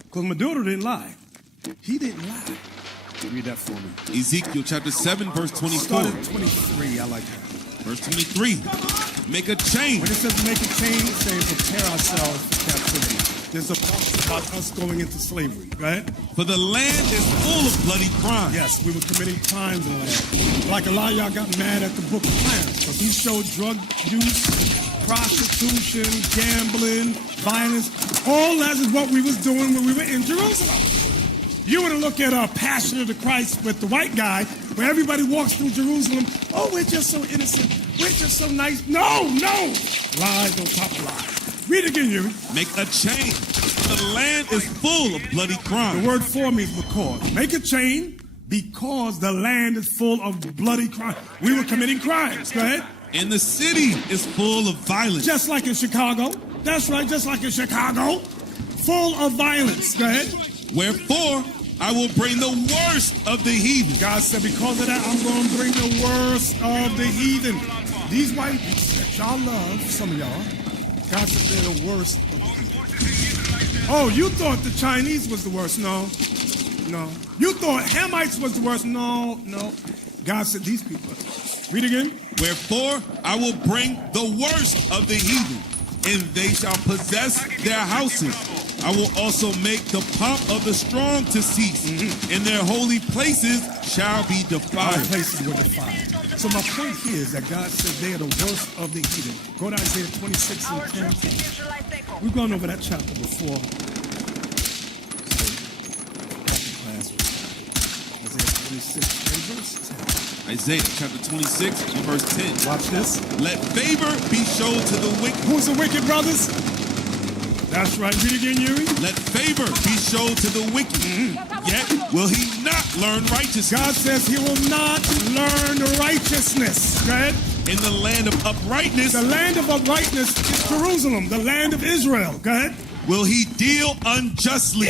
Because Maduro didn't lie. He didn't lie. Read that for me. Ezekiel chapter 7, verse 24. Start at 23. I like that. Verse 23. Make a chain. When it says make a chain, it's saying prepare ourselves for captivity. There's a prophecy about us going into slavery, right? For the land is full of bloody crime. Yes, we were committing crimes in the land. Like a lot of y'all got mad at the book of plans, because he showed drug use, prostitution, gambling, violence. All that is what we was doing when we were in Jerusalem. You want to look at Passion of the Christ with the white guy, where everybody walks through Jerusalem. Oh, we're just so innocent. We're just so nice. No. Lies on top of lies. Read it again, Yuri. Make a chain. The land is full of bloody crime. The word for means because. Make a chain because the land is full of bloody crime. We were committing crimes. Go ahead. And the city is full of violence. Just like in Chicago. That's right, just like in Chicago. Full of violence. Go ahead. Wherefore, I will bring the worst of the heathen. God said, because of that, I'm going to bring the worst of the heathen. These white people that y'all love, some of y'all, God said they're the worst of the heathen. Oh, you thought the Chinese was the worst. No. You thought Hamites was the worst. No. God said these people. Read again. Wherefore, I will bring the worst of the heathen, and they shall possess their houses. I will also make the pomp of the strong to cease, and their holy places shall be defiled. Our places were defiled. So my point here is that God said they are the worst of the heathen. Go to Isaiah 26 and 10. We've gone over that chapter before. Isaiah chapter 26 and verse 10. Watch this. Let favor be shown to the wicked. Who's the wicked, brothers? That's right. Read again, Yuri. Let favor be shown to the wicked. Yet will he not learn righteousness. God says he will not learn righteousness. Go ahead. In the land of uprightness. The land of uprightness is Jerusalem, the land of Israel. Go ahead. Will he deal unjustly?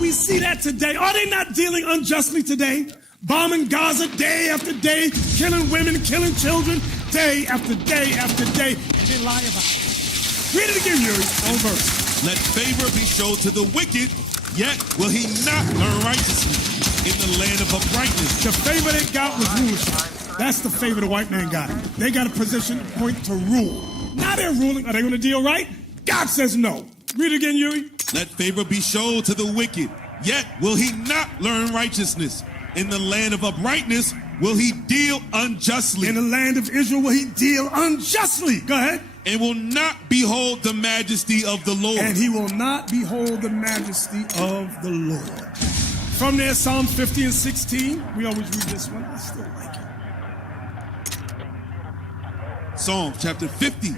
We see that today. Are they not dealing unjustly today? Bombing Gaza day after day, killing women, killing children, day after day after day. And they lie about it. Read it again, Yuri. Own verse. Let favor be shown to the wicked, yet will he not learn righteousness in the land of uprightness. The favor they got was rulership. That's the favor the white man got. They got a position point to rule. Now they're ruling. Are they going to deal right? God says no. Read it again, Yuri. Let favor be shown to the wicked, yet will he not learn righteousness. In the land of uprightness will he deal unjustly. In the land of Israel will he deal unjustly. Go ahead. And will not behold the majesty of the Lord. And he will not behold the majesty of the Lord. From there, Psalm 50 and 16. We always read this one. I still like it. Psalm chapter 50,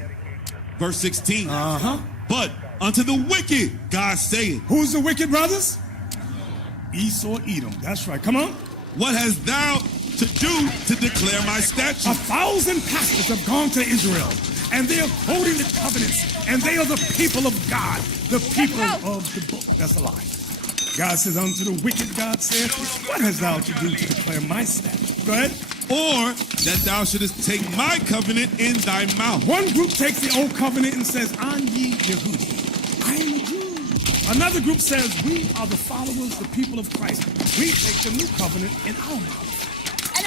verse 16. Uh-huh. But unto the wicked, God saith. Who's the wicked, brothers? Esau, Edom. That's right. Come on. What hast thou to do to declare my statutes? 1,000 pastors have gone to Israel, and they are holding the covenants, and they are the people of God, the people of the book. That's a lie. God says, unto the wicked, God said, what hast thou to do to declare my statute? Go ahead. Or that thou shouldest take my covenant in thy mouth. One group takes the old covenant and says, I'm ye Yehudi. I am a Jew. Another group says, we are the followers, the people of Christ. We take the new covenant in our mouth.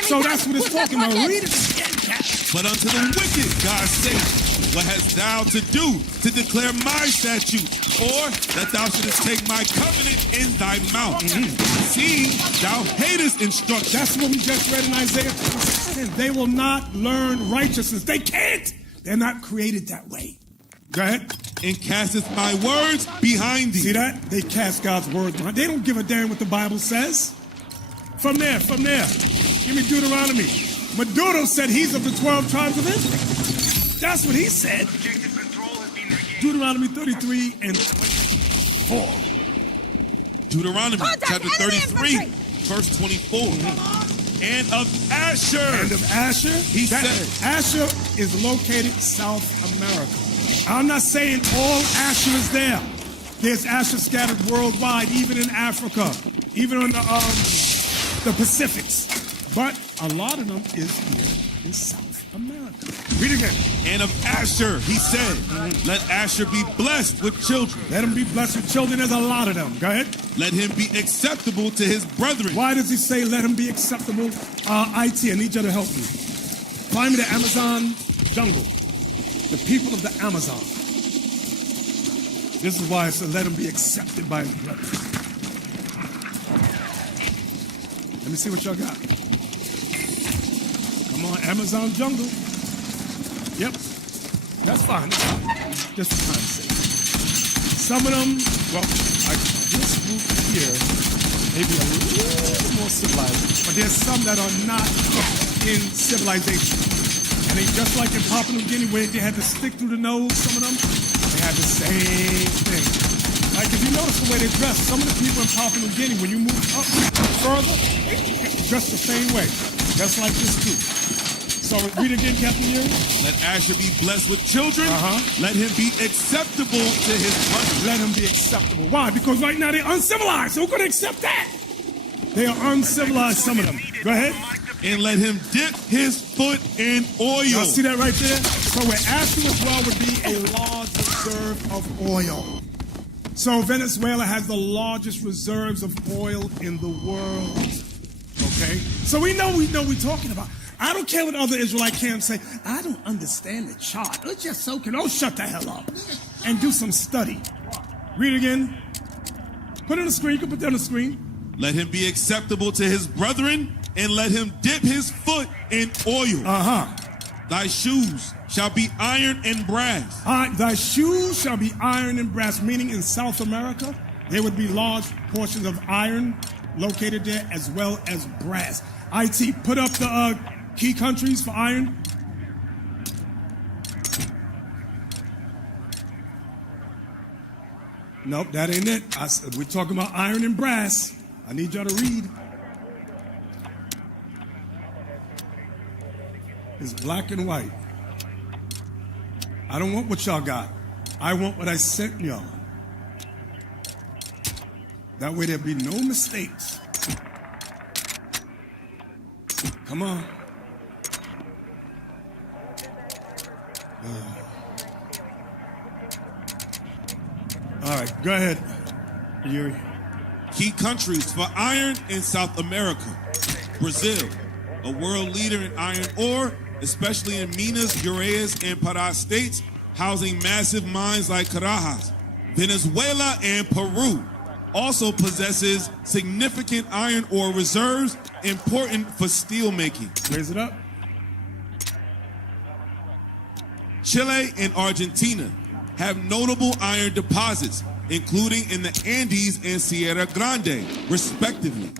So that's what it's talking about. Read it again, Cap. But unto the wicked, God saith, what hast thou to do to declare my statute? Or that thou shouldest take my covenant in thy mouth. See, thou hatest instruction. That's what we just read in Isaiah. They will not learn righteousness. They can't. They're not created that way. Go ahead. And casteth my words behind thee. See that? They cast God's words behind. They don't give a damn what the Bible says. From there. Give me Deuteronomy. Maduro said he's of the 12 tribes of Israel. That's what he said. Deuteronomy 33 and 24. Deuteronomy chapter 33, verse 24. And of Asher. He said. Asher is located South America. I'm not saying all Asher is there. There's Asher scattered worldwide, even in Africa, even in the Pacifics. But a lot of them is here in South America. Read again. And of Asher, he said, let Asher be blessed with children. Let him be blessed with children. There's a lot of them. Go ahead. Let him be acceptable to his brethren. Why does he say let him be acceptable? IT, I need you to help me. Find me the Amazon jungle. The people of the Amazon. This is why it says let him be accepted by his brethren. Let me see what y'all got. Come on, Amazon jungle. Yep, that's fine. Just for time's sake. Some of them, well, this group here may be a little more civilized, but there's some that are not in civilization. And they just like in Papua New Guinea, where they had to stick through the nose, some of them, they had the same thing. Like if you notice the way they dress, some of the people in Papua New Guinea, when you move up further, they dress the same way. Just like this too. So read again, Captain Yuri. Let Asher be blessed with children. Let him be acceptable to his brethren. Let him be acceptable. Why? Because right now they're uncivilized. So who's going to accept that? They are uncivilized, some of them. Go ahead. And let him dip his foot in oil. Y'all see that right there? So where Asher as well would be a large reserve of oil. So Venezuela has the largest reserves of oil in the world. Okay? So we know we're talking about. I don't care what other Israelite camps say. I don't understand the chart. It's just so can. Oh, shut the hell up. And do some study. Read again. Put it on the screen. You can put that on the screen. Let him be acceptable to his brethren, and let him dip his foot in oil. Thy shoes shall be iron and brass. Thy shoes shall be iron and brass, meaning in South America, there would be large portions of iron located there as well as brass. IT, put up the key countries for iron. Nope, that ain't it. We're talking about iron and brass. I need y'all to read. It's black and white. I don't want what y'all got. I want what I sent y'all. That way there'll be no mistakes. Come on. All right, go ahead, Yuri. Key countries for iron in South America. Brazil, a world leader in iron ore, especially in Minas Gerais and Pará states, housing massive mines like Carajas. Venezuela and Peru also possesses significant iron ore reserves important for steel making. Raise it up. Chile and Argentina have notable iron deposits, including in the Andes and Sierra Grande, respectively.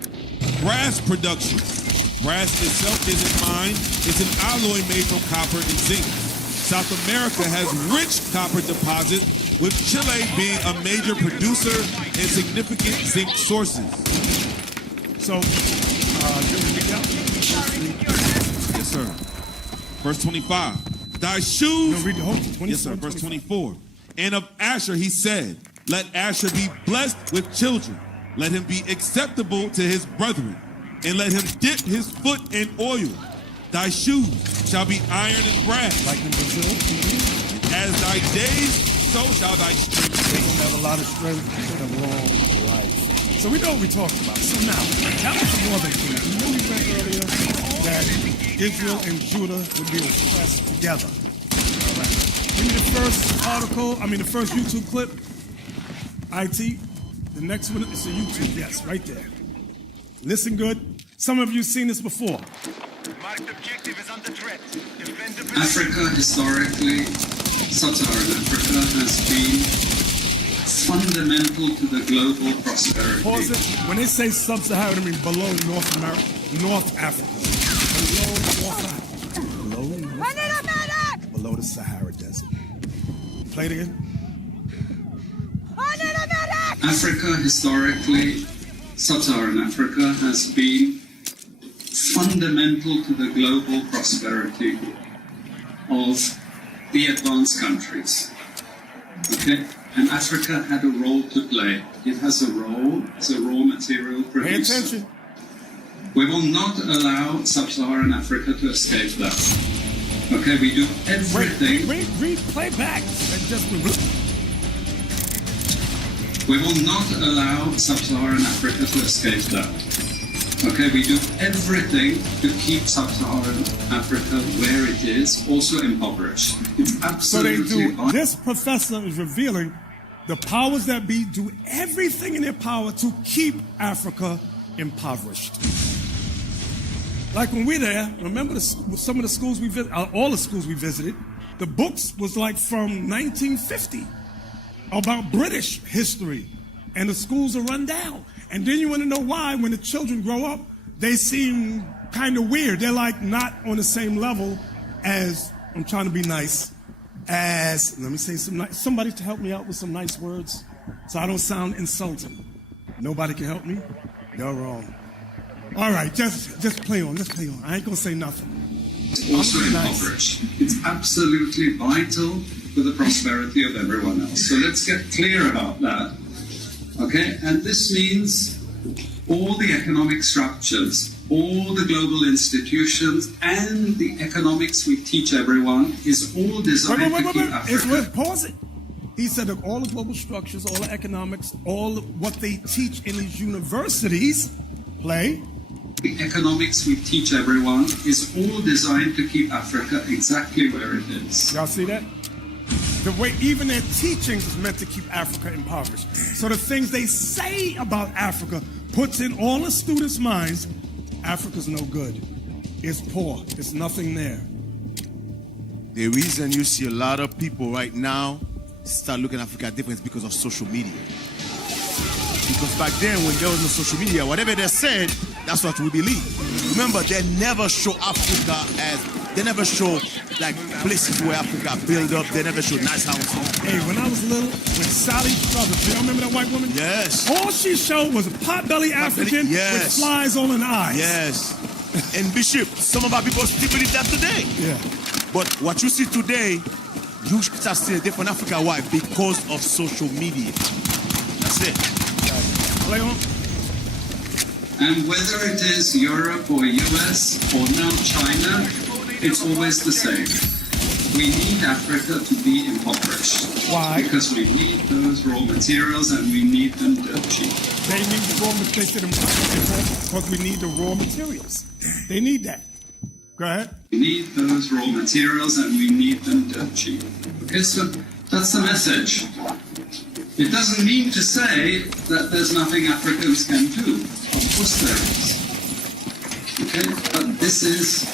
Brass production. Brass itself isn't mined. It's an alloy made from copper and zinc. South America has rich copper deposits, with Chile being a major producer and significant zinc sources. So, yes, sir. Verse 25. Thy shoes. Read the whole yes, sir. Verse 24. And of Asher he said, let Asher be blessed with children. Let him be acceptable to his brethren, and let him dip his foot in oil. Thy shoes shall be iron and brass. Like in Brazil. And as thy days, so shall thy strength be. They're going to have a lot of strength and a long life. So we know what we're talking about. So now, that was the northern kingdom. You know we read earlier that Israel and Judah would be oppressed together. All right. Give me the first YouTube clip. IT. The next one is a YouTube. Yes, right there. Listen good. Some of you seen this before. Africa, historically, Sub-Saharan Africa has been fundamental to the global prosperity. Pause it. When they say Sub-Saharan, I mean below North America, North Africa. Below the Sahara Desert. Play it again. Africa, historically, Sub-Saharan Africa has been fundamental to the global prosperity of the advanced countries. Okay? And Africa had a role to play. It has a role as a raw material producer. Pay attention. We will not allow Sub-Saharan Africa to escape that. Okay, we do everything. Read, play back. We will not allow Sub-Saharan Africa to escape that. Okay, we do everything to keep Sub-Saharan Africa where it is, also impoverished. It's absolutely So they do. This professor is revealing the powers that be do everything in their power to keep Africa impoverished. Like when we're there, remember some of the schools we visited, all the schools we visited, the books was like from 1950 about British history, and the schools are run down. And then you want to know why, when the children grow up, they seem kind of weird. They're like not on the same level as, I'm trying to be nice, as, let me say somebody to help me out with some nice words so I don't sound insulting. Nobody can help me? You're wrong. All right, just play on, I ain't gonna say nothing. It's also impoverished. It's absolutely vital for the prosperity of everyone else. So let's get clear about that. Okay, and this means all the economic structures, all the global institutions, and the economics we teach everyone is all designed to keep Africa. Pause it. He said that all the global structures, all the economics, all what they teach in these universities, play. The economics we teach everyone is all designed to keep Africa exactly where it is. Y'all see that? The way even their teachings is meant to keep Africa impoverished. So the things they say about Africa puts in all the students' minds, Africa's no good. It's poor. It's nothing there. The reason you see a lot of people right now start looking at Africa different is because of social media. Because back then, when there was no social media, whatever they said, that's what we believe. Remember, they never show Africa they never show like places where Africa build up. They never show nice houses. Hey, when I was little, when Sally Struthers, you remember that white woman? Yes. All she showed was a pot-belly African with flies on an eye. Yes. And Bishop, some of our people still believe that today. Yeah. But what you see today, you start seeing a different Africa. Why? Because of social media. That's it. Play on. And whether it is Europe or US or now China, it's always the same. We need Africa to be impoverished. Why? Because we need those raw materials and we need them dirt cheap. They need the raw materials because we need the raw materials. They need that. Go ahead. We need those raw materials and we need them dirt cheap. Okay, so that's the message. It doesn't mean to say that there's nothing Africans can do. Of course there is. Okay, but this is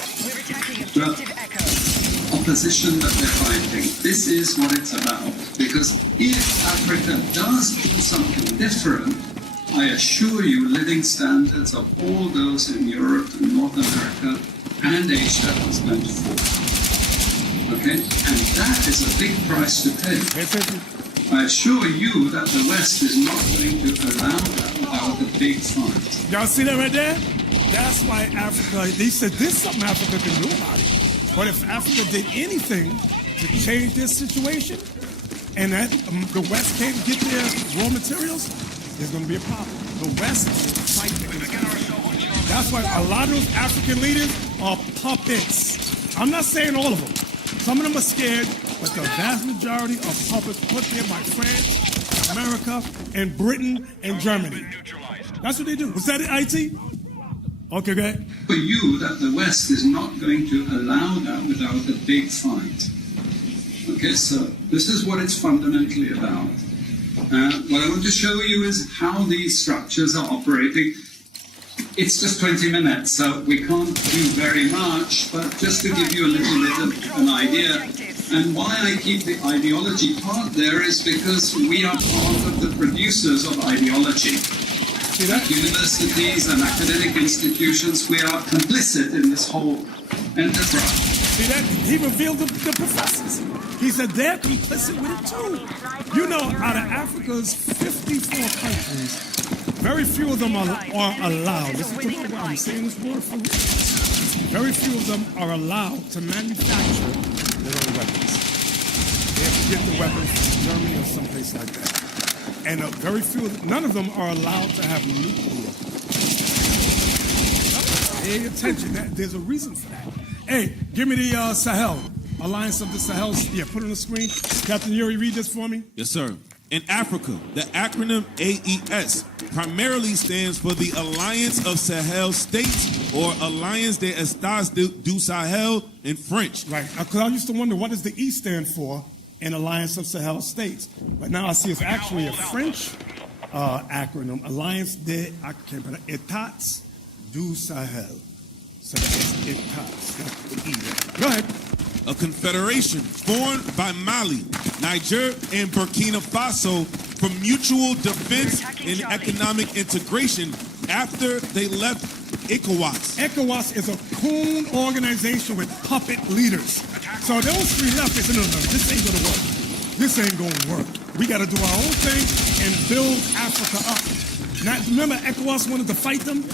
the opposition that they're fighting. This is what it's about. Because if Africa does do something different, I assure you living standards of all those in Europe and North America and Asia is going to fall. Okay? And that is a big price to pay. I assure you that the West is not going to allow that without a big fight. Y'all see that right there? That's why Africa, they said there's something Africa can do about it. But if Africa did anything to change this situation, and that the West can't get their raw materials, there's going to be a problem. The West fight against it. That's why a lot of those African leaders are puppets. I'm not saying all of them. Some of them are scared, but the vast majority are puppets put there by France, America, and Britain, and Germany. That's what they do. Was that it, IT? Okay, go ahead. For you, that the West is not going to allow that without a big fight. Okay, so this is what it's fundamentally about. What I want to show you is how these structures are operating. It's just 20 minutes, so we can't do very much, but just to give you a little bit of an idea. And why I keep the ideology part there is because we are part of the producers of ideology. Universities and academic institutions, we are complicit in this whole enterprise. See that? He revealed the professors. He said they're complicit with it too. You know, out of Africa's 54 countries, very few of them are allowed. Listen to what I'm saying this word for real. Very few of them are allowed to manufacture their own weapons. They have to get the weapons from Germany or someplace like that. And very few, none of them are allowed to have nuclear. Pay attention. There's a reason for that. Hey, give me the Sahel. Alliance of the Sahel. Yeah, put it on the screen. Captain Yuri, read this for me. Yes, sir. In Africa, the acronym AES primarily stands for the Alliance of Sahel States, or Alliance des États du Sahel in French. Right. Because I used to wonder, what does the E stand for in Alliance of Sahel States? But now I see it's actually a French acronym, Alliance des États du Sahel. So that's États. That's the E. Go ahead. A confederation formed by Mali, Niger, and Burkina Faso for mutual defense and economic integration after they left ECOWAS. ECOWAS is a coon organization with puppet leaders. So those three left, they said, no, this ain't gonna work. This ain't gonna work. We gotta do our own thing and build Africa up. Now, remember ECOWAS wanted to fight them?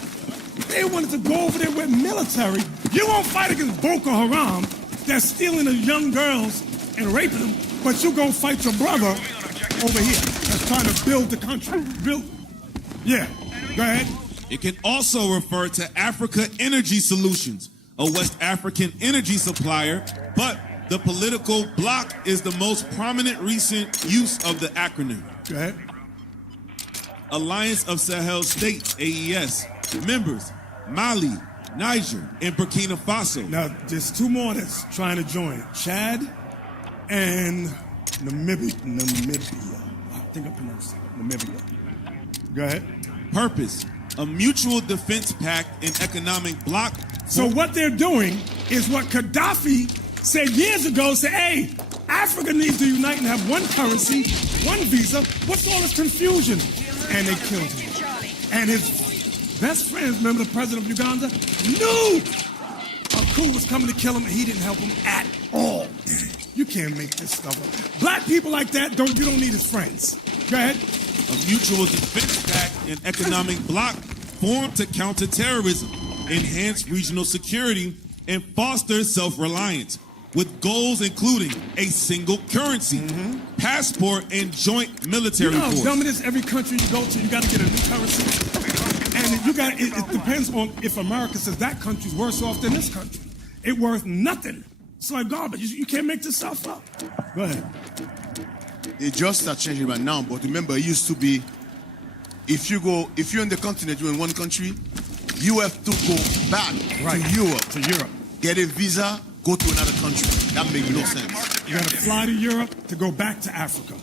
They wanted to go over there with military. You won't fight against Boko Haram that's stealing the young girls and raping them, but you go fight your brother over here that's trying to build the country. Yeah, go ahead. It can also refer to Africa Energy Solutions, a West African energy supplier, but the political bloc is the most prominent recent use of the acronym. Go ahead. Alliance of Sahel States, AES. Members, Mali, Niger, and Burkina Faso. Now, there's two more that's trying to join. Chad and Namibia. I think I pronounced it. Namibia. Go ahead. Purpose, a mutual defense pact and economic bloc. So what they're doing is what Gaddafi said years ago, said, hey, Africa needs to unite and have one currency, one visa. What's all this confusion? And they killed him. And his best friends, remember the president of Uganda, knew a coup was coming to kill him, and he didn't help him at all. You can't make this stuff up. Black people like that, you don't need as friends. Go ahead. A mutual defense pact and economic bloc formed to counter terrorism, enhance regional security, and foster self-reliance, with goals including a single currency, passport, and joint military force. You know how dumb it is? Every country you go to, you got to get a new currency. And you got it depends on if America says that country's worse off than this country. It's worth nothing. It's like garbage. You can't make this stuff up. Go ahead. They just start changing right now, but remember, it used to be, if you're in the continent, you're in one country, you have to go back to Europe. Get a visa, go to another country. That makes no sense. You got to fly to Europe to go back to Africa.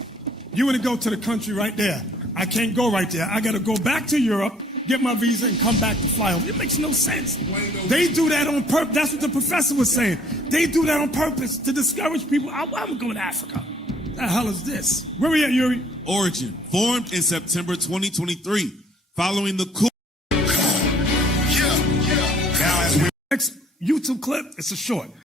You want to go to the country right there. I can't go right there. I got to go back to Europe, get my visa, and come back to fly over. It makes no sense. They do that on purpose. That's what the professor was saying. They do that on purpose to discourage people. I'm going to Africa. The hell is this? Where we at, Yuri? Origin, formed in September 2023, following the coup. Next YouTube clip, it's a short.